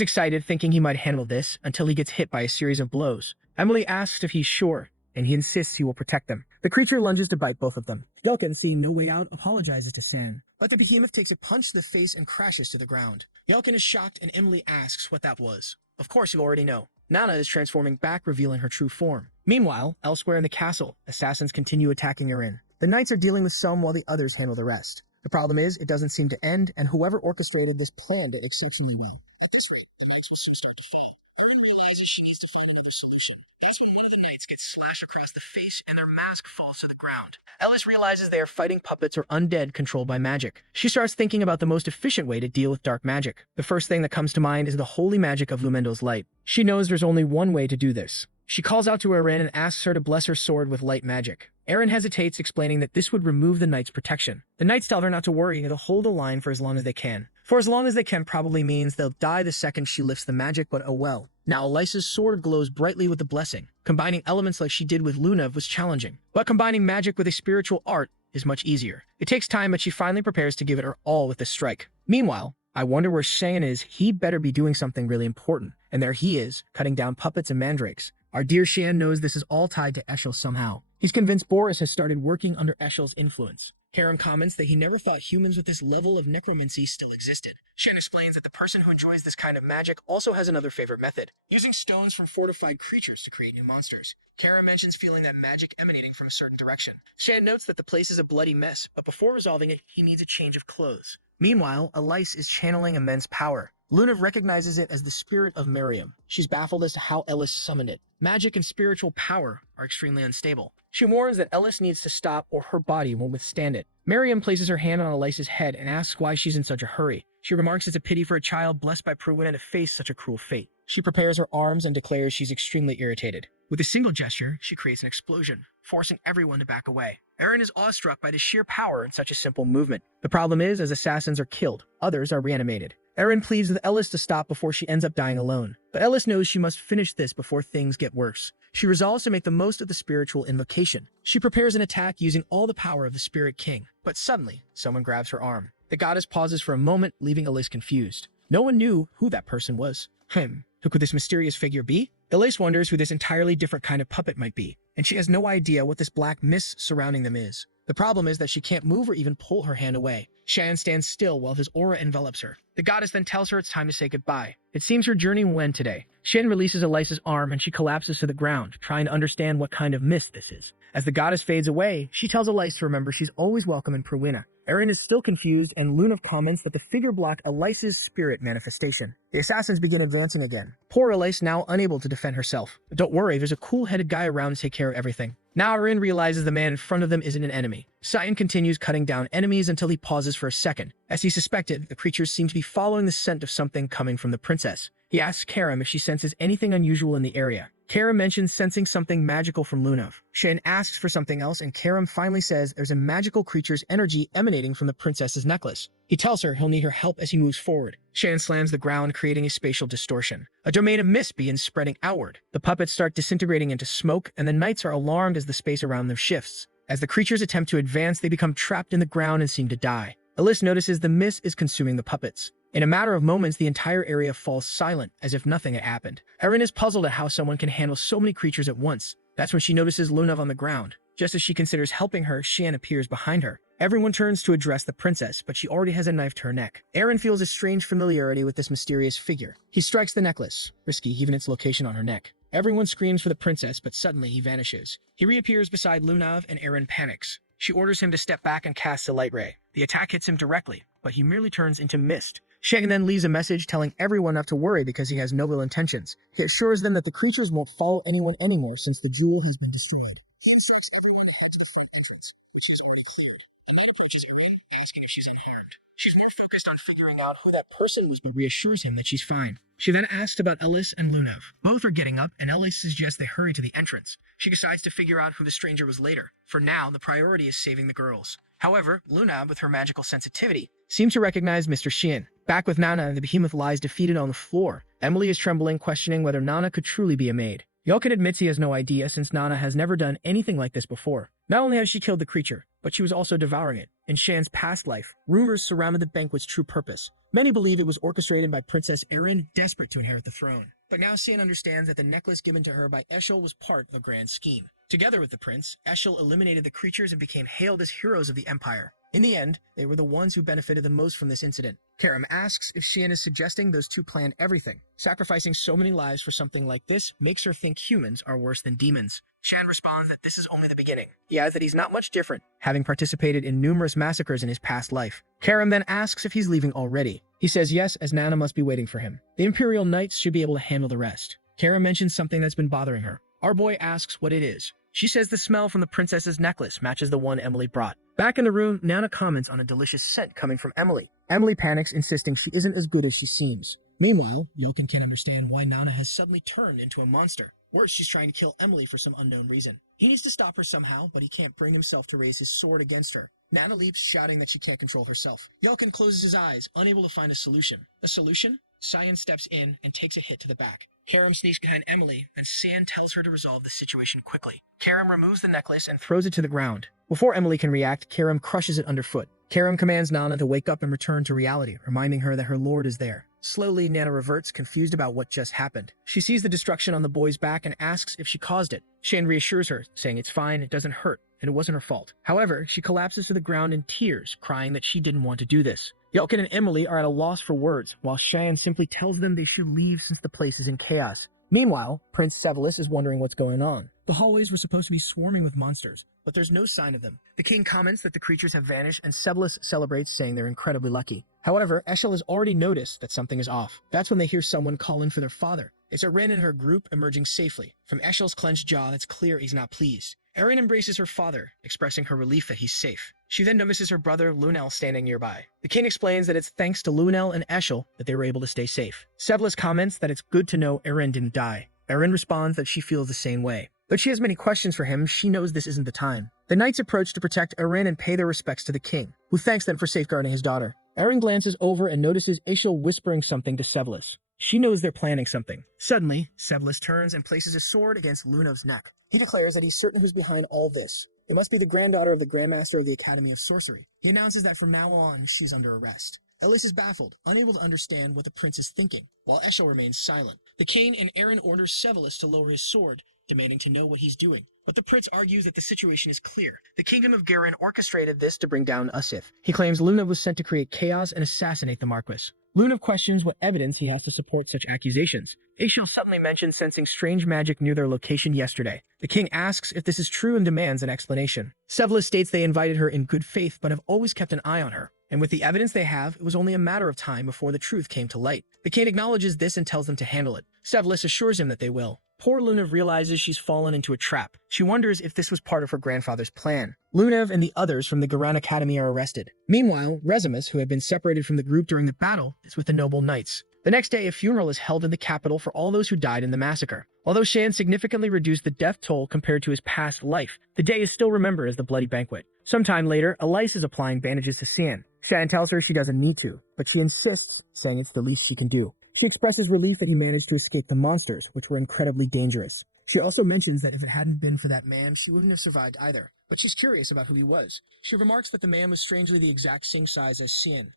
excited, thinking he might handle this, until he gets hit by a series of blows. Emily asks if he's sure, and he insists he will protect them. The creature lunges to bite both of them. Yulkin, seeing no way out, apologizes to San. But the behemoth takes a punch to the face and crashes to the ground. Yulkin is shocked and Emily asks what that was. Of course you already know. Nana is transforming back, revealing her true form. Meanwhile, elsewhere in the castle, assassins continue attacking Erin. The knights are dealing with some while the others handle the rest. The problem is, it doesn't seem to end, and whoever orchestrated this planned it exceptionally well. At this rate, the knights will soon start to fall. Erin realizes she needs to find another solution. That's when one of the knights gets slashed across the face and their mask falls to the ground. Ellis realizes they are fighting puppets or undead controlled by magic. She starts thinking about the most efficient way to deal with dark magic. The first thing that comes to mind is the holy magic of Lumendo's light. She knows there's only one way to do this. She calls out to Erin and asks her to bless her sword with light magic. Erin hesitates, explaining that this would remove the knight's protection. The knights tell her not to worry, they'll hold the line for as long as they can. For as long as they can probably means they'll die the second she lifts the magic, but oh well. Now Elisa's sword glows brightly with the blessing. Combining elements like she did with Lunav was challenging, but combining magic with a spiritual art is much easier. It takes time, but she finally prepares to give it her all with this strike. Meanwhile, I wonder where Shane is. He'd better be doing something really important. And there he is, cutting down puppets and mandrakes. Our dear Shan knows this is all tied to Eshel somehow. He's convinced Boris has started working under Eshel's influence. Karen comments that he never thought humans with this level of necromancy still existed. Shan explains that the person who enjoys this kind of magic also has another favorite method, using stones from fortified creatures to create new monsters. Karen mentions feeling that magic emanating from a certain direction. Shan notes that the place is a bloody mess, but before resolving it, he needs a change of clothes. Meanwhile, Elise is channeling immense power. Lunav recognizes it as the spirit of Miriam. She's baffled as to how Ellis summoned it. Magic and spiritual power are extremely unstable. She warns that Ellis needs to stop or her body won't withstand it. Miriam places her hand on Elise's head and asks why she's in such a hurry. She remarks it's a pity for a child blessed by Pruin to face such a cruel fate. She prepares her arms and declares she's extremely irritated. With a single gesture, she creates an explosion, forcing everyone to back away. Erin is awestruck by the sheer power in such a simple movement. The problem is, as assassins are killed, others are reanimated. Erin pleads with Ellis to stop before she ends up dying alone. But Ellis knows she must finish this before things get worse. She resolves to make the most of the spiritual invocation. She prepares an attack using all the power of the Spirit King. But suddenly, someone grabs her arm. The goddess pauses for a moment, leaving Elise confused. No one knew who that person was. Who could this mysterious figure be? Elise wonders who this entirely different kind of puppet might be, and she has no idea what this black mist surrounding them is. The problem is that she can't move or even pull her hand away. Shan stands still while his aura envelops her. The goddess then tells her it's time to say goodbye. It seems her journey will end today. Shan releases Elisa's arm and she collapses to the ground, trying to understand what kind of mist this is. As the goddess fades away, she tells Elise to remember she's always welcome in Pruina. Erin is still confused, and Lunav comments that the figure blocked Elise's spirit manifestation. The assassins begin advancing again. Poor Elise now unable to defend herself. But don't worry, there's a cool-headed guy around to take care of everything. Now Erin realizes the man in front of them isn't an enemy. Cyan continues cutting down enemies until he pauses for a second. As he suspected, the creatures seem to be following the scent of something coming from the princess. He asks Karam if she senses anything unusual in the area. Karam mentions sensing something magical from Lunav. Shan asks for something else, and Karam finally says there's a magical creature's energy emanating from the princess's necklace. He tells her he'll need her help as he moves forward. Shan slams the ground, creating a spatial distortion. A domain of mist begins spreading outward. The puppets start disintegrating into smoke, and the knights are alarmed as the space around them shifts. As the creatures attempt to advance, they become trapped in the ground and seem to die. Elise notices the mist is consuming the puppets. In a matter of moments, the entire area falls silent, as if nothing had happened. Erin is puzzled at how someone can handle so many creatures at once. That's when she notices Lunav on the ground. Just as she considers helping her, Shan appears behind her. Everyone turns to address the princess, but she already has a knife to her neck. Erin feels a strange familiarity with this mysterious figure. He strikes the necklace, risky even its location on her neck. Everyone screams for the princess, but suddenly he vanishes. He reappears beside Lunav, and Erin panics. She orders him to step back and casts a light ray. The attack hits him directly, but he merely turns into mist. Shan then leaves a message telling everyone not to worry because he has noble intentions. He assures them that the creatures won't follow anyone anymore since the jewel has been destroyed. He instructs everyone to head to the front entrance, which is already cleared, and then approaches Erin, asking if she's unharmed. She's more focused on figuring out who that person was, but reassures him that she's fine. She then asks about Ellis and Lunav. Both are getting up, and Ellis suggests they hurry to the entrance. She decides to figure out who the stranger was later. For now, the priority is saving the girls. However, Lunav, with her magical sensitivity, seems to recognize Mr. Sheehan. Back with Nana, the behemoth lies defeated on the floor. Emily is trembling, questioning whether Nana could truly be a maid. Yelkin admits he has no idea since Nana has never done anything like this before. Not only has she killed the creature, but she was also devouring it. In Shan's past life, rumors surrounded the banquet's true purpose. Many believe it was orchestrated by Princess Erin, desperate to inherit the throne. But now Shan understands that the necklace given to her by Eshel was part of a grand scheme. Together with the prince, Eshel eliminated the creatures and became hailed as heroes of the empire. In the end, they were the ones who benefited the most from this incident. Karam asks if Shan is suggesting those two planned everything. Sacrificing so many lives for something like this makes her think humans are worse than demons. Shan responds that this is only the beginning. He adds that he's not much different, having participated in numerous massacres in his past life. Karam then asks if he's leaving already. He says yes, as Nana must be waiting for him. The Imperial Knights should be able to handle the rest. Karam mentions something that's been bothering her. Our boy asks what it is. She says the smell from the princess's necklace matches the one Emily brought. Back in the room, Nana comments on a delicious scent coming from Emily. Emily panics, insisting she isn't as good as she seems. Meanwhile, Yoken can't understand why Nana has suddenly turned into a monster. Worse, she's trying to kill Emily for some unknown reason. He needs to stop her somehow, but he can't bring himself to raise his sword against her. Nana leaps, shouting that she can't control herself. Yoken closes his eyes, unable to find a solution. A solution? Cyan steps in and takes a hit to the back. Karam sneaks behind Emily, and Syan tells her to resolve the situation quickly. Karam removes the necklace and throws it to the ground. Before Emily can react, Karam crushes it underfoot. Karam commands Nana to wake up and return to reality, reminding her that her lord is there. Slowly, Nana reverts, confused about what just happened. She sees the destruction on the boy's back and asks if she caused it. Shan reassures her, saying it's fine, it doesn't hurt, and it wasn't her fault. However, she collapses to the ground in tears, crying that she didn't want to do this. Yelkin and Emily are at a loss for words, while Shan simply tells them they should leave since the place is in chaos. Meanwhile, Prince Sevelis is wondering what's going on. The hallways were supposed to be swarming with monsters, but there's no sign of them. The king comments that the creatures have vanished, and Sevelis celebrates, saying they're incredibly lucky. However, Eshel has already noticed that something is off. That's when they hear someone call in for their father. It's Erin and her group emerging safely. From Eshel's clenched jaw, it's clear he's not pleased. Erin embraces her father, expressing her relief that he's safe. She then notices her brother Lunel standing nearby. The king explains that it's thanks to Lunel and Eshel that they were able to stay safe. Sevelis comments that it's good to know Erin didn't die. Erin responds that she feels the same way. Though she has many questions for him, she knows this isn't the time. The knights approach to protect Erin and pay their respects to the king, who thanks them for safeguarding his daughter. Erin glances over and notices Eshel whispering something to Sevelis. She knows they're planning something. Suddenly, Sevelis turns and places his sword against Lunev's neck. He declares that he's certain who's behind all this. It must be the granddaughter of the Grandmaster of the Academy of Sorcery. He announces that from now on, she's under arrest. Elise is baffled, unable to understand what the prince is thinking, while Eshel remains silent. The king and Erin orders Sevelis to lower his sword, demanding to know what he's doing. But the prince argues that the situation is clear. The kingdom of Garen orchestrated this to bring down Usith. He claims Luna was sent to create chaos and assassinate the Marquis. Luna questions what evidence he has to support such accusations. Eshel suddenly mentions sensing strange magic near their location yesterday. The king asks if this is true and demands an explanation. Sevelis states they invited her in good faith but have always kept an eye on her. And with the evidence they have, it was only a matter of time before the truth came to light. The king acknowledges this and tells them to handle it. Sevelis assures him that they will. Poor Lunev realizes she's fallen into a trap. She wonders if this was part of her grandfather's plan. Lunev and the others from the Garan Academy are arrested. Meanwhile, Resimus, who had been separated from the group during the battle, is with the noble knights. The next day, a funeral is held in the capital for all those who died in the massacre. Although Shan significantly reduced the death toll compared to his past life, the day is still remembered as the Bloody Banquet. Sometime later, Elise is applying bandages to Shan. Shan tells her she doesn't need to, but she insists, saying it's the least she can do. She expresses relief that he managed to escape the monsters, which were incredibly dangerous. She also mentions that if it hadn't been for that man, she wouldn't have survived either. But she's curious about who he was. She remarks that the man was strangely the exact same size as Shan.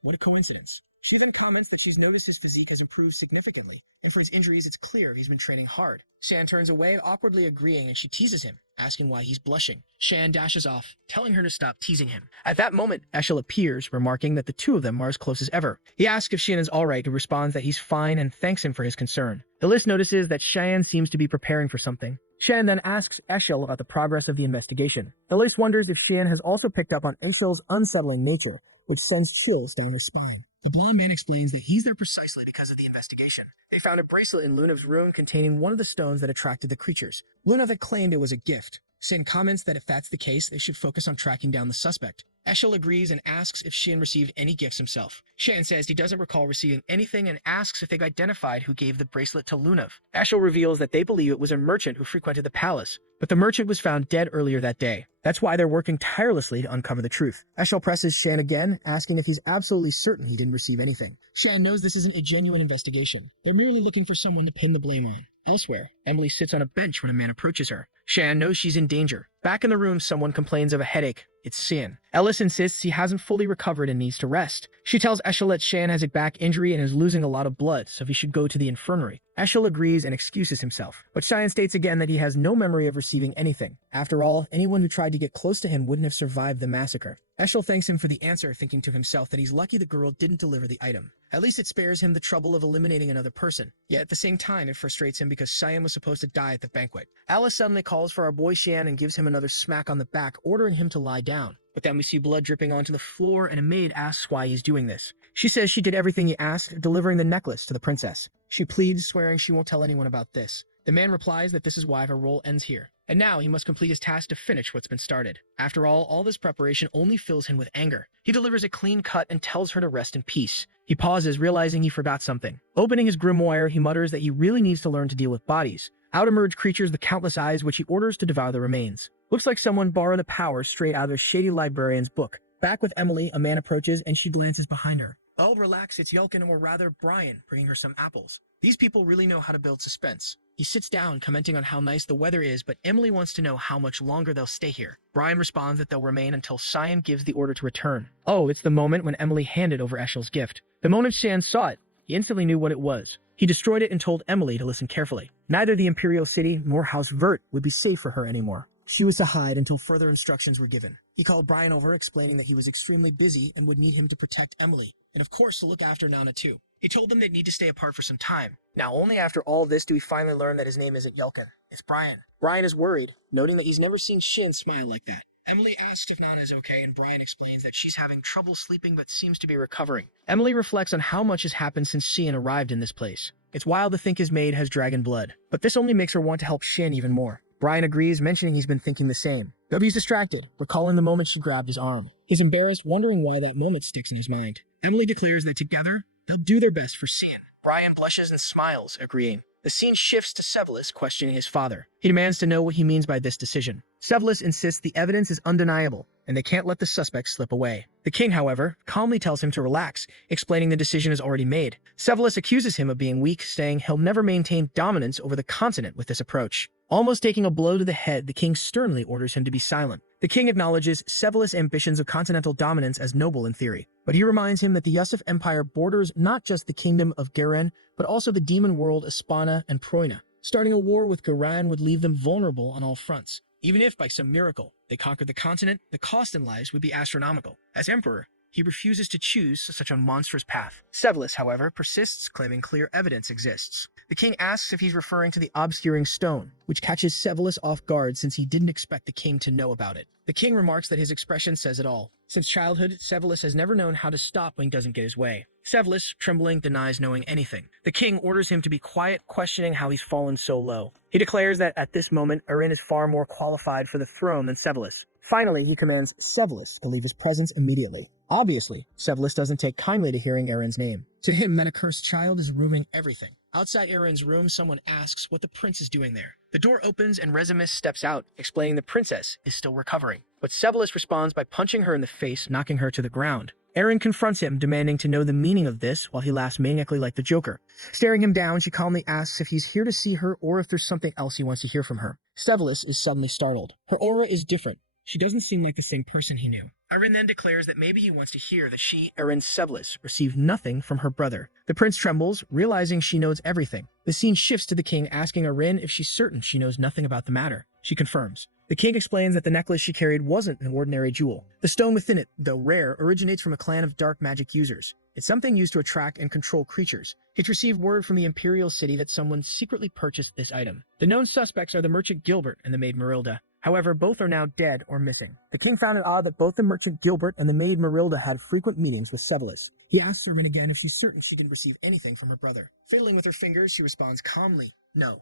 What a coincidence. She then comments that she's noticed his physique has improved significantly, and for his injuries it's clear he's been training hard. Shan turns away, awkwardly agreeing, and she teases him, asking why he's blushing. Shan dashes off, telling her to stop teasing him. At that moment, Eshel appears, remarking that the two of them are as close as ever. He asks if Shan is alright, who responds that he's fine and thanks him for his concern. Elise notices that Shan seems to be preparing for something. Shan then asks Eshel about the progress of the investigation. Elise wonders if Shan has also picked up on Eshel's unsettling nature, which sends chills down his spine. The blonde man explains that he's there precisely because of the investigation. They found a bracelet in Lunev's room containing one of the stones that attracted the creatures. Lunev had claimed it was a gift. Shan comments that if that's the case, they should focus on tracking down the suspect. Eshel agrees and asks if Shan received any gifts himself. Shan says he doesn't recall receiving anything and asks if they've identified who gave the bracelet to Lunev. Eshel reveals that they believe it was a merchant who frequented the palace, but the merchant was found dead earlier that day. That's why they're working tirelessly to uncover the truth. Eshel presses Shan again, asking if he's absolutely certain he didn't receive anything. Shan knows this isn't a genuine investigation. They're merely looking for someone to pin the blame on. Elsewhere, Emily sits on a bench when a man approaches her. Shan knows she's in danger. Back in the room, someone complains of a headache. It's Cian. Ellis insists he hasn't fully recovered and needs to rest. She tells Eshel that Shan has a back injury and is losing a lot of blood, so he should go to the infirmary. Eshel agrees and excuses himself, but Cheyenne states again that he has no memory of receiving anything. After all, anyone who tried to get close to him wouldn't have survived the massacre. Eshel thanks him for the answer, thinking to himself that he's lucky the girl didn't deliver the item. At least it spares him the trouble of eliminating another person. Yet at the same time, it frustrates him because Cheyenne was supposed to die at the banquet. Alice suddenly calls for our boy Shan and gives him another smack on the back, ordering him to lie down. But then we see blood dripping onto the floor, and a maid asks why he's doing this. She says she did everything he asked, delivering the necklace to the princess. She pleads, swearing she won't tell anyone about this. The man replies that this is why her role ends here. And now he must complete his task to finish what's been started. After all this preparation only fills him with anger. He delivers a clean cut and tells her to rest in peace. He pauses, realizing he forgot something. Opening his grimoire, he mutters that he really needs to learn to deal with bodies. Out emerge creatures with countless eyes, which he orders to devour the remains. Looks like someone borrowed the power straight out of their shady librarian's book. Back with Emily, a man approaches and she glances behind her. Oh, relax, it's Yelkin, or rather Brian, bringing her some apples. These people really know how to build suspense. He sits down, commenting on how nice the weather is, but Emily wants to know how much longer they'll stay here. Brian responds that they'll remain until Cyan gives the order to return. Oh, it's the moment when Emily handed over Eshel's gift. The moment Shan saw it, he instantly knew what it was. He destroyed it and told Emily to listen carefully. Neither the Imperial City nor House Vert would be safe for her anymore. She was to hide until further instructions were given. He called Brian over, explaining that he was extremely busy and would need him to protect Emily, and of course to look after Nana too. He told them they'd need to stay apart for some time. Now, only after all this do we finally learn that his name isn't Yelkin. It's Brian. Brian is worried, noting that he's never seen Shin smile like that. Emily asks if Nana is okay, and Brian explains that she's having trouble sleeping but seems to be recovering. Emily reflects on how much has happened since Shin arrived in this place. It's wild to think his maid has dragon blood, but this only makes her want to help Shin even more. Brian agrees, mentioning he's been thinking the same. Though he's distracted, recalling the moment she grabbed his arm. He's embarrassed, wondering why that moment sticks in his mind. Emily declares that together, they'll do their best for Shin. Brian blushes and smiles, agreeing. The scene shifts to Sevelis questioning his father. He demands to know what he means by this decision. Sevelis insists the evidence is undeniable, and they can't let the suspects slip away. The king, however, calmly tells him to relax, explaining the decision is already made. Sevelis accuses him of being weak, saying he'll never maintain dominance over the continent with this approach. Almost taking a blow to the head, the king sternly orders him to be silent. The king acknowledges Sevelis' ambitions of continental dominance as noble in theory, but he reminds him that the Yusuf Empire borders not just the kingdom of Garen, but also the demon world Espana and Proina. Starting a war with Garan would leave them vulnerable on all fronts. Even if, by some miracle, they conquered the continent, the cost in lives would be astronomical. As emperor, he refuses to choose such a monstrous path. Sevelis, however, persists, claiming clear evidence exists. The king asks if he's referring to the obscuring stone, which catches Sevelis off guard since he didn't expect the king to know about it. The king remarks that his expression says it all. Since childhood, Sevelis has never known how to stop when he doesn't get his way. Sevelis, trembling, denies knowing anything. The king orders him to be quiet, questioning how he's fallen so low. He declares that at this moment, Erin is far more qualified for the throne than Sevelis. Finally, he commands Sevelis to leave his presence immediately. Obviously, Sevelis doesn't take kindly to hearing Erin's name. To him, that accursed child is ruining everything. Outside Erin's room, someone asks what the prince is doing there. The door opens and Rezimus steps out, explaining the princess is still recovering. But Sevelis responds by punching her in the face, knocking her to the ground. Erin confronts him, demanding to know the meaning of this while he laughs maniacally like the Joker. Staring him down, she calmly asks if he's here to see her or if there's something else he wants to hear from her. Sevelis is suddenly startled. Her aura is different. She doesn't seem like the same person he knew. Erin then declares that maybe he wants to hear that she, Erin Sevelis, received nothing from her brother. The prince trembles, realizing she knows everything. The scene shifts to the king asking Erin if she's certain she knows nothing about the matter. She confirms. The king explains that the necklace she carried wasn't an ordinary jewel. The stone within it, though rare, originates from a clan of dark magic users. It's something used to attract and control creatures. He'd received word from the Imperial City that someone secretly purchased this item. The known suspects are the merchant Gilbert and the maid Marilda. However, both are now dead or missing. The king found it odd that both the merchant Gilbert and the maid Marilda had frequent meetings with Sevelis. He asks Erin again if she's certain she didn't receive anything from her brother. Fiddling with her fingers, she responds calmly, no.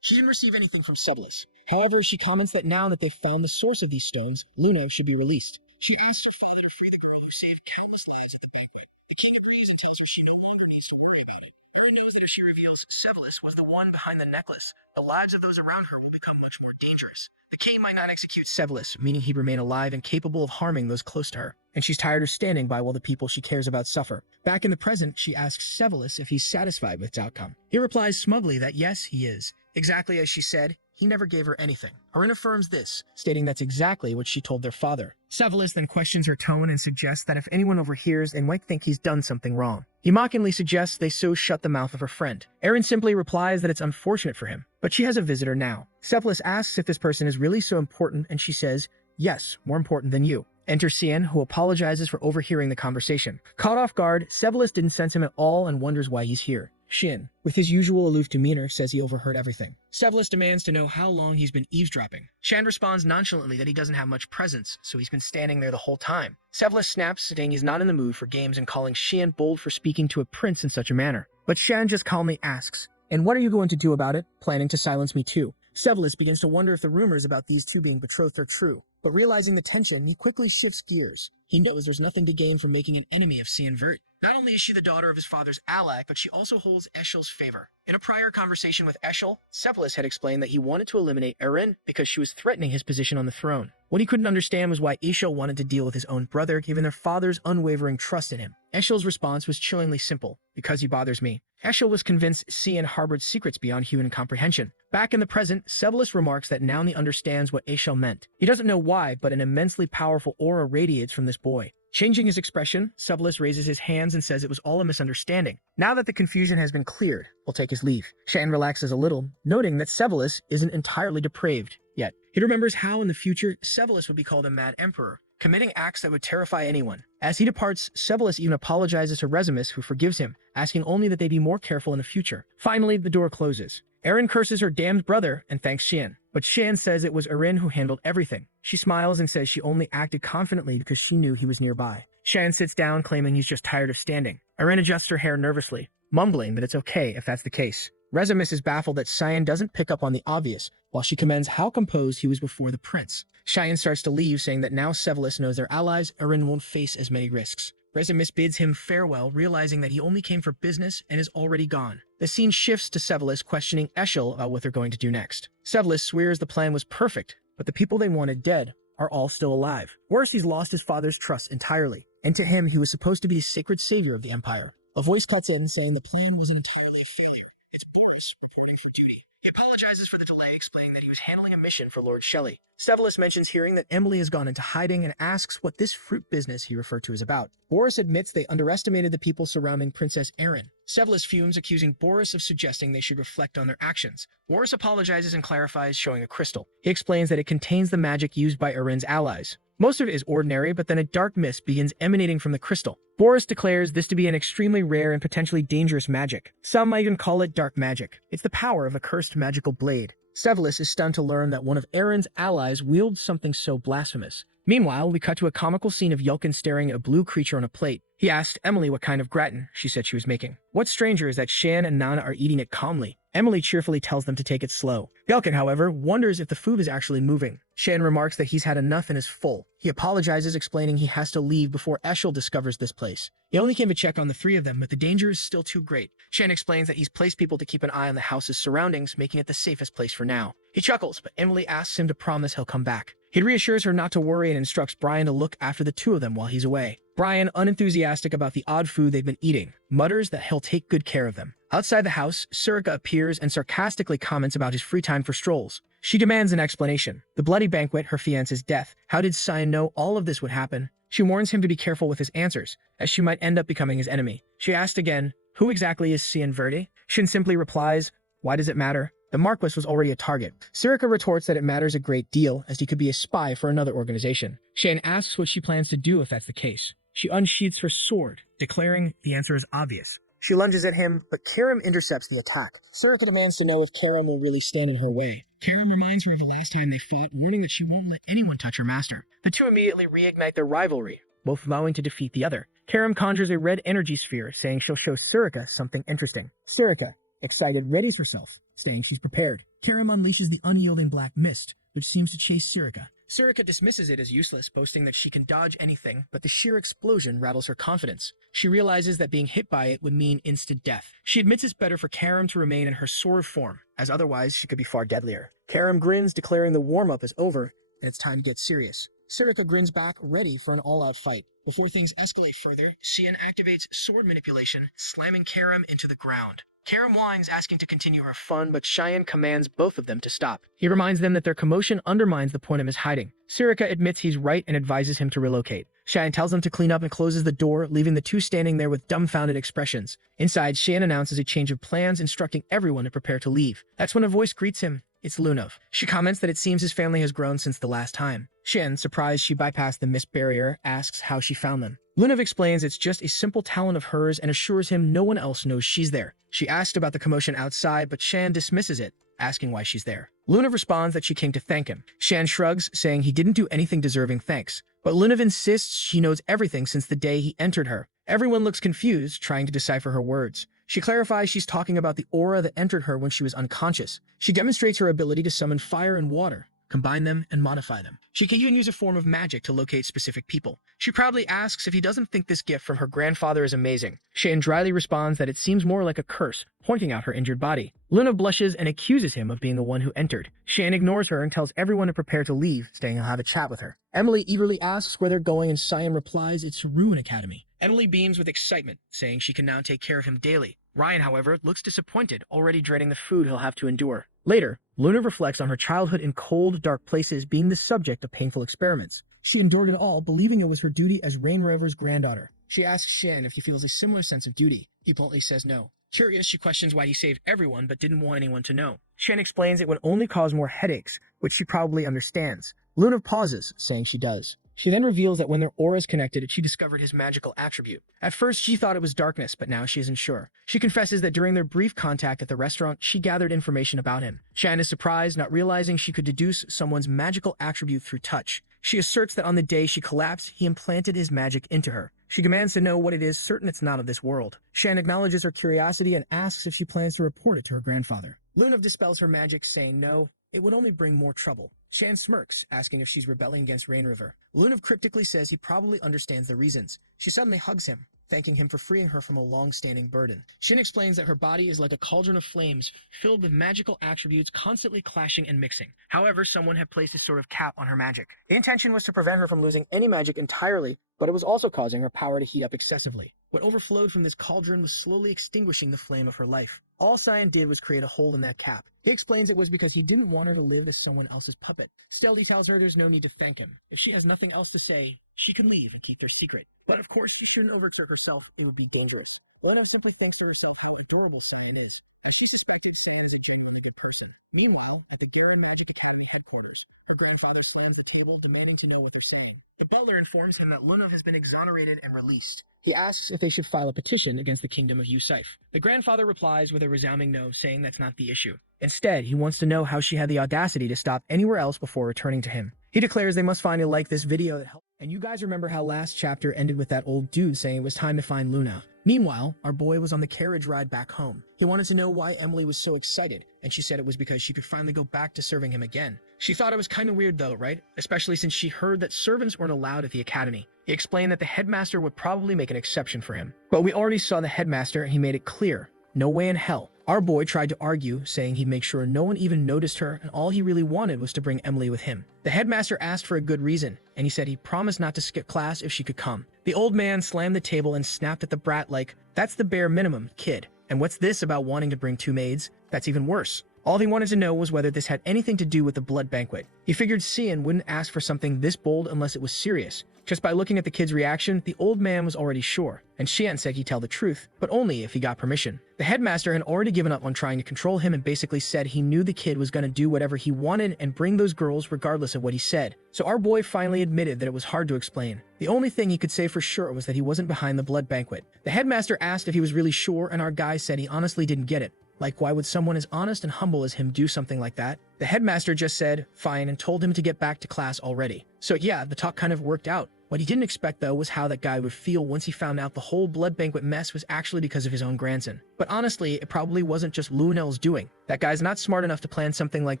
She didn't receive anything from Sevelis. However, she comments that now that they've found the source of these stones, Luna should be released. She asks her father to free the girl who saved countless lives at the banquet. The king agrees and tells her she no longer needs to worry about it. Erin knows that if she reveals Severus was the one behind the necklace, the lives of those around her will become much more dangerous. The king might not execute Severus, meaning he'd remain alive and capable of harming those close to her, and she's tired of standing by while the people she cares about suffer. Back in the present, she asks Severus if he's satisfied with its outcome. He replies smugly that yes, he is. Exactly as she said, he never gave her anything. Erin affirms this, stating that's exactly what she told their father. Severus then questions her tone and suggests that if anyone overhears, they might think he's done something wrong. He mockingly suggests they so shut the mouth of her friend. Erin simply replies that it's unfortunate for him, but she has a visitor now. Severus asks if this person is really so important, and she says, yes, more important than you. Enter Cian, who apologizes for overhearing the conversation. Caught off guard, Severus didn't sense him at all and wonders why he's here. Shin, with his usual aloof demeanor, says he overheard everything. Severus demands to know how long he's been eavesdropping. Shan responds nonchalantly that he doesn't have much presence, so he's been standing there the whole time. Severus snaps, saying he's not in the mood for games and calling Shan bold for speaking to a prince in such a manner. But Shan just calmly asks, and what are you going to do about it? Planning to silence me too. Severus begins to wonder if the rumors about these two being betrothed are true, but realizing the tension, he quickly shifts gears. He knows there's nothing to gain from making an enemy of Cian Vert. Not only is she the daughter of his father's ally, but she also holds Eshel's favor. In a prior conversation with Eshel, Severus had explained that he wanted to eliminate Erin because she was threatening his position on the throne. What he couldn't understand was why Eshel wanted to deal with his own brother, given their father's unwavering trust in him. Eshel's response was chillingly simple, because he bothers me. Eshel was convinced Cian harbored secrets beyond human comprehension. Back in the present, Severus remarks that now he understands what Eshel meant. He doesn't know why, but an immensely powerful aura radiates from this boy. Changing his expression, Severus raises his hands and says it was all a misunderstanding. Now that the confusion has been cleared, we'll take his leave. Shan relaxes a little, noting that Severus isn't entirely depraved yet. He remembers how in the future, Severus would be called a mad emperor, committing acts that would terrify anyone. As he departs, Severus even apologizes to Resimus, who forgives him, asking only that they be more careful in the future. Finally, the door closes. Erin curses her damned brother and thanks Shan, but Shan says it was Erin who handled everything. She smiles and says she only acted confidently because she knew he was nearby. Shan sits down, claiming he's just tired of standing. Erin adjusts her hair nervously, mumbling that it's okay if that's the case. Resimus is baffled that Cheyenne doesn't pick up on the obvious, while she commends how composed he was before the prince. Cheyenne starts to leave, saying that now Severus knows their allies, Erin won't face as many risks. Resimus bids him farewell, realizing that he only came for business and is already gone. The scene shifts to Severus questioning Eshel about what they're going to do next. Severus swears the plan was perfect, but the people they wanted dead are all still alive. Worse, he's lost his father's trust entirely, and to him he was supposed to be a sacred savior of the Empire. A voice cuts in, saying the plan was entirely a failure. It's Boris reporting from duty. He apologizes for the delay, explaining that he was handling a mission for Lord Shelley. Severus mentions hearing that Emily has gone into hiding and asks what this fruit business he referred to is about. Boris admits they underestimated the people surrounding Princess Erin. Severus fumes, accusing Boris of suggesting they should reflect on their actions. Boris apologizes and clarifies, showing a crystal. He explains that it contains the magic used by Erin's allies. Most of it is ordinary, but then a dark mist begins emanating from the crystal. Boris declares this to be an extremely rare and potentially dangerous magic. Some might even call it dark magic. It's the power of a cursed magical blade. Severus is stunned to learn that one of Erin's allies wields something so blasphemous. Meanwhile, we cut to a comical scene of Yelkin staring at a blue creature on a plate. He asked Emily what kind of gratin she said she was making. What's stranger is that Shan and Nana are eating it calmly. Emily cheerfully tells them to take it slow. Yelkin, however, wonders if the food is actually moving. Shan remarks that he's had enough and is full. He apologizes, explaining he has to leave before Eshel discovers this place. He only came to check on the three of them, but the danger is still too great. Shan explains that he's placed people to keep an eye on the house's surroundings, making it the safest place for now. He chuckles, but Emily asks him to promise he'll come back. He reassures her not to worry and instructs Brian to look after the two of them while he's away. Brian, unenthusiastic about the odd food they've been eating, mutters that he'll take good care of them. Outside the house, Surika appears and sarcastically comments about his free time for strolls. She demands an explanation. The bloody banquet, her fiance's death. How did Cyan know all of this would happen? She warns him to be careful with his answers, as she might end up becoming his enemy. She asked again, who exactly is Cian Verde? Shin simply replies, why does it matter? The Marquis was already a target. Surika retorts that it matters a great deal, as he could be a spy for another organization. Shane asks what she plans to do if that's the case. She unsheaths her sword, declaring the answer is obvious. She lunges at him, but Karam intercepts the attack. Surika demands to know if Karam will really stand in her way. Karam reminds her of the last time they fought, warning that she won't let anyone touch her master. The two immediately reignite their rivalry, both vowing to defeat the other. Karam conjures a red energy sphere, saying she'll show Surika something interesting. Surika, excited, readies herself, saying she's prepared. Karam unleashes the unyielding black mist, which seems to chase Surika. Surika dismisses it as useless, boasting that she can dodge anything, but the sheer explosion rattles her confidence. She realizes that being hit by it would mean instant death. She admits it's better for Karam to remain in her sword form, as otherwise she could be far deadlier. Karam grins, declaring the warm-up is over, and it's time to get serious. Surika grins back, ready for an all-out fight. Before things escalate further, Xian activates sword manipulation, slamming Karam into the ground. Karam whines, asking to continue her fun, but Cheyenne commands both of them to stop. He reminds them that their commotion undermines the point of his hiding. Surika admits he's right and advises him to relocate. Cheyenne tells him to clean up and closes the door, leaving the two standing there with dumbfounded expressions. Inside, Cheyenne announces a change of plans, instructing everyone to prepare to leave. That's when a voice greets him. It's Lunav. She comments that it seems his family has grown since the last time. Shen, surprised she bypassed the mist barrier, asks how she found them. Lunav explains it's just a simple talent of hers and assures him no one else knows she's there. She asks about the commotion outside, but Shan dismisses it, asking why she's there. Lunav responds that she came to thank him. Shan shrugs, saying he didn't do anything deserving thanks. But Lunav insists she knows everything since the day he entered her. Everyone looks confused, trying to decipher her words. She clarifies she's talking about the aura that entered her when she was unconscious. She demonstrates her ability to summon fire and water, combine them, and modify them. She can even use a form of magic to locate specific people. She proudly asks if he doesn't think this gift from her grandfather is amazing. Shane dryly responds that it seems more like a curse, pointing out her injured body. Luna blushes and accuses him of being the one who entered. Shane ignores her and tells everyone to prepare to leave, saying he'll have a chat with her. Emily eagerly asks where they're going, and Siam replies it's Ruin Academy. Emily beams with excitement, saying she can now take care of him daily. Ryan, however, looks disappointed, already dreading the food he'll have to endure. Later, Luna reflects on her childhood in cold, dark places being the subject of painful experiments. She endured it all, believing it was her duty as Rain River's granddaughter. She asks Shen if he feels a similar sense of duty. He bluntly says no. Curious, she questions why he saved everyone but didn't want anyone to know. Shen explains it would only cause more headaches, which she probably understands. Luna pauses, saying she does. She then reveals that when their auras connected, she discovered his magical attribute. At first, she thought it was darkness, but now she isn't sure. She confesses that during their brief contact at the restaurant, she gathered information about him. Shan is surprised, not realizing she could deduce someone's magical attribute through touch. She asserts that on the day she collapsed, he implanted his magic into her. She demands to know what it is, certain it's not of this world. Shan acknowledges her curiosity and asks if she plans to report it to her grandfather. Luna dispels her magic, saying no, it would only bring more trouble. Shan smirks, asking if she's rebelling against Rain River. Lunav cryptically says he probably understands the reasons. She suddenly hugs him, thanking him for freeing her from a long-standing burden. Shin explains that her body is like a cauldron of flames, filled with magical attributes constantly clashing and mixing. However, someone had placed a sort of cap on her magic. The intention was to prevent her from losing any magic entirely, but it was also causing her power to heat up excessively. What overflowed from this cauldron was slowly extinguishing the flame of her life. All Cyan did was create a hole in that cap. He explains it was because he didn't want her to live as someone else's puppet. Still, he tells her there's no need to thank him. If she has nothing else to say, she can leave and keep their secret. But of course, she shouldn't overexert herself. It would be dangerous. Luna simply thinks to herself how adorable Cyan is. As she suspected, Cyan is a genuinely good person. Meanwhile, at the Garen Magic Academy headquarters, her grandfather slams the table, demanding to know what they're saying. The butler informs him that Luna has been exonerated and released. He asks if they should file a petition against the kingdom of Yusif. The grandfather replies with a resounding no, saying that's not the issue. Instead, he wants to know how she had the audacity to stop anywhere else before returning to him. He declares they must find a like this video that helps. And you guys remember how last chapter ended with that old dude saying it was time to find Luna. Meanwhile, our boy was on the carriage ride back home. He wanted to know why Emily was so excited, and she said it was because she could finally go back to serving him again. She thought it was kind of weird though, right? Especially since she heard that servants weren't allowed at the academy. He explained that the headmaster would probably make an exception for him. But we already saw the headmaster and he made it clear. No way in hell. Our boy tried to argue, saying he'd make sure no one even noticed her, and all he really wanted was to bring Emily with him. The headmaster asked for a good reason, and he said he promised not to skip class if she could come. The old man slammed the table and snapped at the brat like, "That's the bare minimum, kid. And what's this about wanting to bring 2 maids? That's even worse." All he wanted to know was whether this had anything to do with the blood banquet. He figured Cian wouldn't ask for something this bold unless it was serious. Just by looking at the kid's reaction, the old man was already sure, and Xian said he'd tell the truth, but only if he got permission. The headmaster had already given up on trying to control him and basically said he knew the kid was going to do whatever he wanted and bring those girls regardless of what he said. So our boy finally admitted that it was hard to explain. The only thing he could say for sure was that he wasn't behind the blood banquet. The headmaster asked if he was really sure, and our guy said he honestly didn't get it. Like, why would someone as honest and humble as him do something like that? The headmaster just said, fine, and told him to get back to class already. So yeah, the talk kind of worked out. What he didn't expect, though, was how that guy would feel once he found out the whole blood banquet mess was actually because of his own grandson. But honestly, it probably wasn't just Lunel's doing. That guy's not smart enough to plan something like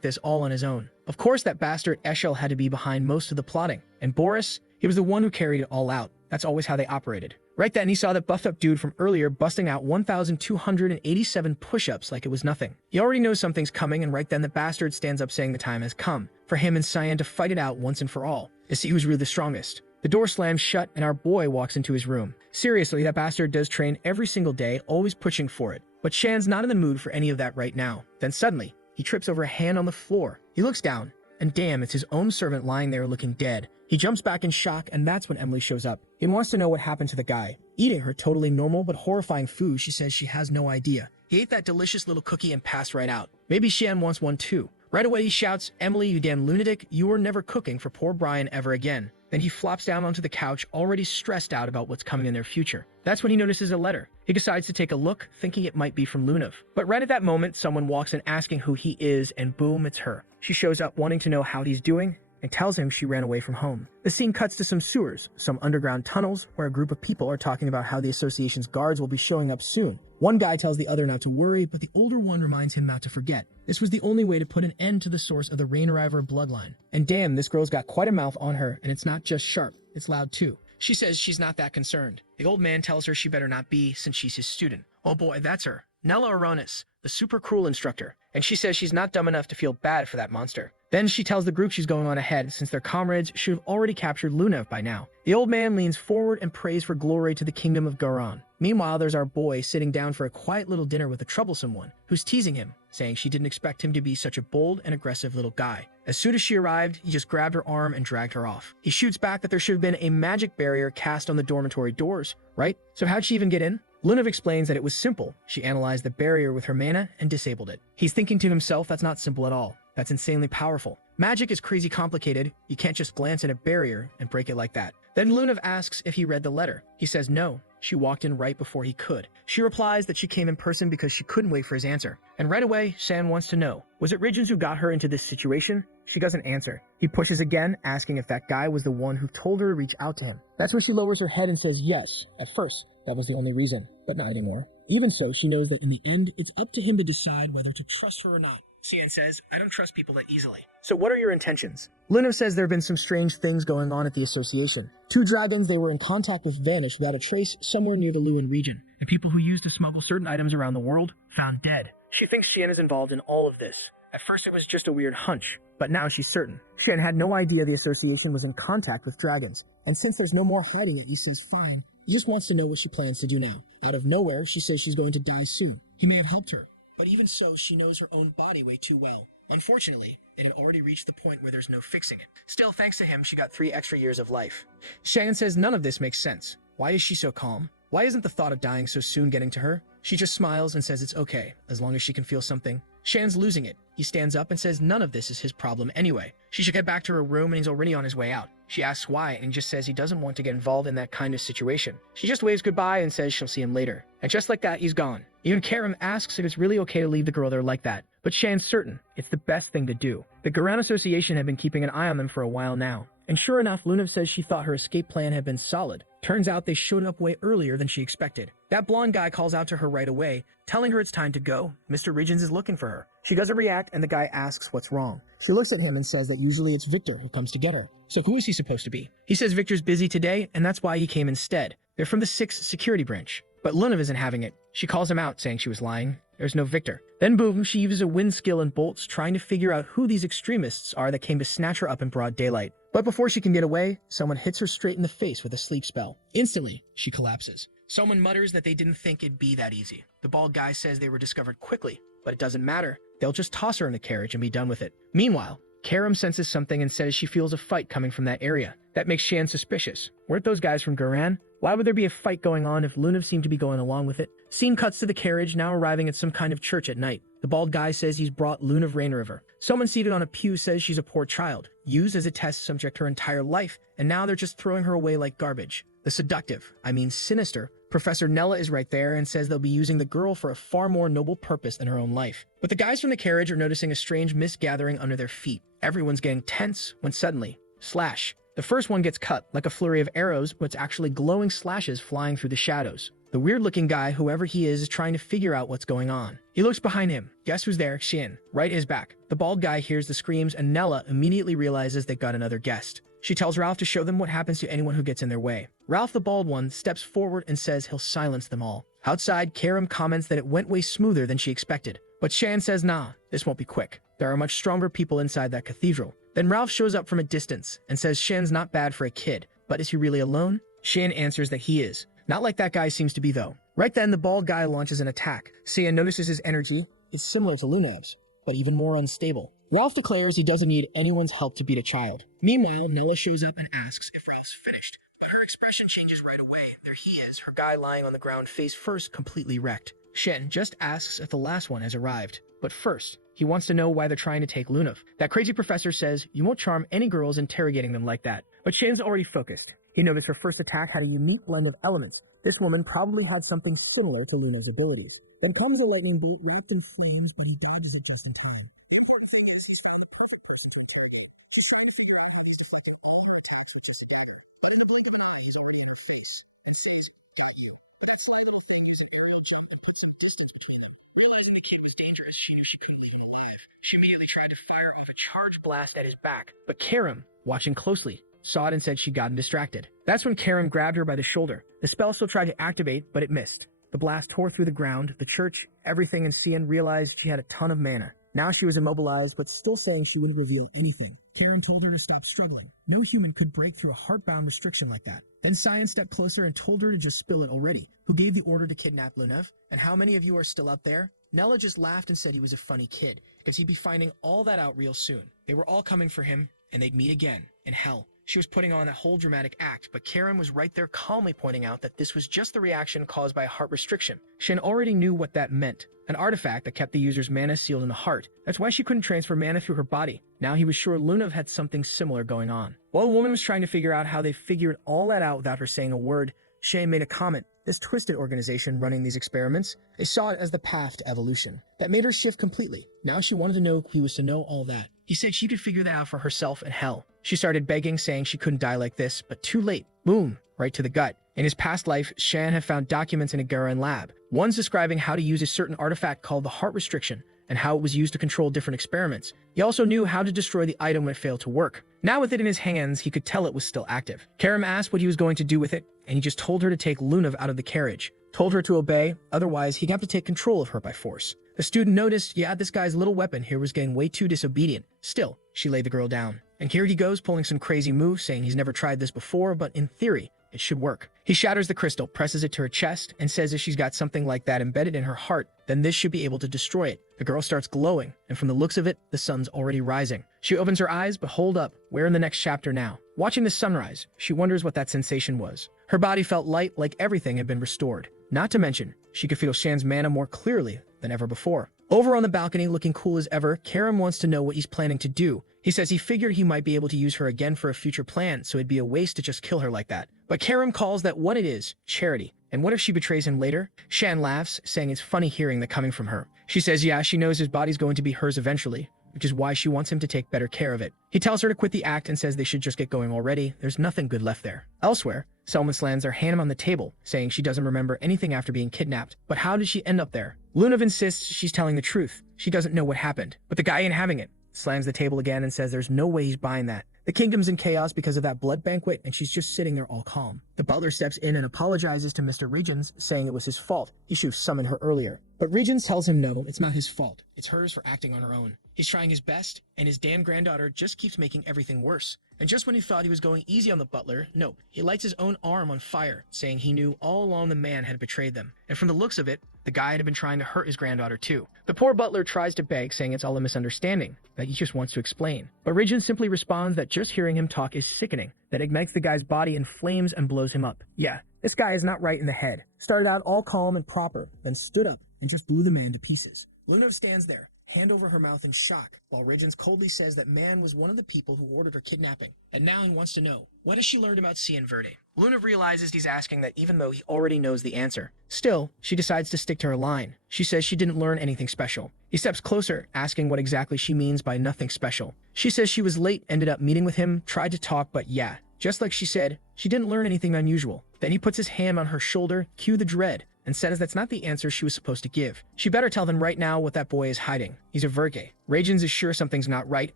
this all on his own. Of course, that bastard Eshel had to be behind most of the plotting. And Boris, he was the one who carried it all out. That's always how they operated. Right then, he saw that buffed-up dude from earlier busting out 1,287 push-ups like it was nothing. He already knows something's coming, and right then the bastard stands up saying the time has come for him and Cyan to fight it out once and for all, to see who's really the strongest. The door slams shut, and our boy walks into his room. Seriously, that bastard does train every single day, always pushing for it. But Shan's not in the mood for any of that right now. Then suddenly, he trips over a hand on the floor. He looks down, and damn, it's his own servant lying there looking dead. He jumps back in shock, and that's when Emily shows up. He wants to know what happened to the guy. Eating her totally normal but horrifying food, she says she has no idea. He ate that delicious little cookie and passed right out. Maybe Shan wants one too. Right away he shouts, "Emily, you damn lunatic, you are never cooking for poor Brian ever again." Then he flops down onto the couch, already stressed out about what's coming in their future. That's when he notices a letter. He decides to take a look, thinking it might be from Lunav. But right at that moment, someone walks in asking who he is, and boom, it's her. She shows up wanting to know how he's doing, and tells him she ran away from home. The scene cuts to some sewers, some underground tunnels, where a group of people are talking about how the association's guards will be showing up soon. One guy tells the other not to worry, but the older one reminds him not to forget. This was the only way to put an end to the source of the Rainriver bloodline. And damn, this girl's got quite a mouth on her, and it's not just sharp, it's loud too. She says she's not that concerned. The old man tells her she better not be, since she's his student. Oh boy, that's her. Nella Aronis, the super cruel instructor. And she says she's not dumb enough to feel bad for that monster. Then she tells the group she's going on ahead, since their comrades should have already captured Lunav by now. The old man leans forward and prays for glory to the kingdom of Garan. Meanwhile, there's our boy sitting down for a quiet little dinner with a troublesome one, who's teasing him, saying she didn't expect him to be such a bold and aggressive little guy. As soon as she arrived, he just grabbed her arm and dragged her off. He shoots back that there should have been a magic barrier cast on the dormitory doors, right? So how'd she even get in? Lunav explains that it was simple. She analyzed the barrier with her mana and disabled it. He's thinking to himself, that's not simple at all. That's insanely powerful. Magic is crazy complicated. You can't just glance at a barrier and break it like that. Then Lunav asks if he read the letter. He says no. She walked in right before he could. She replies that she came in person because she couldn't wait for his answer. And right away, Shan wants to know, was it Ridgens who got her into this situation? She doesn't answer. He pushes again, asking if that guy was the one who told her to reach out to him. That's when she lowers her head and says yes. At first, that was the only reason, but not anymore. Even so, she knows that in the end, it's up to him to decide whether to trust her or not. Cian says, I don't trust people that easily. So what are your intentions? Lunav says there have been some strange things going on at the association. 2 dragons they were in contact with vanished without a trace somewhere near the Lewin region. The people who used to smuggle certain items around the world found dead. She thinks Xian is involved in all of this. At first it was just a weird hunch, but now she's certain. Xian had no idea the association was in contact with dragons. And since there's no more hiding it, he says fine. He just wants to know what she plans to do now. Out of nowhere, she says she's going to die soon. He may have helped her. But even so, she knows her own body way too well. Unfortunately, it had already reached the point where there's no fixing it. Still, thanks to him, she got 3 extra years of life. Shan says none of this makes sense. Why is she so calm? Why isn't the thought of dying so soon getting to her? She just smiles and says it's okay, as long as she can feel something. Shan's losing it. He stands up and says none of this is his problem anyway. She should get back to her room and he's already on his way out. She asks why and he just says he doesn't want to get involved in that kind of situation. She just waves goodbye and says she'll see him later. And just like that, he's gone. Even Karim asks if it's really okay to leave the girl there like that. But Shan's certain it's the best thing to do. The Garan Association had been keeping an eye on them for a while now. And sure enough, Lunav says she thought her escape plan had been solid. Turns out they showed up way earlier than she expected. That blonde guy calls out to her right away, telling her it's time to go. Mr. Ridgens is looking for her. She doesn't react and the guy asks what's wrong. She looks at him and says that usually it's Victor who comes to get her. So who is he supposed to be? He says Victor's busy today and that's why he came instead. They're from the 6th security branch. But Lunav isn't having it. She calls him out, saying she was lying. There's no Victor. Then boom, she uses a wind skill and bolts, trying to figure out who these extremists are that came to snatch her up in broad daylight. But before she can get away, someone hits her straight in the face with a sleep spell. Instantly, she collapses. Someone mutters that they didn't think it'd be that easy. The bald guy says they were discovered quickly, but it doesn't matter. They'll just toss her in a carriage and be done with it. Meanwhile, Karim senses something and says she feels a fight coming from that area. That makes Shan suspicious. Weren't those guys from Garan? Why would there be a fight going on if Lunav seemed to be going along with it? Scene cuts to the carriage, now arriving at some kind of church at night. The bald guy says he's brought Lunav Rainriver. Someone seated on a pew says she's a poor child, used as a test subject her entire life, and now they're just throwing her away like garbage. The seductive, sinister, Professor Nella is right there and says they'll be using the girl for a far more noble purpose than her own life. But the guys from the carriage are noticing a strange mist gathering under their feet. Everyone's getting tense when suddenly, slash, The first one gets cut, like a flurry of arrows, but it's actually glowing slashes flying through the shadows. The weird-looking guy, whoever he is trying to figure out what's going on. He looks behind him. Guess who's there? Shin, right at his back. The bald guy hears the screams, and Nella immediately realizes they got another guest. She tells Ralph to show them what happens to anyone who gets in their way. Ralph, the bald one, steps forward and says he'll silence them all. Outside, Karam comments that it went way smoother than she expected. But Shan says, nah, this won't be quick. There are much stronger people inside that cathedral. Then Ralph shows up from a distance and says Shan's not bad for a kid, but is he really alone? Shan answers that he is. Not like that guy seems to be, though. Right then, the bald guy launches an attack. Sia notices his energy is similar to Lunab's, but even more unstable. Ralph declares he doesn't need anyone's help to beat a child. Meanwhile, Nella shows up and asks if Ralph's finished, but her expression changes right away. There he is, her guy lying on the ground face first, completely wrecked. Shen just asks if the last one has arrived, but first, he wants to know why they're trying to take Lunav. That crazy professor says you won't charm any girls interrogating them like that, but Shen's already focused. He noticed her first attack had a unique blend of elements. This woman probably had something similar to Luna's abilities. Then comes a lightning bolt wrapped in flames, but he dodges it just in time. The important thing is he's found the perfect person to interrogate. She's trying to figure out how this deflected all her attacks with just a dagger. But in the blink of an eye, he's already in her face, and says, got you. But that sly little thing used an aerial jump and put some distance between them. Realizing the kid was dangerous, she knew she couldn't leave him alive. She immediately tried to fire off a charge blast at his back, but Karam, watching closely, saw it and said she'd gotten distracted. That's when Karam grabbed her by the shoulder. The spell still tried to activate, but it missed. The blast tore through the ground, the church, everything, and Cian realized she had a ton of mana. Now she was immobilized, but still saying she wouldn't reveal anything. Karam told her to stop struggling. No human could break through a heart-bound restriction like that. Then Cyan stepped closer and told her to just spill it already. Who gave the order to kidnap Lunav? And how many of you are still up there? Nella just laughed and said he was a funny kid, because he'd be finding all that out real soon. They were all coming for him, and they'd meet again, in hell. She was putting on that whole dramatic act, but Karam was right there calmly pointing out that this was just the reaction caused by a heart restriction. Shin already knew what that meant. An artifact that kept the user's mana sealed in the heart. That's why she couldn't transfer mana through her body. Now he was sure Lunav had something similar going on. While the woman was trying to figure out how they figured all that out without her saying a word, Shay made a comment. This twisted organization running these experiments, they saw it as the path to evolution. That made her shift completely. Now she wanted to know if he was to know all that. He said she could figure that out for herself in hell. She started begging, saying she couldn't die like this, but too late. Boom, right to the gut. In his past life, Shan had found documents in a Garen lab. One's describing how to use a certain artifact called the heart restriction, and how it was used to control different experiments. He also knew how to destroy the item when it failed to work. Now with it in his hands, he could tell it was still active. Karam asked what he was going to do with it, and he just told her to take Lunav out of the carriage. Told her to obey, otherwise he'd have to take control of her by force. The student noticed, yeah, this guy's little weapon here was getting way too disobedient. Still, she laid the girl down. And here he goes pulling some crazy move, saying he's never tried this before, but in theory, it should work. He shatters the crystal, presses it to her chest, and says if she's got something like that embedded in her heart, then this should be able to destroy it. The girl starts glowing, and from the looks of it, the sun's already rising. She opens her eyes, but hold up, we're in the next chapter now. Watching the sunrise, she wonders what that sensation was. Her body felt light, like everything had been restored. Not to mention, she could feel Shan's mana more clearly than ever before. Over on the balcony, looking cool as ever, Karam wants to know what he's planning to do. He says he figured he might be able to use her again for a future plan, so it'd be a waste to just kill her like that. But Karam calls that what it is, charity. And what if she betrays him later? Shan laughs, saying it's funny hearing that coming from her. She says yeah, she knows his body's going to be hers eventually, which is why she wants him to take better care of it. He tells her to quit the act and says they should just get going already. There's nothing good left there. Elsewhere, Selma slams her hand on the table, saying she doesn't remember anything after being kidnapped. But how did she end up there? Lunav insists she's telling the truth. She doesn't know what happened, but the guy ain't having it. Slams the table again and says there's no way he's buying that. The kingdom's in chaos because of that blood banquet, and she's just sitting there all calm. The butler steps in and apologizes to Mr. Regents, saying it was his fault. He should have summoned her earlier. But Regents tells him no, it's not his fault. It's hers for acting on her own. He's trying his best, and his damn granddaughter just keeps making everything worse. And just when he thought he was going easy on the butler, nope, he lights his own arm on fire, saying he knew all along the man had betrayed them. And from the looks of it, the guy had been trying to hurt his granddaughter too. The poor butler tries to beg, saying it's all a misunderstanding, that he just wants to explain. But Regent simply responds that just hearing him talk is sickening, that ignites the guy's body in flames and blows him up. Yeah, this guy is not right in the head. Started out all calm and proper, then stood up and just blew the man to pieces. Lunav stands there, hand over her mouth in shock, while Regents coldly says that man was one of the people who ordered her kidnapping. And now he wants to know, what has she learned about Cian Verde? Luna realizes he's asking that even though he already knows the answer. Still, she decides to stick to her line. She says she didn't learn anything special. He steps closer, asking what exactly she means by nothing special. She says she was late, ended up meeting with him, tried to talk, but yeah, just like she said, she didn't learn anything unusual. Then he puts his hand on her shoulder, cue the dread, and says that's not the answer she was supposed to give. She better tell them right now what that boy is hiding. He's a virgin. Regins is sure something's not right,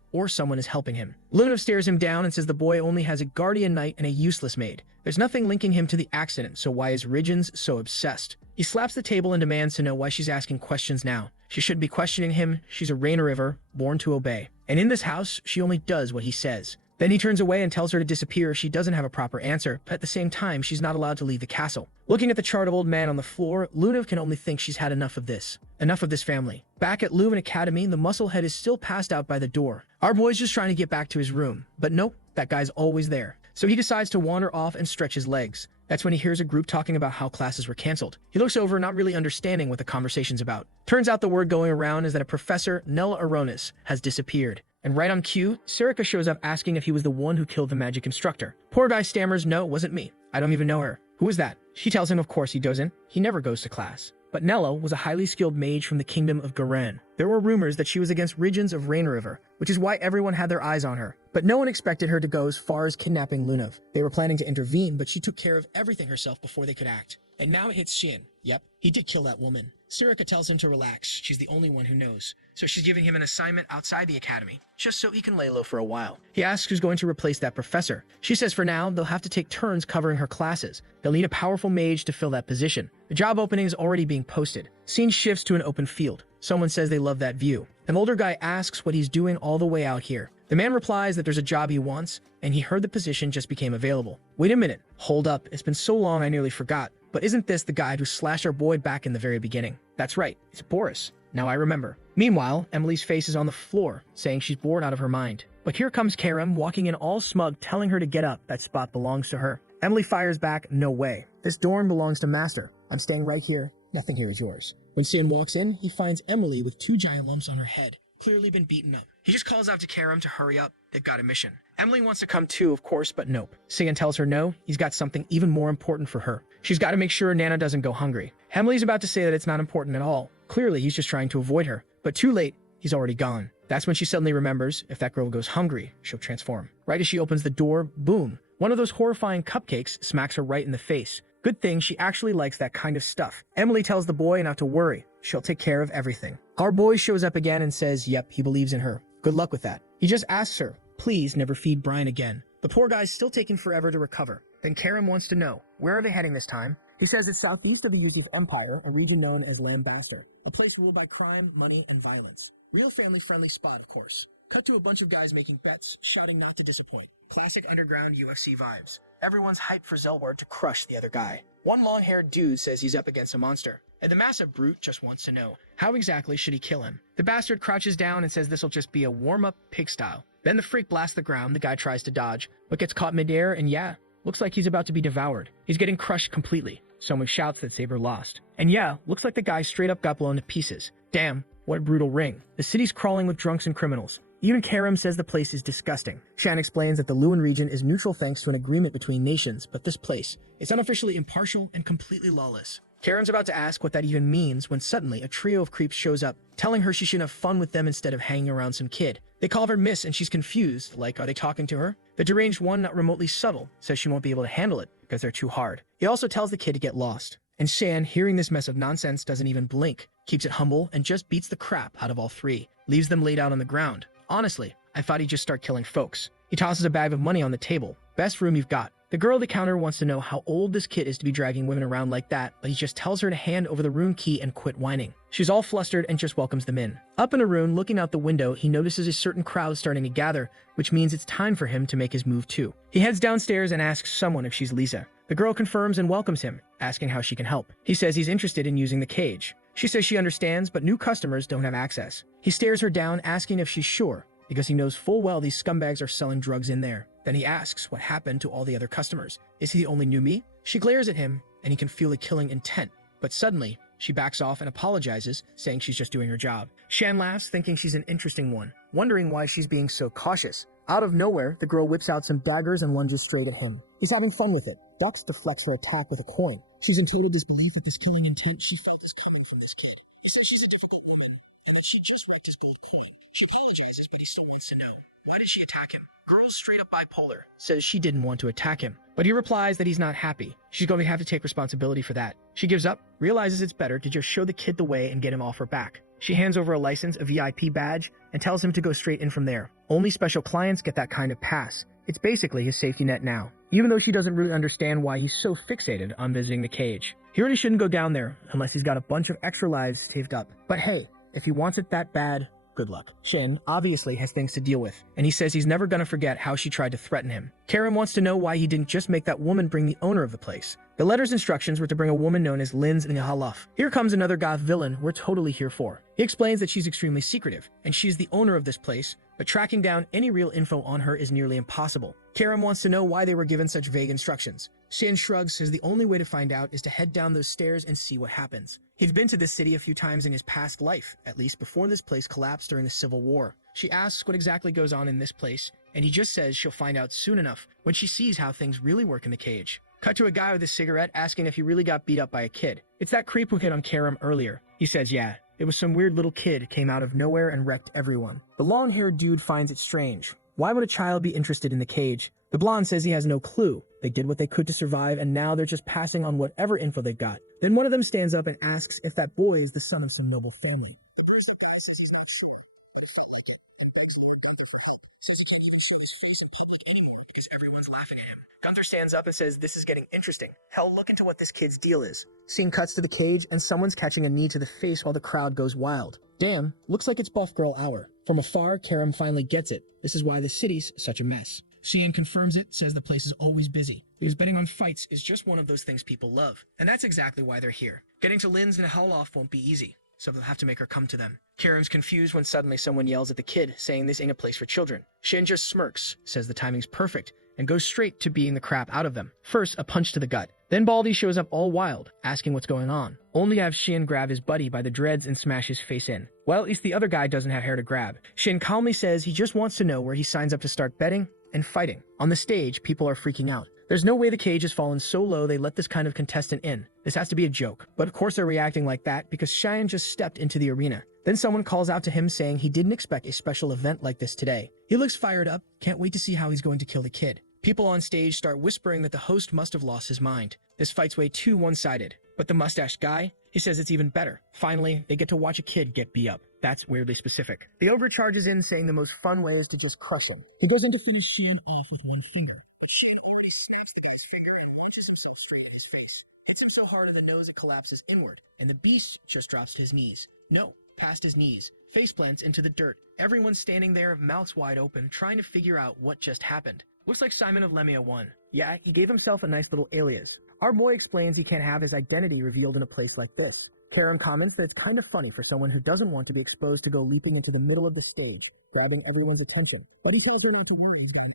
or someone is helping him. Luna stares him down and says the boy only has a guardian knight and a useless maid. There's nothing linking him to the accident, so why is Regins so obsessed? He slaps the table and demands to know why she's asking questions now. She shouldn't be questioning him. She's a Rain River, born to obey. And in this house, she only does what he says. Then he turns away and tells her to disappear if she doesn't have a proper answer, but at the same time, she's not allowed to leave the castle. Looking at the chart of old man on the floor, Luna can only think she's had enough of this. Enough of this family. Back at Leuven Academy, the musclehead is still passed out by the door. Our boy's just trying to get back to his room. But nope, that guy's always there. So he decides to wander off and stretch his legs. That's when he hears a group talking about how classes were canceled. He looks over, not really understanding what the conversation's about. Turns out the word going around is that a professor, Nella Aronis, has disappeared. And right on cue, Sarika shows up asking if he was the one who killed the magic instructor. Poor guy stammers, no, it wasn't me. I don't even know her. Who is that? She tells him of course he doesn't. He never goes to class. But Nella was a highly skilled mage from the kingdom of Garan. There were rumors that she was against Regins of Rain River, which is why everyone had their eyes on her. But no one expected her to go as far as kidnapping Lunav. They were planning to intervene, but she took care of everything herself before they could act. And now it hits Shin. Yep, he did kill that woman. Sarika tells him to relax. She's the only one who knows. So she's giving him an assignment outside the academy, just so he can lay low for a while. He asks who's going to replace that professor. She says for now, they'll have to take turns covering her classes. They'll need a powerful mage to fill that position. The job opening is already being posted. Scene shifts to an open field. Someone says they love that view. An older guy asks what he's doing all the way out here. The man replies that there's a job he wants, and he heard the position just became available. Wait a minute. Hold up. It's been so long I nearly forgot. But isn't this the guy who slashed our boy back in the very beginning? That's right. It's Boris. Now I remember. Meanwhile, Emily's face is on the floor, saying she's bored out of her mind. But here comes Karam, walking in all smug, telling her to get up. That spot belongs to her. Emily fires back, no way. This dorm belongs to Master. I'm staying right here. Nothing here is yours. When Sian walks in, he finds Emily with 2 giant lumps on her head, clearly been beaten up. He just calls out to Karam to hurry up. They've got a mission. Emily wants to come too, of course, but nope. Sian tells her no, he's got something even more important for her. She's got to make sure Nana doesn't go hungry. Emily's about to say that it's not important at all. Clearly, he's just trying to avoid her. But too late, he's already gone. That's when she suddenly remembers, if that girl goes hungry, she'll transform. Right as she opens the door, boom, one of those horrifying cupcakes smacks her right in the face. Good thing she actually likes that kind of stuff. Emily tells the boy not to worry. She'll take care of everything. Our boy shows up again and says, yep, he believes in her. Good luck with that. He just asks her, please never feed Brian again. The poor guy's still taking forever to recover. Then Karam wants to know, where are they heading this time? He says it's southeast of the Yusuf Empire, a region known as Lambaster, a place ruled by crime, money, and violence. Real family-friendly spot, of course. Cut to a bunch of guys making bets, shouting not to disappoint. Classic underground UFC vibes. Everyone's hyped for Zelward to crush the other guy. One long-haired dude says he's up against a monster, and the massive brute just wants to know, how exactly should he kill him? The bastard crouches down and says this'll just be a warm-up pig style. Then the freak blasts the ground, the guy tries to dodge, but gets caught midair, and yeah, looks like he's about to be devoured. He's getting crushed completely. Someone shouts that Saber lost. And yeah, looks like the guy straight up got blown to pieces. Damn, what a brutal ring. The city's crawling with drunks and criminals. Even Karam says the place is disgusting. Shan explains that the Leuven region is neutral thanks to an agreement between nations, but this place, it's unofficially impartial and completely lawless. Karen's about to ask what that even means when suddenly a trio of creeps shows up, telling her she should have fun with them instead of hanging around some kid. They call her Miss and she's confused, like are they talking to her? The deranged one, not remotely subtle, says she won't be able to handle it because they're too hard. He also tells the kid to get lost. And Shan, hearing this mess of nonsense, doesn't even blink, keeps it humble and just beats the crap out of all 3, leaves them laid out on the ground. Honestly, I thought he'd just start killing folks. He tosses a bag of money on the table. Best room you've got. The girl at the counter wants to know how old this kid is to be dragging women around like that, but he just tells her to hand over the room key and quit whining. She's all flustered and just welcomes them in. Up in a room, looking out the window, he notices a certain crowd starting to gather, which means it's time for him to make his move too. He heads downstairs and asks someone if she's Lisa. The girl confirms and welcomes him, asking how she can help. He says he's interested in using the cage. She says she understands, but new customers don't have access. He stares her down, asking if she's sure, because he knows full well these scumbags are selling drugs in there. Then he asks what happened to all the other customers. Is he the only newbie? She glares at him, and he can feel the killing intent. But suddenly, she backs off and apologizes, saying she's just doing her job. Shan laughs, thinking she's an interesting one, wondering why she's being so cautious. Out of nowhere, the girl whips out some daggers and lunges straight at him. He's having fun with it. ducks, deflects her attack with a coin. She's in total disbelief at this killing intent she felt is coming from this kid. He says she's a difficult woman, and that she just wrecked his gold coin. She apologizes, but he still wants to know. Why did she attack him? Girl's straight up bipolar. Says she didn't want to attack him, but he replies that he's not happy. She's going to have to take responsibility for that. She gives up, realizes it's better to just show the kid the way and get him off her back. She hands over a license, a VIP badge, and tells him to go straight in from there. Only special clients get that kind of pass. It's basically his safety net now, even though she doesn't really understand why he's so fixated on visiting the cage. He really shouldn't go down there unless he's got a bunch of extra lives saved up. But hey, if he wants it that bad, good luck. Shin obviously has things to deal with, and he says he's never gonna forget how she tried to threaten him. Karim wants to know why he didn't just make that woman bring the owner of the place. The letter's instructions were to bring a woman known as Linz and Yahello. Here comes another goth villain we're totally here for. He explains that she's extremely secretive, and she's the owner of this place, but tracking down any real info on her is nearly impossible. Karim wants to know why they were given such vague instructions. Shin shrugs, says the only way to find out is to head down those stairs and see what happens. He'd been to this city a few times in his past life, at least before this place collapsed during the Civil War. She asks what exactly goes on in this place, and he just says she'll find out soon enough when she sees how things really work in the cage. Cut to a guy with a cigarette asking if he really got beat up by a kid. It's that creep who hit on Karim earlier. He says, yeah, it was some weird little kid came out of nowhere and wrecked everyone. The long-haired dude finds it strange. Why would a child be interested in the cage? The blonde says he has no clue. They did what they could to survive, and now they're just passing on whatever info they got. Then one of them stands up and asks if that boy is the son of some noble family. The bruised-up guy says he's not sure, but it felt like it. He begs Lord Gunther for help. Says he can't even show his face in public anymore because everyone's laughing at him. Gunther stands up and says this is getting interesting. Hell, look into what this kid's deal is. Scene cuts to the cage, and someone's catching a knee to the face while the crowd goes wild. Damn, looks like it's Buff Girl Hour. From afar, Karim finally gets it. This is why the city's such a mess. Xian confirms it, says the place is always busy, because betting on fights is just one of those things people love. And that's exactly why they're here. Getting to Linz and Howloff won't be easy, so they'll have to make her come to them. Karim's confused when suddenly someone yells at the kid, saying this ain't a place for children. Shin just smirks, says the timing's perfect, and goes straight to beating the crap out of them. First, a punch to the gut. Then Baldy shows up all wild, asking what's going on. Only to have Shin grab his buddy by the dreads and smash his face in. Well, at least the other guy doesn't have hair to grab. Shin calmly says he just wants to know where he signs up to start betting and fighting. On the stage, people are freaking out. There's no way the cage has fallen so low they let this kind of contestant in. This has to be a joke. But of course they're reacting like that because Cheyenne just stepped into the arena. Then someone calls out to him saying he didn't expect a special event like this today. He looks fired up, can't wait to see how he's going to kill the kid. People on stage start whispering that the host must have lost his mind. This fight's way too one-sided. But the mustached guy, he says it's even better. Finally, they get to watch a kid get beat up. That's weirdly specific. The ogre charges in, saying the most fun way is to just crush him. He goes in to finish Shane off with one finger. Shane always snaps the guy's finger and launches himself straight in his face. Hits him so hard in the nose it collapses inward, and the beast just drops to his knees. No, past his knees. Face plants into the dirt. Everyone's standing there, mouths wide open, trying to figure out what just happened. Looks like Simon of Lemia won. Yeah, he gave himself a nice little alias. Our boy explains he can't have his identity revealed in a place like this. Karen comments that it's kind of funny for someone who doesn't want to be exposed to go leaping into the middle of the stage, grabbing everyone's attention. But he tells her not to worry, he's got an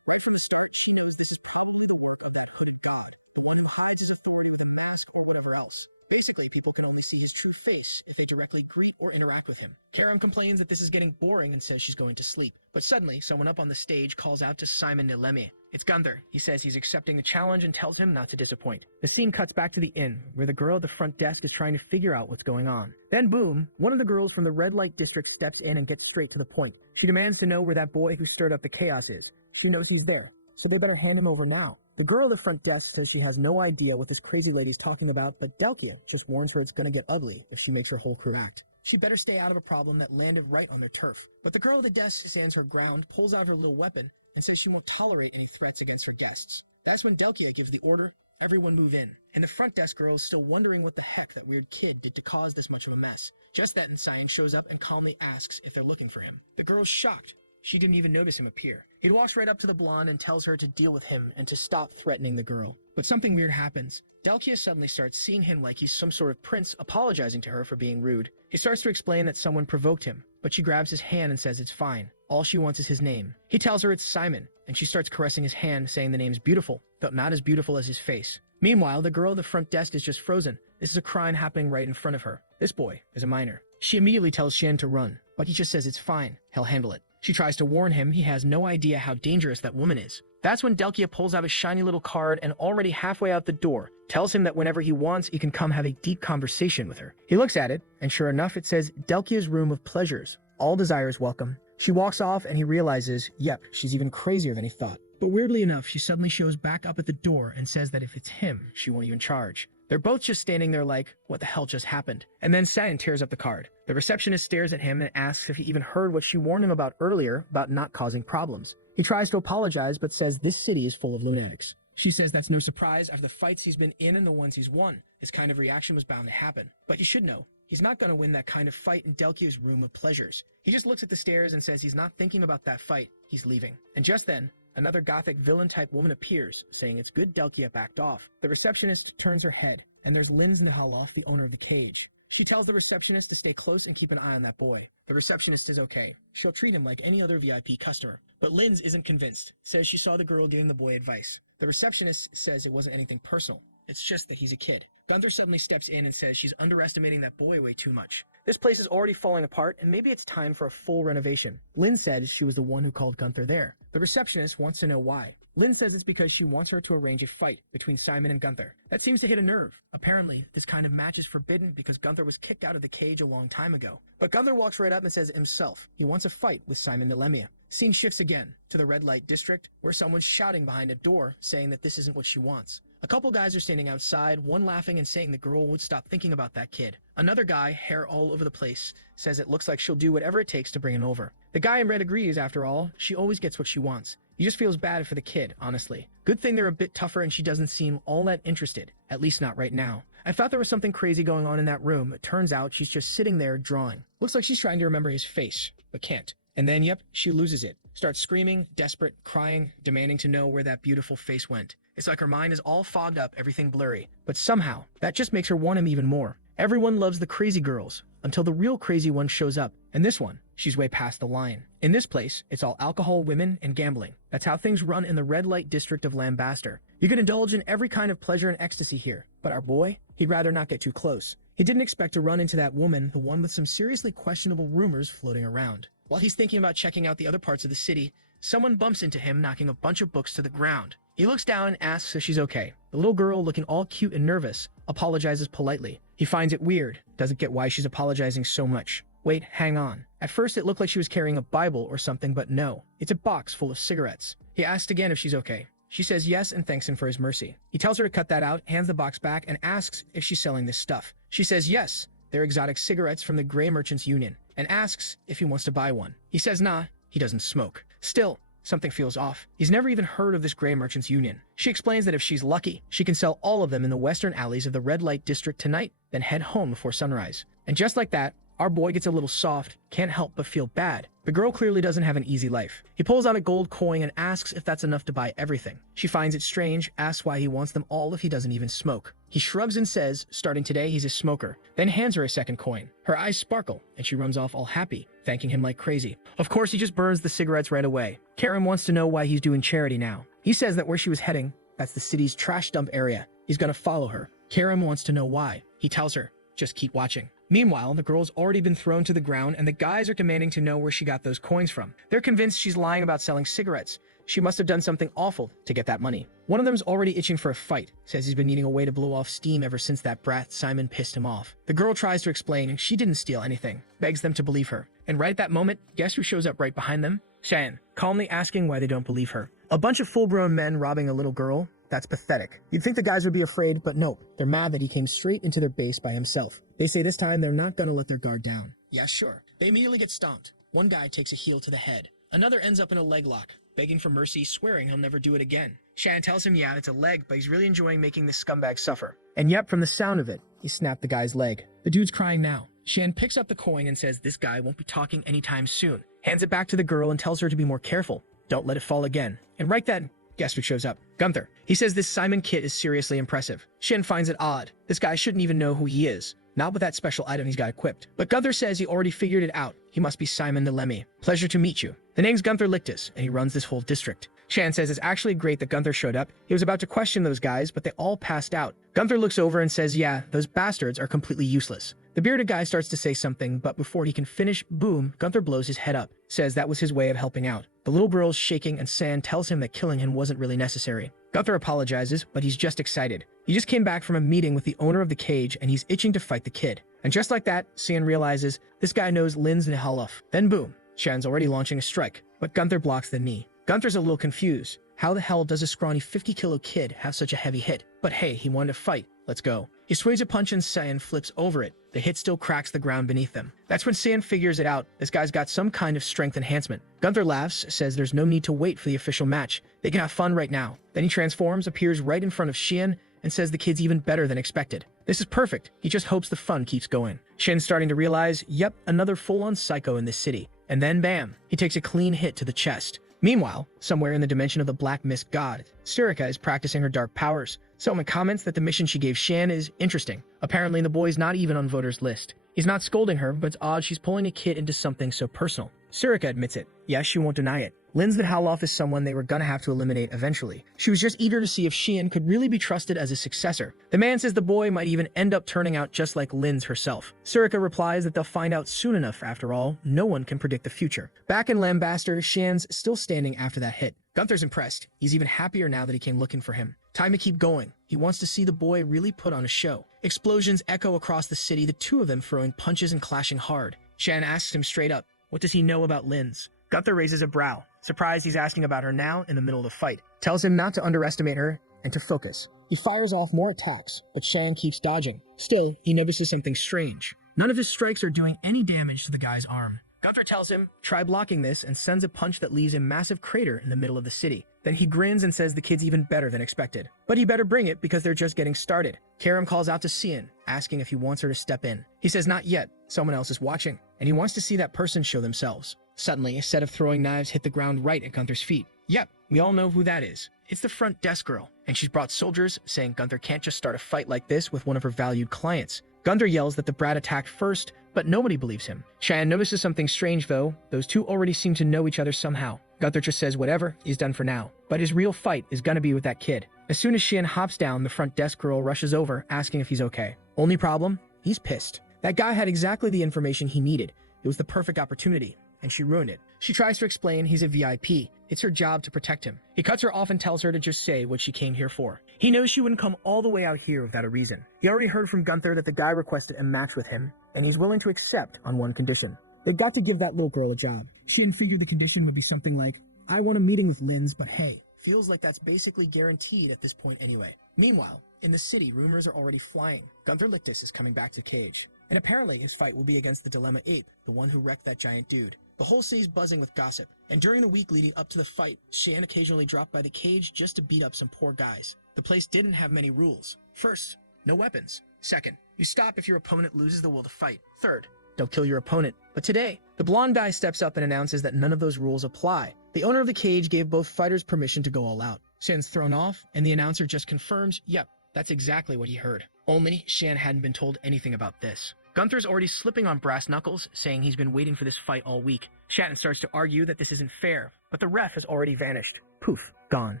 right from the start, she knows this is probably the work of that hooded god, the one who hides his authority with a mask or whatever else. Basically, people can only see his true face if they directly greet or interact with him. Karen complains that this is getting boring and says she's going to sleep. But suddenly, someone up on the stage calls out to Simon de Lemmy. It's Gunther. He says he's accepting the challenge and tells him not to disappoint. The scene cuts back to the inn, where the girl at the front desk is trying to figure out what's going on. Then boom, one of the girls from the red light district steps in and gets straight to the point. She demands to know where that boy who stirred up the chaos is. She knows he's there, so they better hand him over now. The girl at the front desk says she has no idea what this crazy lady's talking about, but Delkia just warns her it's gonna get ugly if she makes her whole crew act. She better stay out of a problem that landed right on their turf. But the girl at the desk stands her ground, pulls out her little weapon, and says she won't tolerate any threats against her guests. That's when Delkia gives the order, everyone move in. And the front desk girl is still wondering what the heck that weird kid did to cause this much of a mess. Just then, Cyan shows up and calmly asks if they're looking for him. The girl's shocked. She didn't even notice him appear. He walks right up to the blonde and tells her to deal with him and to stop threatening the girl. But something weird happens. Delkia suddenly starts seeing him like he's some sort of prince, apologizing to her for being rude. He starts to explain that someone provoked him, but she grabs his hand and says it's fine. All she wants is his name. He tells her it's Simon, and she starts caressing his hand, saying the name's beautiful, but not as beautiful as his face. Meanwhile, the girl at the front desk is just frozen. This is a crime happening right in front of her. This boy is a minor. She immediately tells Shen to run, but he just says it's fine, he'll handle it. She tries to warn him he has no idea how dangerous that woman is. That's when Delkia pulls out a shiny little card and already halfway out the door, tells him that whenever he wants, he can come have a deep conversation with her. He looks at it, and sure enough, it says Delkia's room of pleasures. All desires welcome. She walks off and he realizes, yep, she's even crazier than he thought. But weirdly enough, she suddenly shows back up at the door and says that if it's him, she won't even charge. They're both just standing there like, what the hell just happened? And then San tears up the card. The receptionist stares at him and asks if he even heard what she warned him about earlier about not causing problems. He tries to apologize but says this city is full of lunatics. She says that's no surprise after the fights he's been in and the ones he's won. His kind of reaction was bound to happen. But you should know, he's not going to win that kind of fight in Delkia's room of pleasures. He just looks at the stairs and says he's not thinking about that fight. He's leaving. And just then, another gothic villain-type woman appears, saying it's good Delkia backed off. The receptionist turns her head, and there's Linz Yahello, the owner of the cage. She tells the receptionist to stay close and keep an eye on that boy. The receptionist is okay. She'll treat him like any other VIP customer. But Linz isn't convinced, says she saw the girl giving the boy advice. The receptionist says it wasn't anything personal. It's just that he's a kid. Gunther suddenly steps in and says she's underestimating that boy way too much. This place is already falling apart, and maybe it's time for a full renovation. Lynn said she was the one who called Gunther there. The receptionist wants to know why. Lynn says it's because she wants her to arrange a fight between Simon and Gunther. That seems to hit a nerve. Apparently, this kind of match is forbidden because Gunther was kicked out of the cage a long time ago. But Gunther walks right up and says himself he wants a fight with Simon Lemia. Scene shifts again to the red light district where someone's shouting behind a door saying that this isn't what she wants. A couple guys are standing outside, one laughing and saying the girl would stop thinking about that kid. Another guy, hair all over the place, says it looks like she'll do whatever it takes to bring him over. The guy in red agrees, after all, she always gets what she wants. He just feels bad for the kid, honestly. Good thing they're a bit tougher and she doesn't seem all that interested, at least not right now. I thought there was something crazy going on in that room. It turns out she's just sitting there drawing. Looks like she's trying to remember his face, but can't. And then, yep, she loses it. Starts screaming, desperate, crying, demanding to know where that beautiful face went. It's like her mind is all fogged up, everything blurry. But somehow, that just makes her want him even more. Everyone loves the crazy girls, until the real crazy one shows up. And this one, she's way past the line. In this place, it's all alcohol, women, and gambling. That's how things run in the red light district of Lambaster. You can indulge in every kind of pleasure and ecstasy here. But our boy, he'd rather not get too close. He didn't expect to run into that woman, the one with some seriously questionable rumors floating around. While he's thinking about checking out the other parts of the city, someone bumps into him, knocking a bunch of books to the ground. He looks down and asks if she's okay. The little girl, looking all cute and nervous, apologizes politely. He finds it weird, doesn't get why she's apologizing so much. Wait, hang on. At first it looked like she was carrying a Bible or something, but no. It's a box full of cigarettes. He asks again if she's okay. She says yes and thanks him for his mercy. He tells her to cut that out, hands the box back, and asks if she's selling this stuff. She says yes, they're exotic cigarettes from the Grey Merchants Union, and asks if he wants to buy one. He says nah, he doesn't smoke. Still, something feels off. He's never even heard of this Grey Merchants Union. She explains that if she's lucky, she can sell all of them in the western alleys of the red light district tonight, then head home before sunrise. And just like that, our boy gets a little soft, can't help but feel bad. The girl clearly doesn't have an easy life. He pulls out a gold coin and asks if that's enough to buy everything. She finds it strange, asks why he wants them all if he doesn't even smoke. He shrugs and says, starting today, he's a smoker, then hands her a second coin. Her eyes sparkle, and she runs off all happy, thanking him like crazy. Of course, he just burns the cigarettes right away. Karim wants to know why he's doing charity now. He says that where she was heading, that's the city's trash dump area. He's gonna follow her. Karim wants to know why. He tells her, just keep watching. Meanwhile, the girl's already been thrown to the ground and the guys are demanding to know where she got those coins from. They're convinced she's lying about selling cigarettes. She must have done something awful to get that money. One of them's already itching for a fight, says he's been needing a way to blow off steam ever since that brat Simon pissed him off. The girl tries to explain she didn't steal anything, begs them to believe her. And right at that moment, guess who shows up right behind them? Shan, calmly asking why they don't believe her. A bunch of full-grown men robbing a little girl? That's pathetic. You'd think the guys would be afraid, but nope. They're mad that he came straight into their base by himself. They say this time they're not gonna let their guard down. Yeah, sure. They immediately get stomped. One guy takes a heel to the head. Another ends up in a leg lock, begging for mercy, swearing he'll never do it again. Shan tells him yeah, it's a leg, but he's really enjoying making this scumbag suffer. And yep, from the sound of it, he snapped the guy's leg. The dude's crying now. Shan picks up the coin and says this guy won't be talking anytime soon. Hands it back to the girl and tells her to be more careful. Don't let it fall again. And right then, guess who shows up? Gunther. He says this Simon kit is seriously impressive. Shin finds it odd. This guy shouldn't even know who he is. Not with that special item he's got equipped. But Gunther says he already figured it out. He must be Simon the Lemmy. Pleasure to meet you. The name's Gunther Lictus, and he runs this whole district. Shan says it's actually great that Gunther showed up. He was about to question those guys, but they all passed out. Gunther looks over and says, yeah, those bastards are completely useless. The bearded guy starts to say something, but before he can finish, boom, Gunther blows his head up, says that was his way of helping out. The little girl's shaking and Sand tells him that killing him wasn't really necessary. Gunther apologizes, but he's just excited. He just came back from a meeting with the owner of the cage and he's itching to fight the kid. And just like that, Sand realizes this guy knows Lin's Yahello. Then boom, Shan's already launching a strike, but Gunther blocks the knee. Gunther's a little confused. How the hell does a scrawny 50-kilo kid have such a heavy hit? But hey, he wanted to fight. Let's go. He sways a punch and Sand flips over it. The hit still cracks the ground beneath them. That's when Sand figures it out. This guy's got some kind of strength enhancement. Gunther laughs, says there's no need to wait for the official match. They can have fun right now. Then he transforms, appears right in front of Xian, and says the kid's even better than expected. This is perfect. He just hopes the fun keeps going. Xian's starting to realize, yep, another full-on psycho in this city. And then bam, he takes a clean hit to the chest. Meanwhile, somewhere in the dimension of the Black Mist God, Surica is practicing her dark powers. Someone comments that the mission she gave Xian is interesting. Apparently the boy's not even on voters' list. He's not scolding her, but it's odd she's pulling a kid into something so personal. Surica admits it. Yes, she won't deny it. Lin's Yahello is someone they were gonna have to eliminate eventually. She was just eager to see if Xian could really be trusted as a successor. The man says the boy might even end up turning out just like Lin's herself. Surica replies that they'll find out soon enough. After all, no one can predict the future. Back in Lambaster, Xian's still standing after that hit. Gunther's impressed. He's even happier now that he came looking for him. Time to keep going. He wants to see the boy really put on a show. Explosions echo across the city, the two of them throwing punches and clashing hard. Xian asks him straight up, what does he know about Lin's? Gunther raises a brow. Surprised he's asking about her now in the middle of the fight. Tells him not to underestimate her and to focus. He fires off more attacks, but Xian keeps dodging. Still, he notices something strange. None of his strikes are doing any damage to the guy's arm. Gunther tells him, try blocking this, and sends a punch that leaves a massive crater in the middle of the city. Then he grins and says the kid's even better than expected. But he better bring it because they're just getting started. Karam calls out to Xian, asking if he wants her to step in. He says not yet, someone else is watching, and he wants to see that person show themselves. Suddenly, a set of throwing knives hit the ground right at Gunther's feet. Yep, we all know who that is. It's the front desk girl, and she's brought soldiers, saying Gunther can't just start a fight like this with one of her valued clients. Gunther yells that the brat attacked first, but nobody believes him. Xian notices something strange though. Those two already seem to know each other somehow. Gunther just says whatever, he's done for now. But his real fight is gonna be with that kid. As soon as Xian hops down, the front desk girl rushes over, asking if he's okay. Only problem? He's pissed. That guy had exactly the information he needed. It was the perfect opportunity, and she ruined it. She tries to explain he's a VIP. It's her job to protect him. He cuts her off and tells her to just say what she came here for. He knows she wouldn't come all the way out here without a reason. He already heard from Gunther that the guy requested a match with him, and he's willing to accept on one condition. They got to give that little girl a job. Xian figured the condition would be something like, I want a meeting with Lin's, but hey. Feels like that's basically guaranteed at this point anyway. Meanwhile, in the city, rumors are already flying. Gunther Lictus is coming back to Cage. And apparently his fight will be against the Dilemma Ape, the one who wrecked that giant dude. The whole city's buzzing with gossip, and during the week leading up to the fight, Xian occasionally dropped by the cage just to beat up some poor guys. The place didn't have many rules. First, no weapons. Second, you stop if your opponent loses the will to fight. Third, don't kill your opponent. But today, the blonde guy steps up and announces that none of those rules apply. The owner of the cage gave both fighters permission to go all out. Xian's thrown off, and the announcer just confirms, yep, that's exactly what he heard. Only Xian hadn't been told anything about this. Gunther's already slipping on brass knuckles, saying he's been waiting for this fight all week. Shatton starts to argue that this isn't fair, but the ref has already vanished. Poof, gone.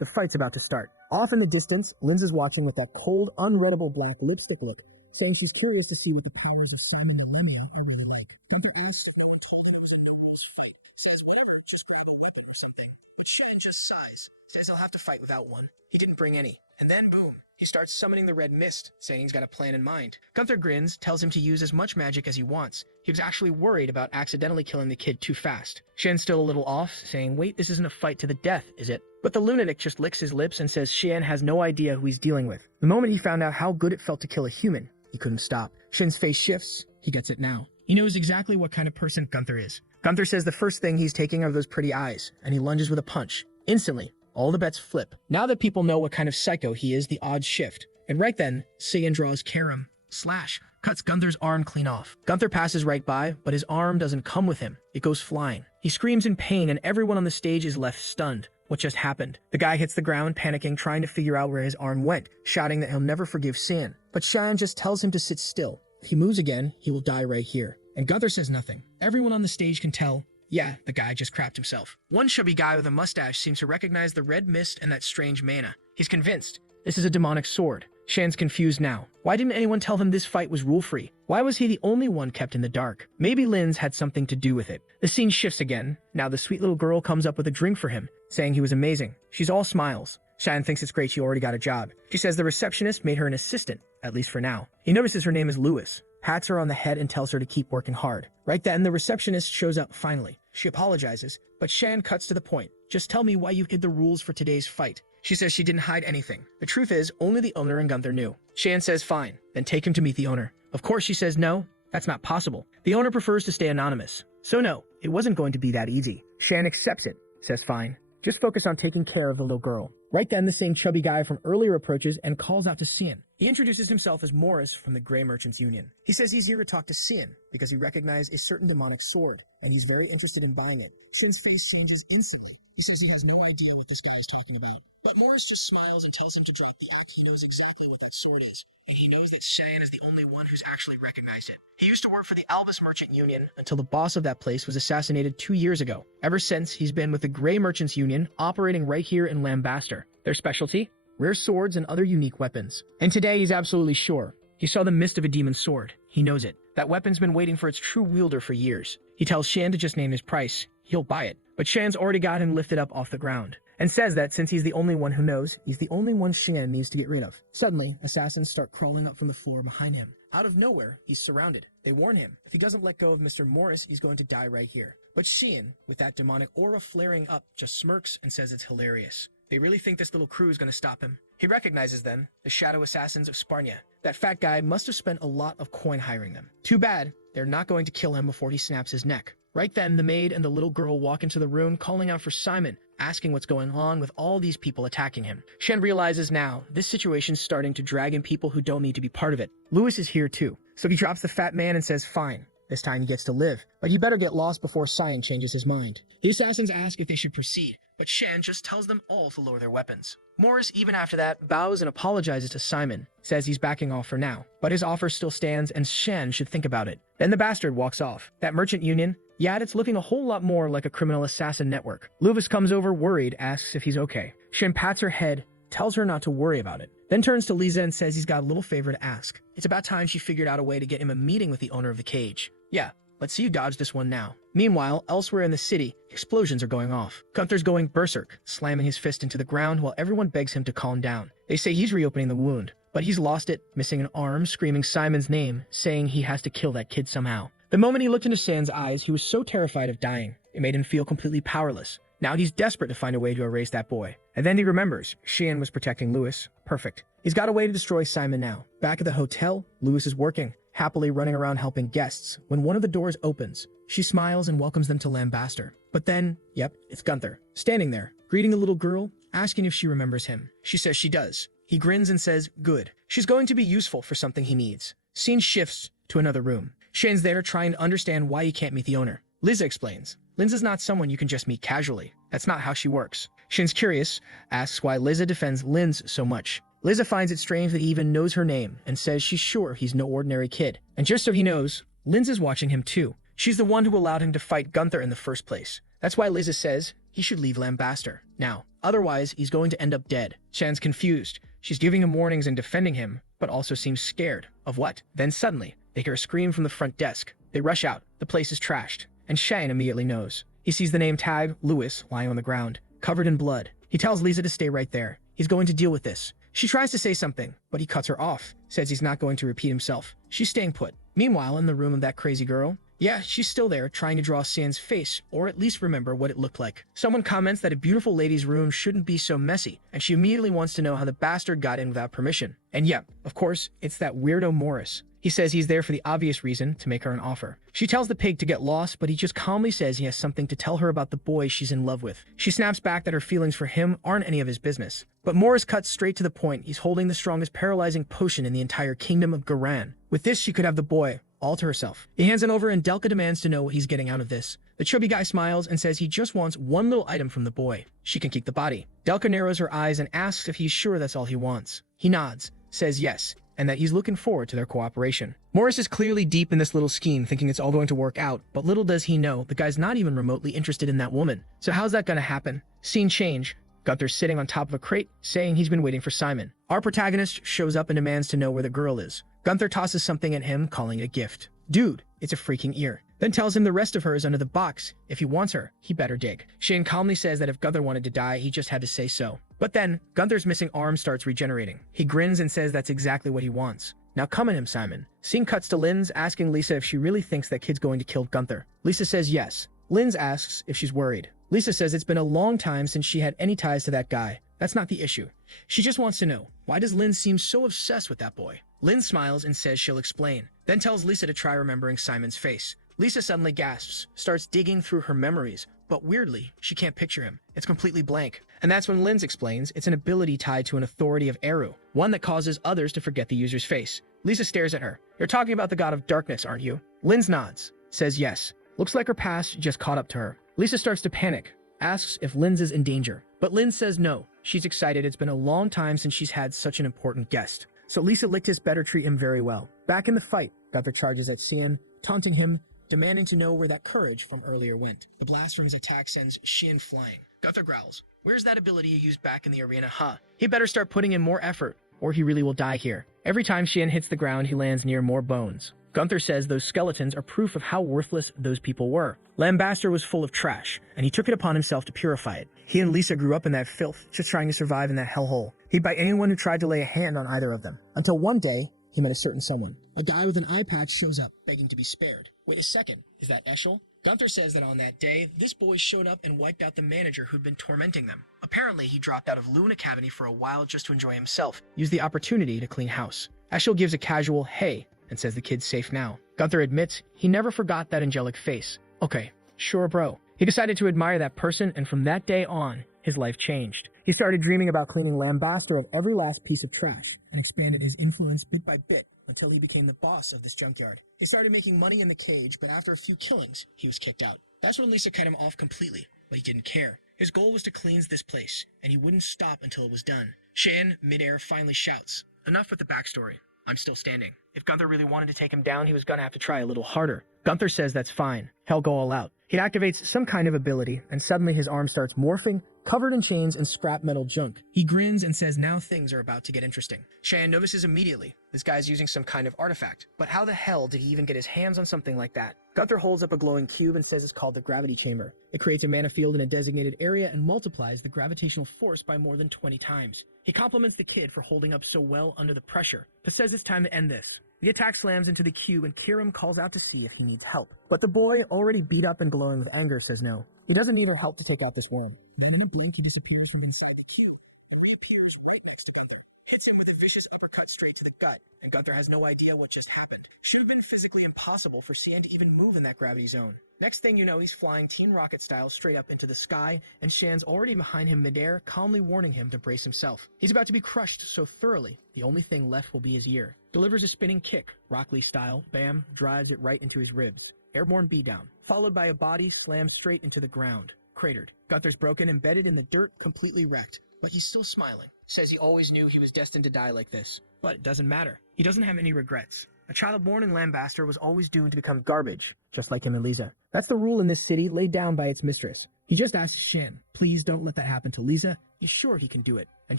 The fight's about to start. Off in the distance, Linz is watching with that cold, unreadable black lipstick look, saying she's curious to see what the powers of Simon and Lemuel are really like. Gunther asks if no one told him it was a no-rules fight. Says whatever, just grab a weapon or something. But Shan just sighs. Says he'll have to fight without one. He didn't bring any. And then boom, he starts summoning the red mist, saying he's got a plan in mind. Gunther grins, tells him to use as much magic as he wants. He was actually worried about accidentally killing the kid too fast. Shan's still a little off, saying, wait, this isn't a fight to the death, is it? But the lunatic just licks his lips and says Shan has no idea who he's dealing with. The moment he found out how good it felt to kill a human, he couldn't stop. Shin's face shifts. He gets it now. He knows exactly what kind of person Gunther is. Gunther says the first thing he's taking are those pretty eyes, and he lunges with a punch. Instantly, all the bets flip. Now that people know what kind of psycho he is, the odds shift. And right then, Saiyan draws Karam. Slash. Cuts Gunther's arm clean off. Gunther passes right by, but his arm doesn't come with him. It goes flying. He screams in pain, and everyone on the stage is left stunned. What just happened? The guy hits the ground, panicking, trying to figure out where his arm went, shouting that he'll never forgive Saiyan. But Shan just tells him to sit still. If he moves again, he will die right here. And Gunther says nothing. Everyone on the stage can tell, yeah, the guy just crapped himself. One chubby guy with a mustache seems to recognize the red mist and that strange mana. He's convinced this is a demonic sword. Shan's confused now. Why didn't anyone tell him this fight was rule-free? Why was he the only one kept in the dark? Maybe Lin's had something to do with it. The scene shifts again. Now the sweet little girl comes up with a drink for him, saying he was amazing. She's all smiles. Shan thinks it's great she already got a job. She says the receptionist made her an assistant, at least for now. He notices her name is Lewis, pats her on the head and tells her to keep working hard. Right then, the receptionist shows up finally. She apologizes, but Shan cuts to the point. Just tell me why you hid the rules for today's fight. She says she didn't hide anything. The truth is, only the owner and Gunther knew. Shan says fine, then take him to meet the owner. Of course she says no, that's not possible. The owner prefers to stay anonymous. So no, it wasn't going to be that easy. Shan accepts it, says fine. Just focus on taking care of the little girl. Right then, the same chubby guy from earlier approaches and calls out to Cian. He introduces himself as Morris from the Grey Merchants Union. He says he's here to talk to Cian because he recognized a certain demonic sword, and he's very interested in buying it. Cian's face changes instantly. He says he has no idea what this guy is talking about. But Morris just smiles and tells him to drop the act. He knows exactly what that sword is, and he knows that Cian is the only one who's actually recognized it. He used to work for the Albus Merchant Union until the boss of that place was assassinated 2 years ago. Ever since, he's been with the Grey Merchants Union, operating right here in Lambaster. Their specialty? Rare swords and other unique weapons. And today he's absolutely sure. He saw the mist of a demon sword. He knows it. That weapon's been waiting for its true wielder for years. He tells Shan to just name his price. He'll buy it. But Shan's already got him lifted up off the ground, and says that since he's the only one who knows, he's the only one Shan needs to get rid of. Suddenly, assassins start crawling up from the floor behind him. Out of nowhere, he's surrounded. They warn him, if he doesn't let go of Mr. Morris, he's going to die right here. But Shan, with that demonic aura flaring up, just smirks and says it's hilarious. They really think this little crew is going to stop him. He recognizes them, the shadow assassins of Sparnia. That fat guy must have spent a lot of coin hiring them. Too bad, they're not going to kill him before he snaps his neck. Right then, the maid and the little girl walk into the room, calling out for Simon, asking what's going on with all these people attacking him. Shan realizes now, this situation's starting to drag in people who don't need to be part of it. Lewis is here too, so he drops the fat man and says fine. This time he gets to live, but he better get lost before Cyan changes his mind. The assassins ask if they should proceed, but Shan just tells them all to lower their weapons. Morris, even after that, bows and apologizes to Simon, says he's backing off for now, but his offer still stands and Shan should think about it. Then the bastard walks off. That merchant union, yeah, it's looking a whole lot more like a criminal assassin network. Lewis comes over worried, asks if he's okay. Shan pats her head, tells her not to worry about it, then turns to Lisa and says he's got a little favor to ask. It's about time she figured out a way to get him a meeting with the owner of the cage. Yeah, let's see you dodge this one now. Meanwhile, elsewhere in the city, explosions are going off. Gunther's going berserk, slamming his fist into the ground while everyone begs him to calm down. They say he's reopening the wound, but he's lost it, missing an arm, screaming Simon's name, saying he has to kill that kid somehow. The moment he looked into Shan's eyes, he was so terrified of dying. It made him feel completely powerless. Now he's desperate to find a way to erase that boy. And then he remembers, Shan was protecting Lewis. Perfect. He's got a way to destroy Simon now. Back at the hotel, Lewis is working, happily running around helping guests, when one of the doors opens. She smiles and welcomes them to Lambaster. But then, yep, it's Gunther, standing there, greeting the little girl, asking if she remembers him. She says she does. He grins and says, good. She's going to be useful for something he needs. Scene shifts to another room. Shan's there trying to understand why he can't meet the owner. Liza explains. Linza's not someone you can just meet casually. That's not how she works. Shan's curious, asks why Liza defends Linz so much. Liza finds it strange that he even knows her name and says she's sure he's no ordinary kid. And just so he knows, Linz is watching him too. She's the one who allowed him to fight Gunther in the first place. That's why Liza says he should leave Lambaster now. Otherwise, he's going to end up dead. Shan's confused. She's giving him warnings and defending him, but also seems scared. Of what? Then suddenly, they hear a scream from the front desk. They rush out. The place is trashed. And Shan immediately knows. He sees the name tag, Lewis, lying on the ground, covered in blood. He tells Lisa to stay right there. He's going to deal with this. She tries to say something, but he cuts her off, says he's not going to repeat himself. She's staying put. Meanwhile, in the room of that crazy girl, yeah, she's still there, trying to draw Syan's face, or at least remember what it looked like. Someone comments that a beautiful lady's room shouldn't be so messy, and she immediately wants to know how the bastard got in without permission. And yeah, of course, it's that weirdo Morris. He says he's there for the obvious reason, to make her an offer. She tells the pig to get lost, but he just calmly says he has something to tell her about the boy she's in love with. She snaps back that her feelings for him aren't any of his business. But Morris cuts straight to the point. He's holding the strongest paralyzing potion in the entire kingdom of Garan. With this, she could have the boy all to herself. He hands it over and Delka demands to know what he's getting out of this. The chubby guy smiles and says he just wants one little item from the boy. She can keep the body. Delka narrows her eyes and asks if he's sure that's all he wants. He nods, says yes, and that he's looking forward to their cooperation. Morris is clearly deep in this little scheme, thinking it's all going to work out, but little does he know, the guy's not even remotely interested in that woman. So how's that gonna happen? Scene change. Gunther's sitting on top of a crate, saying he's been waiting for Simon. Our protagonist shows up and demands to know where the girl is. Gunther tosses something at him, calling it a gift. Dude, it's a freaking ear. Then tells him the rest of her is under the box. If he wants her, he better dig. Shane calmly says that if Gunther wanted to die, he just had to say so. But then, Gunther's missing arm starts regenerating. He grins and says that's exactly what he wants. Now come at him, Simon. Scene cuts to Linz asking Lisa if she really thinks that kid's going to kill Gunther. Lisa says yes. Linz asks if she's worried. Lisa says it's been a long time since she had any ties to that guy. That's not the issue. She just wants to know, why does Linz seem so obsessed with that boy? Linz smiles and says she'll explain, then tells Lisa to try remembering Simon's face. Lisa suddenly gasps, starts digging through her memories, but weirdly, she can't picture him. It's completely blank. And that's when Linz explains it's an ability tied to an authority of enro, one that causes others to forget the user's face. Lisa stares at her. You're talking about the god of darkness, aren't you? Linz nods, says yes. Looks like her past just caught up to her. Lisa starts to panic, asks if Linz is in danger. But Linz says no. She's excited. It's been a long time since she's had such an important guest. So Lisa Lichtis better treat him very well. Back in the fight, Gunther charges at Xian, taunting him, demanding to know where that courage from earlier went. The blast from his attack sends Xian flying. Gunther growls, where's that ability you used back in the arena, huh? He better start putting in more effort, or he really will die here. Every time Xian hits the ground, he lands near more bones. Gunther says those skeletons are proof of how worthless those people were. Lambaster was full of trash, and he took it upon himself to purify it. He and Lisa grew up in that filth, just trying to survive in that hellhole. He'd bite anyone who tried to lay a hand on either of them. Until one day, he met a certain someone. A guy with an eye patch shows up, begging to be spared. Wait a second, is that Eshel? Gunther says that on that day, this boy showed up and wiped out the manager who'd been tormenting them. Apparently, he dropped out of Loon Academy for a while just to enjoy himself, used the opportunity to clean house. Eshel gives a casual, hey, and says the kid's safe now. Gunther admits he never forgot that angelic face. Okay, sure bro. He decided to admire that person, and from that day on, his life changed. He started dreaming about cleaning Lambaster of every last piece of trash, and expanded his influence bit by bit until he became the boss of this junkyard. He started making money in the cage, but after a few killings, he was kicked out. That's when Lisa cut him off completely, but he didn't care. His goal was to cleanse this place, and he wouldn't stop until it was done. Shan, midair, finally shouts, enough with the backstory. I'm still standing. If Gunther really wanted to take him down, he was gonna have to try a little harder. Gunther says that's fine. He'll go all out. He activates some kind of ability, and suddenly his arm starts morphing, covered in chains and scrap metal junk. He grins and says now things are about to get interesting. Shan notices immediately, this guy's using some kind of artifact. But how the hell did he even get his hands on something like that? Gunther holds up a glowing cube and says it's called the gravity chamber. It creates a mana field in a designated area and multiplies the gravitational force by more than 20 times. He compliments the kid for holding up so well under the pressure, but says it's time to end this. The attack slams into the cube and Kiram calls out to see if he needs help. But the boy, already beat up and glowing with anger, says no. He doesn't need her help to take out this worm. Then in a blink, he disappears from inside the cube and reappears right next to Gunther. Hits him with a vicious uppercut straight to the gut, and Gunther has no idea what just happened. Should have been physically impossible for Cian to even move in that gravity zone. Next thing you know, he's flying Team Rocket style straight up into the sky, and Shan's already behind him midair, calmly warning him to brace himself. He's about to be crushed so thoroughly, the only thing left will be his ear. Delivers a spinning kick, Rock Lee style, bam, drives it right into his ribs. Airborne beatdown, followed by a body slammed straight into the ground. Cratered. Gunther's broken, embedded in the dirt, completely wrecked. But he's still smiling. Says he always knew he was destined to die like this. But it doesn't matter. He doesn't have any regrets. A child born in Lambaster was always doomed to become garbage, just like him and Lisa. That's the rule in this city laid down by its mistress. He just asks Shan, please don't let that happen to Lisa. He's sure he can do it. And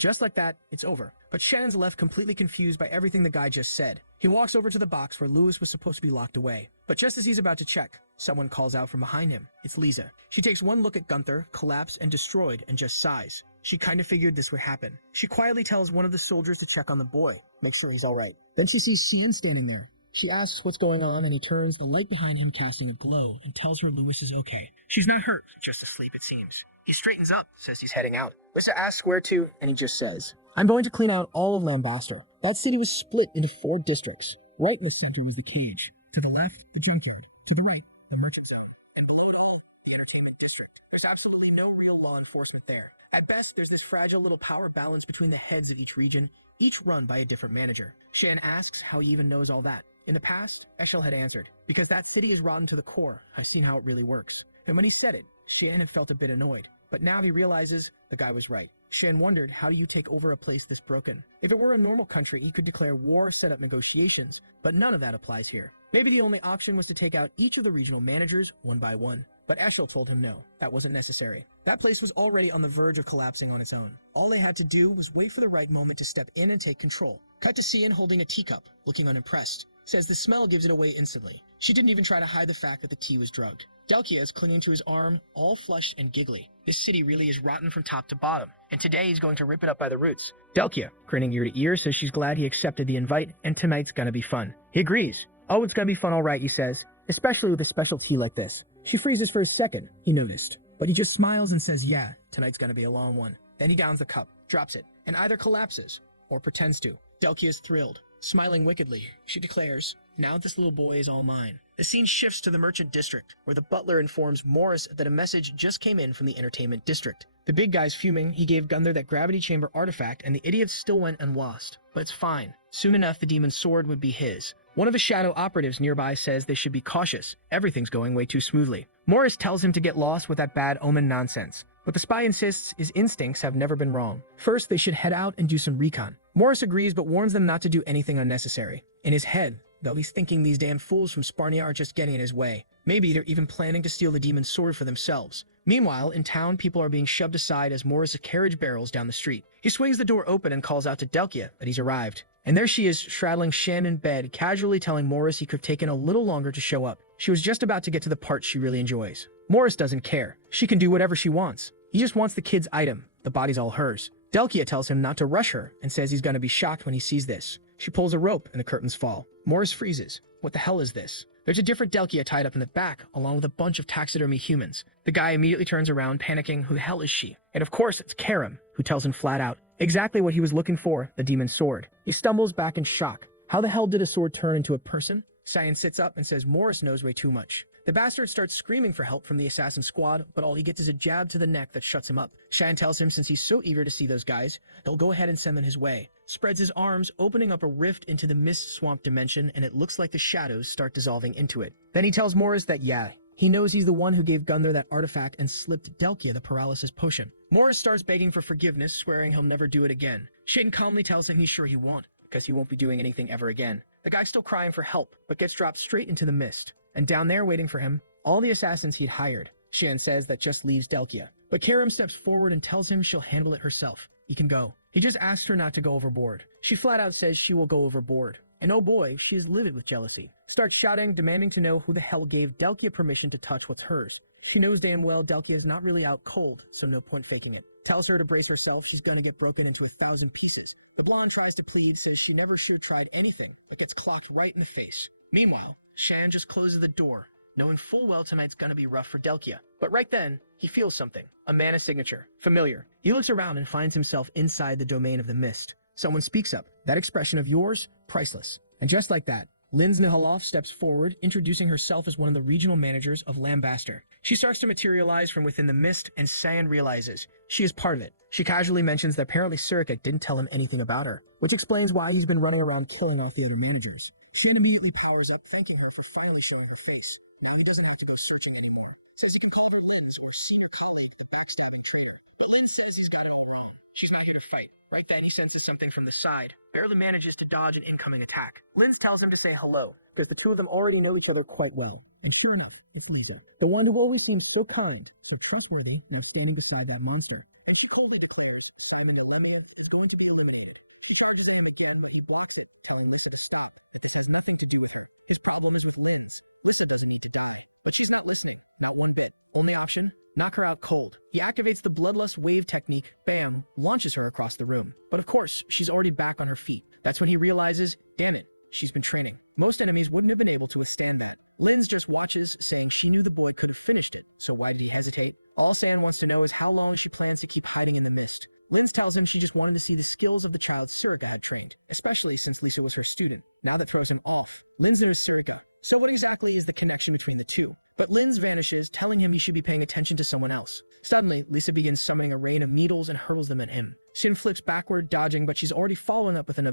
just like that, it's over. But Shannon's left completely confused by everything the guy just said. He walks over to the box where Lewis was supposed to be locked away. But just as he's about to check, someone calls out from behind him. It's Lisa. She takes one look at Gunther, collapsed and destroyed, and just sighs. She kind of figured this would happen. She quietly tells one of the soldiers to check on the boy, make sure he's alright. Then she sees Cian standing there. She asks what's going on, and he turns, the light behind him casting a glow, and tells her Lewis is okay. She's not hurt, just asleep it seems. He straightens up, says he's heading out. Lisa asks where to, and he just says, I'm going to clean out all of Lambaster. That city was split into 4 districts. Right in the center was the cage. To the left, the junkyard. To the right, the merchant zone. And below it all, the entertainment district. There's absolutely no real law enforcement there. At best, there's this fragile little power balance between the heads of each region, each run by a different manager. Shan asks how he even knows all that. In the past, Eshel had answered, because that city is rotten to the core. I've seen how it really works. And when he said it, Shan had felt a bit annoyed. But now he realizes the guy was right. Shan wondered, how do you take over a place this broken? If it were a normal country, he could declare war, set up negotiations, but none of that applies here. Maybe the only option was to take out each of the regional managers one by one. But Eshel told him no, that wasn't necessary. That place was already on the verge of collapsing on its own. All they had to do was wait for the right moment to step in and take control. Cut to Cian holding a teacup, looking unimpressed. Says the smell gives it away instantly. She didn't even try to hide the fact that the tea was drugged. Delkia is clinging to his arm, all flushed and giggly. This city really is rotten from top to bottom, and today he's going to rip it up by the roots. Delkia, grinning ear to ear, says she's glad he accepted the invite, and tonight's gonna be fun. He agrees. Oh, it's gonna be fun all right, he says, especially with a special tea like this. She freezes for a second, he noticed, but he just smiles and says, yeah, tonight's gonna be a long one. Then he downs the cup, drops it, and either collapses, or pretends to. Delkia is thrilled. Smiling wickedly, she declares, now this little boy is all mine. The scene shifts to the merchant district, where the butler informs Morris that a message just came in from the entertainment district. The big guy's fuming. He gave Gunther that gravity chamber artifact, and the idiots still went unlost. But it's fine. Soon enough, the demon's sword would be his. One of the shadow operatives nearby says they should be cautious. Everything's going way too smoothly. Morris tells him to get lost with that bad omen nonsense. But the spy insists his instincts have never been wrong. First, they should head out and do some recon. Morris agrees but warns them not to do anything unnecessary. In his head, though, he's thinking these damn fools from Sparnia are just getting in his way. Maybe they're even planning to steal the demon's sword for themselves. Meanwhile, in town, people are being shoved aside as Morris' carriage barrels down the street. He swings the door open and calls out to Delkia that he's arrived. And there she is, straddling Shan in bed, casually telling Morris he could have taken a little longer to show up. She was just about to get to the part she really enjoys. Morris doesn't care. She can do whatever she wants. He just wants the kid's item. The body's all hers. Delkia tells him not to rush her and says he's going to be shocked when he sees this. She pulls a rope and the curtains fall. Morris freezes. What the hell is this? There's a different Delkia tied up in the back, along with a bunch of taxidermy humans. The guy immediately turns around, panicking, who the hell is she? And of course, it's Karim, who tells him flat out exactly what he was looking for, the demon's sword. He stumbles back in shock. How the hell did a sword turn into a person? Cyan sits up and says Morris knows way too much. The bastard starts screaming for help from the assassin squad, but all he gets is a jab to the neck that shuts him up. Cheyenne tells him since he's so eager to see those guys, he'll go ahead and send them his way. Spreads his arms, opening up a rift into the mist swamp dimension, and it looks like the shadows start dissolving into it. Then he tells Morris that, yeah, he knows he's the one who gave Gunther that artifact and slipped Delkia the paralysis potion. Morris starts begging for forgiveness, swearing he'll never do it again. Shane calmly tells him he's sure he won't, because he won't be doing anything ever again. The guy's still crying for help, but gets dropped straight into the mist. And down there waiting for him, all the assassins he'd hired. Shan says that just leaves Delkia. But Karim steps forward and tells him she'll handle it herself. He can go. He just asks her not to go overboard. She flat out says she will go overboard. And oh boy, she is livid with jealousy. Starts shouting, demanding to know who the hell gave Delkia permission to touch what's hers. She knows damn well Delkia is not really out cold, so no point faking it. Tells her to brace herself, she's gonna get broken into 1,000 pieces. The blonde tries to plead, says she never should have tried anything, but gets clocked right in the face. Meanwhile, Shan just closes the door, knowing full well tonight's gonna be rough for Delkia. But right then, he feels something. A mana signature. Familiar. He looks around and finds himself inside the domain of the mist. Someone speaks up. That expression of yours, priceless. And just like that, Linz Nihaloff steps forward, introducing herself as one of the regional managers of Lambaster. She starts to materialize from within the mist, and Cyan realizes she is part of it. She casually mentions that apparently Surika didn't tell him anything about her, which explains why he's been running around killing off the other managers. Shan immediately powers up, thanking her for finally showing her face. Now he doesn't have to go searching anymore. Says he can call her Linz or senior colleague, the backstabbing traitor. But Linz says he's got it all wrong. She's not here to fight. Right then, he senses something from the side. Barely manages to dodge an incoming attack. Linz tells him to say hello, because the two of them already know each other quite well. And sure enough, it's Lisa, the one who always seems so kind, so trustworthy, now standing beside that monster. And she coldly declares Simon the Lemmian is going to be eliminated. She charges at him again, but he blocks it, telling Lisa to stop, but this has nothing to do with her. His problem is with Linz. Lisa doesn't need to die. But she's not listening, not one bit. Only option, knock her out cold. He activates the bloodlust wave technique, and launches her across the room. But of course, she's already back on her feet. That's when he realizes, damn it, she's been training. Most enemies wouldn't have been able to withstand that. Linz just watches, saying she knew the boy could have finished it. So why did he hesitate? All Stan wants to know is how long she plans to keep hiding in the mist. Linz tells him she just wanted to see the skills of the child's Surigod trained, especially since Lisa was her student. Now that throws him off. Linz is Surika. So what exactly is the connection between the two? But Linz vanishes, telling him he should be paying attention to someone else. Suddenly, Lisa begins summoning a load of needles and holes in her head. Sin takes back to the dungeon, which is only falling into the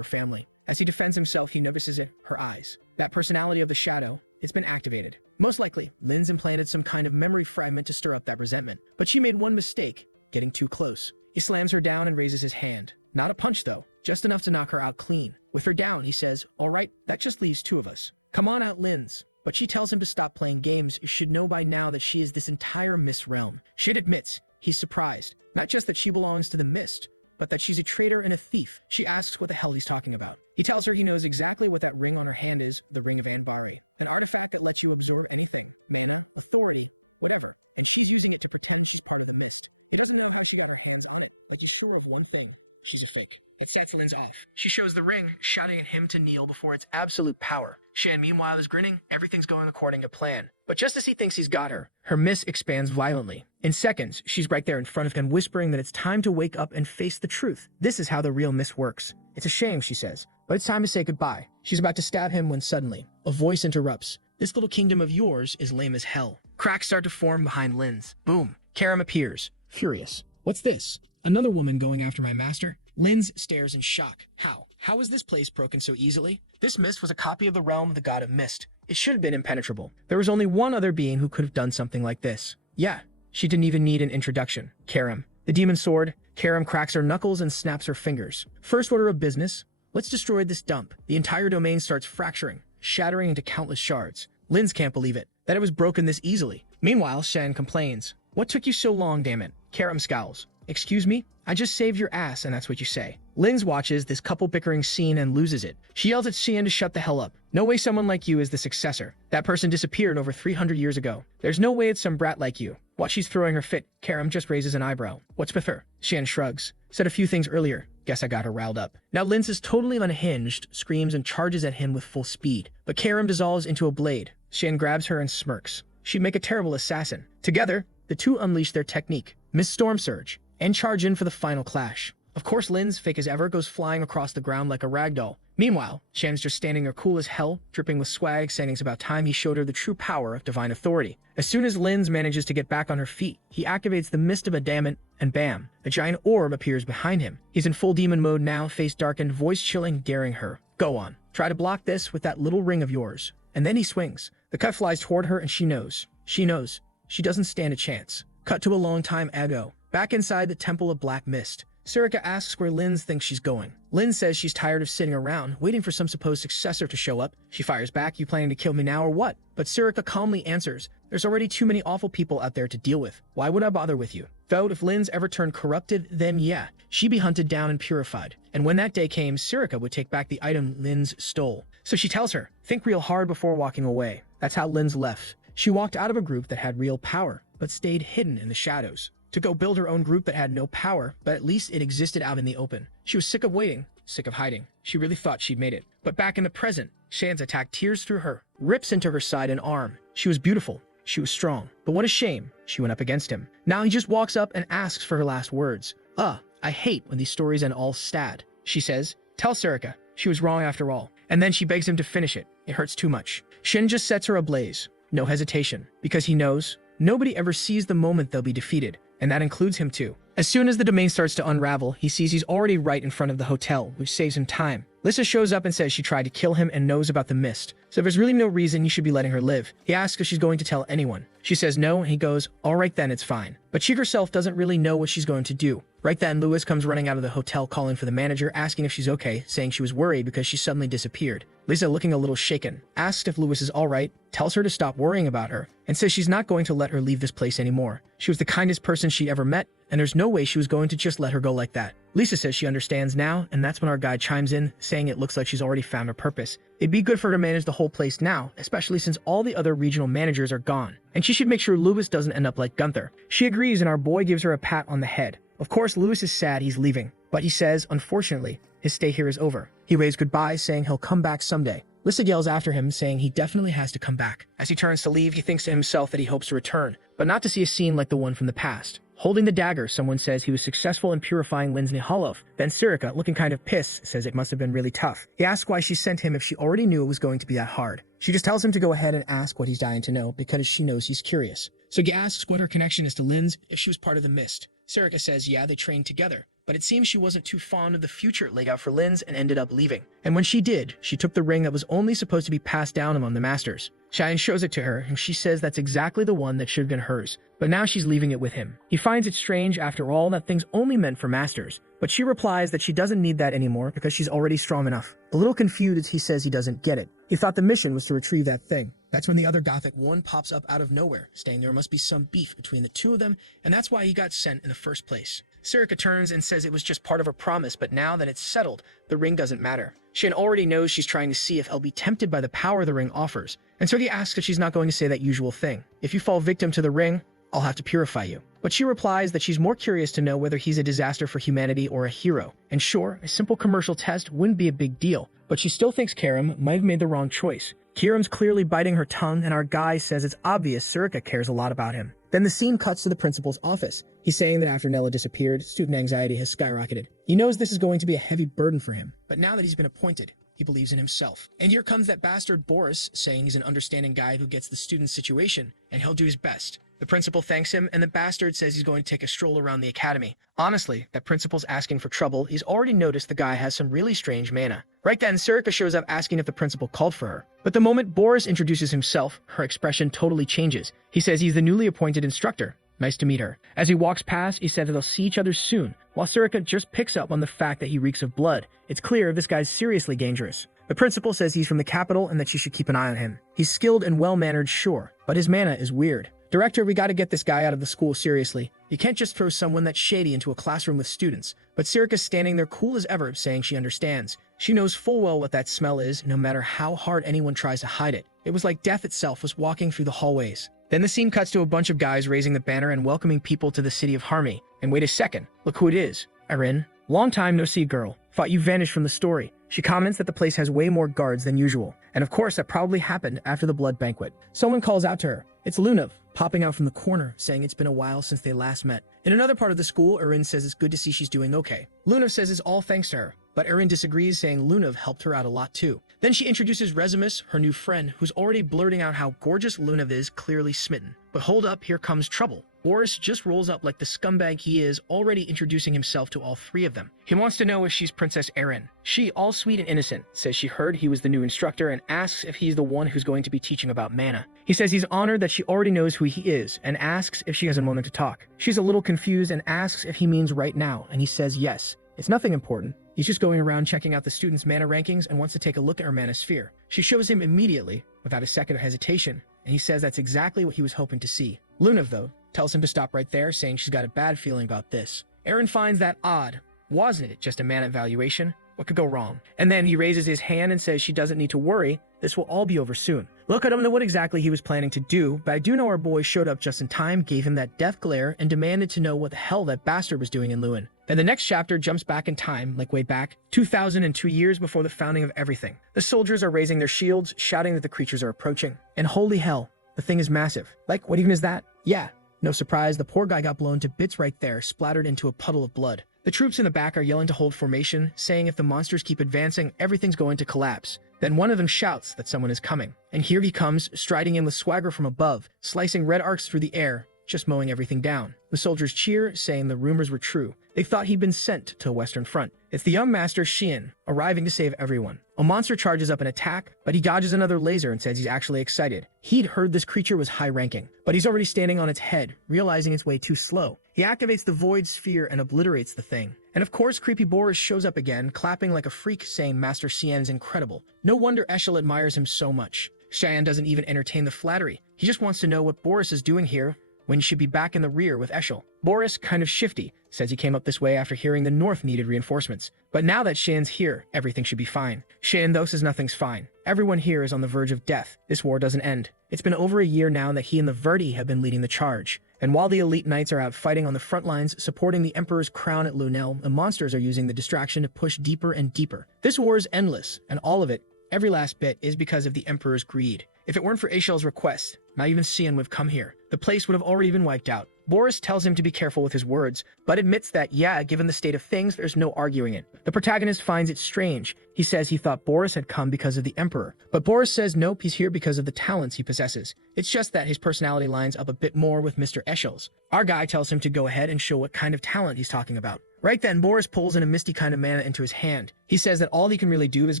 family. As he defends himself, he notices that her eyes. That personality of the shadow has been activated. Most likely, Linz implied some kind of memory fragment to stir up that resentment. But she made one mistake, getting too close. He slams her down and raises his hand. Not a punch, though, just enough to knock her out clean. With her down, he says, "All right, that just leaves two of us. Come on out, Liz." But she tells him to stop playing games. He should know by now that she is this entire mist realm. Shin admits he's surprised, not just that she belongs to the mist, but that she's a traitor and a thief. She asks what the hell he's talking about. He tells her he knows exactly what that ring on her hand is, the Ring of Anvari, an artifact that lets you absorb anything, mana, authority, whatever, and she's using it to pretend she's part of the mist. He doesn't know how she got her hands on it, but he's sure of one thing. She's a fake. It sets Lin's off. She shows the ring, shouting at him to kneel before its absolute power. Shan, meanwhile, is grinning. Everything's going according to plan. But just as he thinks he's got her, her mist expands violently. In seconds, she's right there in front of him, whispering that it's time to wake up and face the truth. This is how the real mist works. It's a shame, she says, but it's time to say goodbye. She's about to stab him when suddenly, a voice interrupts. This little kingdom of yours is lame as hell. Cracks start to form behind Lin's. Boom. Karam appears, furious. What's this? Another woman going after my master? Linz stares in shock. How? How is this place broken so easily? This mist was a copy of the realm of the god of mist. It should have been impenetrable. There was only one other being who could have done something like this. Yeah, she didn't even need an introduction. Karam. The demon sword. Karam cracks her knuckles and snaps her fingers. First order of business. Let's destroy this dump. The entire domain starts fracturing, shattering into countless shards. Linz can't believe it, that it was broken this easily. Meanwhile, Shan complains. What took you so long, damn it? Karam scowls. Excuse me? I just saved your ass, and that's what you say. Linz watches this couple bickering scene and loses it. She yells at Xian to shut the hell up. No way someone like you is the successor. That person disappeared over 300 years ago. There's no way it's some brat like you. While she's throwing her fit, Karam just raises an eyebrow. What's with her? Xian shrugs. Said a few things earlier. Guess I got her riled up. Now Linz is totally unhinged, screams and charges at him with full speed. But Karam dissolves into a blade. Xian grabs her and smirks. She'd make a terrible assassin. Together, the two unleash their technique, Miss Storm Surge, and charge in for the final clash. Of course, Linz, fake as ever, goes flying across the ground like a ragdoll. Meanwhile, Shan's just standing there cool as hell, dripping with swag, saying it's about time he showed her the true power of divine authority. As soon as Linz manages to get back on her feet, he activates the Mist of Adamant, and bam, a giant orb appears behind him. He's in full demon mode now, face darkened, voice chilling, daring her. Go on, try to block this with that little ring of yours. And then he swings. The cut flies toward her and she knows. She knows. She doesn't stand a chance. Cut to a long time ago. Back inside the Temple of Black Mist. Surika asks where Linz thinks she's going. Linz says she's tired of sitting around, waiting for some supposed successor to show up. She fires back, you planning to kill me now or what? But Surika calmly answers, there's already too many awful people out there to deal with. Why would I bother with you? Though if Linz ever turned corrupted, then yeah, she'd be hunted down and purified. And when that day came, Surika would take back the item Linz stole. So she tells her, think real hard before walking away. That's how Linz left. She walked out of a group that had real power, but stayed hidden in the shadows. To go build her own group that had no power, but at least it existed out in the open. She was sick of waiting, sick of hiding. She really thought she'd made it. But back in the present, Shan's attack tears through her, rips into her side and arm. She was beautiful. She was strong. But what a shame, she went up against him. Now he just walks up and asks for her last words. I hate when these stories end all sad. She says, tell Surika, she was wrong after all. And then she begs him to finish it. It hurts too much. Shin just sets her ablaze. No hesitation. Because he knows, nobody ever sees the moment they'll be defeated. And that includes him too. As soon as the domain starts to unravel, he sees he's already right in front of the hotel, which saves him time. Lissa shows up and says she tried to kill him and knows about the mist, so there's really no reason he should be letting her live. He asks if she's going to tell anyone. She says no, and he goes, alright then, it's fine. But she herself doesn't really know what she's going to do. Right then, Lewis comes running out of the hotel calling for the manager, asking if she's okay, saying she was worried because she suddenly disappeared. Lisa, looking a little shaken, asks if Lewis is alright, tells her to stop worrying about her, and says she's not going to let her leave this place anymore. She was the kindest person she'd ever met, and there's no way she was going to just let her go like that. Lisa says she understands now, and that's when our guy chimes in, saying it looks like she's already found her purpose. It'd be good for her to manage the whole place now, especially since all the other regional managers are gone. And she should make sure Lewis doesn't end up like Gunther. She agrees and our boy gives her a pat on the head. Of course, Lewis is sad he's leaving, but he says, unfortunately, his stay here is over. He waves goodbye, saying he'll come back someday. Lissa yells after him, saying he definitely has to come back. As he turns to leave, he thinks to himself that he hopes to return, but not to see a scene like the one from the past. Holding the dagger, someone says he was successful in purifying Linz Nihalov. Then Surika, looking kind of pissed, says it must have been really tough. He asks why she sent him if she already knew it was going to be that hard. She just tells him to go ahead and ask what he's dying to know, because she knows he's curious. So he asks what her connection is to Linz, if she was part of the Mist. Surika says yeah, they trained together, but it seems she wasn't too fond of the future laid out for Linz and ended up leaving. And when she did, she took the ring that was only supposed to be passed down among the masters. Cheyenne shows it to her, and she says that's exactly the one that should have been hers, but now she's leaving it with him. He finds it strange, after all, that thing's only meant for masters, but she replies that she doesn't need that anymore because she's already strong enough. A little confused, he says he doesn't get it. He thought the mission was to retrieve that thing. That's when the other Gothic one pops up out of nowhere, saying there must be some beef between the two of them, and that's why he got sent in the first place. Sirika turns and says it was just part of her promise, but now that it's settled, the ring doesn't matter. Shin already knows she's trying to see if he'll be tempted by the power the ring offers, and so he asks if she's not going to say that usual thing. If you fall victim to the ring, I'll have to purify you. But she replies that she's more curious to know whether he's a disaster for humanity or a hero. And sure, a simple commercial test wouldn't be a big deal, but she still thinks Karim might have made the wrong choice. Kiram's clearly biting her tongue, and our guy says it's obvious Sirika cares a lot about him. Then the scene cuts to the principal's office. He's saying that after Nella disappeared, student anxiety has skyrocketed. He knows this is going to be a heavy burden for him, but now that he's been appointed, he believes in himself. And here comes that bastard Boris, saying he's an understanding guy who gets the student's situation, and he'll do his best. The principal thanks him, and the bastard says he's going to take a stroll around the academy. Honestly, that principal's asking for trouble. He's already noticed the guy has some really strange mana. Right then, Sirika shows up asking if the principal called for her. But the moment Boris introduces himself, her expression totally changes. He says he's the newly appointed instructor. Nice to meet her. As he walks past, he says that they'll see each other soon, while Sirika just picks up on the fact that he reeks of blood. It's clear this guy's seriously dangerous. The principal says he's from the capital and that she should keep an eye on him. He's skilled and well-mannered, sure, but his mana is weird. Director, we gotta get this guy out of the school seriously. You can't just throw someone that's shady into a classroom with students. But Sirika's standing there cool as ever, saying she understands. She knows full well what that smell is, no matter how hard anyone tries to hide it. It was like death itself was walking through the hallways. Then the scene cuts to a bunch of guys raising the banner and welcoming people to the city of Harmony. And wait a second, look who it is. Erin. Long time no see, girl. Thought you vanished from the story. She comments that the place has way more guards than usual. And of course, that probably happened after the blood banquet. Someone calls out to her. It's Lunav, popping out from the corner, saying it's been a while since they last met. In another part of the school, Erin says it's good to see she's doing okay. Lunav says it's all thanks to her, but Erin disagrees, saying Lunav helped her out a lot too. Then she introduces Rezimus, her new friend, who's already blurting out how gorgeous Lunav is, clearly smitten. But hold up, here comes trouble. Boris just rolls up like the scumbag he is, already introducing himself to all three of them. He wants to know if she's Princess Erin. She, all sweet and innocent, says she heard he was the new instructor and asks if he's the one who's going to be teaching about mana. He says he's honored that she already knows who he is and asks if she has a moment to talk. She's a little confused and asks if he means right now, and he says yes. It's nothing important. He's just going around checking out the students' mana rankings and wants to take a look at her mana sphere. She shows him immediately, without a second of hesitation, and he says that's exactly what he was hoping to see. Lunav, though, tells him to stop right there, saying she's got a bad feeling about this. Erin finds that odd. Wasn't it just a mana evaluation? What could go wrong? And then he raises his hand and says she doesn't need to worry. This will all be over soon. Look, I don't know what exactly he was planning to do, but I do know our boy showed up just in time, gave him that death glare, and demanded to know what the hell that bastard was doing in Lewin. Then the next chapter jumps back in time, like way back, 2002 years before the founding of everything. The soldiers are raising their shields, shouting that the creatures are approaching. And holy hell, the thing is massive. Like, what even is that? Yeah, no surprise, the poor guy got blown to bits right there, splattered into a puddle of blood. The troops in the back are yelling to hold formation, saying if the monsters keep advancing, everything's going to collapse. Then one of them shouts that someone is coming. And here he comes, striding in with swagger from above, slicing red arcs through the air, just mowing everything down. The soldiers cheer, saying the rumors were true. They thought he'd been sent to a western front. It's the young master Xian, arriving to save everyone. A monster charges up an attack, but he dodges another laser and says he's actually excited. He'd heard this creature was high-ranking, but he's already standing on its head, realizing it's way too slow. He activates the void sphere and obliterates the thing. And of course, creepy Boris shows up again, clapping like a freak, saying Master Xian's incredible. No wonder Eshel admires him so much. Xian doesn't even entertain the flattery. He just wants to know what Boris is doing here, when he should be back in the rear with Eshel. Boris, kind of shifty, says he came up this way after hearing the North needed reinforcements. But now that Xian's here, everything should be fine. Xian, though, says nothing's fine. Everyone here is on the verge of death. This war doesn't end. It's been over a year now that he and the Verdi have been leading the charge. And while the elite knights are out fighting on the front lines, supporting the Emperor's crown at Lunel, the monsters are using the distraction to push deeper and deeper. This war is endless, and all of it, every last bit, is because of the Emperor's greed. If it weren't for Eshel's request, not even Xian would have come here. the place would have already been wiped out. Boris tells him to be careful with his words, but admits that, yeah, given the state of things, there's no arguing it. The protagonist finds it strange. He says he thought Boris had come because of the Emperor, but Boris says nope, he's here because of the talents he possesses. It's just that his personality lines up a bit more with Mr. Eschel's. Our guy tells him to go ahead and show what kind of talent he's talking about. Right then, Boris pulls in a misty kind of mana into his hand. He says that all he can really do is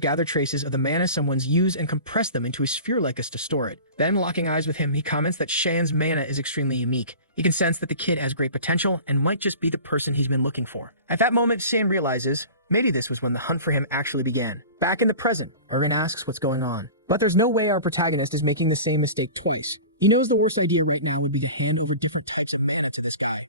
gather traces of the mana someone's used and compress them into a sphere like us to store it. Then, locking eyes with him, he comments that Shan's mana is extremely unique. He can sense that the kid has great potential and might just be the person he's been looking for. At that moment, Shan realizes maybe this was when the hunt for him actually began. Back in the present, Irvin asks what's going on. But there's no way our protagonist is making the same mistake twice. He knows the worst idea right now would be to hand over different types of mana to this guy.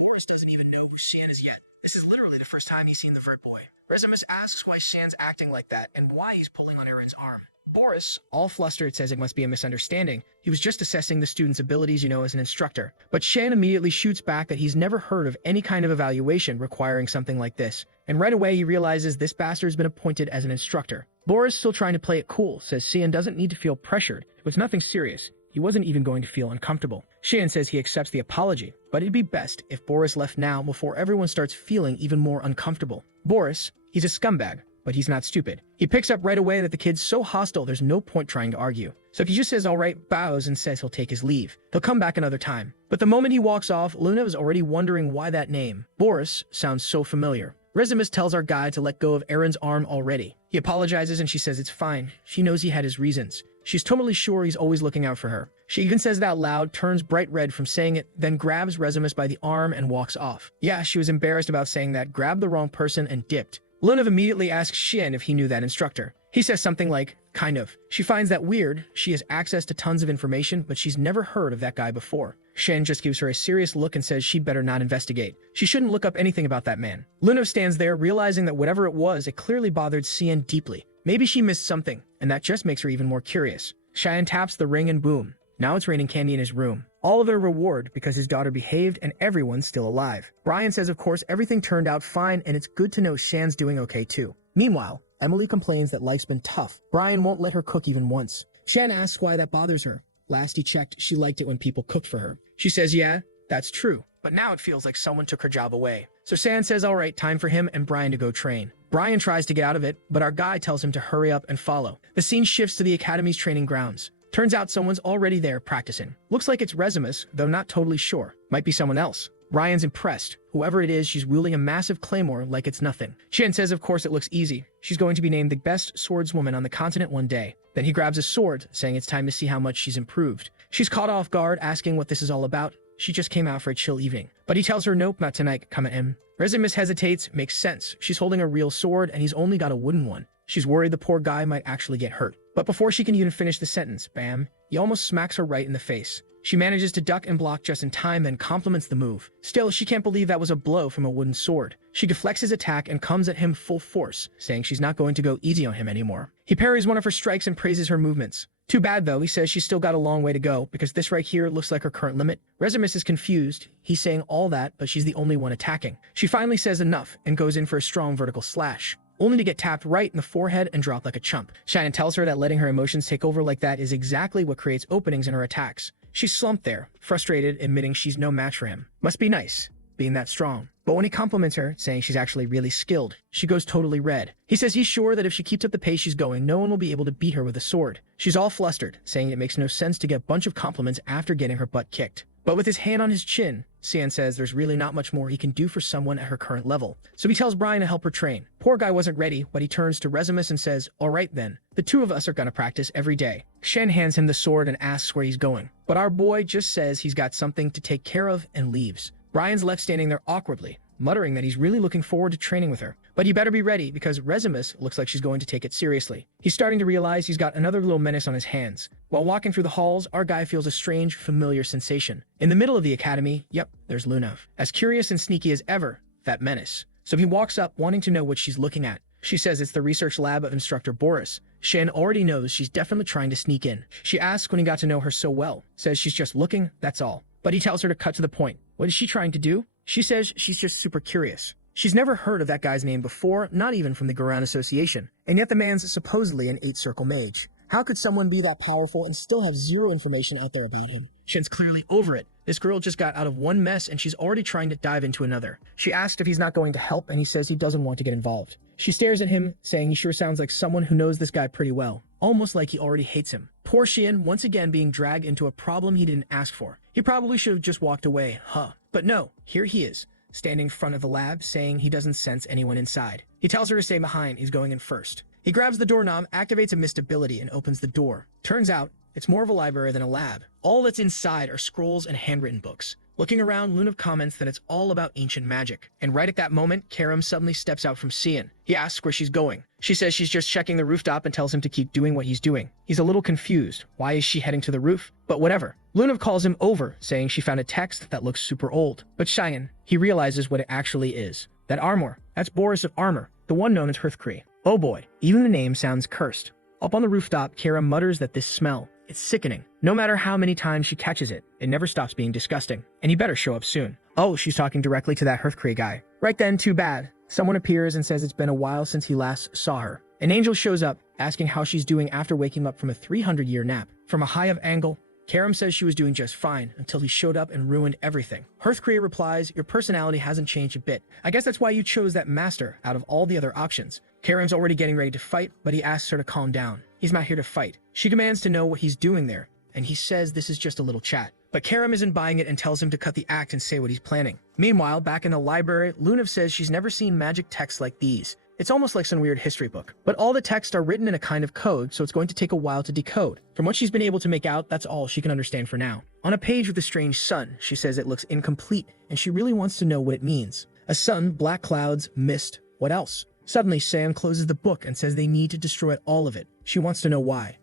Boris doesn't even know who Shan is yet. This is literally the first time he's seen the Vert Boy. Resimus asks why Shan's acting like that and why he's pulling on Aaron's arm. Boris, all flustered, says it must be a misunderstanding. He was just assessing the student's abilities, as an instructor. But Shan immediately shoots back that he's never heard of any kind of evaluation requiring something like this. And right away he realizes this bastard's been appointed as an instructor. Boris, still trying to play it cool, says Shan doesn't need to feel pressured. It was nothing serious. He wasn't even going to feel uncomfortable. Shan says he accepts the apology, but it'd be best if Boris left now before everyone starts feeling even more uncomfortable. Boris, he's a scumbag, but he's not stupid. He picks up right away that the kid's so hostile there's no point trying to argue. So he just says alright, bows, and says he'll take his leave. He'll come back another time. But the moment he walks off, Luna is already wondering why that name. Boris sounds so familiar. Resimus tells our guy to let go of Aaron's arm already. He apologizes and she says it's fine. She knows he had his reasons. She's totally sure he's always looking out for her. She even says it out loud, turns bright red from saying it, then grabs Resimus by the arm and walks off. Yeah, she was embarrassed about saying that, grabbed the wrong person, and dipped. Lunav immediately asks Shin if he knew that instructor. He says something like, kind of. She finds that weird. She has access to tons of information, but she's never heard of that guy before. Shen just gives her a serious look and says she'd better not investigate. She shouldn't look up anything about that man. Lunav stands there, realizing that whatever it was, it clearly bothered Cien deeply. Maybe she missed something, and that just makes her even more curious. Cheyenne taps the ring and boom. Now it's raining candy in his room. All of their reward because his daughter behaved and everyone's still alive. Brian says of course everything turned out fine and it's good to know Shan's doing okay too. Meanwhile, Emily complains that life's been tough. Brian won't let her cook even once. Shan asks why that bothers her. Last he checked, she liked it when people cooked for her. She says yeah, that's true. But now it feels like someone took her job away. So Shan says alright, time for him and Brian to go train. Brian tries to get out of it, but our guy tells him to hurry up and follow. The scene shifts to the academy's training grounds. Turns out someone's already there practicing. Looks like it's Resimus, though not totally sure. Might be someone else. Ryan's impressed. Whoever it is, she's wielding a massive claymore like it's nothing. Shin says of course it looks easy. She's going to be named the best swordswoman on the continent one day. Then he grabs a sword, saying it's time to see how much she's improved. She's caught off guard, asking what this is all about. She just came out for a chill evening. But he tells her nope, not tonight, come at him. Resimus hesitates, makes sense. She's holding a real sword and he's only got a wooden one. She's worried the poor guy might actually get hurt. But before she can even finish the sentence, bam, he almost smacks her right in the face. She manages to duck and block just in time, then compliments the move. Still, she can't believe that was a blow from a wooden sword. She deflects his attack and comes at him full force, saying she's not going to go easy on him anymore. He parries one of her strikes and praises her movements. Too bad though, he says she's still got a long way to go, because this right here looks like her current limit. Resimus is confused. He's saying all that, but she's the only one attacking. She finally says enough, and goes in for a strong vertical slash, only to get tapped right in the forehead and drop like a chump. Shannon tells her that letting her emotions take over like that is exactly what creates openings in her attacks. She's slumped there, frustrated, admitting she's no match for him. Must be nice, being that strong. But when he compliments her, saying she's actually really skilled, she goes totally red. He says he's sure that if she keeps up the pace she's going, no one will be able to beat her with a sword. She's all flustered, saying it makes no sense to get a bunch of compliments after getting her butt kicked. But with his hand on his chin, Cian says there's really not much more he can do for someone at her current level. So he tells Brian to help her train. Poor guy wasn't ready, but he turns to Resimus and says, alright then, the two of us are gonna practice every day. Shen hands him the sword and asks where he's going. But our boy just says he's got something to take care of and leaves. Brian's left standing there awkwardly, muttering that he's really looking forward to training with her. But he better be ready because Resimus looks like she's going to take it seriously. He's starting to realize he's got another little menace on his hands. While walking through the halls, our guy feels a strange, familiar sensation. In the middle of the academy, yep, there's Lunav. As curious and sneaky as ever, that menace. So he walks up, wanting to know what she's looking at. She says it's the research lab of instructor Boris. Shen already knows she's definitely trying to sneak in. She asks when he got to know her so well. Says she's just looking, that's all. But he tells her to cut to the point. What is she trying to do? She says she's just super curious. She's never heard of that guy's name before, not even from the Goran Association. And yet the man's supposedly an 8-circle mage. How could someone be that powerful and still have zero information out there about him? Shin's clearly over it. This girl just got out of one mess and she's already trying to dive into another. She asked if he's not going to help and he says he doesn't want to get involved. She stares at him, saying he sure sounds like someone who knows this guy pretty well, almost like he already hates him. Poor Shin, once again being dragged into a problem he didn't ask for. He probably should have just walked away, huh? But no, here he is, standing in front of the lab, saying he doesn't sense anyone inside. He tells her to stay behind, he's going in first. He grabs the doorknob, activates a mist ability, and opens the door. Turns out, it's more of a library than a lab. All that's inside are scrolls and handwritten books. Looking around, Lunav comments that it's all about ancient magic. And right at that moment, Karam suddenly steps out from Sian. He asks where she's going. She says she's just checking the rooftop and tells him to keep doing what he's doing. He's a little confused. Why is she heading to the roof? But whatever. Lunav calls him over, saying she found a text that looks super old. But Cheyenne, he realizes what it actually is. That armor. That's Boris of Armor, the one known as Hearthcree. Oh boy, even the name sounds cursed. Up on the rooftop, Kara mutters that this smell, it's sickening. No matter how many times she catches it, it never stops being disgusting. And he better show up soon. Oh, she's talking directly to that Hearthcree guy. Right then, too bad. Someone appears and says it's been a while since he last saw her. An angel shows up, asking how she's doing after waking up from a 300-year nap. From a high of angle, Karam says she was doing just fine until he showed up and ruined everything. Hearthcree replies, your personality hasn't changed a bit. I guess that's why you chose that master out of all the other options. Karam's already getting ready to fight, but he asks her to calm down. He's not here to fight. She demands to know what he's doing there, and he says this is just a little chat. But Karam isn't buying it and tells him to cut the act and say what he's planning. Meanwhile, back in the library, Lunav says she's never seen magic texts like these. It's almost like some weird history book. But all the texts are written in a kind of code, so it's going to take a while to decode. From what she's been able to make out, that's all she can understand for now. On a page with a strange sun, she says it looks incomplete, and she really wants to know what it means. A sun, black clouds, mist, what else? Suddenly, Sam closes the book and says they need to destroy all of it. She wants to know why.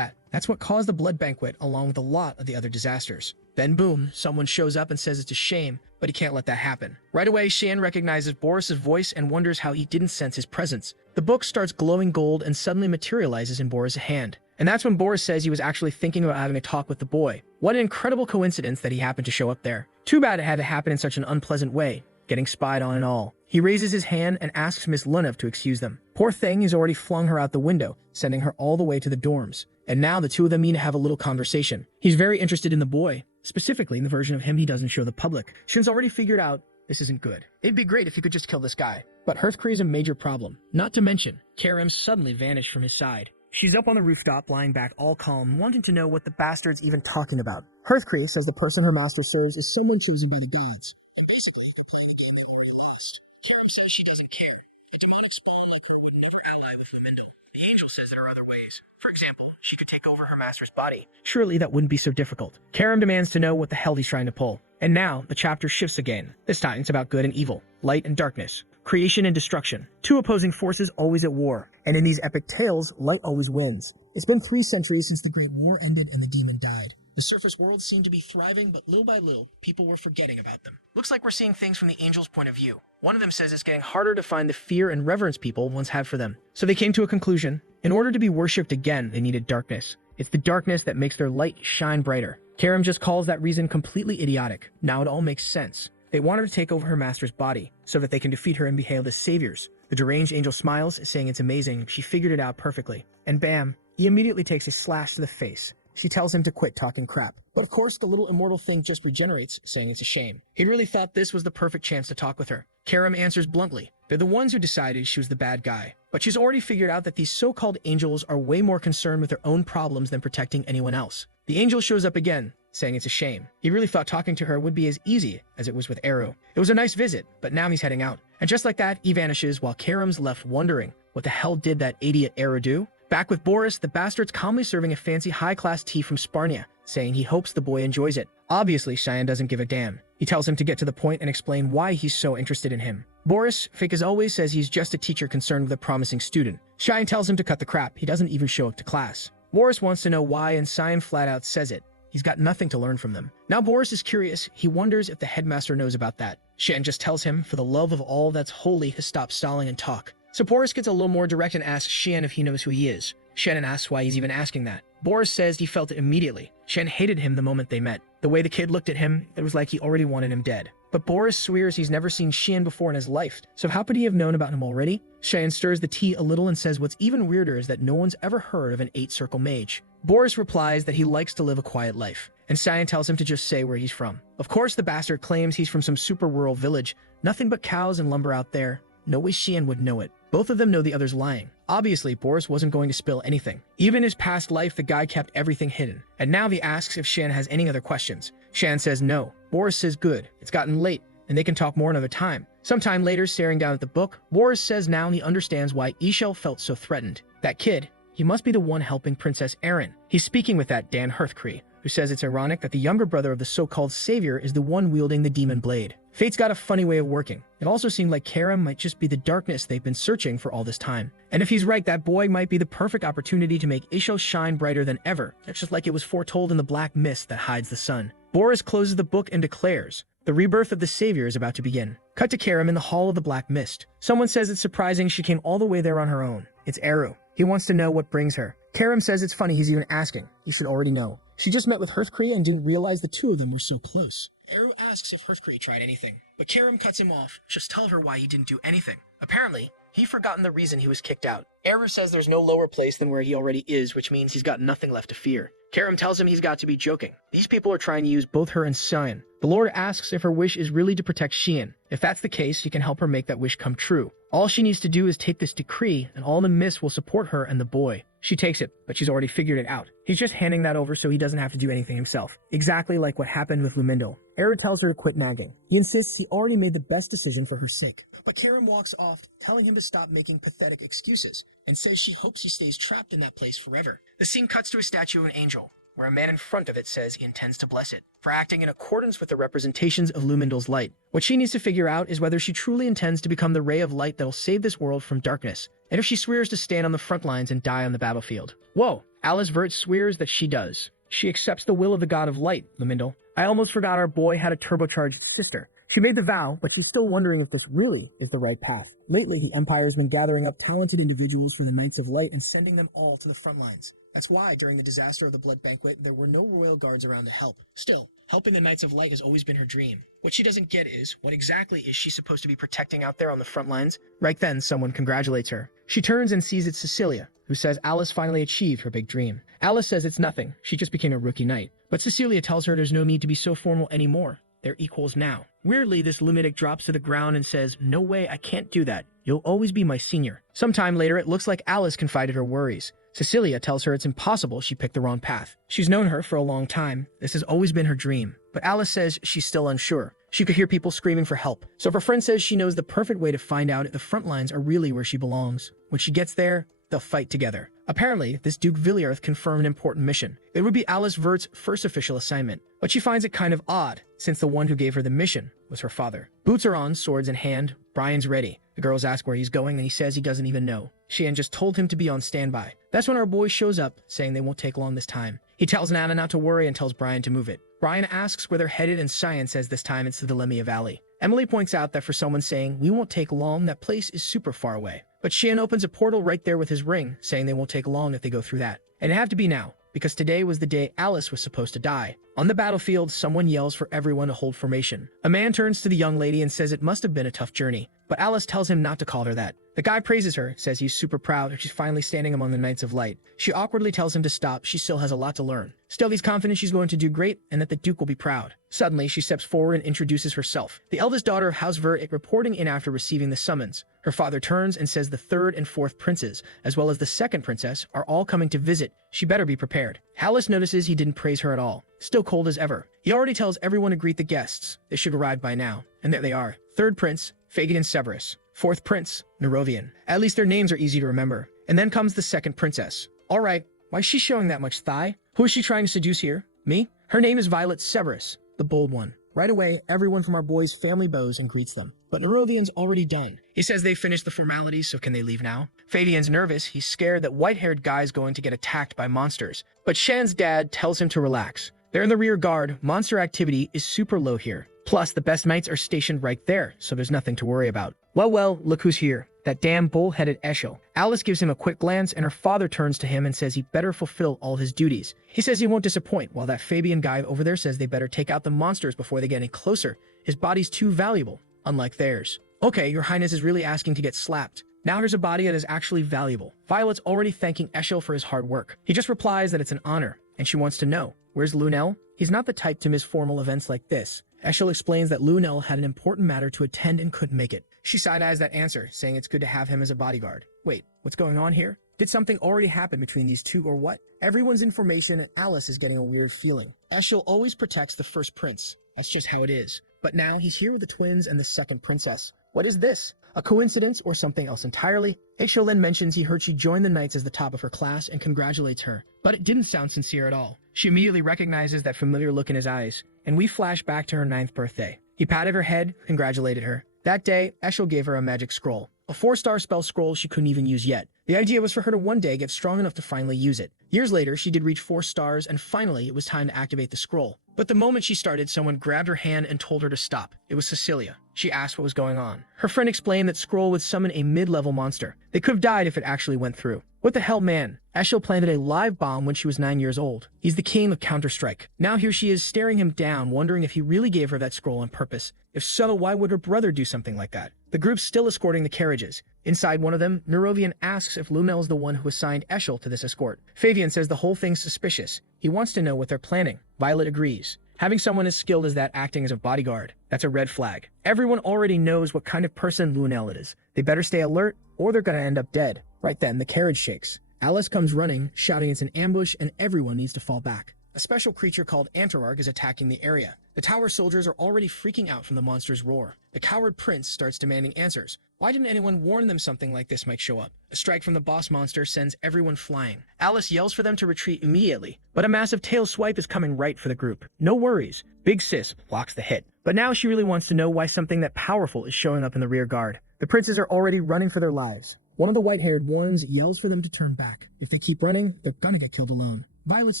That's what caused the blood banquet along with a lot of the other disasters. Then boom, someone shows up and says it's a shame, but he can't let that happen. Right away, Shan recognizes Boris's voice and wonders how he didn't sense his presence. The book starts glowing gold and suddenly materializes in Boris' hand. And that's when Boris says he was actually thinking about having a talk with the boy. What an incredible coincidence that he happened to show up there. Too bad it had to happen in such an unpleasant way, getting spied on and all. He raises his hand and asks Miss Lunav to excuse them. Poor thing, he's already flung her out the window, sending her all the way to the dorms. And now the two of them need to have a little conversation. He's very interested in the boy, specifically in the version of him he doesn't show the public. Shin's already figured out this isn't good. It'd be great if he could just kill this guy. But Hearthcree is a major problem. Not to mention, Karam suddenly vanished from his side. She's up on the rooftop, lying back all calm, wanting to know what the bastard's even talking about. Hearthcree says the person her master serves is someone chosen by the gods. And basically, they're playing the game they lost. Karam says she doesn't care. A demonic spawn like her would never ally with Lamindel. The angel says there are other ways. For example, she could take over her master's body. Surely that wouldn't be so difficult. Karam demands to know what the hell he's trying to pull. And now, the chapter shifts again. This time, it's about good and evil, light and darkness, creation and destruction. Two opposing forces always at war. And in these epic tales, light always wins. It's been 3 centuries since the Great War ended and the demon died. The surface world seemed to be thriving, but little by little, people were forgetting about them. Looks like we're seeing things from the angels' point of view. One of them says it's getting harder to find the fear and reverence people once had for them. So they came to a conclusion. In order to be worshipped again, they needed darkness. It's the darkness that makes their light shine brighter. Karam just calls that reason completely idiotic. Now it all makes sense. They want her to take over her master's body, so that they can defeat her and be hailed as saviors. The deranged angel smiles, saying it's amazing, she figured it out perfectly. And bam, he immediately takes a slash to the face. She tells him to quit talking crap. But of course, the little immortal thing just regenerates, saying it's a shame. He really thought this was the perfect chance to talk with her. Karam answers bluntly. They're the ones who decided she was the bad guy. But she's already figured out that these so-called angels are way more concerned with their own problems than protecting anyone else. The angel shows up again, saying it's a shame. He really thought talking to her would be as easy as it was with Enro. It was a nice visit, but now he's heading out. And just like that, he vanishes while Karam's left wondering, what the hell did that idiot Enro do? Back with Boris, the bastard's calmly serving a fancy high-class tea from Sparnia, saying he hopes the boy enjoys it. Obviously, Cheyenne doesn't give a damn. He tells him to get to the point and explain why he's so interested in him. Boris, fake as always, says he's just a teacher concerned with a promising student. Cheyenne tells him to cut the crap. He doesn't even show up to class. Boris wants to know why, and Cheyenne flat out says it. He's got nothing to learn from them. Now Boris is curious. He wonders if the headmaster knows about that. Cheyenne just tells him, for the love of all that's holy, to stop stalling and talk. So Boris gets a little more direct and asks Cheyenne if he knows who he is. Shannon asks why he's even asking that. Boris says he felt it immediately. Shan hated him the moment they met. The way the kid looked at him, it was like he already wanted him dead. But Boris swears he's never seen Xian before in his life, so how could he have known about him already? Xian stirs the tea a little and says what's even weirder is that no one's ever heard of an 8-circle mage. Boris replies that he likes to live a quiet life, and Xian tells him to just say where he's from. Of course, the bastard claims he's from some super rural village, nothing but cows and lumber out there. No way Xian would know it. Both of them know the other's lying. Obviously, Boris wasn't going to spill anything. Even in his past life, the guy kept everything hidden. And now he asks if Xian has any other questions. Xian says no. Boris says good. It's gotten late, and they can talk more another time. Sometime later, staring down at the book, Boris says now he understands why Ishel felt so threatened. That kid, he must be the one helping Princess Erin. He's speaking with that Dan Hearthcree, who says it's ironic that the younger brother of the so-called savior is the one wielding the demon blade. Fate's got a funny way of working. It also seemed like Karam might just be the darkness they've been searching for all this time. And if he's right, that boy might be the perfect opportunity to make Ishel shine brighter than ever. It's just like it was foretold in the black mist that hides the sun. Boris closes the book and declares, the rebirth of the savior is about to begin. Cut to Karam in the Hall of the Black Mist. Someone says it's surprising she came all the way there on her own. It's Eru. He wants to know what brings her. Karam says it's funny he's even asking. You should already know. She just met with Hearthcree and didn't realize the two of them were so close. Eru asks if Hearthcree tried anything, but Karam cuts him off. Just tell her why he didn't do anything. Apparently, he'd forgotten the reason he was kicked out. Eru says there's no lower place than where he already is, which means he's got nothing left to fear. Karam tells him he's got to be joking. These people are trying to use both her and Xian. The Lord asks if her wish is really to protect Xian. If that's the case, he can help her make that wish come true. All she needs to do is take this decree, and all the mists will support her and the boy. She takes it, but she's already figured it out. He's just handing that over so he doesn't have to do anything himself. Exactly like what happened with Lumindle. Eru tells her to quit nagging. He insists he already made the best decision for her sake. But Karam walks off, telling him to stop making pathetic excuses, and says she hopes he stays trapped in that place forever. The scene cuts to a statue of an angel, where a man in front of it says he intends to bless it, for acting in accordance with the representations of Lumindle's light. What she needs to figure out is whether she truly intends to become the ray of light that'll save this world from darkness, and if she swears to stand on the front lines and die on the battlefield. Whoa, Alice Vert swears that she does. She accepts the will of the god of light, Lumindle. I almost forgot our boy had a turbocharged sister. She made the vow, but she's still wondering if this really is the right path. Lately, the Empire has been gathering up talented individuals for the Knights of Light and sending them all to the front lines. That's why, during the disaster of the Blood Banquet, there were no royal guards around to help. Still, helping the Knights of Light has always been her dream. What she doesn't get is, what exactly is she supposed to be protecting out there on the front lines? Right then, someone congratulates her. She turns and sees it's Cecilia, who says Alice finally achieved her big dream. Alice says it's nothing, she just became a rookie knight. But Cecilia tells her there's no need to be so formal anymore. They're equals now. Weirdly, this lunatic drops to the ground and says, no way, I can't do that. You'll always be my senior. Sometime later, it looks like Alice confided her worries. Cecilia tells her it's impossible she picked the wrong path. She's known her for a long time. This has always been her dream. But Alice says she's still unsure. She could hear people screaming for help. So if her friend says she knows the perfect way to find out if the front lines are really where she belongs. When she gets there, they'll fight together. Apparently, this Duke Villiarth confirmed an important mission. It would be Alice Vert's first official assignment, but she finds it kind of odd, since the one who gave her the mission was her father. Boots are on, swords in hand, Brian's ready. The girls ask where he's going, and he says he doesn't even know. Xian just told him to be on standby. That's when our boy shows up, saying they won't take long this time. He tells Nana not to worry and tells Brian to move it. Brian asks where they're headed, and Xian says this time it's to the Lemia Valley. Emily points out that for someone saying, we won't take long, that place is super far away. But Xian opens a portal right there with his ring, saying they won't take long if they go through that. And it had to be now, because today was the day Alice was supposed to die. On the battlefield, someone yells for everyone to hold formation. A man turns to the young lady and says it must have been a tough journey, but Alice tells him not to call her that. The guy praises her, says he's super proud that she's finally standing among the Knights of Light. She awkwardly tells him to stop, she still has a lot to learn. Still, he's confident she's going to do great and that the Duke will be proud. Suddenly, she steps forward and introduces herself. The eldest daughter of House Vertic reporting in after receiving the summons. Her father turns and says the third and fourth princes, as well as the second princess, are all coming to visit. She better be prepared. Alice notices he didn't praise her at all. Still cold as ever. He already tells everyone to greet the guests. They should arrive by now. And there they are. Third prince, Fagin Severus. Fourth prince, Nerovian. At least their names are easy to remember. And then comes the second princess. Alright, why is she showing that much thigh? Who is she trying to seduce here? Me? Her name is Violet Severus, the bold one. Right away, everyone from our boys' family bows and greets them. But Nerovian's already done. He says they finished the formalities, so can they leave now? Fabian's nervous. He's scared that white-haired guy's going to get attacked by monsters. But Shan's dad tells him to relax. They're in the rear guard. Monster activity is super low here. Plus, the best knights are stationed right there, so there's nothing to worry about. Well, look who's here. That damn bull-headed Eshel. Alice gives him a quick glance, and her father turns to him and says he better fulfill all his duties. He says he won't disappoint, while that Fabian guy over there says they better take out the monsters before they get any closer. His body's too valuable, unlike theirs. Okay, your highness is really asking to get slapped. Now here's a body that is actually valuable. Violet's already thanking Eshel for his hard work. He just replies that it's an honor, and she wants to know, where's Lunel? He's not the type to miss formal events like this. Eshel explains that Lunel had an important matter to attend and couldn't make it. She side-eyes that answer, saying it's good to have him as a bodyguard. Wait, what's going on here? Did something already happen between these two or what? Everyone's information and Alice is getting a weird feeling. Eshel always protects the first prince. That's just how it is. But now he's here with the twins and the second princess. What is this? A coincidence or something else entirely? Eshel then mentions he heard she joined the knights as the top of her class and congratulates her. But it didn't sound sincere at all. She immediately recognizes that familiar look in his eyes, and we flash back to her 9th birthday. He patted her head, congratulated her. That day, Eshel gave her a magic scroll. A 4-star spell scroll she couldn't even use yet. The idea was for her to one day get strong enough to finally use it. Years later, she did reach 4 stars, and finally it was time to activate the scroll. But the moment she started, someone grabbed her hand and told her to stop. It was Cecilia. She asked what was going on. Her friend explained that scroll would summon a mid-level monster. They could have died if it actually went through. What the hell, man? Eshel planted a live bomb when she was 9 years old. He's the king of Counter-Strike. Now here she is staring him down, wondering if he really gave her that scroll on purpose. If so, why would her brother do something like that? The group's still escorting the carriages. Inside one of them, Nerovian asks if Lunel's the one who assigned Eshel to this escort. Fabian says the whole thing's suspicious. He wants to know what they're planning. Violet agrees. Having someone as skilled as that acting as a bodyguard, that's a red flag. Everyone already knows what kind of person Lunel is. They better stay alert, or they're gonna end up dead. Right then, the carriage shakes. Alice comes running, shouting it's an ambush and everyone needs to fall back. A special creature called Antararg is attacking the area. The tower soldiers are already freaking out from the monster's roar. The coward prince starts demanding answers. Why didn't anyone warn them something like this might show up? A strike from the boss monster sends everyone flying. Alice yells for them to retreat immediately, but a massive tail swipe is coming right for the group. No worries. Big Sis blocks the hit. But now she really wants to know why something that powerful is showing up in the rear guard. The princes are already running for their lives. One of the white-haired ones yells for them to turn back. If they keep running, they're gonna get killed alone. Violet's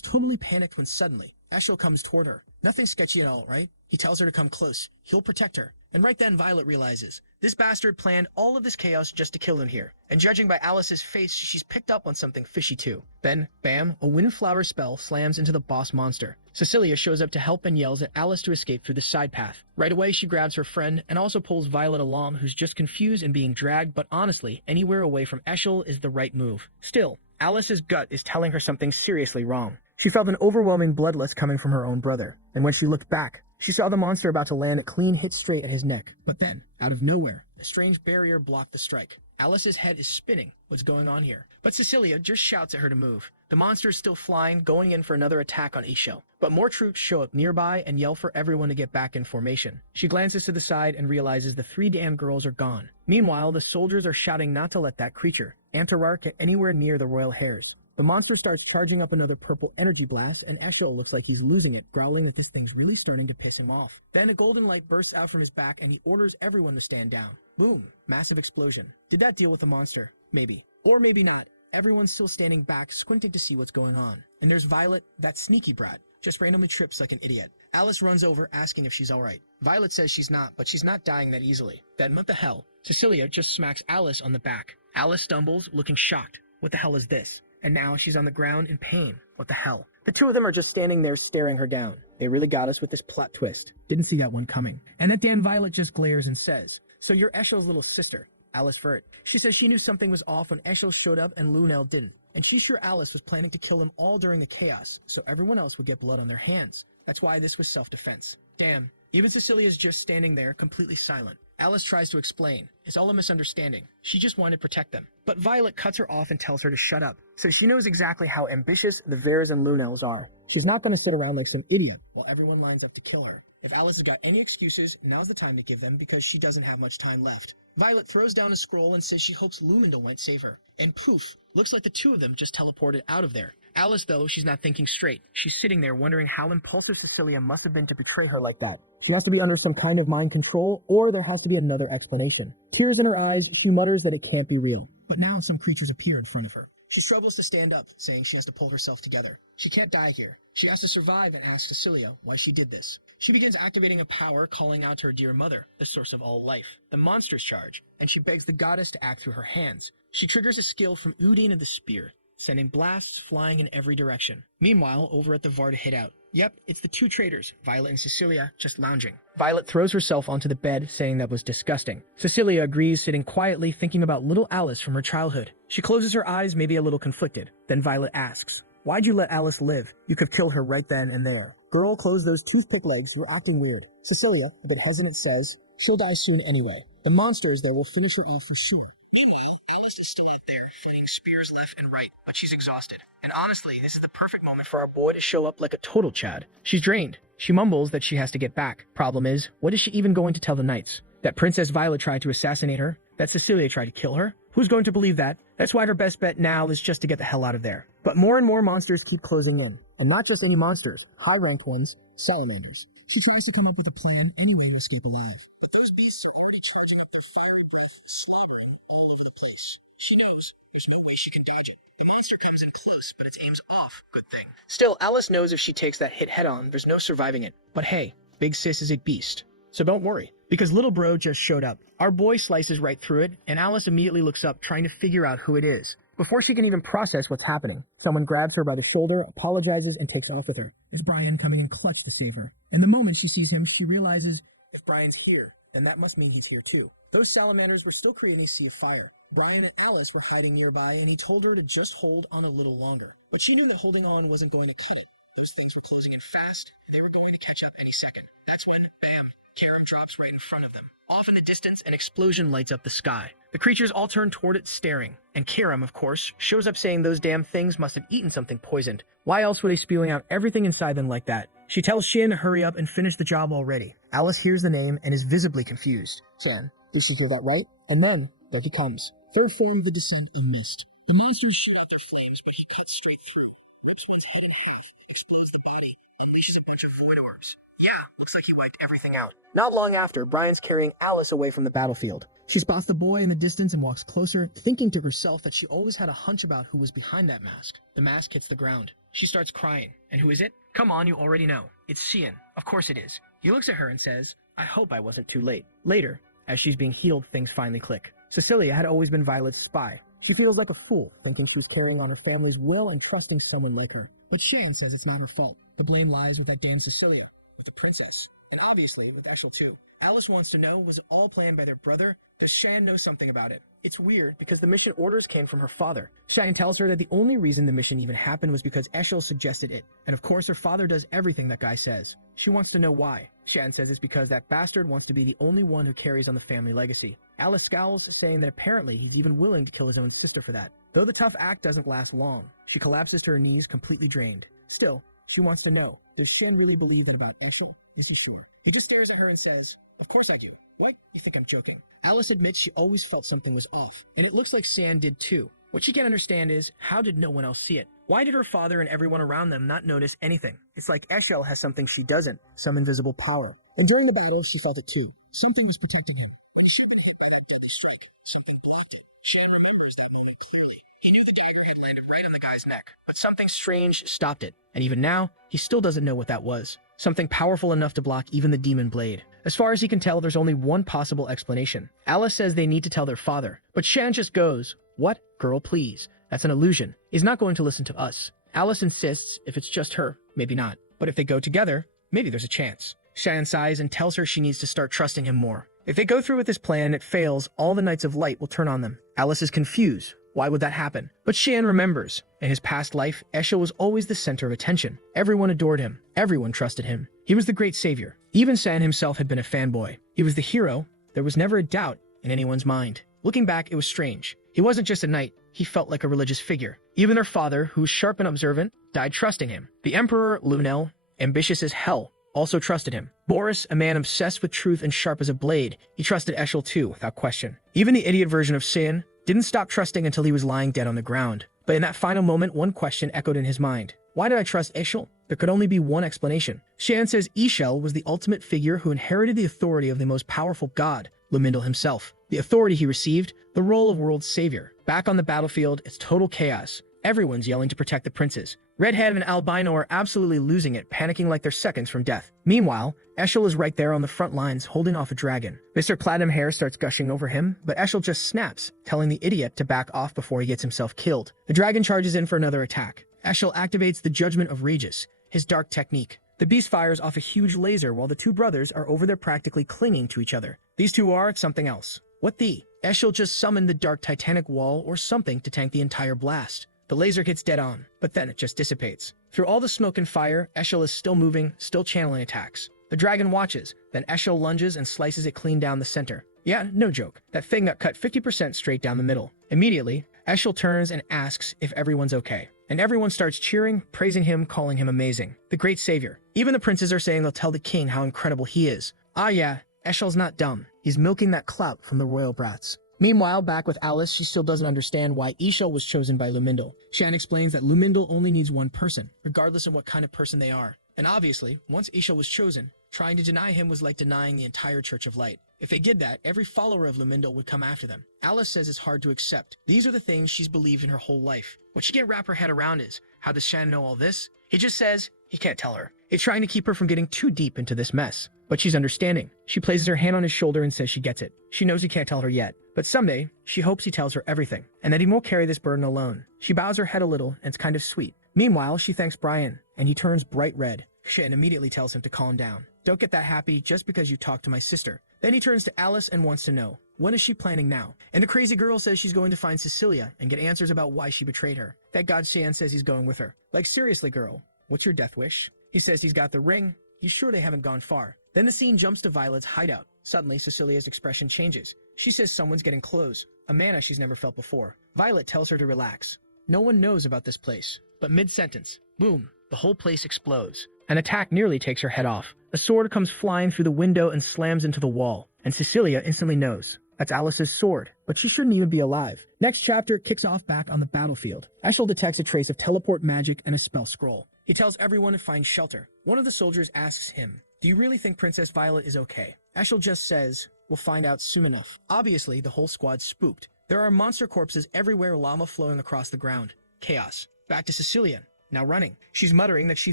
totally panicked when suddenly, Eshel comes toward her. Nothing sketchy at all, right? He tells her to come close. He'll protect her. And right then, Violet realizes, this bastard planned all of this chaos just to kill him here. And judging by Alice's face, she's picked up on something fishy too. Then, bam, a windflower spell slams into the boss monster. Cecilia shows up to help and yells at Alice to escape through the side path. Right away, she grabs her friend and also pulls Violet along, who's just confused and being dragged, but honestly, anywhere away from Eshel is the right move. Still, Alice's gut is telling her something seriously wrong. She felt an overwhelming bloodlust coming from her own brother, and when she looked back, she saw the monster about to land a clean hit straight at his neck. But then, out of nowhere, a strange barrier blocked the strike. Alice's head is spinning. What's going on here? But Cecilia just shouts at her to move. The monster is still flying, going in for another attack on Eshel. But more troops show up nearby and yell for everyone to get back in formation. She glances to the side and realizes the 3 damn girls are gone. Meanwhile, the soldiers are shouting not to let that creature, Antararg, get anywhere near the royal hairs. The monster starts charging up another purple energy blast, and Eshel looks like he's losing it, growling that this thing's really starting to piss him off. Then a golden light bursts out from his back, and he orders everyone to stand down. Boom. Massive explosion. Did that deal with the monster? Maybe. Or maybe not. Everyone's still standing back, squinting to see what's going on. And there's Violet, that sneaky brat, just randomly trips like an idiot. Alice runs over, asking if she's alright. Violet says she's not, but she's not dying that easily. Then what the hell? Cecilia just smacks Alice on the back. Alice stumbles, looking shocked. What the hell is this? And now she's on the ground in pain. What the hell? The two of them are just standing there staring her down. They really got us with this plot twist. Didn't see that one coming. And that damn Violet just glares and says, so you're Eshel's little sister, Alice Vert. She says she knew something was off when Eshel showed up and Lunel didn't. And she's sure Alice was planning to kill them all during the chaos, so everyone else would get blood on their hands. That's why this was self-defense. Damn. Even Cecilia's just standing there, completely silent. Alice tries to explain. It's all a misunderstanding. She just wanted to protect them. But Violet cuts her off and tells her to shut up. So she knows exactly how ambitious the Vers and Lunels are. She's not going to sit around like some idiot while everyone lines up to kill her. If Alice has got any excuses, now's the time to give them because she doesn't have much time left. Violet throws down a scroll and says she hopes Lumindle might save her. And poof, looks like the two of them just teleported out of there. Alice, though, she's not thinking straight. She's sitting there wondering how impulsive Cecilia must have been to betray her like that. She has to be under some kind of mind control, or there has to be another explanation. Tears in her eyes, she mutters that it can't be real. But now some creatures appear in front of her. She struggles to stand up, saying she has to pull herself together. She can't die here. She has to survive and asks Cecilia why she did this. She begins activating a power, calling out to her dear mother, the source of all life, the monster's charge, and she begs the goddess to act through her hands. She triggers a skill from Udine of the Spear, sending blasts flying in every direction. Meanwhile, over at the Varda hideout, yep, it's the two traitors, Violet and Cecilia, just lounging. Violet throws herself onto the bed, saying that was disgusting. Cecilia agrees, sitting quietly thinking about little Alice from her childhood. She closes her eyes, maybe a little conflicted. Then Violet asks, "Why'd you let Alice live? You could have killed her right then and there." "Girl, close those toothpick legs, you're acting weird." Cecilia, a bit hesitant, says, "She'll die soon anyway. The monsters there will finish her off for sure." Meanwhile, Alice is still out there, fighting spears left and right, but she's exhausted. And honestly, this is the perfect moment for our boy to show up like a total Chad. She's drained. She mumbles that she has to get back. Problem is, what is she even going to tell the knights? That Princess Violet tried to assassinate her? That Cecilia tried to kill her? Who's going to believe that? That's why her best bet now is just to get the hell out of there. But more and more monsters keep closing in. And not just any monsters, high-ranked ones, salamanders. She tries to come up with a plan any way to escape alive. But those beasts are already charging up their fiery breath, slobbering all over the place. She knows there's no way she can dodge it. The monster comes in close, but its aim's off. Good thing. Still, Alice knows if she takes that hit head-on, there's no surviving it. But hey, Big Sis is a beast. So don't worry, because little bro just showed up. Our boy slices right through it, and Alice immediately looks up, trying to figure out who it is. Before she can even process what's happening, someone grabs her by the shoulder, apologizes, and takes off with her. It's Brian coming in clutch to save her. And the moment she sees him, she realizes, if Brian's here, then that must mean he's here too. Those salamanders were still creating a sea of fire. Brian and Alice were hiding nearby, and he told her to just hold on a little longer. But she knew that holding on wasn't going to cut it. Those things were closing in fast, and they were going to catch up any second. That's when, bam, Karen drops right in front of them. Off in the distance, an explosion lights up the sky. The creatures all turn toward it, staring. And Karam, of course, shows up saying those damn things must have eaten something poisoned. Why else would they spewing out everything inside them like that? She tells Shin to hurry up and finish the job already. Alice hears the name and is visibly confused. Shin, did she hear that right? And then, there he comes. Full form of the descent and mist. The monsters shoot out their flames, but he cuts straight through, rips one's head in half, explodes the body, unleashes a bunch of void orbs. Yeah, looks like he wiped everything out. Not long after, Brian's carrying Alice away from the battlefield. She spots the boy in the distance and walks closer, thinking to herself that she always had a hunch about who was behind that mask. The mask hits the ground. She starts crying. And who is it? Come on, you already know. It's Xian. Of course it is. He looks at her and says, "I hope I wasn't too late." Later, as she's being healed, things finally click. Cecilia had always been Violet's spy. She feels like a fool, thinking she was carrying on her family's will and trusting someone like her. But Shan says it's not her fault. The blame lies with that damn Cecilia, with the princess, and obviously with Eshel too. Alice wants to know, was it all planned by their brother? Does Shan know something about it? It's weird, because the mission orders came from her father. Shan tells her that the only reason the mission even happened was because Eshel suggested it. And of course her father does everything that guy says. She wants to know why. Shan says it's because that bastard wants to be the only one who carries on the family legacy. Alice scowls, saying that apparently he's even willing to kill his own sister for that. Though the tough act doesn't last long, she collapses to her knees, completely drained. Still, she wants to know, does Shan really believe that about Eshel? Is he sure? He just stares at her and says, "Of course I do. What? You think I'm joking?" Alice admits she always felt something was off, and it looks like Shan did too. What she can't understand is, how did no one else see it? Why did her father and everyone around them not notice anything? It's like Eshel has something she doesn't, some invisible power. And during the battle, she felt it too. Something was protecting him. When she was hit by that deadly strike, something blocked it. Shan remembers that moment clearly. He knew the dagger had landed right on the guy's neck, but something strange stopped it. And even now, he still doesn't know what that was. Something powerful enough to block even the demon blade. As far as he can tell, there's only one possible explanation. Alice says they need to tell their father, but Shan just goes, "What? Girl, please. That's an illusion. He's not going to listen to us." Alice insists if it's just her, maybe not. But if they go together, maybe there's a chance. Shan sighs and tells her she needs to start trusting him more. If they go through with this plan and it fails, all the Knights of Light will turn on them. Alice is confused. Why would that happen? But Shan remembers. In his past life, Eshel was always the center of attention. Everyone adored him. Everyone trusted him. He was the great savior. Even San himself had been a fanboy. He was the hero. There was never a doubt in anyone's mind. Looking back, it was strange. He wasn't just a knight. He felt like a religious figure. Even their father, who was sharp and observant, died trusting him. The Emperor, Lunel, ambitious as hell, also trusted him. Boris, a man obsessed with truth and sharp as a blade, he trusted Eshel too, without question. Even the idiot version of Sin didn't stop trusting until he was lying dead on the ground. But in that final moment, one question echoed in his mind. Why did I trust Eshel? There could only be one explanation. Shan says Eshel was the ultimate figure who inherited the authority of the most powerful god, Lumindle himself. The authority he received, the role of world savior. Back on the battlefield, it's total chaos. Everyone's yelling to protect the princes. Redhead and Albino are absolutely losing it, panicking like they're seconds from death. Meanwhile, Eshel is right there on the front lines, holding off a dragon. Mr. Platinum Hair starts gushing over him, but Eshel just snaps, telling the idiot to back off before he gets himself killed. The dragon charges in for another attack. Eshel activates the Judgment of Regis, his dark technique. The beast fires off a huge laser while the two brothers are over there practically clinging to each other. These two are something else. What the? Eshel just summoned the dark titanic wall or something to tank the entire blast. The laser hits dead on, but then it just dissipates. Through all the smoke and fire, Eshel is still moving, still channeling attacks. The dragon watches, then Eshel lunges and slices it clean down the center. Yeah, no joke. That thing got cut 50% straight down the middle. Immediately, Eshel turns and asks if everyone's okay. And everyone starts cheering, praising him, calling him amazing. The great savior. Even the princes are saying they'll tell the king how incredible he is. Ah yeah, Eshel's not dumb. He's milking that clout from the royal brats. Meanwhile, back with Alice, she still doesn't understand why Eshel was chosen by Lumindle. Shan explains that Lumindle only needs one person, regardless of what kind of person they are. And obviously, once Eshel was chosen, trying to deny him was like denying the entire Church of Light. If they did that, every follower of Lumindle would come after them. Alice says it's hard to accept. These are the things she's believed in her whole life. What she can't wrap her head around is, how does Shan know all this? He just says he can't tell her. It's trying to keep her from getting too deep into this mess. But she's understanding. She places her hand on his shoulder and says she gets it. She knows he can't tell her yet. But someday, she hopes he tells her everything, and that he won't carry this burden alone. She bows her head a little, and it's kind of sweet. Meanwhile, she thanks Brian, and he turns bright red. Shan immediately tells him to calm down. Don't get that happy just because you talked to my sister. Then he turns to Alice and wants to know, what is she planning now? And the crazy girl says she's going to find Cecilia and get answers about why she betrayed her. Thank God Shan says he's going with her. Like, seriously, girl, what's your death wish? He says he's got the ring. He's sure they haven't gone far. Then the scene jumps to Violet's hideout. Suddenly, Cecilia's expression changes. She says someone's getting close, a mana she's never felt before. Violet tells her to relax. No one knows about this place. But mid-sentence, boom, the whole place explodes. An attack nearly takes her head off. A sword comes flying through the window and slams into the wall. And Cecilia instantly knows. That's Alice's sword, but she shouldn't even be alive. Next chapter kicks off back on the battlefield. Eshel detects a trace of teleport magic and a spell scroll. He tells everyone to find shelter. One of the soldiers asks him, do you really think Princess Violet is okay? Eshel just says, we'll find out soon enough. Obviously, the whole squad's spooked. There are monster corpses everywhere, lava flowing across the ground. Chaos. Back to Cecilia, now running. She's muttering that she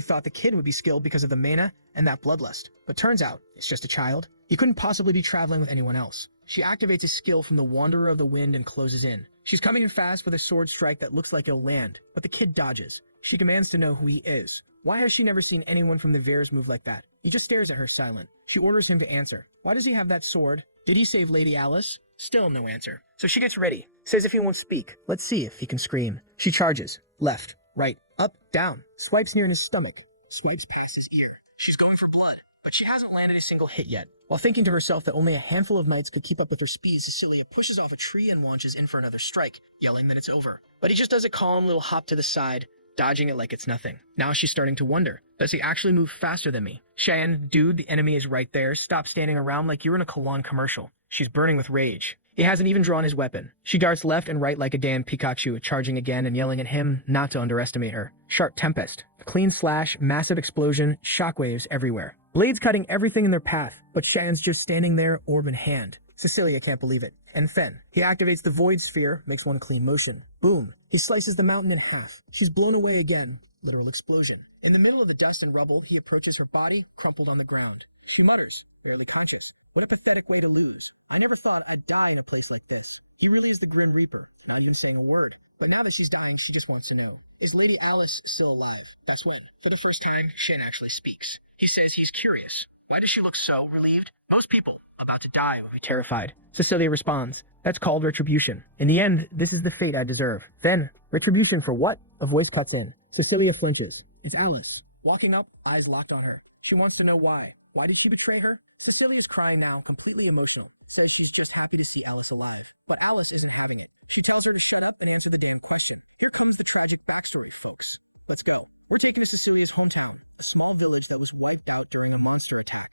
thought the kid would be skilled because of the mana and that bloodlust. But turns out, it's just a child. He couldn't possibly be traveling with anyone else. She activates a skill from the Wanderer of the Wind and closes in. She's coming in fast with a sword strike that looks like it'll land, but the kid dodges. She demands to know who he is. Why has she never seen anyone from the Veers move like that? He just stares at her silent. She orders him to answer. Why does he have that sword? Did he save Lady Alice? Still no answer. So she gets ready. Says if he won't speak, let's see if he can scream. She charges. Left, right, up, down. Swipes near in his stomach. Swipes past his ear. She's going for blood. But she hasn't landed a single hit yet. While thinking to herself that only a handful of knights could keep up with her speed, Cecilia pushes off a tree and launches in for another strike, yelling that it's over. But he just does a calm little hop to the side, dodging it like it's nothing. Now she's starting to wonder, does he actually move faster than me? Shan, dude, the enemy is right there. Stop standing around like you're in a Kalan commercial. She's burning with rage. He hasn't even drawn his weapon. She darts left and right like a damn Pikachu, charging again and yelling at him not to underestimate her. Sharp Tempest. A clean slash, massive explosion, shockwaves everywhere. Blades cutting everything in their path, but Shan's just standing there, orb in hand. Cecilia can't believe it. And Fen. He activates the Void Sphere, makes one clean motion. Boom. He slices the mountain in half. She's blown away again. Literal explosion. In the middle of the dust and rubble, he approaches her body, crumpled on the ground. She mutters, barely conscious. What a pathetic way to lose. I never thought I'd die in a place like this. He really is the Grim Reaper, not even saying a word. But now that she's dying, she just wants to know, is Lady Alice still alive? That's when, for the first time, Shan actually speaks. He says he's curious. Why does she look so relieved? Most people about to die would be terrified. Cecilia responds, that's called retribution. In the end, this is the fate I deserve. Then, retribution for what? A voice cuts in. Cecilia flinches. It's Alice. Walking up, eyes locked on her. She wants to know why. Why did she betray her? Cecilia's crying now, completely emotional. Says she's just happy to see Alice alive. But Alice isn't having it. She tells her to shut up and answer the damn question. Here comes the tragic backstory, folks. Let's go. We're taking Cecilia's hometown, a small village that was wiped out during the monster attack.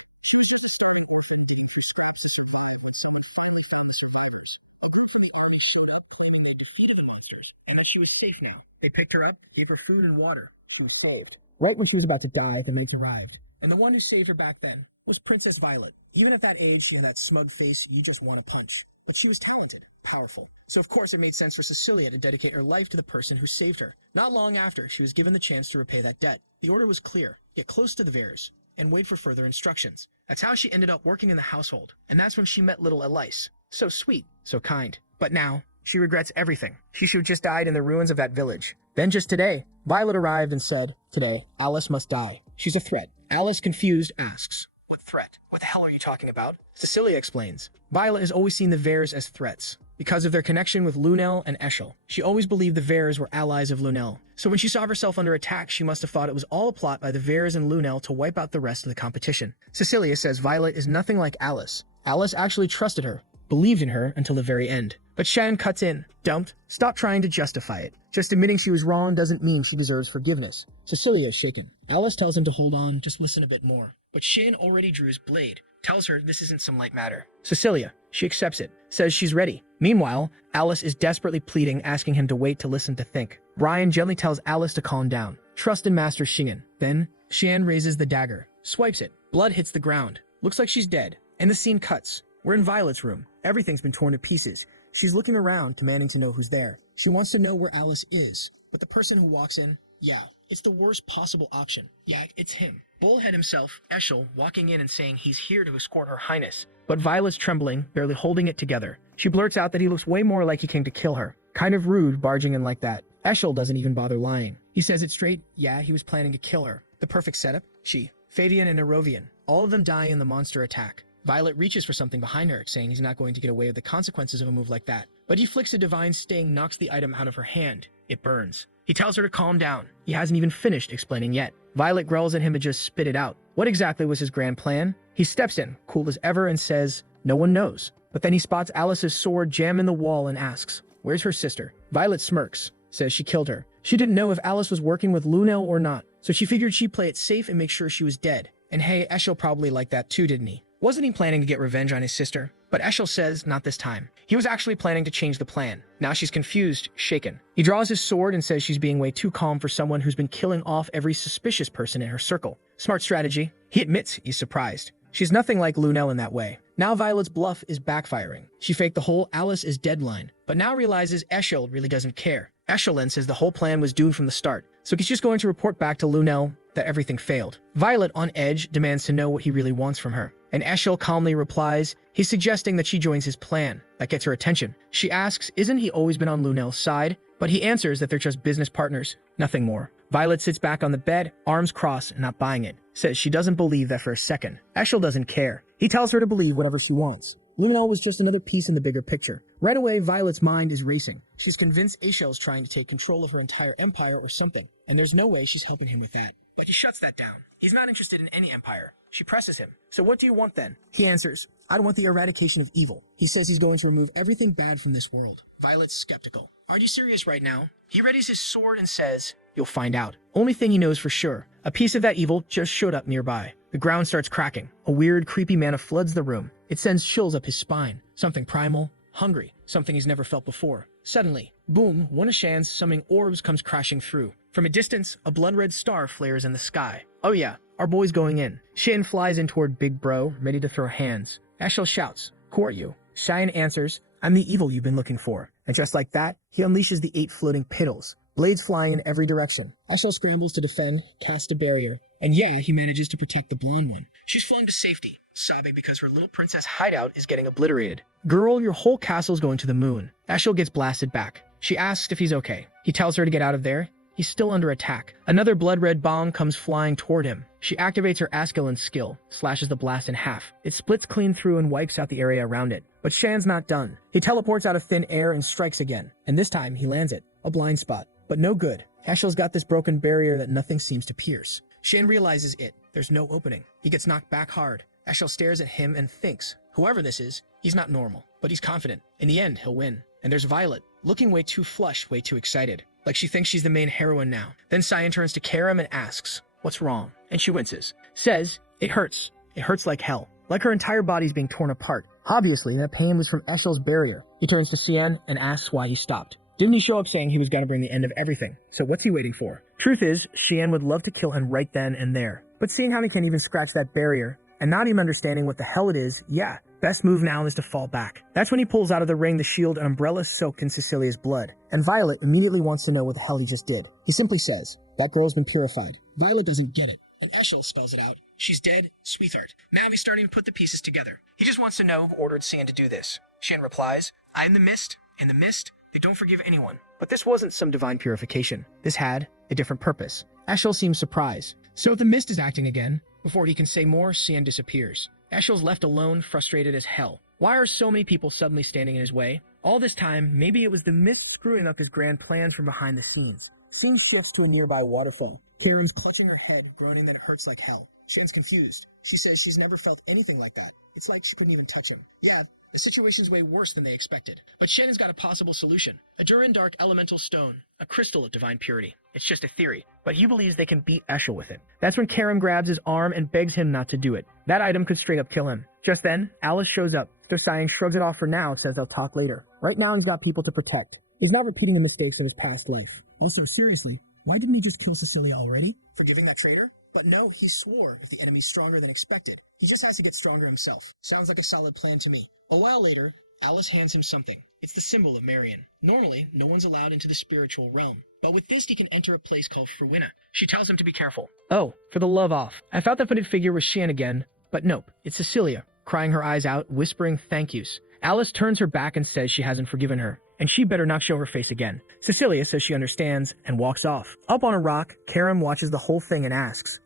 Someone finally found the survivors. The group in the area showed up, believing they deleted the monsters. And that she was safe now. They picked her up, gave her food and water. She was saved. Right when she was about to die, the knights arrived. And the one who saved her back then was Princess Violet. Even at that age, she had that smug face you just want to punch. But she was talented, powerful. So of course it made sense for Cecilia to dedicate her life to the person who saved her. Not long after, she was given the chance to repay that debt. The order was clear: get close to the Veers and wait for further instructions. That's how she ended up working in the household. And that's when she met little Elise. So sweet, so kind. But now, she regrets everything. She should have just died in the ruins of that village. Then just today, Violet arrived and said, "Today, Alice must die. She's a threat." Alice, confused, asks, "What threat? What the hell are you talking about?" Cecilia explains. Violet has always seen the Veers as threats. Because of their connection with Lunel and Eschel, she always believed the Veers were allies of Lunel. So when she saw herself under attack, she must have thought it was all a plot by the Veers and Lunel to wipe out the rest of the competition. Cecilia says Violet is nothing like Alice. Alice actually trusted her, believed in her until the very end. But Shan cuts in. "Don't. Stop trying to justify it. Just admitting she was wrong doesn't mean she deserves forgiveness." Cecilia is shaken. Alice tells him to hold on, just listen a bit more. But Shan already drew his blade, tells her this isn't some light matter. Cecilia, she accepts it, says she's ready. Meanwhile, Alice is desperately pleading, asking him to wait to listen to think. Ryan gently tells Alice to calm down. Trust in Master Shingen. Then, Shan raises the dagger, swipes it. Blood hits the ground. Looks like she's dead. And the scene cuts. We're in Violet's room. Everything's been torn to pieces. She's looking around, demanding to know who's there. She wants to know where Alice is. But the person who walks in, yeah, it's the worst possible option. Yeah, it's him. Bullhead himself, Eschel, walking in and saying he's here to escort her highness. But Violet's trembling, barely holding it together. She blurts out that he looks way more like he came to kill her. Kind of rude, barging in like that. Eschel doesn't even bother lying. He says it straight, yeah, he was planning to kill her. The perfect setup? She, Fabian and Erovian. All of them die in the monster attack. Violet reaches for something behind her, saying he's not going to get away with the consequences of a move like that. But he flicks a divine sting, knocks the item out of her hand. It burns. He tells her to calm down. He hasn't even finished explaining yet. Violet growls at him to just spit it out. What exactly was his grand plan? He steps in, cool as ever, and says, "No one knows." But then he spots Alice's sword jam in the wall and asks, "Where's her sister?" Violet smirks, says she killed her. She didn't know if Alice was working with Lunel or not, so she figured she'd play it safe and make sure she was dead. And hey, Eschel probably liked that too, didn't he? Wasn't he planning to get revenge on his sister? But Eschel says not this time. He was actually planning to change the plan. Now she's confused, shaken. He draws his sword and says she's being way too calm for someone who's been killing off every suspicious person in her circle. Smart strategy. He admits he's surprised. She's nothing like Lunel in that way. Now Violet's bluff is backfiring. She faked the whole Alice is dead line, but now realizes Eschel really doesn't care. Eschel then says the whole plan was doomed from the start, so he's just going to report back to Lunel that everything failed. Violet, on edge, demands to know what he really wants from her. And Eschel calmly replies, he's suggesting that she joins his plan. That gets her attention. She asks, isn't he always been on Lunel's side? But he answers that they're just business partners, nothing more. Violet sits back on the bed, arms crossed, not buying it. Says she doesn't believe that for a second. Eschel doesn't care. He tells her to believe whatever she wants. Lunel was just another piece in the bigger picture. Right away, Violet's mind is racing. She's convinced Eschel's trying to take control of her entire empire or something, and there's no way she's helping him with that. But he shuts that down. He's not interested in any empire. She presses him. So what do you want then? He answers, I want the eradication of evil. He says he's going to remove everything bad from this world. Violet's skeptical. Are you serious right now? He readies his sword and says, you'll find out. Only thing he knows for sure, a piece of that evil just showed up nearby. The ground starts cracking. A weird, creepy mana floods the room. It sends chills up his spine. Something primal, hungry, something he's never felt before. Suddenly, boom, one of Shan's summoning orbs comes crashing through. From a distance, a blood-red star flares in the sky. Oh yeah, our boy's going in. Shan flies in toward Big Bro, ready to throw hands. Eschel shouts, who are you? Shan answers, I'm the evil you've been looking for. And just like that, he unleashes the 8 floating piddles. Blades fly in every direction. Eschel scrambles to defend, cast a barrier, and yeah, he manages to protect the blonde one. She's flown to safety, sobbing because her little princess hideout is getting obliterated. Girl, your whole castle's going to the moon. Eschel gets blasted back. She asks if he's okay. He tells her to get out of there. He's still under attack. Another blood-red bomb comes flying toward hhim. She activates her Askelin skill, slashes the blast in half. It splits clean through and wipes out the area around it. But Shan's not done. He teleports out of thin air and strikes again. And this time, he lands it. A blind spot. But no good. Eschel's got this broken barrier that nothing seems to pierce. Shan realizes it. There's no opening. He gets knocked back hard. Eschel stares at him and thinks, whoever this is, he's not normal. But he's confident. In the end, he'll win. And there's Violet, looking way too flush, way too excited. Like she thinks she's the main heroine now. Then Cyan turns to Karam and asks, what's wrong? And she winces. Says, it hurts. It hurts like hell. Like her entire body's being torn apart. Obviously, that pain was from Eschel's barrier. He turns to Cyan and asks why he stopped. Didn't he show up saying he was going to bring the end of everything? So what's he waiting for? Truth is, Xian would love to kill him right then and there. But seeing how he can't even scratch that barrier, and not even understanding what the hell it is, yeah, best move now is to fall back. That's when he pulls out of the ring the shield and umbrella soaked in Cecilia's blood, and Violet immediately wants to know what the hell he just did. He simply says, "That girl's been purified." Violet doesn't get it, and Eshel spells it out. "She's dead, sweetheart." Now he's starting to put the pieces together. He just wants to know who ordered Cian to do this. Cian replies, "I am the mist, and the mist, they don't forgive anyone." But this wasn't some divine purification. This had a different purpose. Eshel seems surprised. So the mist is acting again. Before he can say more, Cian disappears. Eshel's left alone, frustrated as hell. Why are so many people suddenly standing in his way? All this time, maybe it was the mist screwing up his grand plans from behind the scenes. Scene shifts to a nearby waterfall. Karen's clutching her head, groaning that it hurts like hell. Cian's confused. She says she's never felt anything like that. It's like she couldn't even touch him. Yeah, the situation's way worse than they expected. But Shen has got a possible solution. A Durin Dark elemental stone. A crystal of divine purity. It's just a theory, but he believes they can beat Eshel with it. That's when Karen grabs his arm and begs him not to do it. That item could straight up kill him. Just then, Alice shows up. Dosian shrugs it off for now, says they'll talk later. Right now he's got people to protect. He's not repeating the mistakes of his past life. Also, seriously, why didn't he just kill Cecilia already? Forgiving that traitor? But no, he swore if the enemy's stronger than expected. He just has to get stronger himself. Sounds like a solid plan to me. A while later, Alice hands him something. It's the symbol of Marion. Normally, no one's allowed into the spiritual realm. But with this, he can enter a place called Fruina. She tells him to be careful. Oh, for the love off. I thought that hooded figure was Cian again, but nope, it's Cecilia, crying her eyes out, whispering thank yous. Alice turns her back and says she hasn't forgiven her, and she better not show her face again. Cecilia says she understands and walks off. Up on a rock, Karen watches the whole thing and asks,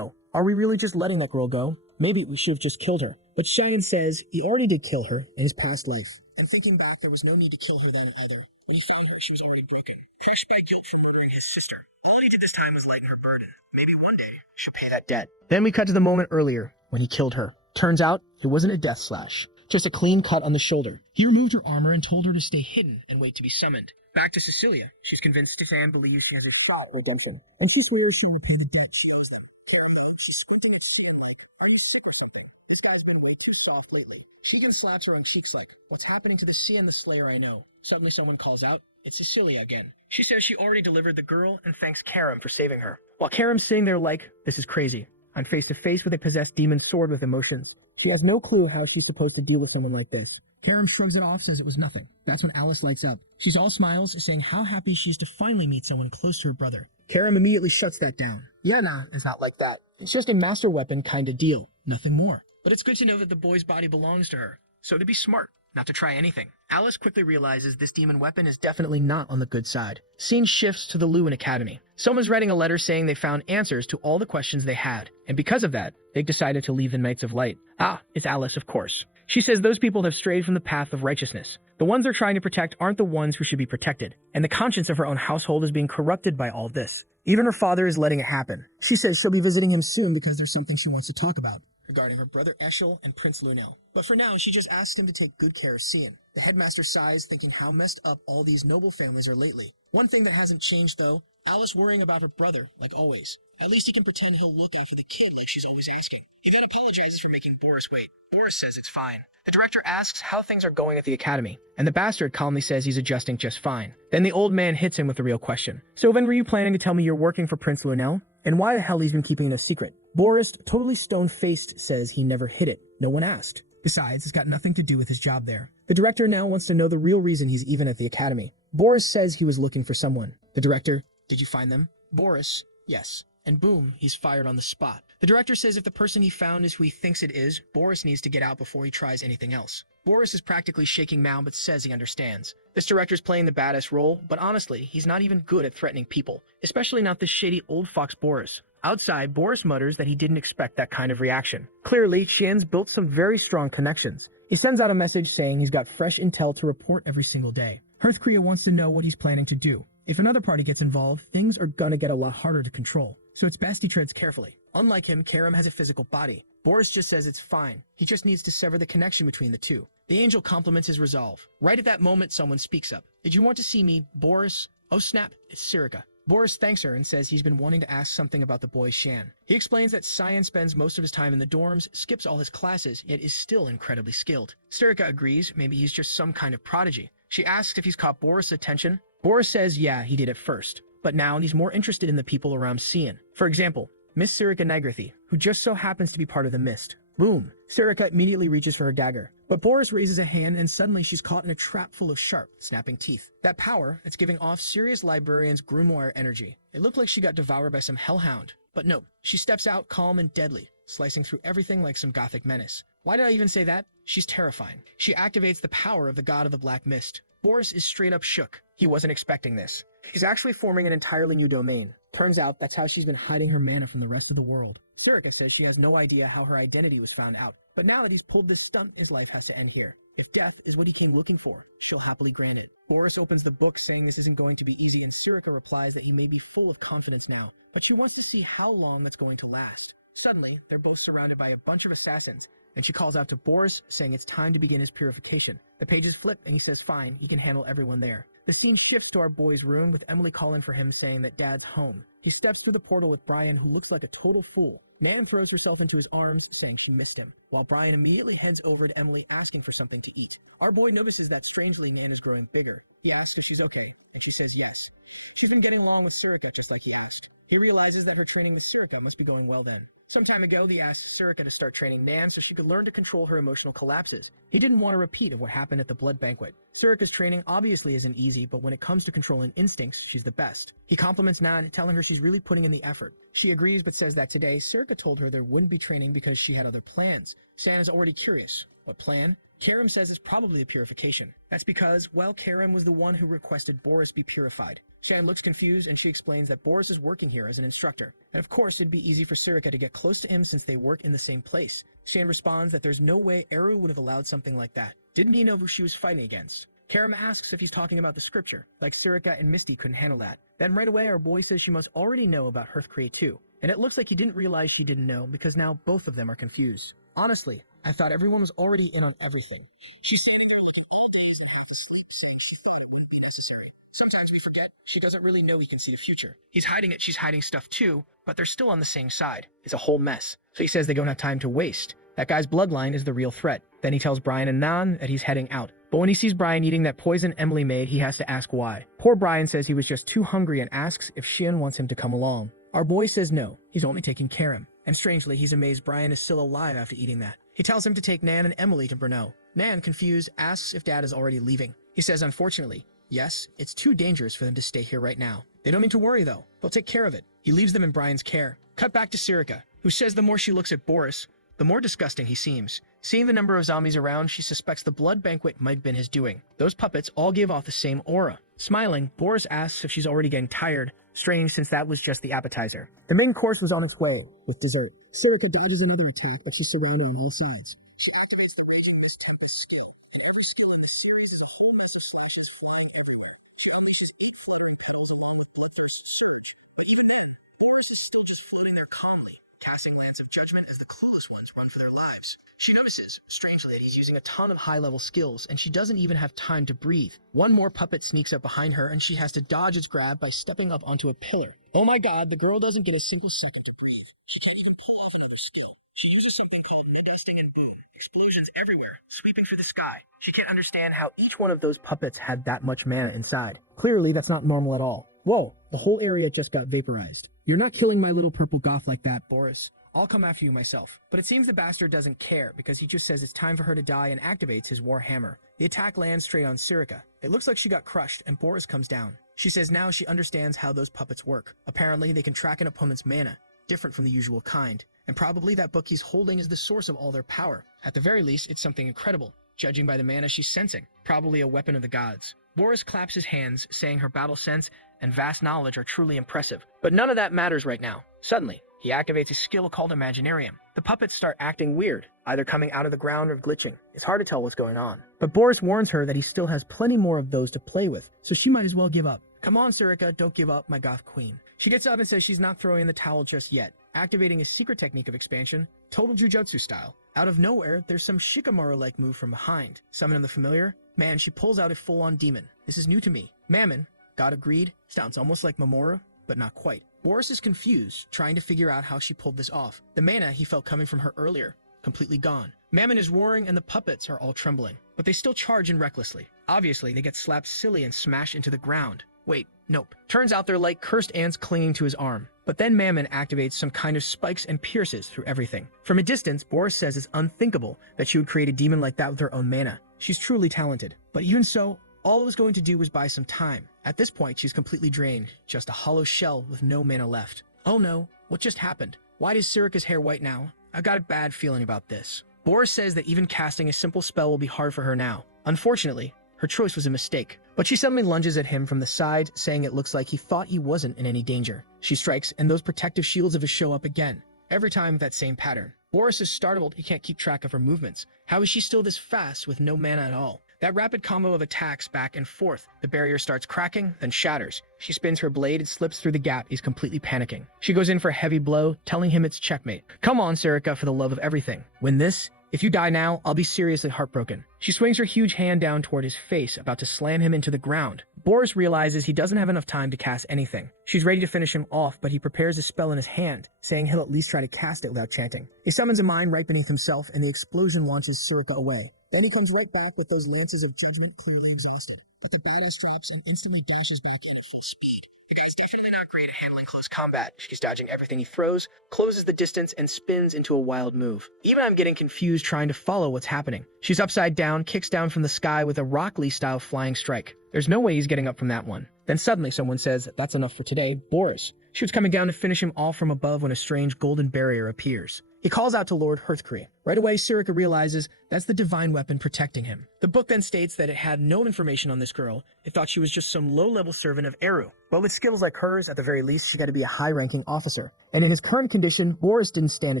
are we really just letting that girl go? Maybe we should have just killed her. But Cheyenne says he already did kill her in his past life. And thinking back, there was no need to kill her then either. When he found her, she was already broken, crushed by guilt for murdering his sister. All he did this time was lighten her burden. Maybe one day she'll pay that debt. Then we cut to the moment earlier, when he killed her. Turns out, it wasn't a death slash. Just a clean cut on the shoulder. He removed her armor and told her to stay hidden and wait to be summoned. Back to Cecilia. She's convinced Stefan believes she has a shot at redemption. And she swears she will pay the debt she owes them. Carrying on, she's squinting at Cian like, "Are you sick or something? This guy's been way too soft lately." She even slaps her on cheeks like, "What's happening to the Cian the Slayer I know?" Suddenly someone calls out, "It's Cecilia again." She says she already delivered the girl and thanks Karam for saving her. While Karam's sitting there like, "This is crazy. I'm face to face with a possessed demon sword with emotions." She has no clue how she's supposed to deal with someone like this. Karam shrugs it off, says it was nothing. That's when Alice lights up. She's all smiles, saying how happy she is to finally meet someone close to her brother. Karam immediately shuts that down. Yeah, nah, it's not like that. It's just a master weapon kind of deal. Nothing more. But it's good to know that the boy's body belongs to her. So to be smart, not to try anything. Alice quickly realizes this demon weapon is definitely not on the good side. Scene shifts to the Lewin Academy. Someone's writing a letter saying they found answers to all the questions they had. And because of that, they've decided to leave the Knights of Light. Ah, it's Alice, of course. She says those people have strayed from the path of righteousness. The ones they're trying to protect aren't the ones who should be protected. And the conscience of her own household is being corrupted by all this. Even her father is letting it happen. She says she'll be visiting him soon because there's something she wants to talk about regarding her brother Eshel and Prince Lunel. But for now, she just asks him to take good care of Cian. The headmaster sighs, thinking how messed up all these noble families are lately. One thing that hasn't changed, though, Alice worrying about her brother, like always. At least he can pretend he'll look after the kid like she's always asking. He then apologizes for making Boris wait. Boris says it's fine. The director asks how things are going at the academy, and the bastard calmly says he's adjusting just fine. Then the old man hits him with the real question. So when were you planning to tell me you're working for Prince Lunel? And why the hell he's been keeping it a secret? Boris, totally stone-faced, says he never hid it. No one asked. Besides, it's got nothing to do with his job there. The director now wants to know the real reason he's even at the academy. Boris says he was looking for someone. The director, did you find them? Boris, yes. And boom, he's fired on the spot. The director says if the person he found is who he thinks it is, Boris needs to get out before he tries anything else. Boris is practically shaking Mao but says he understands. This director's playing the badass role, but honestly, he's not even good at threatening people. Especially not this shady old fox Boris. Outside, Boris mutters that he didn't expect that kind of reaction. Clearly, Qian's built some very strong connections. He sends out a message saying he's got fresh intel to report every single day. Hearthcrea wants to know what he's planning to do. If another party gets involved, things are gonna get a lot harder to control. So it's best he treads carefully. Unlike him, Karam has a physical body. Boris just says it's fine. He just needs to sever the connection between the two. The angel compliments his resolve. Right at that moment, someone speaks up. Did you want to see me, Boris? Oh snap, it's Sirica. Boris thanks her and says he's been wanting to ask something about the boy Shan. He explains that Cyan spends most of his time in the dorms, skips all his classes, yet is still incredibly skilled. Sirica agrees, maybe he's just some kind of prodigy. She asks if he's caught Boris' attention. Boris says yeah, he did at first, but now he's more interested in the people around Cian. For example, Miss Sirika Nagrithi, who just so happens to be part of the mist. Boom! Sirika immediately reaches for her dagger, but Boris raises a hand and suddenly she's caught in a trap full of sharp, snapping teeth. That power that's giving off serious librarian's grimoire energy. It looked like she got devoured by some hellhound, but no, she steps out calm and deadly, slicing through everything like some gothic menace. Why did I even say that? She's terrifying. She activates the power of the god of the black mist. Boris is straight up shook. He wasn't expecting this. He's actually forming an entirely new domain. Turns out that's how she's been hiding her mana from the rest of the world. Sirika says she has no idea how her identity was found out, but now that he's pulled this stunt, his life has to end here. If death is what he came looking for, she'll happily grant it. Boris opens the book saying this isn't going to be easy, and Sirika replies that he may be full of confidence now, but she wants to see how long that's going to last. Suddenly, they're both surrounded by a bunch of assassins, and she calls out to Boris, saying it's time to begin his purification. The pages flip, and he says fine, he can handle everyone there. The scene shifts to our boy's room, with Emily calling for him, saying that Dad's home. He steps through the portal with Brian, who looks like a total fool. Nan throws herself into his arms, saying she missed him, while Brian immediately heads over to Emily, asking for something to eat. Our boy notices that strangely Nan is growing bigger. He asks if she's okay, and she says yes. She's been getting along with Sirika just like he asked. He realizes that her training with Sirika must be going well then. Some time ago, he asked Sirika to start training Nan so she could learn to control her emotional collapses. He didn't want a repeat of what happened at the blood banquet. Sirika's training obviously isn't easy, but when it comes to controlling instincts, she's the best. He compliments Nan, telling her she's really putting in the effort. She agrees, but says that today, Sirika told her there wouldn't be training because she had other plans. San is already curious. What plan? Karim says it's probably a purification. That's because, well, Karim was the one who requested Boris be purified. Shan looks confused, and she explains that Boris is working here as an instructor. And of course, it'd be easy for Sirika to get close to him since they work in the same place. Shan responds that there's no way Eru would have allowed something like that. Didn't he know who she was fighting against? Karim asks if he's talking about the scripture, like Sirika and Misty couldn't handle that. Then right away, our boy says she must already know about Hearthcree too. And it looks like he didn't realize she didn't know, because now both of them are confused. Honestly, I thought everyone was already in on everything. She's standing there looking all dazed and half asleep, saying she thought it wouldn't be necessary. Sometimes we forget she doesn't really know he can see the future. He's hiding it, she's hiding stuff too, but they're still on the same side. It's a whole mess. So he says they don't have time to waste. That guy's bloodline is the real threat. Then he tells Brian and Nan that he's heading out. But when he sees Brian eating that poison Emily made, he has to ask why. Poor Brian says he was just too hungry and asks if Shion wants him to come along. Our boy says no, he's only taking Karim. And strangely, he's amazed Brian is still alive after eating that. He tells him to take Nan and Emily to Brno. Nan, confused, asks if Dad is already leaving. He says unfortunately, yes, it's too dangerous for them to stay here right now. They don't need to worry though, they'll take care of it. He leaves them in Brian's care. Cut back to Sirika, who says the more she looks at Boris, the more disgusting he seems. Seeing the number of zombies around, she suspects the blood banquet might have been his doing. Those puppets all give off the same aura. Smiling, Boris asks if she's already getting tired. Strange, since that was just the appetizer. The main course was on its way, with dessert. Sirika dodges another attack, but she's surrounded on all sides. She activates the Raging Mist Tempest skill. Every skill in the series is a whole mess of slashes flying everywhere. She unleashes 8 flammable colors along with Petro's surge. But even then, Boris is still just floating there calmly, casting Lance of Judgment as the clueless ones run for their lives. She notices, strangely, that he's using a ton of high-level skills, and she doesn't even have time to breathe. One more puppet sneaks up behind her, and she has to dodge its grab by stepping up onto a pillar. Oh my god, the girl doesn't get a single second to breathe. She can't even pull off another skill. She uses something called dusting and boom. Explosions everywhere, sweeping through the sky. She can't understand how each one of those puppets had that much mana inside. Clearly, that's not normal at all. Whoa, the whole area just got vaporized. You're not killing my little purple goth like that, Boris. I'll come after you myself. But it seems the bastard doesn't care, because he just says it's time for her to die and activates his war hammer. The attack lands straight on Sirika. It looks like she got crushed, and Boris comes down. She says now she understands how those puppets work. Apparently, they can track an opponent's mana, different from the usual kind. And probably that book he's holding is the source of all their power. At the very least, it's something incredible, judging by the mana she's sensing. Probably a weapon of the gods. Boris claps his hands, saying her battle sense and vast knowledge are truly impressive. But none of that matters right now. Suddenly, he activates a skill called Imaginarium. The puppets start acting weird, either coming out of the ground or glitching. It's hard to tell what's going on. But Boris warns her that he still has plenty more of those to play with, so she might as well give up. Come on, Sirika, don't give up, my goth queen. She gets up and says she's not throwing in the towel just yet, activating a secret technique of expansion, total jujutsu style. Out of nowhere, there's some Shikamaru-like move from behind. Summoning the familiar? Man, she pulls out a full-on demon. This is new to me. Mammon, god of greed, sounds almost like Mamoru, but not quite. Boris is confused, trying to figure out how she pulled this off. The mana he felt coming from her earlier, completely gone. Mammon is roaring and the puppets are all trembling, but they still charge in recklessly. Obviously, they get slapped silly and smashed into the ground. Wait, nope. Turns out they're like cursed ants clinging to his arm. But then Mammon activates some kind of spikes and pierces through everything. From a distance, Boris says it's unthinkable that she would create a demon like that with her own mana. She's truly talented. But even so, all it was going to do was buy some time. At this point, she's completely drained, just a hollow shell with no mana left. Oh no, what just happened? Why is Sirika's hair white now? I've got a bad feeling about this. Boris says that even casting a simple spell will be hard for her now. Unfortunately, her choice was a mistake. But she suddenly lunges at him from the side, saying it looks like he thought he wasn't in any danger. She strikes, and those protective shields of his show up again. Every time with that same pattern. Boris is startled he can't keep track of her movements. How is she still this fast with no mana at all? That rapid combo of attacks back and forth. The barrier starts cracking, then shatters. She spins her blade and slips through the gap. He's completely panicking. She goes in for a heavy blow, telling him it's checkmate. Come on, Sirika, for the love of everything. Win this. If you die now, I'll be seriously heartbroken. She swings her huge hand down toward his face, about to slam him into the ground. Boris realizes he doesn't have enough time to cast anything. She's ready to finish him off, but he prepares a spell in his hand, saying he'll at least try to cast it without chanting. He summons a mine right beneath himself, and the explosion launches Sirika away. Then he comes right back with those lances of judgment clearly exhausted. But the barrier stops and instantly dashes back in at full speed. The guy's definitely not great at handling close combat. She's dodging everything he throws, closes the distance, and spins into a wild move. Even I'm getting confused trying to follow what's happening. She's upside down, kicks down from the sky with a Rock Lee-style flying strike. There's no way he's getting up from that one. Then suddenly someone says, that's enough for today, Boris. She was coming down to finish him off from above when a strange golden barrier appears. He calls out to Lord Hearthcree. Right away, Sirika realizes that's the divine weapon protecting him. The book then states that it had no information on this girl. It thought she was just some low-level servant of Eru. But with skills like hers, at the very least, she got to be a high-ranking officer. And in his current condition, Boris didn't stand a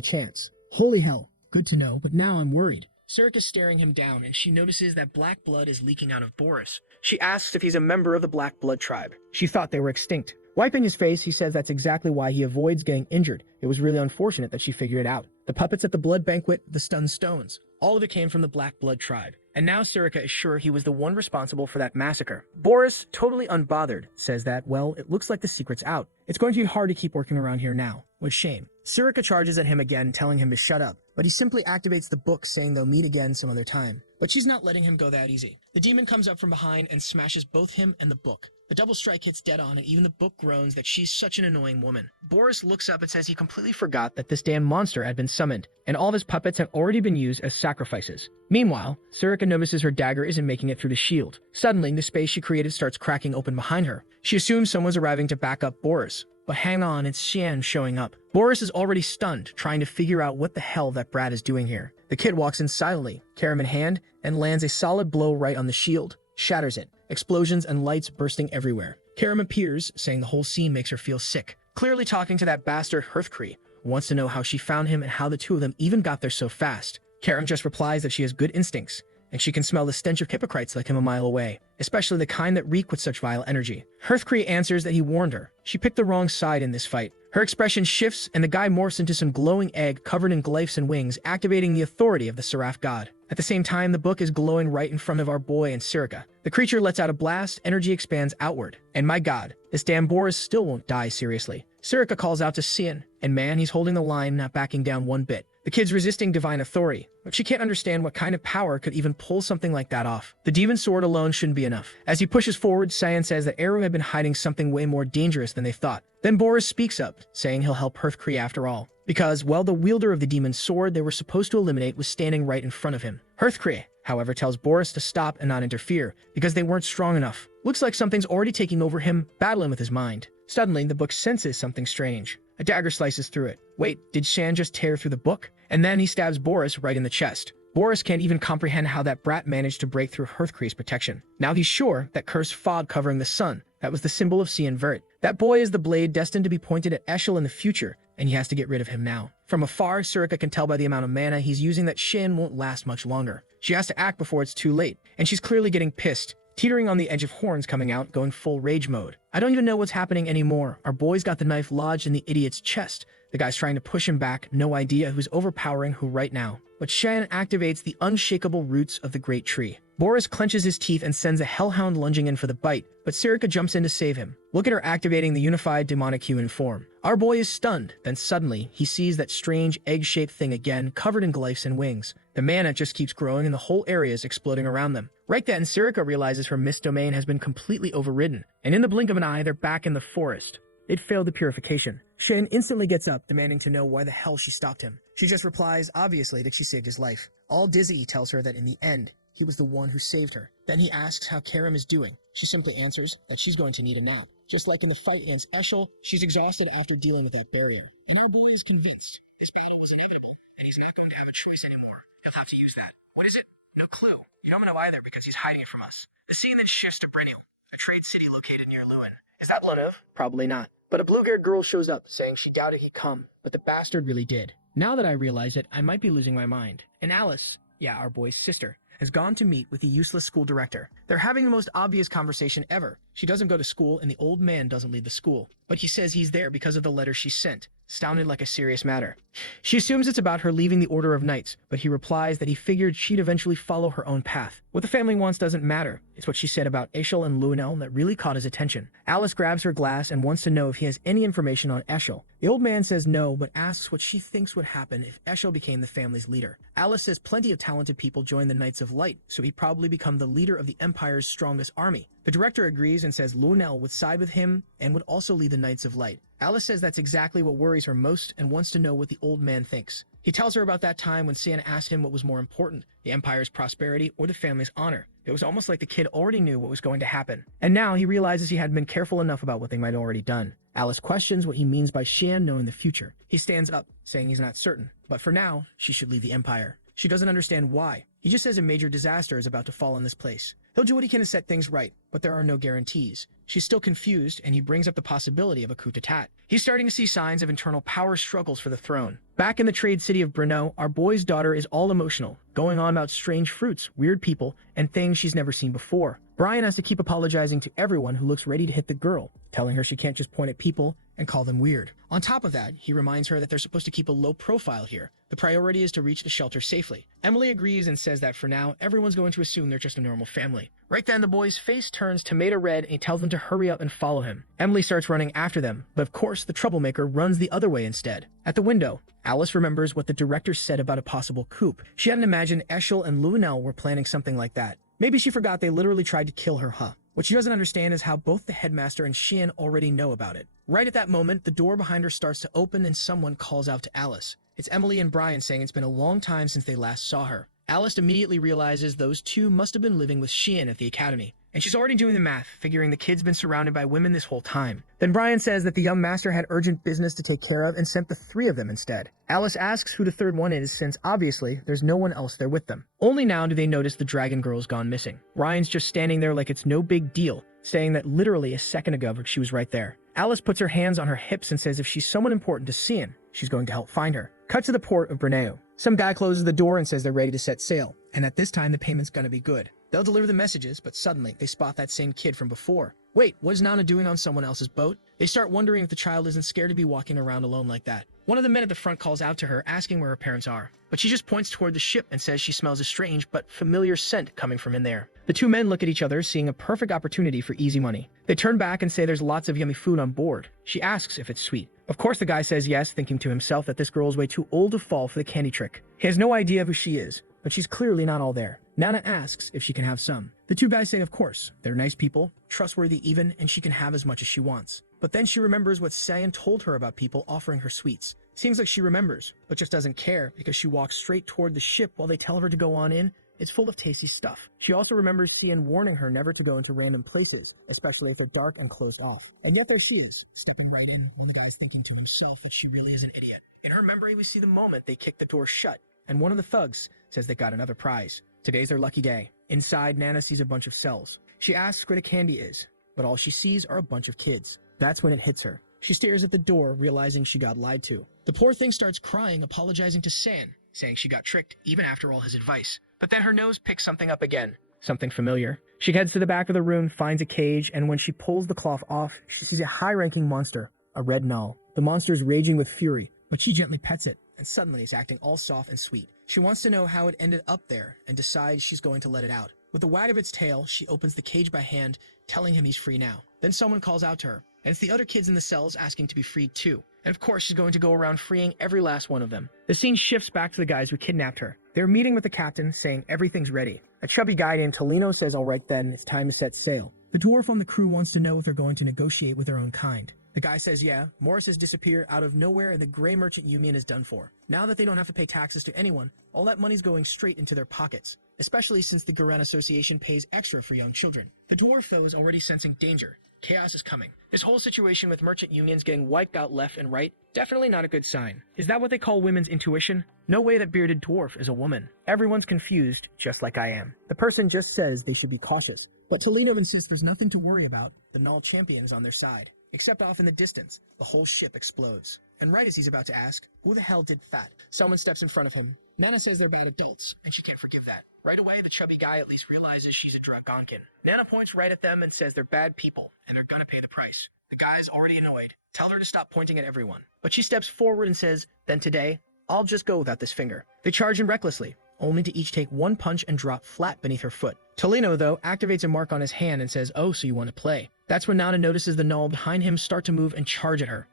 chance. Holy hell. Good to know, but now I'm worried. Sirika's staring him down, and she notices that black blood is leaking out of Boris. She asks if he's a member of the Black Blood tribe. She thought they were extinct. Wiping his face, he says that's exactly why he avoids getting injured. It was really unfortunate that she figured it out. The puppets at the blood banquet, the stunned stones. All of it came from the Black Blood tribe. And now Sirika is sure he was the one responsible for that massacre. Boris, totally unbothered, says that, well, it looks like the secret's out. It's going to be hard to keep working around here now. With shame. Sirika charges at him again, telling him to shut up. But he simply activates the book, saying they'll meet again some other time. But she's not letting him go that easy. The demon comes up from behind and smashes both him and the book. The double strike hits dead on, and even the book groans that she's such an annoying woman. Boris looks up and says he completely forgot that this damn monster had been summoned, and all of his puppets had already been used as sacrifices. Meanwhile, Sirika notices her dagger isn't making it through the shield. Suddenly, the space she created starts cracking open behind her. She assumes someone's arriving to back up Boris. But hang on, it's Xian showing up. Boris is already stunned, trying to figure out what the hell that brat is doing here. The kid walks in silently, carom in hand, and lands a solid blow right on the shield. Shatters it. Explosions and lights bursting everywhere. Karam appears, saying the whole scene makes her feel sick. Clearly talking to that bastard Hearthcree. Wants to know how she found him and how the two of them even got there so fast. Karam just replies that she has good instincts, and she can smell the stench of hypocrites like him a mile away, especially the kind that reek with such vile energy. Hearthcree answers that he warned her. She picked the wrong side in this fight. Her expression shifts, and the guy morphs into some glowing egg covered in glyphs and wings, activating the authority of the Seraph god. At the same time, the book is glowing right in front of our boy and Sirika. The creature lets out a blast, energy expands outward. And my god, this damn Boris still won't die seriously. Sirika calls out to Xian, and man, he's holding the line, not backing down one bit. The kid's resisting divine authority, but she can't understand what kind of power could even pull something like that off. The demon sword alone shouldn't be enough. As he pushes forward, Xian says that Eru had been hiding something way more dangerous than they thought. Then Boris speaks up, saying he'll help Hearthcree after all. Because, well, the wielder of the demon's sword they were supposed to eliminate was standing right in front of him. Hearthcree, however, tells Boris to stop and not interfere, because they weren't strong enough. Looks like something's already taking over him, battling with his mind. Suddenly, the book senses something strange. A dagger slices through it. Wait, did Shan just tear through the book? And then he stabs Boris right in the chest. Boris can't even comprehend how that brat managed to break through Hearthcree's protection. Now he's sure that cursed fog covering the sun, that was the symbol of Xian Vert. That boy is the blade destined to be pointed at Eshel in the future, and he has to get rid of him now. From afar, Sirika can tell by the amount of mana he's using that Shin won't last much longer. She has to act before it's too late, and she's clearly getting pissed, teetering on the edge of horns coming out, going full rage mode. I don't even know what's happening anymore. Our boy's got the knife lodged in the idiot's chest. The guy's trying to push him back, no idea who's overpowering who right now. But Shan activates the unshakable roots of the great tree. Boris clenches his teeth and sends a hellhound lunging in for the bite, but Sirika jumps in to save him. Look at her activating the unified demonic human form. Our boy is stunned, then suddenly, he sees that strange egg-shaped thing again, covered in glyphs and wings. The mana just keeps growing and the whole area is exploding around them. Right then, Sirika realizes her mist domain has been completely overridden, and in the blink of an eye, they're back in the forest. It failed the purification. Shen instantly gets up, demanding to know why the hell she stopped him. She just replies, obviously, that she saved his life. All dizzy, he tells her that in the end, he was the one who saved her. Then he asks how Karim is doing. She simply answers that she's going to need a nap. Just like in the fight against Eshel, she's exhausted after dealing with that barrier. And our boy is convinced this battle was inevitable, and he's not going to have a choice anymore. He'll have to use that. What is it? No clue. You don't know either because he's hiding it from us. The scene then shifts to Brynil, a trade city located near Lewin. Is that Lunev? Probably not. But a blue-haired girl shows up, saying she doubted he'd come, but the bastard really did. Now that I realize it, I might be losing my mind. And Alice, yeah, our boy's sister, has gone to meet with the useless school director. They're having the most obvious conversation ever. She doesn't go to school, and the old man doesn't leave the school. But he says he's there because of the letter she sent. Sounded like a serious matter. She assumes it's about her leaving the Order of Knights, but he replies that he figured she'd eventually follow her own path. What the family wants doesn't matter. It's what she said about Eshel and Lunel that really caught his attention. Alice grabs her glass and wants to know if he has any information on Eshel. The old man says no, but asks what she thinks would happen if Eshel became the family's leader. Alice says plenty of talented people join the Knights of Light, so he'd probably become the leader of the Empire's strongest army. The director agrees and says Lunel would side with him and would also lead the Knights of Light. Alice says that's exactly what worries her most and wants to know what the old man thinks. He tells her about that time when Sian asked him what was more important, the Empire's prosperity or the family's honor. It was almost like the kid already knew what was going to happen. And now he realizes he hadn't been careful enough about what they might already done. Alice questions what he means by Xian knowing the future. He stands up, saying he's not certain, but for now, she should leave the Empire. She doesn't understand why. He just says a major disaster is about to fall on this place. He'll do what he can to set things right, but there are no guarantees. She's still confused, and he brings up the possibility of a coup d'etat. He's starting to see signs of internal power struggles for the throne. Back in the trade city of Brno, our boy's daughter is all emotional, going on about strange fruits, weird people, and things she's never seen before. Brian has to keep apologizing to everyone who looks ready to hit the girl, telling her she can't just point at people and call them weird. On top of that, he reminds her that they're supposed to keep a low profile here. The priority is to reach the shelter safely. Emily agrees and says that for now, everyone's going to assume they're just a normal family. Right then, the boy's face turns tomato red and he tells them to hurry up and follow him. Emily starts running after them, but of course, the troublemaker runs the other way instead. At the window, Alice remembers what the director said about a possible coup. She hadn't imagined Eshel and Lunel were planning something like that. Maybe she forgot they literally tried to kill her, huh? What she doesn't understand is how both the headmaster and Xian already know about it. Right at that moment, the door behind her starts to open and someone calls out to Alice. It's Emily and Brian saying it's been a long time since they last saw her. Alice immediately realizes those two must have been living with Xian at the academy. And she's already doing the math, figuring the kid's been surrounded by women this whole time. Then Brian says that the young master had urgent business to take care of and sent the three of them instead. Alice asks who the third one is since obviously there's no one else there with them. Only now do they notice the dragon girl's gone missing. Ryan's just standing there like it's no big deal, saying that literally a second ago she was right there. Alice puts her hands on her hips and says if she's someone important to Xian, she's going to help find her. Cut to the port of Bruneo. Some guy closes the door and says they're ready to set sail, and at this time the payment's gonna be good. They'll deliver the messages, but suddenly they spot that same kid from before. Wait, what is Nana doing on someone else's boat? They start wondering if the child isn't scared to be walking around alone like that. One of the men at the front calls out to her, asking where her parents are, but she just points toward the ship and says she smells a strange but familiar scent coming from in there. The two men look at each other, seeing a perfect opportunity for easy money. They turn back and say there's lots of yummy food on board. She asks if it's sweet. Of course the guy says yes, thinking to himself that this girl is way too old to fall for the candy trick. He has no idea who she is, but she's clearly not all there. Nana asks if she can have some. The two guys say of course, they're nice people, trustworthy even, and she can have as much as she wants. But then she remembers what Sayan told her about people offering her sweets. Seems like she remembers, but just doesn't care because she walks straight toward the ship while they tell her to go on in. It's full of tasty stuff. She also remembers Sian warning her never to go into random places, especially if they're dark and closed off. And yet there she is, stepping right in when the guy's thinking to himself that she really is an idiot. In her memory, we see the moment they kick the door shut, and one of the thugs says they got another prize. Today's their lucky day. Inside, Nana sees a bunch of cells. She asks where the candy is, but all she sees are a bunch of kids. That's when it hits her. She stares at the door, realizing she got lied to. The poor thing starts crying, apologizing to San, saying she got tricked even after all his advice. But then her nose picks something up again. Something familiar. She heads to the back of the room, finds a cage, and when she pulls the cloth off, she sees a high-ranking monster, a red null. The monster's raging with fury, but she gently pets it, and suddenly it's acting all soft and sweet. She wants to know how it ended up there, and decides she's going to let it out. With a wag of its tail, she opens the cage by hand, telling him he's free now. Then someone calls out to her, and it's the other kids in the cells asking to be freed too. And of course, she's going to go around freeing every last one of them. The scene shifts back to the guys who kidnapped her. They're meeting with the captain, saying everything's ready. A chubby guy named Tolino says, all right then, it's time to set sail. The dwarf on the crew wants to know if they're going to negotiate with their own kind. The guy says yeah, Morris has disappeared out of nowhere and the Gray Merchant Union is done for. Now that they don't have to pay taxes to anyone, all that money's going straight into their pockets, especially since the Garen Association pays extra for young children. The dwarf, though, is already sensing danger. Chaos is coming. This whole situation with merchant unions getting wiped out left and right, definitely not a good sign. Is that what they call women's intuition? No way that bearded dwarf is a woman. Everyone's confused, just like I am. The person just says they should be cautious, but Tolino insists there's nothing to worry about. The Null champion is on their side. Except off in the distance, the whole ship explodes. And right as he's about to ask, who the hell did that? Someone steps in front of him. Nana says they're bad adults, and she can't forgive that. Right away, the chubby guy at least realizes she's a Dragonkin. Nana points right at them and says they're bad people, and they're gonna pay the price. The guy's already annoyed. Tell her to stop pointing at everyone. But she steps forward and says, then today, I'll just go without this finger. They charge in recklessly, only to each take one punch and drop flat beneath her foot. Tolino, though, activates a mark on his hand and says, oh, so you want to play. That's when Nana notices the Null behind him start to move and charge at her.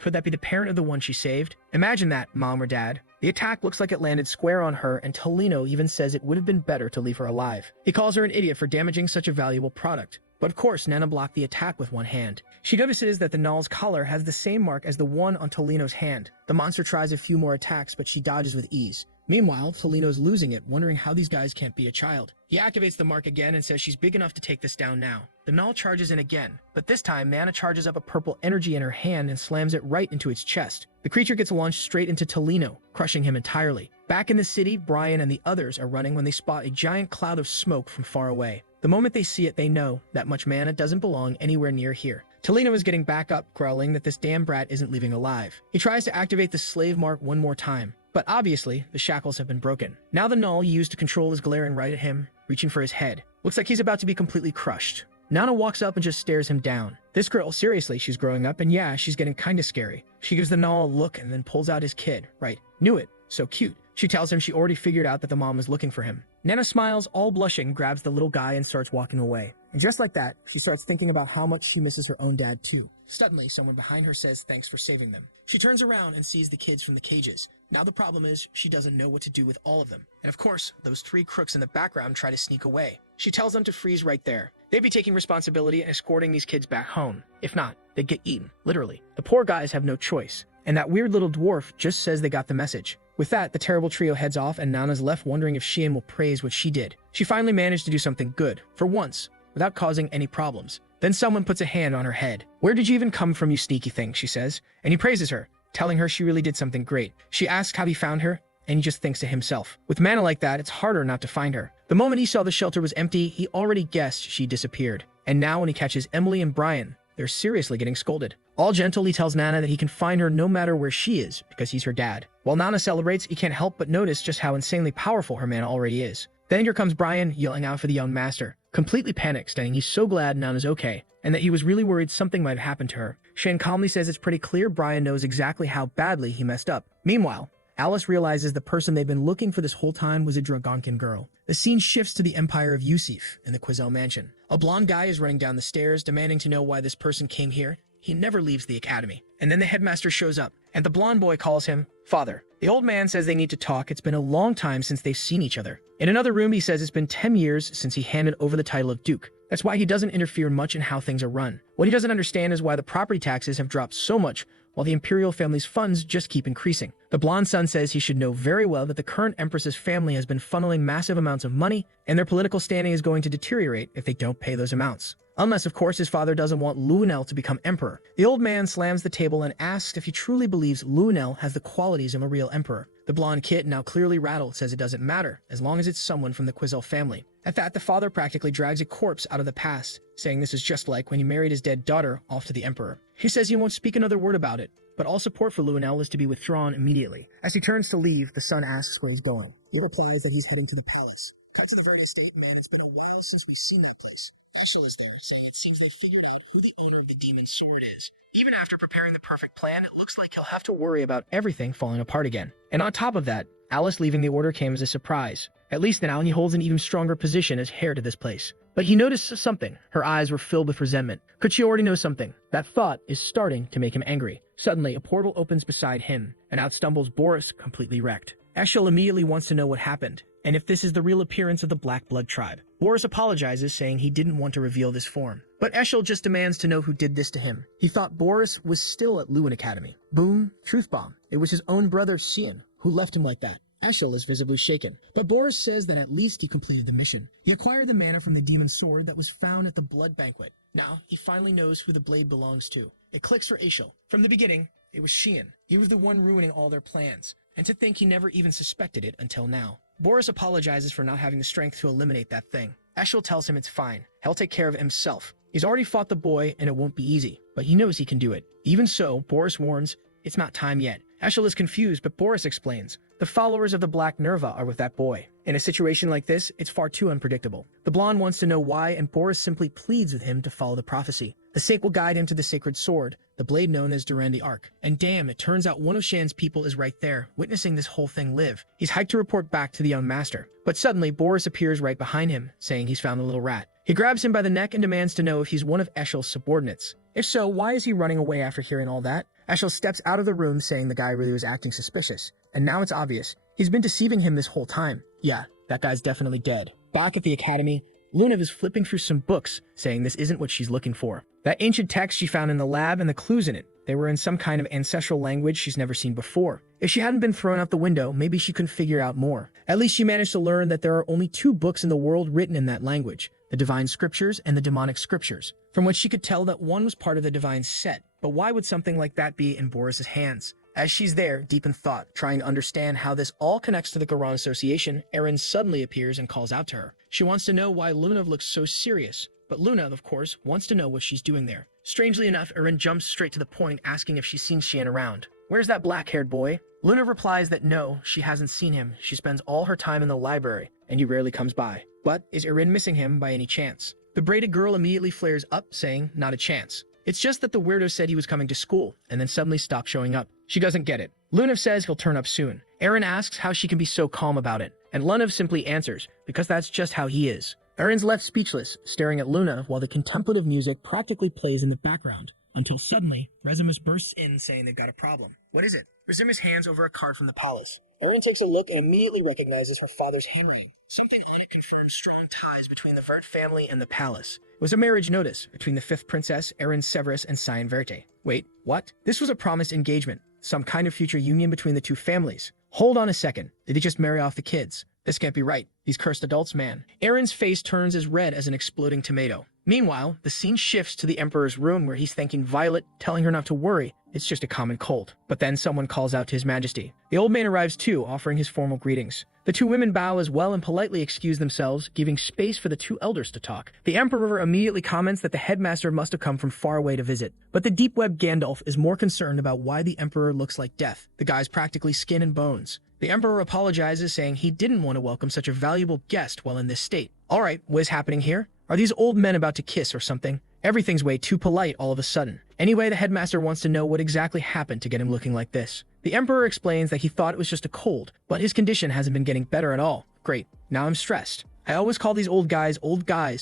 Could that be the parent of the one she saved? Imagine that, Mom or Dad. The attack looks like it landed square on her, and Tolino even says it would have been better to leave her alive. He calls her an idiot for damaging such a valuable product. But of course, Nana blocked the attack with one hand. She notices that the Null's collar has the same mark as the one on Tolino's hand. The monster tries a few more attacks, but she dodges with ease. Meanwhile, Tolino's losing it, wondering how these guys can't be a child. He activates the mark again and says she's big enough to take this down now. The Null charges in again, but this time Nana charges up a purple energy in her hand and slams it right into its chest. The creature gets launched straight into Tolino, crushing him entirely. Back in the city, Brian and the others are running when they spot a giant cloud of smoke from far away. The moment they see it, they know that much mana doesn't belong anywhere near here. Tolino is getting back up, growling that this damn brat isn't leaving alive. He tries to activate the slave mark one more time, but obviously, the shackles have been broken. Now the Null used to control is glaring right at him, reaching for his head. Looks like he's about to be completely crushed. Nana walks up and just stares him down. This girl, seriously, she's growing up, and yeah, she's getting kinda scary. She gives the Null a look and then pulls out his kid. Right, knew it, so cute. She tells him she already figured out that the mom is looking for him. Nana smiles, all blushing, grabs the little guy and starts walking away. And just like that, she starts thinking about how much she misses her own dad too. Suddenly, someone behind her says thanks for saving them. She turns around and sees the kids from the cages. Now the problem is, she doesn't know what to do with all of them. And of course, those three crooks in the background try to sneak away. She tells them to freeze right there. They'd be taking responsibility and escorting these kids back home. If not, they'd get eaten, literally. The poor guys have no choice. And that weird little dwarf just says they got the message. With that, the terrible trio heads off and Nana's left wondering if Sheehan will praise what she did. She finally managed to do something good, for once, without causing any problems. Then someone puts a hand on her head. Where did you even come from, you sneaky thing, she says. And he praises her, telling her she really did something great. She asks how he found her, and he just thinks to himself. With mana like that, it's harder not to find her. The moment he saw the shelter was empty, he already guessed she disappeared. And now when he catches Emily and Brian, they're seriously getting scolded. All gentle, he tells Nana that he can find her no matter where she is, because he's her dad. While Nana celebrates, he can't help but notice just how insanely powerful her mana already is. Then here comes Brian, yelling out for the young master, completely panicked, saying he's so glad Nana's okay, and that he was really worried something might have happened to her. Shane calmly says it's pretty clear Brian knows exactly how badly he messed up. Meanwhile, Alice realizes the person they've been looking for this whole time was a Dragonkin girl. The scene shifts to the empire of Yusif in the Quizelle mansion. A blonde guy is running down the stairs, demanding to know why this person came here. He never leaves the academy. And then the headmaster shows up, and the blonde boy calls him father. The old man says they need to talk. It's been a long time since they've seen each other. In another room, he says it's been 10 years since he handed over the title of Duke. That's why he doesn't interfere much in how things are run. What he doesn't understand is why the property taxes have dropped so much while the imperial family's funds just keep increasing. The blonde son says he should know very well that the current empress's family has been funneling massive amounts of money, and their political standing is going to deteriorate if they don't pay those amounts. Unless, of course, his father doesn't want Luenel to become emperor. The old man slams the table and asks if he truly believes Luenel has the qualities of a real emperor. The blonde kid, now clearly rattled, says it doesn't matter, as long as it's someone from the Quizelle family. At that, the father practically drags a corpse out of the past, saying this is just like when he married his dead daughter off to the emperor. He says he won't speak another word about it, but all support for Luenel is to be withdrawn immediately. As he turns to leave, the son asks where he's going. He replies that he's heading to the palace. Cut to the very statement, it's been a while since we've seen that place. Also is there, saying it seems they figured out who the owner of the demon sword is. Even after preparing the perfect plan, it looks like he'll have to worry about everything falling apart again. And on top of that, Alice leaving the order came as a surprise. At least now he holds an even stronger position as heir to this place. But he noticed something. Her eyes were filled with resentment. Could she already know something? That thought is starting to make him angry. Suddenly, a portal opens beside him, and out stumbles Boris, completely wrecked. Eshel immediately wants to know what happened, and if this is the real appearance of the Black Blood tribe. Boris apologizes, saying he didn't want to reveal this form. But Eshel just demands to know who did this to him. He thought Boris was still at Lewin Academy. Boom, truth bomb. It was his own brother, Cian, who left him like that. Eshel is visibly shaken, but Boris says that at least he completed the mission. He acquired the mana from the demon sword that was found at the blood banquet. Now, he finally knows who the blade belongs to. It clicks for Eshel. From the beginning, it was Cian. He was the one ruining all their plans. And to think he never even suspected it until now. Boris apologizes for not having the strength to eliminate that thing. Eshel tells him it's fine. He'll take care of it himself. He's already fought the boy, and it won't be easy, but he knows he can do it. Even so, Boris warns, it's not time yet. Eshel is confused, but Boris explains. The followers of the Black Nerva are with that boy. In a situation like this, it's far too unpredictable. The blonde wants to know why, and Boris simply pleads with him to follow the prophecy. The Sake will guide him to the sacred sword, the blade known as Durandi Arc. And damn, it turns out one of Shan's people is right there, witnessing this whole thing live. He's hiked to report back to the young master. But suddenly, Boris appears right behind him, saying he's found the little rat. He grabs him by the neck and demands to know if he's one of Eshel's subordinates. If so, why is he running away after hearing all that? Eshel steps out of the room, saying the guy really was acting suspicious. And now it's obvious. He's been deceiving him this whole time. Yeah, that guy's definitely dead. Back at the academy, Luna is flipping through some books, saying this isn't what she's looking for. That ancient text she found in the lab and the clues in it, they were in some kind of ancestral language she's never seen before. If she hadn't been thrown out the window, maybe she could figure out more. At least she managed to learn that there are only 2 books in the world written in that language, the Divine Scriptures and the Demonic Scriptures, from which she could tell that one was part of the Divine Set. But why would something like that be in Boris's hands? As she's there, deep in thought, trying to understand how this all connects to the Garan Association, Erin suddenly appears and calls out to her. She wants to know why Luna looks so serious, but Luna, of course, wants to know what she's doing there. Strangely enough, Erin jumps straight to the point, asking if she's seen Xian around. Where's that black-haired boy? Luna replies that no, she hasn't seen him. She spends all her time in the library, and he rarely comes by. But is Erin missing him by any chance? The braided girl immediately flares up, saying, not a chance. It's just that the weirdo said he was coming to school, and then suddenly stopped showing up. She doesn't get it. Lunav says he'll turn up soon. Erin asks how she can be so calm about it, and Lunav simply answers, because that's just how he is. Erin's left speechless, staring at Luna while the contemplative music practically plays in the background, until suddenly, Rezimus bursts in saying they've got a problem. What is it? Rezimus hands over a card from the palace. Erin takes a look and immediately recognizes her father's handwriting. Something on it confirms strong ties between the Vert family and the palace. It was a marriage notice between the 5th princess, Erin Severus, and Cyan Verte. Wait, what? This was a promised engagement. Some kind of future union between the 2 families. Hold on a second. Did he just marry off the kids? This can't be right. These cursed adults, man. Erin's face turns as red as an exploding tomato. Meanwhile, the scene shifts to the Emperor's room where he's thanking Violet, telling her not to worry. It's just a common cold. But then someone calls out to His Majesty. The old man arrives too, offering his formal greetings. The 2 women bow as well and politely excuse themselves, giving space for the 2 elders to talk. The Emperor immediately comments that the headmaster must have come from far away to visit. But the deep-web Gandalf is more concerned about why the Emperor looks like death. The guy's practically skin and bones. The Emperor apologizes, saying he didn't want to welcome such a valuable guest while in this state. Alright, what is happening here? Are these old men about to kiss or something? Everything's way too polite all of a sudden. Anyway, the headmaster wants to know what exactly happened to get him looking like this. The Emperor explains that he thought it was just a cold, but his condition hasn't been getting better at all. Great, now I'm stressed. I always call these old guys,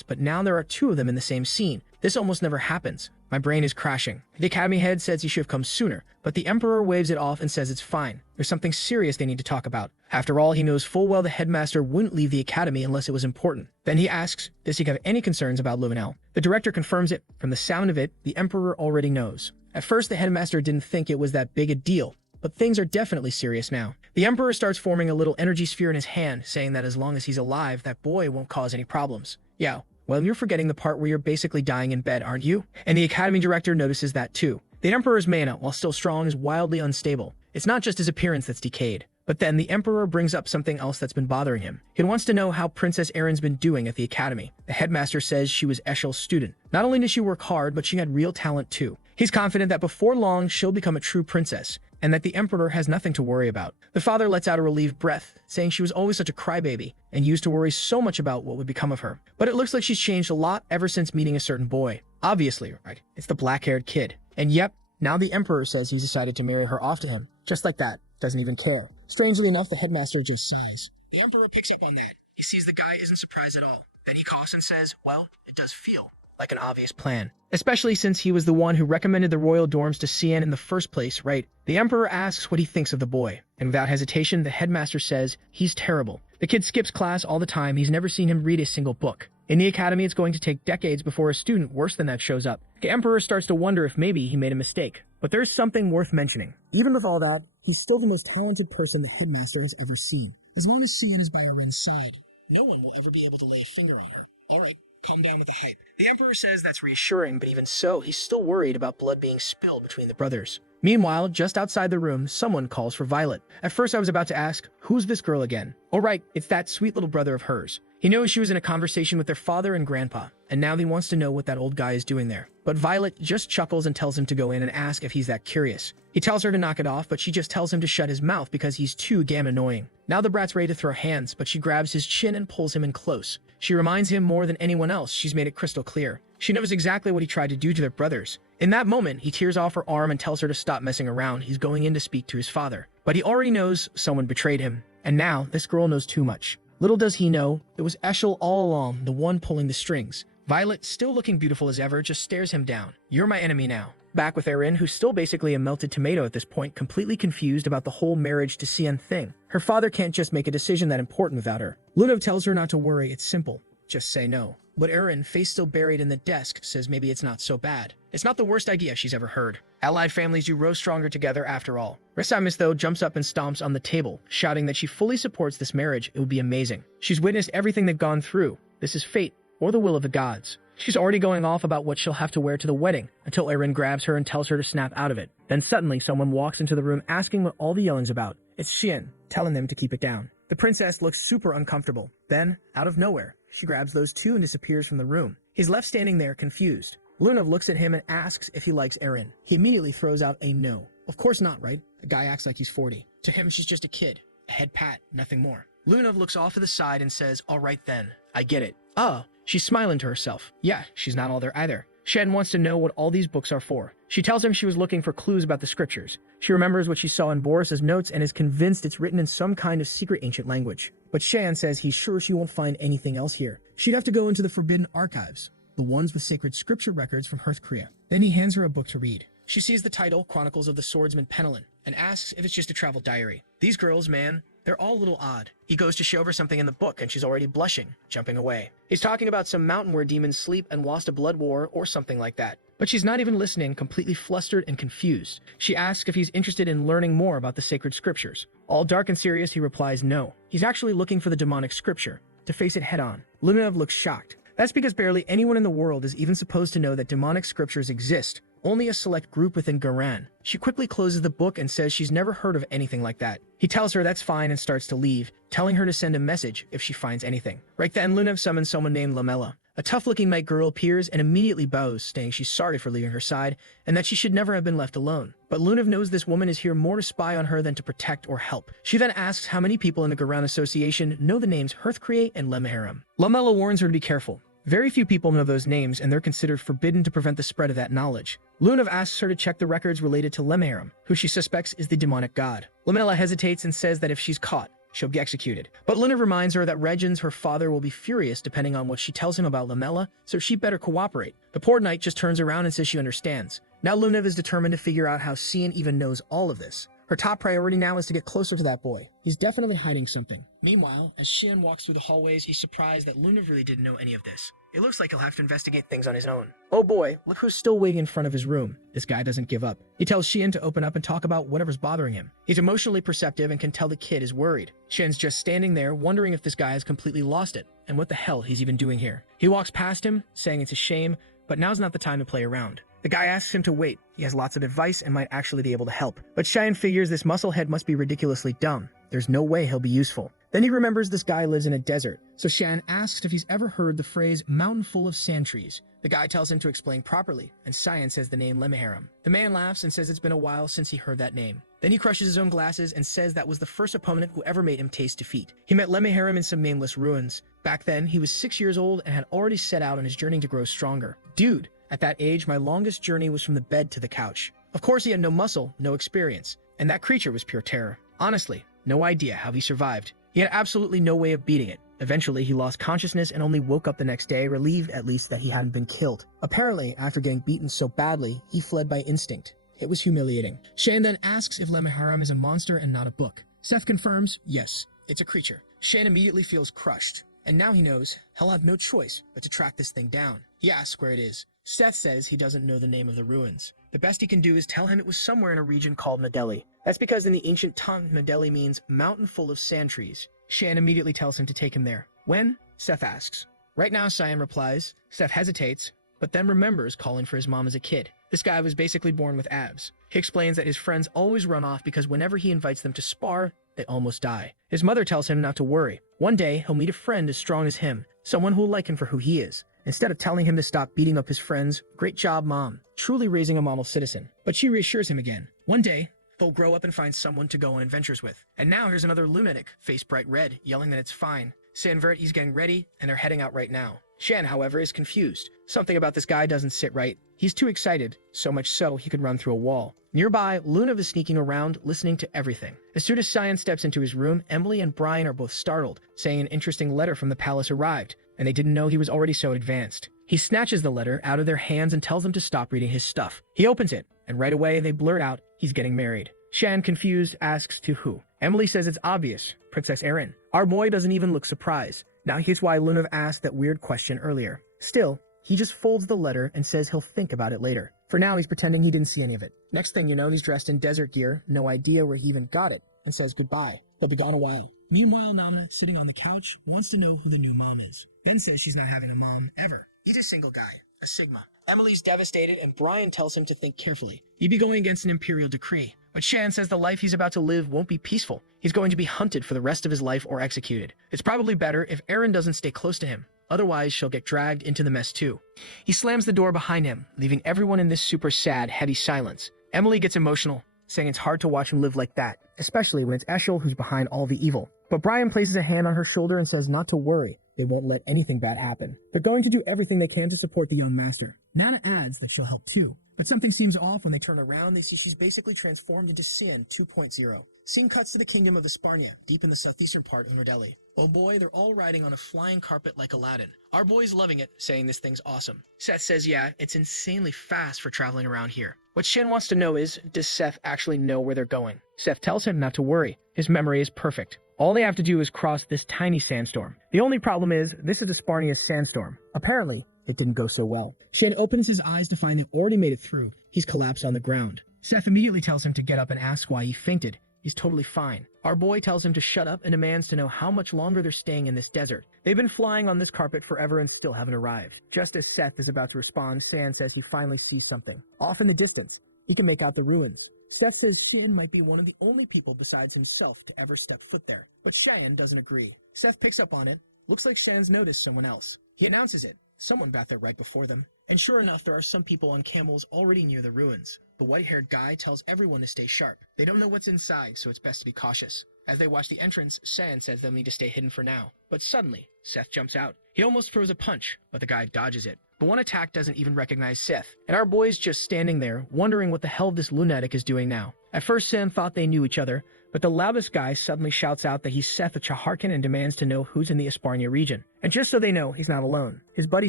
but now there are 2 of them in the same scene. This almost never happens. My brain is crashing. The academy head says he should have come sooner, but the Emperor waves it off and says it's fine. There's something serious they need to talk about. After all, he knows full well the headmaster wouldn't leave the academy unless it was important. Then he asks, does he have any concerns about Luminel? The director confirms it. From the sound of it, the Emperor already knows. At first, the headmaster didn't think it was that big a deal, but things are definitely serious now. The Emperor starts forming a little energy sphere in his hand, saying that as long as he's alive, that boy won't cause any problems. Yeah, well, you're forgetting the part where you're basically dying in bed, aren't you? And the academy director notices that too. The Emperor's mana, while still strong, is wildly unstable. It's not just his appearance that's decayed. But then the Emperor brings up something else that's been bothering him. He wants to know how Princess Erin's been doing at the academy. The headmaster says she was Eshel's student. Not only did she work hard, but she had real talent too. He's confident that before long, she'll become a true princess, and that the Emperor has nothing to worry about. The father lets out a relieved breath, saying she was always such a crybaby, and used to worry so much about what would become of her. But it looks like she's changed a lot ever since meeting a certain boy. Obviously, right? It's the black-haired kid. And yep, now the Emperor says he's decided to marry her off to him. Just like that. Doesn't even care. Strangely enough, the headmaster just sighs. The Emperor picks up on that. He sees the guy isn't surprised at all. Then he coughs and says, well, it does feel like an obvious plan. Especially since he was the one who recommended the royal dorms to Cian in the first place, right? The Emperor asks what he thinks of the boy, and without hesitation, the headmaster says he's terrible. The kid skips class all the time. He's never seen him read a single book. In the academy, it's going to take decades before a student worse than that shows up. The Emperor starts to wonder if maybe he made a mistake. But there's something worth mentioning. Even with all that, he's still the most talented person the headmaster has ever seen. As long as Cian is by Eren's side, no one will ever be able to lay a finger on her. All right, calm down with the hype. The Emperor says that's reassuring, but even so, he's still worried about blood being spilled between the brothers. Meanwhile, just outside the room, someone calls for Violet. At first, I was about to ask, who's this girl again? Oh right, it's that sweet little brother of hers. He knows she was in a conversation with their father and grandpa, and now he wants to know what that old guy is doing there. But Violet just chuckles and tells him to go in and ask if he's that curious. He tells her to knock it off, but she just tells him to shut his mouth because he's too damn annoying. Now the brat's ready to throw hands, but she grabs his chin and pulls him in close. She reminds him more than anyone else. She's made it crystal clear. She knows exactly what he tried to do to their brothers. In that moment, he tears off her arm and tells her to stop messing around. He's going in to speak to his father. But he already knows someone betrayed him. And now, this girl knows too much. Little does he know, it was Eshel all along, the one pulling the strings. Violet, still looking beautiful as ever, just stares him down. You're my enemy now. Back with Eren, who's still basically a melted tomato at this point, completely confused about the whole marriage to Cian thing. Her father can't just make a decision that important without her. Lunav tells her not to worry, it's simple. Just say no. But Eren, face still buried in the desk, says maybe it's not so bad. It's not the worst idea she's ever heard. Allied families do grow stronger together after all. Resamis, though, jumps up and stomps on the table, shouting that she fully supports this marriage. It would be amazing. She's witnessed everything they've gone through. This is fate, or the will of the gods. She's already going off about what she'll have to wear to the wedding, until Eren grabs her and tells her to snap out of it. Then suddenly, someone walks into the room asking what all the yelling's about. It's Cian, telling them to keep it down. The princess looks super uncomfortable. Then, out of nowhere, she grabs those two and disappears from the room. He's left standing there, confused. Lunav looks at him and asks if he likes Eren. He immediately throws out a no. Of course not, right? The guy acts like he's 40. To him, she's just a kid. A head pat, nothing more. Lunav looks off to the side and says, all right then, I get it. Oh, she's smiling to herself. Yeah, she's not all there either. Shen wants to know what all these books are for. She tells him she was looking for clues about the scriptures. She remembers what she saw in Boris's notes and is convinced it's written in some kind of secret ancient language. But Shan says he's sure she won't find anything else here. She'd have to go into the forbidden archives, the ones with sacred scripture records from Hearthcrea. Then he hands her a book to read. She sees the title, Chronicles of the Swordsman Penelon, and asks if it's just a travel diary. These girls, man, they're all a little odd. He goes to show her something in the book, and she's already blushing, jumping away. He's talking about some mountain where demons sleep and lost a blood war or something like that. But she's not even listening, completely flustered and confused. She asks if he's interested in learning more about the sacred scriptures. All dark and serious, he replies no. He's actually looking for the demonic scripture, to face it head-on. Lunav looks shocked. That's because barely anyone in the world is even supposed to know that demonic scriptures exist. Only a select group within Garan. She quickly closes the book and says she's never heard of anything like that. He tells her that's fine and starts to leave, telling her to send a message if she finds anything. Right then, Lunav summons someone named Lamella. A tough-looking night girl appears and immediately bows, saying she's sorry for leaving her side and that she should never have been left alone. But Lunav knows this woman is here more to spy on her than to protect or help. She then asks how many people in the Garan Association know the names Hearthcrea and Lemharam. Lamella warns her to be careful. Very few people know those names, and they're considered forbidden to prevent the spread of that knowledge. Lunav asks her to check the records related to Lemharam, who she suspects is the demonic god. Lamella hesitates and says that if she's caught, she'll be executed. But Lunav reminds her that Regens, her father, will be furious depending on what she tells him about Lamella, so she better cooperate. The poor knight just turns around and says she understands. Now Lunav is determined to figure out how Cian even knows all of this. Her top priority now is to get closer to that boy. He's definitely hiding something. Meanwhile, as Cian walks through the hallways, he's surprised that Lunav really didn't know any of this. It looks like he'll have to investigate things on his own. Oh boy, look who's still waiting in front of his room. This guy doesn't give up. He tells Cian to open up and talk about whatever's bothering him. He's emotionally perceptive and can tell the kid is worried. Cian's just standing there, wondering if this guy has completely lost it, and what the hell he's even doing here. He walks past him, saying it's a shame, but now's not the time to play around. The guy asks him to wait. He has lots of advice and might actually be able to help. But Cian figures this musclehead must be ridiculously dumb. There's no way he'll be useful. Then he remembers this guy lives in a desert, so Cian asks if he's ever heard the phrase mountain full of sand trees. The guy tells him to explain properly, and Cian says the name Lemharam. The man laughs and says it's been a while since he heard that name. Then he crushes his own glasses and says that was the first opponent who ever made him taste defeat. He met Lemharam in some nameless ruins. Back then, he was 6 years old and had already set out on his journey to grow stronger. Dude, At that age, my longest journey was from the bed to the couch. Of course, he had no muscle, no experience, and that creature was pure terror. Honestly, no idea how he survived. He had absolutely no way of beating it. Eventually, he lost consciousness and only woke up the next day, relieved at least that he hadn't been killed. Apparently, after getting beaten so badly, he fled by instinct. It was humiliating. Shane then asks if Lemiharam is a monster and not a book. Seth confirms, yes, it's a creature. Shane immediately feels crushed, and now he knows he'll have no choice but to track this thing down. He asks where it is. Seth says he doesn't know the name of the ruins. The best he can do is tell him it was somewhere in a region called Nadeli. That's because in the ancient tongue, Nadeli means mountain full of sand trees. Shan immediately tells him to take him there. When? Seth asks. Right now, Cyan replies. Seth hesitates, but then remembers calling for his mom as a kid. This guy was basically born with abs. He explains that his friends always run off because whenever he invites them to spar, they almost die. His mother tells him not to worry. One day, he'll meet a friend as strong as him, someone who will like him for who he is. Instead of telling him to stop beating up his friends, great job, Mom, truly raising a model citizen. But she reassures him again. One day, they'll grow up and find someone to go on adventures with. And now here's another lunatic, face bright red, yelling that it's fine. Sanvert, he's getting ready, and they're heading out right now. Shan, however, is confused. Something about this guy doesn't sit right. He's too excited, so much so he could run through a wall. Nearby, Luna is sneaking around, listening to everything. As soon as Cyan steps into his room, Emily and Brian are both startled, saying an interesting letter from the palace arrived, and they didn't know he was already so advanced. He snatches the letter out of their hands and tells them to stop reading his stuff. He opens it, and right away they blurt out he's getting married. Shan, confused, asks to who. Emily says it's obvious, Princess Erin. Our boy doesn't even look surprised. Now here's why Lunav asked that weird question earlier. Still, he just folds the letter and says he'll think about it later. For now, he's pretending he didn't see any of it. Next thing you know, he's dressed in desert gear, no idea where he even got it, and says goodbye. He'll be gone a while. Meanwhile, Namna, sitting on the couch, wants to know who the new mom is. Ben says she's not having a mom, ever. He's a single guy, a Sigma. Emily's devastated, and Brian tells him to think carefully. He'd be going against an imperial decree. But Shan says the life he's about to live won't be peaceful. He's going to be hunted for the rest of his life or executed. It's probably better if Erin doesn't stay close to him. Otherwise, she'll get dragged into the mess too. He slams the door behind him, leaving everyone in this super sad, heavy silence. Emily gets emotional, saying it's hard to watch him live like that, especially when it's Eshel who's behind all the evil. But Brian places a hand on her shoulder and says not to worry. They won't let anything bad happen. They're going to do everything they can to support the young master. Nana adds that she'll help too. But something seems off when they turn around. They see she's basically transformed into Cyan 2.0. Scene cuts to the kingdom of the Sparnia, deep in the southeastern part of Nordeli. Oh boy, they're all riding on a flying carpet like Aladdin. Our boy's loving it, saying this thing's awesome. Seth says yeah, it's insanely fast for traveling around here. What Shen wants to know is, does Seth actually know where they're going? Seth tells him not to worry. His memory is perfect. All they have to do is cross this tiny sandstorm. The only problem is, this is a Sparnia sandstorm. Apparently, it didn't go so well. Shen opens his eyes to find they already made it through. He's collapsed on the ground. Seth immediately tells him to get up and asks why he fainted. He's totally fine. Our boy tells him to shut up and demands to know how much longer they're staying in this desert. They've been flying on this carpet forever and still haven't arrived. Just as Seth is about to respond, Sand says he finally sees something. Off in the distance, he can make out the ruins. Seth says Shin might be one of the only people besides himself to ever step foot there. But Cheyenne doesn't agree. Seth picks up on it. Looks like Sand's noticed someone else. He announces it. Someone got there right before them. And sure enough, there are some people on camels already near the ruins. The white-haired guy tells everyone to stay sharp. They don't know what's inside, so it's best to be cautious. As they watch the entrance, Sand says they'll need to stay hidden for now. But suddenly, Seth jumps out. He almost throws a punch, but the guy dodges it. But one attack doesn't even recognize Seth, and our boy's just standing there, wondering what the hell this lunatic is doing now. At first, Sand thought they knew each other, but the loudest guy suddenly shouts out that he's Seth of Chaharkin and demands to know who's in the Esparnia region. And just so they know, he's not alone. His buddy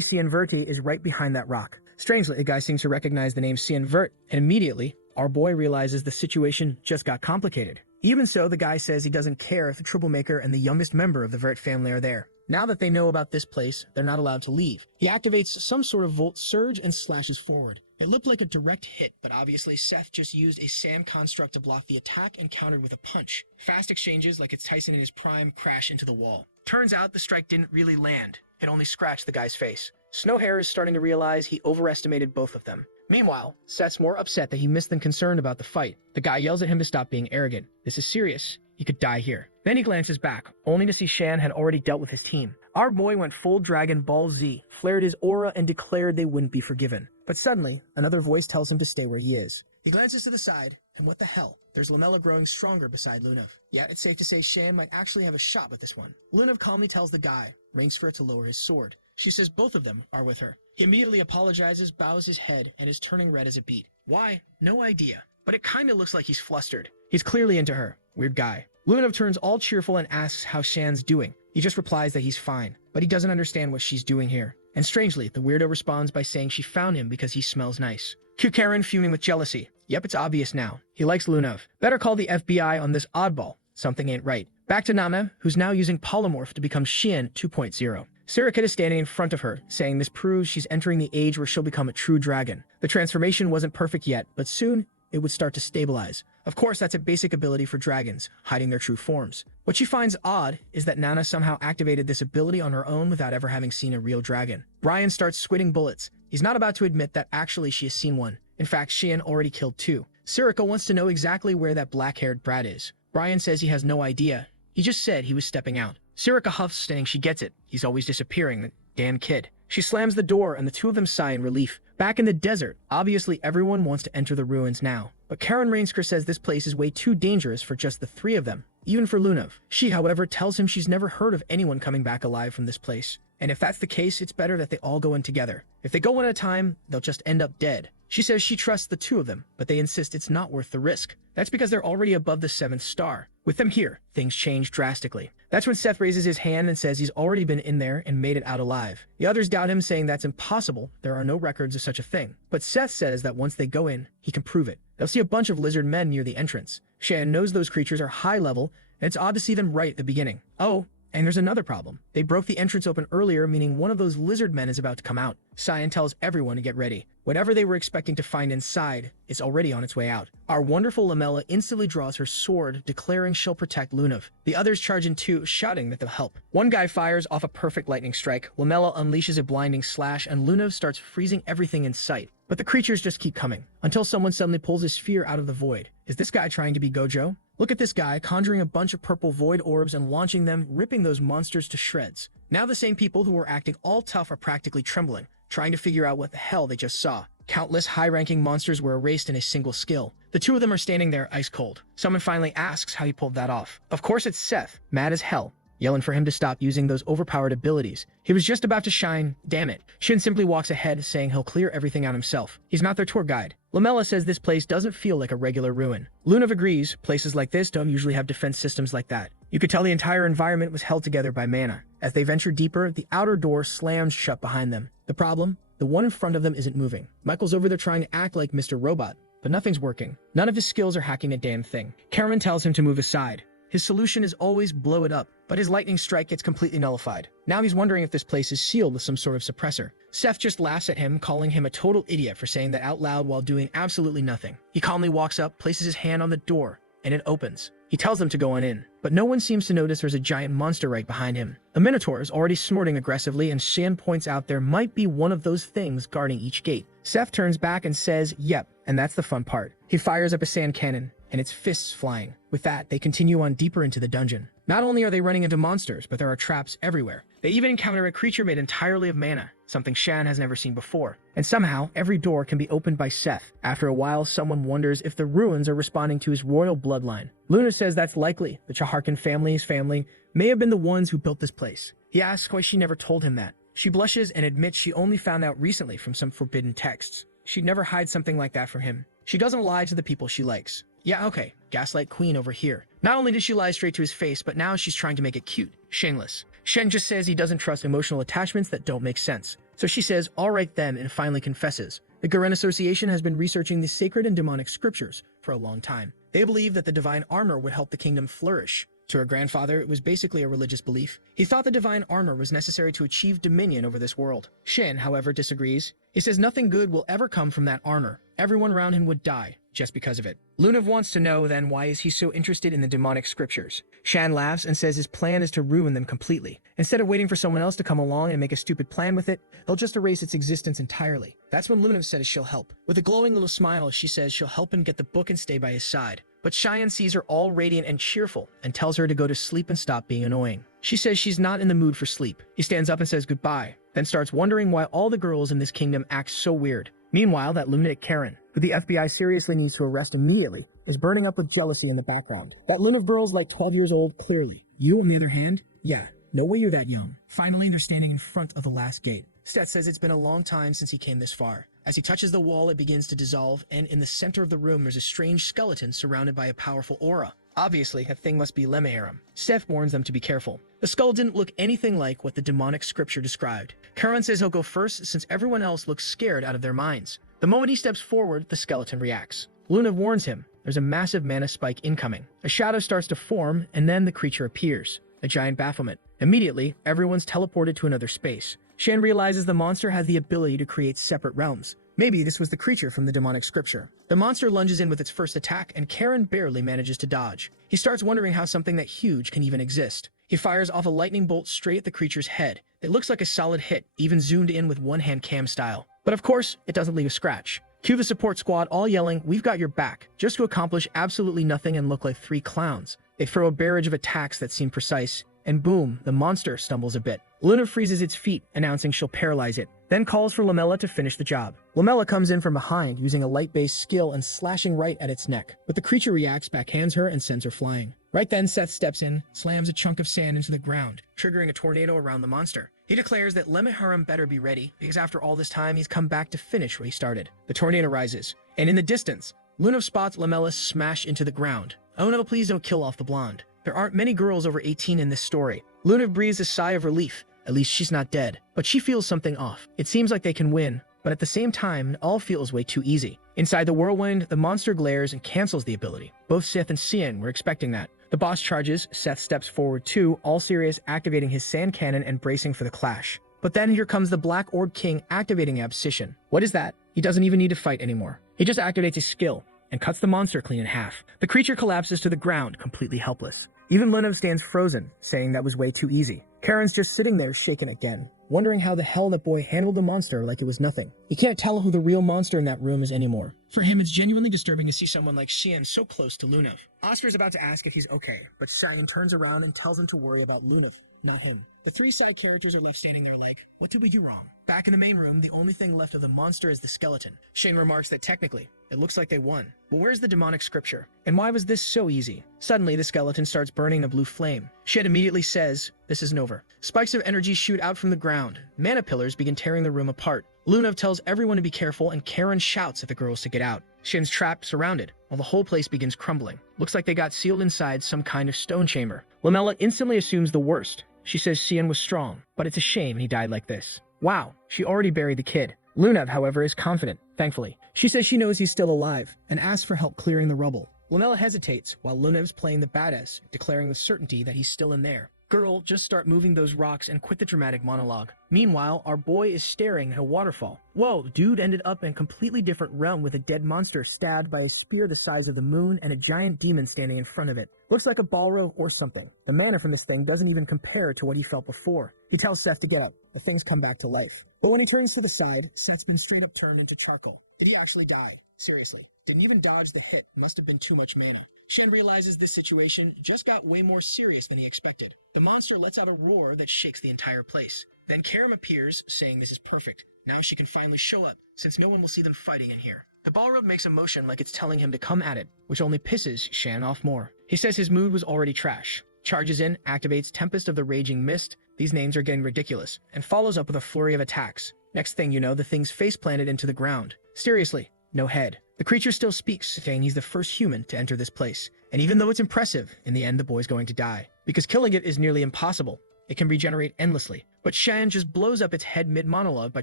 Cianverti is right behind that rock. Strangely, the guy seems to recognize the name Cianvert, and immediately, our boy realizes the situation just got complicated. Even so, the guy says he doesn't care if the troublemaker and the youngest member of the Vert family are there. Now that they know about this place, they're not allowed to leave. He activates some sort of volt surge and slashes forward. It looked like a direct hit, but obviously Seth just used a sand construct to block the attack and countered with a punch. Fast exchanges, like it's Tyson in his prime, crash into the wall. Turns out the strike didn't really land. It only scratched the guy's face. Snowhair is starting to realize he overestimated both of them. Meanwhile, Seth's more upset that he missed than concerned about the fight. The guy yells at him to stop being arrogant. This is serious. He could die here. Then he glances back, only to see Shan had already dealt with his team. Our boy went full Dragon Ball Z, flared his aura, and declared they wouldn't be forgiven. But suddenly, another voice tells him to stay where he is. He glances to the side, and what the hell? There's Lamella growing stronger beside Lunav. Yeah, it's safe to say Shan might actually have a shot with this one. Lunav calmly tells the guy, ranges for it to lower his sword. She says both of them are with her. He immediately apologizes, bows his head, and is turning red as a beet. Why? No idea. But it kinda looks like he's flustered. He's clearly into her. Weird guy. Lunav turns all cheerful and asks how Shan's doing. He just replies that he's fine, but he doesn't understand what she's doing here. And strangely, the weirdo responds by saying she found him because he smells nice. Cue Karen fuming with jealousy. Yep, it's obvious now. He likes Lunav. Better call the FBI on this oddball. Something ain't right. Back to Nana, who's now using Polymorph to become Xian 2.0. Sirikit is standing in front of her, saying this proves she's entering the age where she'll become a true dragon. The transformation wasn't perfect yet, but soon it would start to stabilize. Of course, that's a basic ability for dragons, hiding their true forms. What she finds odd is that Nana somehow activated this ability on her own without ever having seen a real dragon. Brian starts squitting bullets. He's not about to admit that actually she has seen one. In fact, Xian already killed 2. Sirika wants to know exactly where that black-haired brat is. Brian says he has no idea. He just said he was stepping out. Sirika huffs, saying she gets it. He's always disappearing, that damn kid. She slams the door and the two of them sigh in relief. Back in the desert, obviously everyone wants to enter the ruins now. But Karen Rainsker says this place is way too dangerous for just the 3 of them, even for Lunav. She, however, tells him she's never heard of anyone coming back alive from this place. And if that's the case, it's better that they all go in together. If they go one at a time, they'll just end up dead. She says she trusts the 2 of them, but they insist it's not worth the risk. That's because they're already above the 7th star. With them here, things change drastically. That's when Seth raises his hand and says he's already been in there and made it out alive. The others doubt him, saying that's impossible, there are no records of such a thing. But Seth says that once they go in, he can prove it. They'll see a bunch of lizard men near the entrance. Shan knows those creatures are high level, and it's odd to see them right at the beginning. Oh, and there's another problem. They broke the entrance open earlier, meaning one of those lizard men is about to come out. Cyan tells everyone to get ready. Whatever they were expecting to find inside is already on its way out. Our wonderful Lamella instantly draws her sword, declaring she'll protect Lunav. The others charge in too, shouting that they'll help. One guy fires off a perfect lightning strike. Lamella unleashes a blinding slash, and Lunav starts freezing everything in sight. But the creatures just keep coming, until someone suddenly pulls a sphere out of the void. Is this guy trying to be Gojo? Look at this guy, conjuring a bunch of purple void orbs and launching them, ripping those monsters to shreds. Now the same people who were acting all tough are practically trembling, trying to figure out what the hell they just saw. Countless high-ranking monsters were erased in a single skill. The 2 of them are standing there ice cold. Someone finally asks how he pulled that off. Of course it's Seth, mad as hell, yelling for him to stop using those overpowered abilities. He was just about to shine, damn it. Shin simply walks ahead, saying he'll clear everything out himself. He's not their tour guide. Lamella says this place doesn't feel like a regular ruin. Lunav agrees, places like this don't usually have defense systems like that. You could tell the entire environment was held together by mana. As they venture deeper, the outer door slams shut behind them. The problem? The one in front of them isn't moving. Michael's over there trying to act like Mr. Robot, but nothing's working. None of his skills are hacking a damn thing. Karen tells him to move aside. His solution is always blow it up, but his lightning strike gets completely nullified. Now he's wondering if this place is sealed with some sort of suppressor. Seth just laughs at him, calling him a total idiot for saying that out loud while doing absolutely nothing. He calmly walks up, places his hand on the door, and it opens. He tells them to go on in, but no one seems to notice there's a giant monster right behind him. A minotaur is already snorting aggressively, and Shan points out there might be one of those things guarding each gate. Seth turns back and says, yep, and that's the fun part. He fires up a sand cannon, and its fists flying. With that, they continue on deeper into the dungeon. Not only are they running into monsters, but there are traps everywhere. They even encounter a creature made entirely of mana, something Shan has never seen before. And somehow, every door can be opened by Seth. After a while, someone wonders if the ruins are responding to his royal bloodline. Luna says that's likely. The Chaharkan family's family may have been the ones who built this place. He asks why she never told him that. She blushes and admits she only found out recently from some forbidden texts. She'd never hide something like that from him. She doesn't lie to the people she likes. Yeah, okay, gaslight queen over here. Not only did she lie straight to his face, but now she's trying to make it cute. Shameless. Shen just says he doesn't trust emotional attachments that don't make sense. So she says, alright then, and finally confesses. The Garen Association has been researching the sacred and demonic scriptures for a long time. They believe that the divine armor would help the kingdom flourish. To her grandfather, it was basically a religious belief. He thought the divine armor was necessary to achieve dominion over this world. Shen, however, disagrees. He says nothing good will ever come from that armor. Everyone around him would die just because of it. Lunav wants to know, then, why is he so interested in the demonic scriptures? Shan laughs and says his plan is to ruin them completely. Instead of waiting for someone else to come along and make a stupid plan with it, he'll just erase its existence entirely. That's when Lunav says she'll help. With a glowing little smile, she says she'll help him get the book and stay by his side. But Cheyenne sees her all radiant and cheerful and tells her to go to sleep and stop being annoying. She says she's not in the mood for sleep. He stands up and says goodbye, then starts wondering why all the girls in this kingdom act so weird. Meanwhile, that lunatic Karen, who the FBI seriously needs to arrest immediately, is burning up with jealousy in the background. That Lunav girl's like 12 years old, clearly. You, on the other hand? Yeah, no way you're that young. Finally, they're standing in front of the last gate. Seth says it's been a long time since he came this far. As he touches the wall, it begins to dissolve, and in the center of the room there's a strange skeleton surrounded by a powerful aura. Obviously, that thing must be Lemairam. Seth warns them to be careful. The skull didn't look anything like what the demonic scripture described. Karan says he'll go first since everyone else looks scared out of their minds. The moment he steps forward, the skeleton reacts. Luna warns him. There's a massive mana spike incoming. A shadow starts to form, and then the creature appears. A giant bafflement. Immediately, everyone's teleported to another space. Shan realizes the monster has the ability to create separate realms. Maybe this was the creature from the demonic scripture. The monster lunges in with its first attack, and Karan barely manages to dodge. He starts wondering how something that huge can even exist. He fires off a lightning bolt straight at the creature's head. It looks like a solid hit, even zoomed in with one-hand cam style. But of course, it doesn't leave a scratch. Cue the support squad all yelling, "We've got your back," just to accomplish absolutely nothing and look like three clowns. They throw a barrage of attacks that seem precise, and boom, the monster stumbles a bit. Luna freezes its feet, announcing she'll paralyze it, then calls for Lamella to finish the job. Lamella comes in from behind, using a light-based skill and slashing right at its neck. But the creature reacts, backhands her, and sends her flying. Right then, Seth steps in, slams a chunk of sand into the ground, triggering a tornado around the monster. He declares that Lemairam better be ready, because after all this time, he's come back to finish where he started. The tornado rises, and in the distance, Luna spots Lamella smash into the ground. Oh no, please don't kill off the blonde. There aren't many girls over 18 in this story. Luna breathes a sigh of relief. At least she's not dead. But she feels something off. It seems like they can win, but at the same time, it all feels way too easy. Inside the whirlwind, the monster glares and cancels the ability. Both Seth and Cian were expecting that. The boss charges, Seth steps forward too, all serious, activating his sand cannon and bracing for the clash. But then here comes the Black Orb King activating Abscission. What is that? He doesn't even need to fight anymore. He just activates his skill and cuts the monster clean in half. The creature collapses to the ground, completely helpless. Even Linov stands frozen, saying that was way too easy. Karen's just sitting there shaken again, wondering how the hell that boy handled the monster like it was nothing. He can't tell who the real monster in that room is anymore. For him, it's genuinely disturbing to see someone like Xian so close to Lunav. Oscar's about to ask if he's okay, but Xian turns around and tells him to worry about Lunav, not him. The three side characters are left standing there like, what did we do wrong? Back in the main room, the only thing left of the monster is the skeleton. Shane remarks that technically, it looks like they won. But where's the demonic scripture? And why was this so easy? Suddenly, the skeleton starts burning a blue flame. Shed immediately says, this isn't over. Spikes of energy shoot out from the ground. Mana pillars begin tearing the room apart. Lunav tells everyone to be careful, and Karen shouts at the girls to get out. Shin's trapped, surrounded, while the whole place begins crumbling. Looks like they got sealed inside some kind of stone chamber. Lamella instantly assumes the worst. She says Cian was strong, but it's a shame he died like this. Wow, she already buried the kid. Lunav, however, is confident, thankfully. She says she knows he's still alive, and asks for help clearing the rubble. Lamella hesitates, while Lunav's playing the badass, declaring with certainty that he's still in there. Girl, just start moving those rocks and quit the dramatic monologue. Meanwhile, our boy is staring at a waterfall. Whoa, dude ended up in a completely different realm with a dead monster stabbed by a spear the size of the moon and a giant demon standing in front of it. Looks like a Balrog or something. The mana from this thing doesn't even compare to what he felt before. He tells Seth to get up. The things come back to life. But when he turns to the side, Seth's been straight up turned into charcoal. Did he actually die? Seriously. Didn't even dodge the hit. Must have been too much mana. Shen realizes this situation just got way more serious than he expected. The monster lets out a roar that shakes the entire place. Then Karam appears, saying this is perfect. Now she can finally show up, since no one will see them fighting in here. The Balrog makes a motion like it's telling him to come at it, which only pisses Shan off more. He says his mood was already trash. Charges in, activates Tempest of the Raging Mist, these names are getting ridiculous, and follows up with a flurry of attacks. Next thing you know, the thing's face planted into the ground. Seriously, no head. The creature still speaks, saying he's the first human to enter this place. And even though it's impressive, in the end the boy's going to die. Because killing it is nearly impossible. It can regenerate endlessly. But Shan just blows up its head mid-monologue by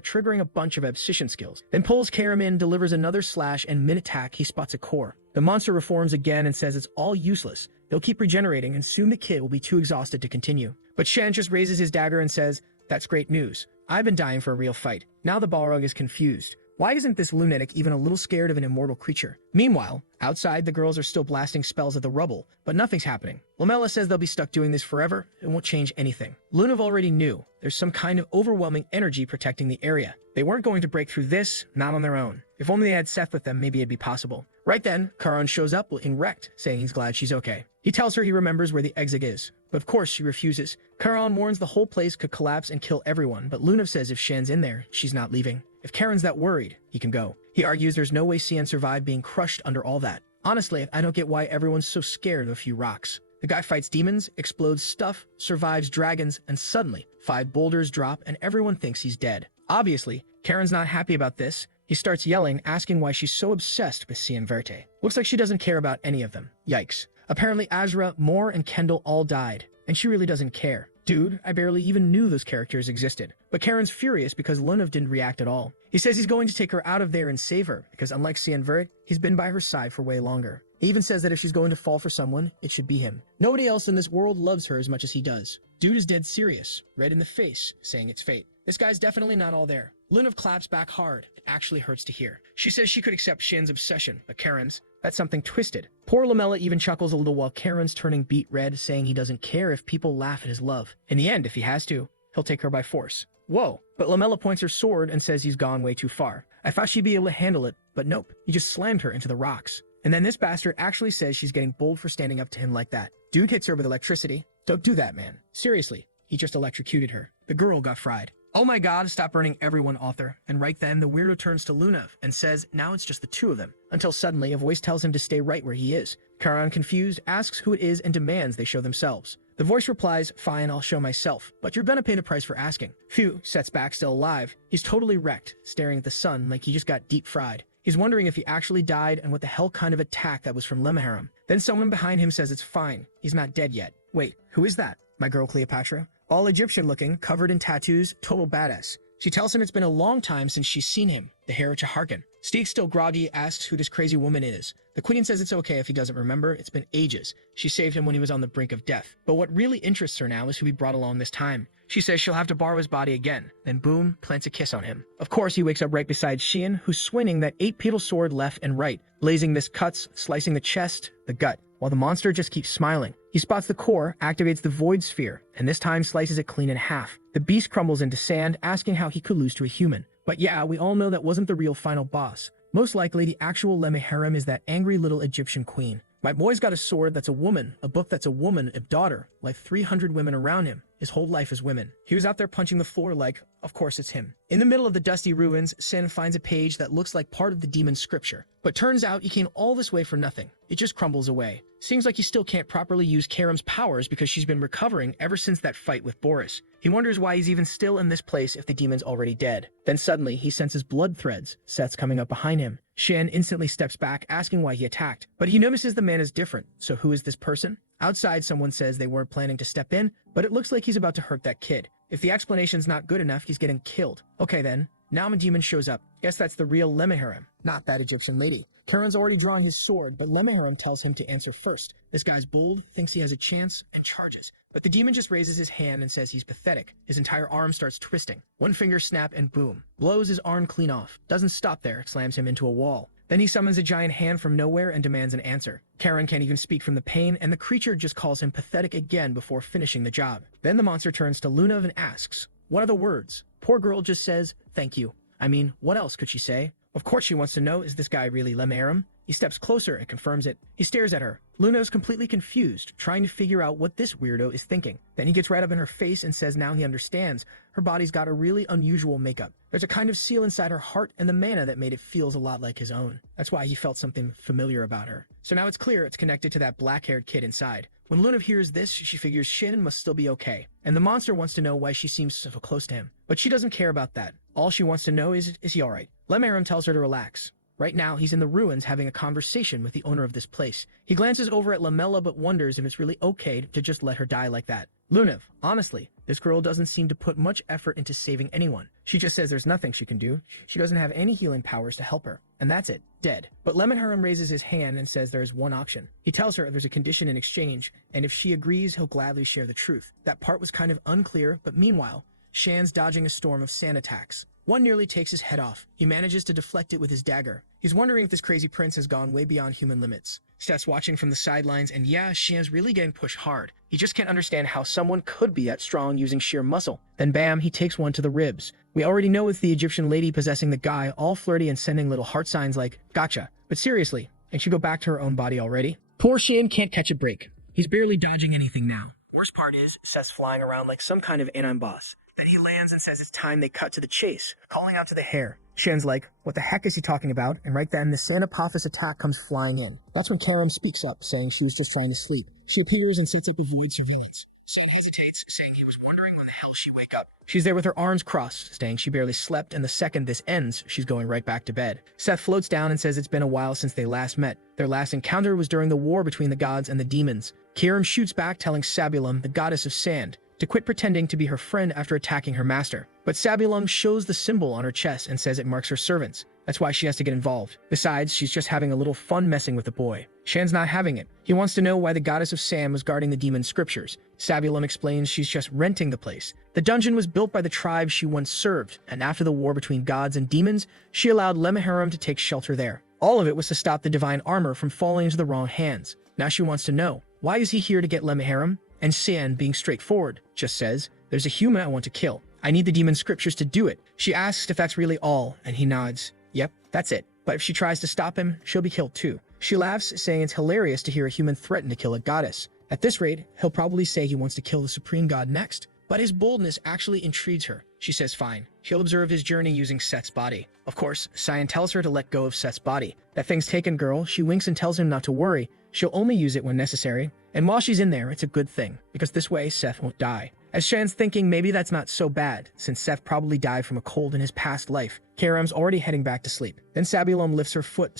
triggering a bunch of Abscission skills. Then pulls Karam in, delivers another slash, and mid-attack he spots a core. The monster reforms again and says it's all useless. They'll keep regenerating, and soon the kid will be too exhausted to continue. But Shan just raises his dagger and says, that's great news. I've been dying for a real fight. Now the Balrog is confused. Why isn't this lunatic even a little scared of an immortal creature? Meanwhile, outside the girls are still blasting spells at the rubble, but nothing's happening. Lamella says they'll be stuck doing this forever, it won't change anything. Lunav already knew, there's some kind of overwhelming energy protecting the area. They weren't going to break through this, not on their own. If only they had Seth with them, maybe it'd be possible. Right then, Karan shows up looking wrecked, saying he's glad she's okay. He tells her he remembers where the exit is, but of course she refuses. Karan warns the whole place could collapse and kill everyone, but Lunav says if Shan's in there, she's not leaving. If Karen's that worried, he can go. He argues there's no way Cian survived being crushed under all that. Honestly, I don't get why everyone's so scared of a few rocks. The guy fights demons, explodes stuff, survives dragons, and suddenly, 5 boulders drop and everyone thinks he's dead. Obviously, Karen's not happy about this. He starts yelling, asking why she's so obsessed with Cien Verte. Looks like she doesn't care about any of them. Yikes. Apparently Azura, Moore, and Kendall all died, and she really doesn't care. Dude, I barely even knew those characters existed. But Karen's furious because Lunav didn't react at all. He says he's going to take her out of there and save her, because unlike Cien Verte, he's been by her side for way longer. He even says that if she's going to fall for someone, it should be him. Nobody else in this world loves her as much as he does. Dude is dead serious, red in the face, saying it's fate. This guy's definitely not all there. Lunav claps back hard. It actually hurts to hear. She says she could accept Shin's obsession, but Karen's, that's something twisted. Poor Lamella even chuckles a little while Karen's turning beet red, saying he doesn't care if people laugh at his love. In the end, if he has to, he'll take her by force. Whoa, but Lamella points her sword and says he's gone way too far. I thought she'd be able to handle it, but nope, he just slammed her into the rocks. And then this bastard actually says she's getting bold for standing up to him like that. Dude hits her with electricity. Don't do that, man. Seriously, he just electrocuted her. The girl got fried. Oh my god, stop burning everyone, author. And right then, the weirdo turns to Lunav and says now it's just the two of them. Until suddenly, a voice tells him to stay right where he is. Karan, confused, asks who it is and demands they show themselves. The voice replies, fine, I'll show myself, but you're gonna pay the price for asking. Phew, sets back still alive. He's totally wrecked, staring at the sun like he just got deep fried. He's wondering if he actually died and what the hell kind of attack that was from Lemmaharam. Then someone behind him says it's fine, he's not dead yet. Wait, who is that? My girl Cleopatra? All Egyptian looking, covered in tattoos, total badass. She tells him it's been a long time since she's seen him, the Hera Chaharkin. Steek, still groggy, asks who this crazy woman is. The queen says it's okay if he doesn't remember, it's been ages. She saved him when he was on the brink of death. But what really interests her now is who he brought along this time. She says she'll have to borrow his body again, then boom, plants a kiss on him. Of course, he wakes up right beside Xian, who's swinging that 8-petal sword left and right, blazing this cuts, slicing the chest, the gut, while the monster just keeps smiling. He spots the core, activates the void sphere, and this time slices it clean in half. The beast crumbles into sand, asking how he could lose to a human. But yeah, we all know that wasn't the real final boss. Most likely, the actual Lemmaharam is that angry little Egyptian queen. My boy's got a sword that's a woman, a book that's a woman, a daughter, like 300 women around him. His whole life is women. He was out there punching the floor like, of course it's him. In the middle of the dusty ruins, Sen finds a page that looks like part of the demon's scripture. But turns out he came all this way for nothing. It just crumbles away. Seems like he still can't properly use Karam's powers because she's been recovering ever since that fight with Boris. He wonders why he's even still in this place if the demon's already dead. Then suddenly, he senses blood threads. Seth's coming up behind him. Shen instantly steps back, asking why he attacked. But he notices the man is different. So who is this person? Outside, someone says they weren't planning to step in, but it looks like he's about to hurt that kid. If the explanation's not good enough, he's getting killed. Okay then, now a demon shows up. Guess that's the real Lemmaharam, not that Egyptian lady. Karen's already drawing his sword, but Lemmaharam tells him to answer first. This guy's bold, thinks he has a chance, and charges. But the demon just raises his hand and says he's pathetic. His entire arm starts twisting. One finger snap and boom. Blows his arm clean off. Doesn't stop there, slams him into a wall. Then he summons a giant hand from nowhere and demands an answer. Karen can't even speak from the pain, and the creature just calls him pathetic again before finishing the job. Then the monster turns to Lunav and asks, what are the words? Poor girl just says, thank you. I mean, what else could she say? Of course she wants to know, is this guy really Lemmaharam? He steps closer and confirms it. He stares at her. Luna's completely confused, trying to figure out what this weirdo is thinking. Then he gets right up in her face and says now he understands. Her body's got a really unusual makeup. There's a kind of seal inside her heart and the mana that made it feels a lot like his own. That's why he felt something familiar about her. So now it's clear it's connected to that black-haired kid inside. When Lunav hears this, she figures Shin must still be okay. And the monster wants to know why she seems so close to him. But she doesn't care about that. All she wants to know is he alright? Lemmaharam tells her to relax. Right now, he's in the ruins having a conversation with the owner of this place. He glances over at Lamella but wonders if it's really okay to just let her die like that. Lunav, honestly, this girl doesn't seem to put much effort into saving anyone. She just says there's nothing she can do. She doesn't have any healing powers to help her. And that's it. Dead. But Lemmaharam raises his hand and says there is one option. He tells her there's a condition in exchange, and if she agrees, he'll gladly share the truth. That part was kind of unclear, but meanwhile, Shan's dodging a storm of sand attacks. One nearly takes his head off. He manages to deflect it with his dagger. He's wondering if this crazy prince has gone way beyond human limits. Seth's watching from the sidelines, and yeah, Shan's really getting pushed hard. He just can't understand how someone could be that strong using sheer muscle. Then bam, he takes one to the ribs. We already know it's the Egyptian lady possessing the guy, all flirty and sending little heart signs like, gotcha. But seriously, ain't she go back to her own body already? Poor Shan can't catch a break. He's barely dodging anything now. Worst part is, Seth's flying around like some kind of anime boss. Then he lands and says it's time they cut to the chase, calling out to the hare. Shen's like, what the heck is he talking about? And right then, the Sanapophis attack comes flying in. That's when Karam speaks up, saying she was just trying to sleep. She appears and sets up a void surveillance. Sen hesitates, saying he was wondering when the hell she'd wake up. She's there with her arms crossed, saying she barely slept, and the second this ends, she's going right back to bed. Seth floats down and says it's been a while since they last met. Their last encounter was during the war between the gods and the demons. Kieran shoots back, telling Sabulum, the goddess of sand, to quit pretending to be her friend after attacking her master. But Sabulum shows the symbol on her chest and says it marks her servants. That's why she has to get involved. Besides, she's just having a little fun messing with the boy. Shan's not having it. He wants to know why the goddess of sand was guarding the demon's scriptures. Sabulum explains she's just renting the place. The dungeon was built by the tribe she once served, and after the war between gods and demons, she allowed Lemmiharam to take shelter there. All of it was to stop the divine armor from falling into the wrong hands. Now she wants to know, why is he here to get Lemmiharam? And Sian, being straightforward, just says, there's a human I want to kill. I need the demon scriptures to do it. She asks if that's really all, and he nods. Yep, that's it. But if she tries to stop him, she'll be killed too. She laughs, saying it's hilarious to hear a human threaten to kill a goddess. At this rate, he'll probably say he wants to kill the supreme god next. But his boldness actually intrigues her. She says fine. She'll observe his journey using Seth's body. Of course, Cyan tells her to let go of Seth's body. That thing's taken, girl. She winks and tells him not to worry. She'll only use it when necessary. And while she's in there, it's a good thing, because this way Seth won't die. As Shan's thinking maybe that's not so bad, since Seth probably died from a cold in his past life, Karam's already heading back to sleep. Then Sabulum lifts her foot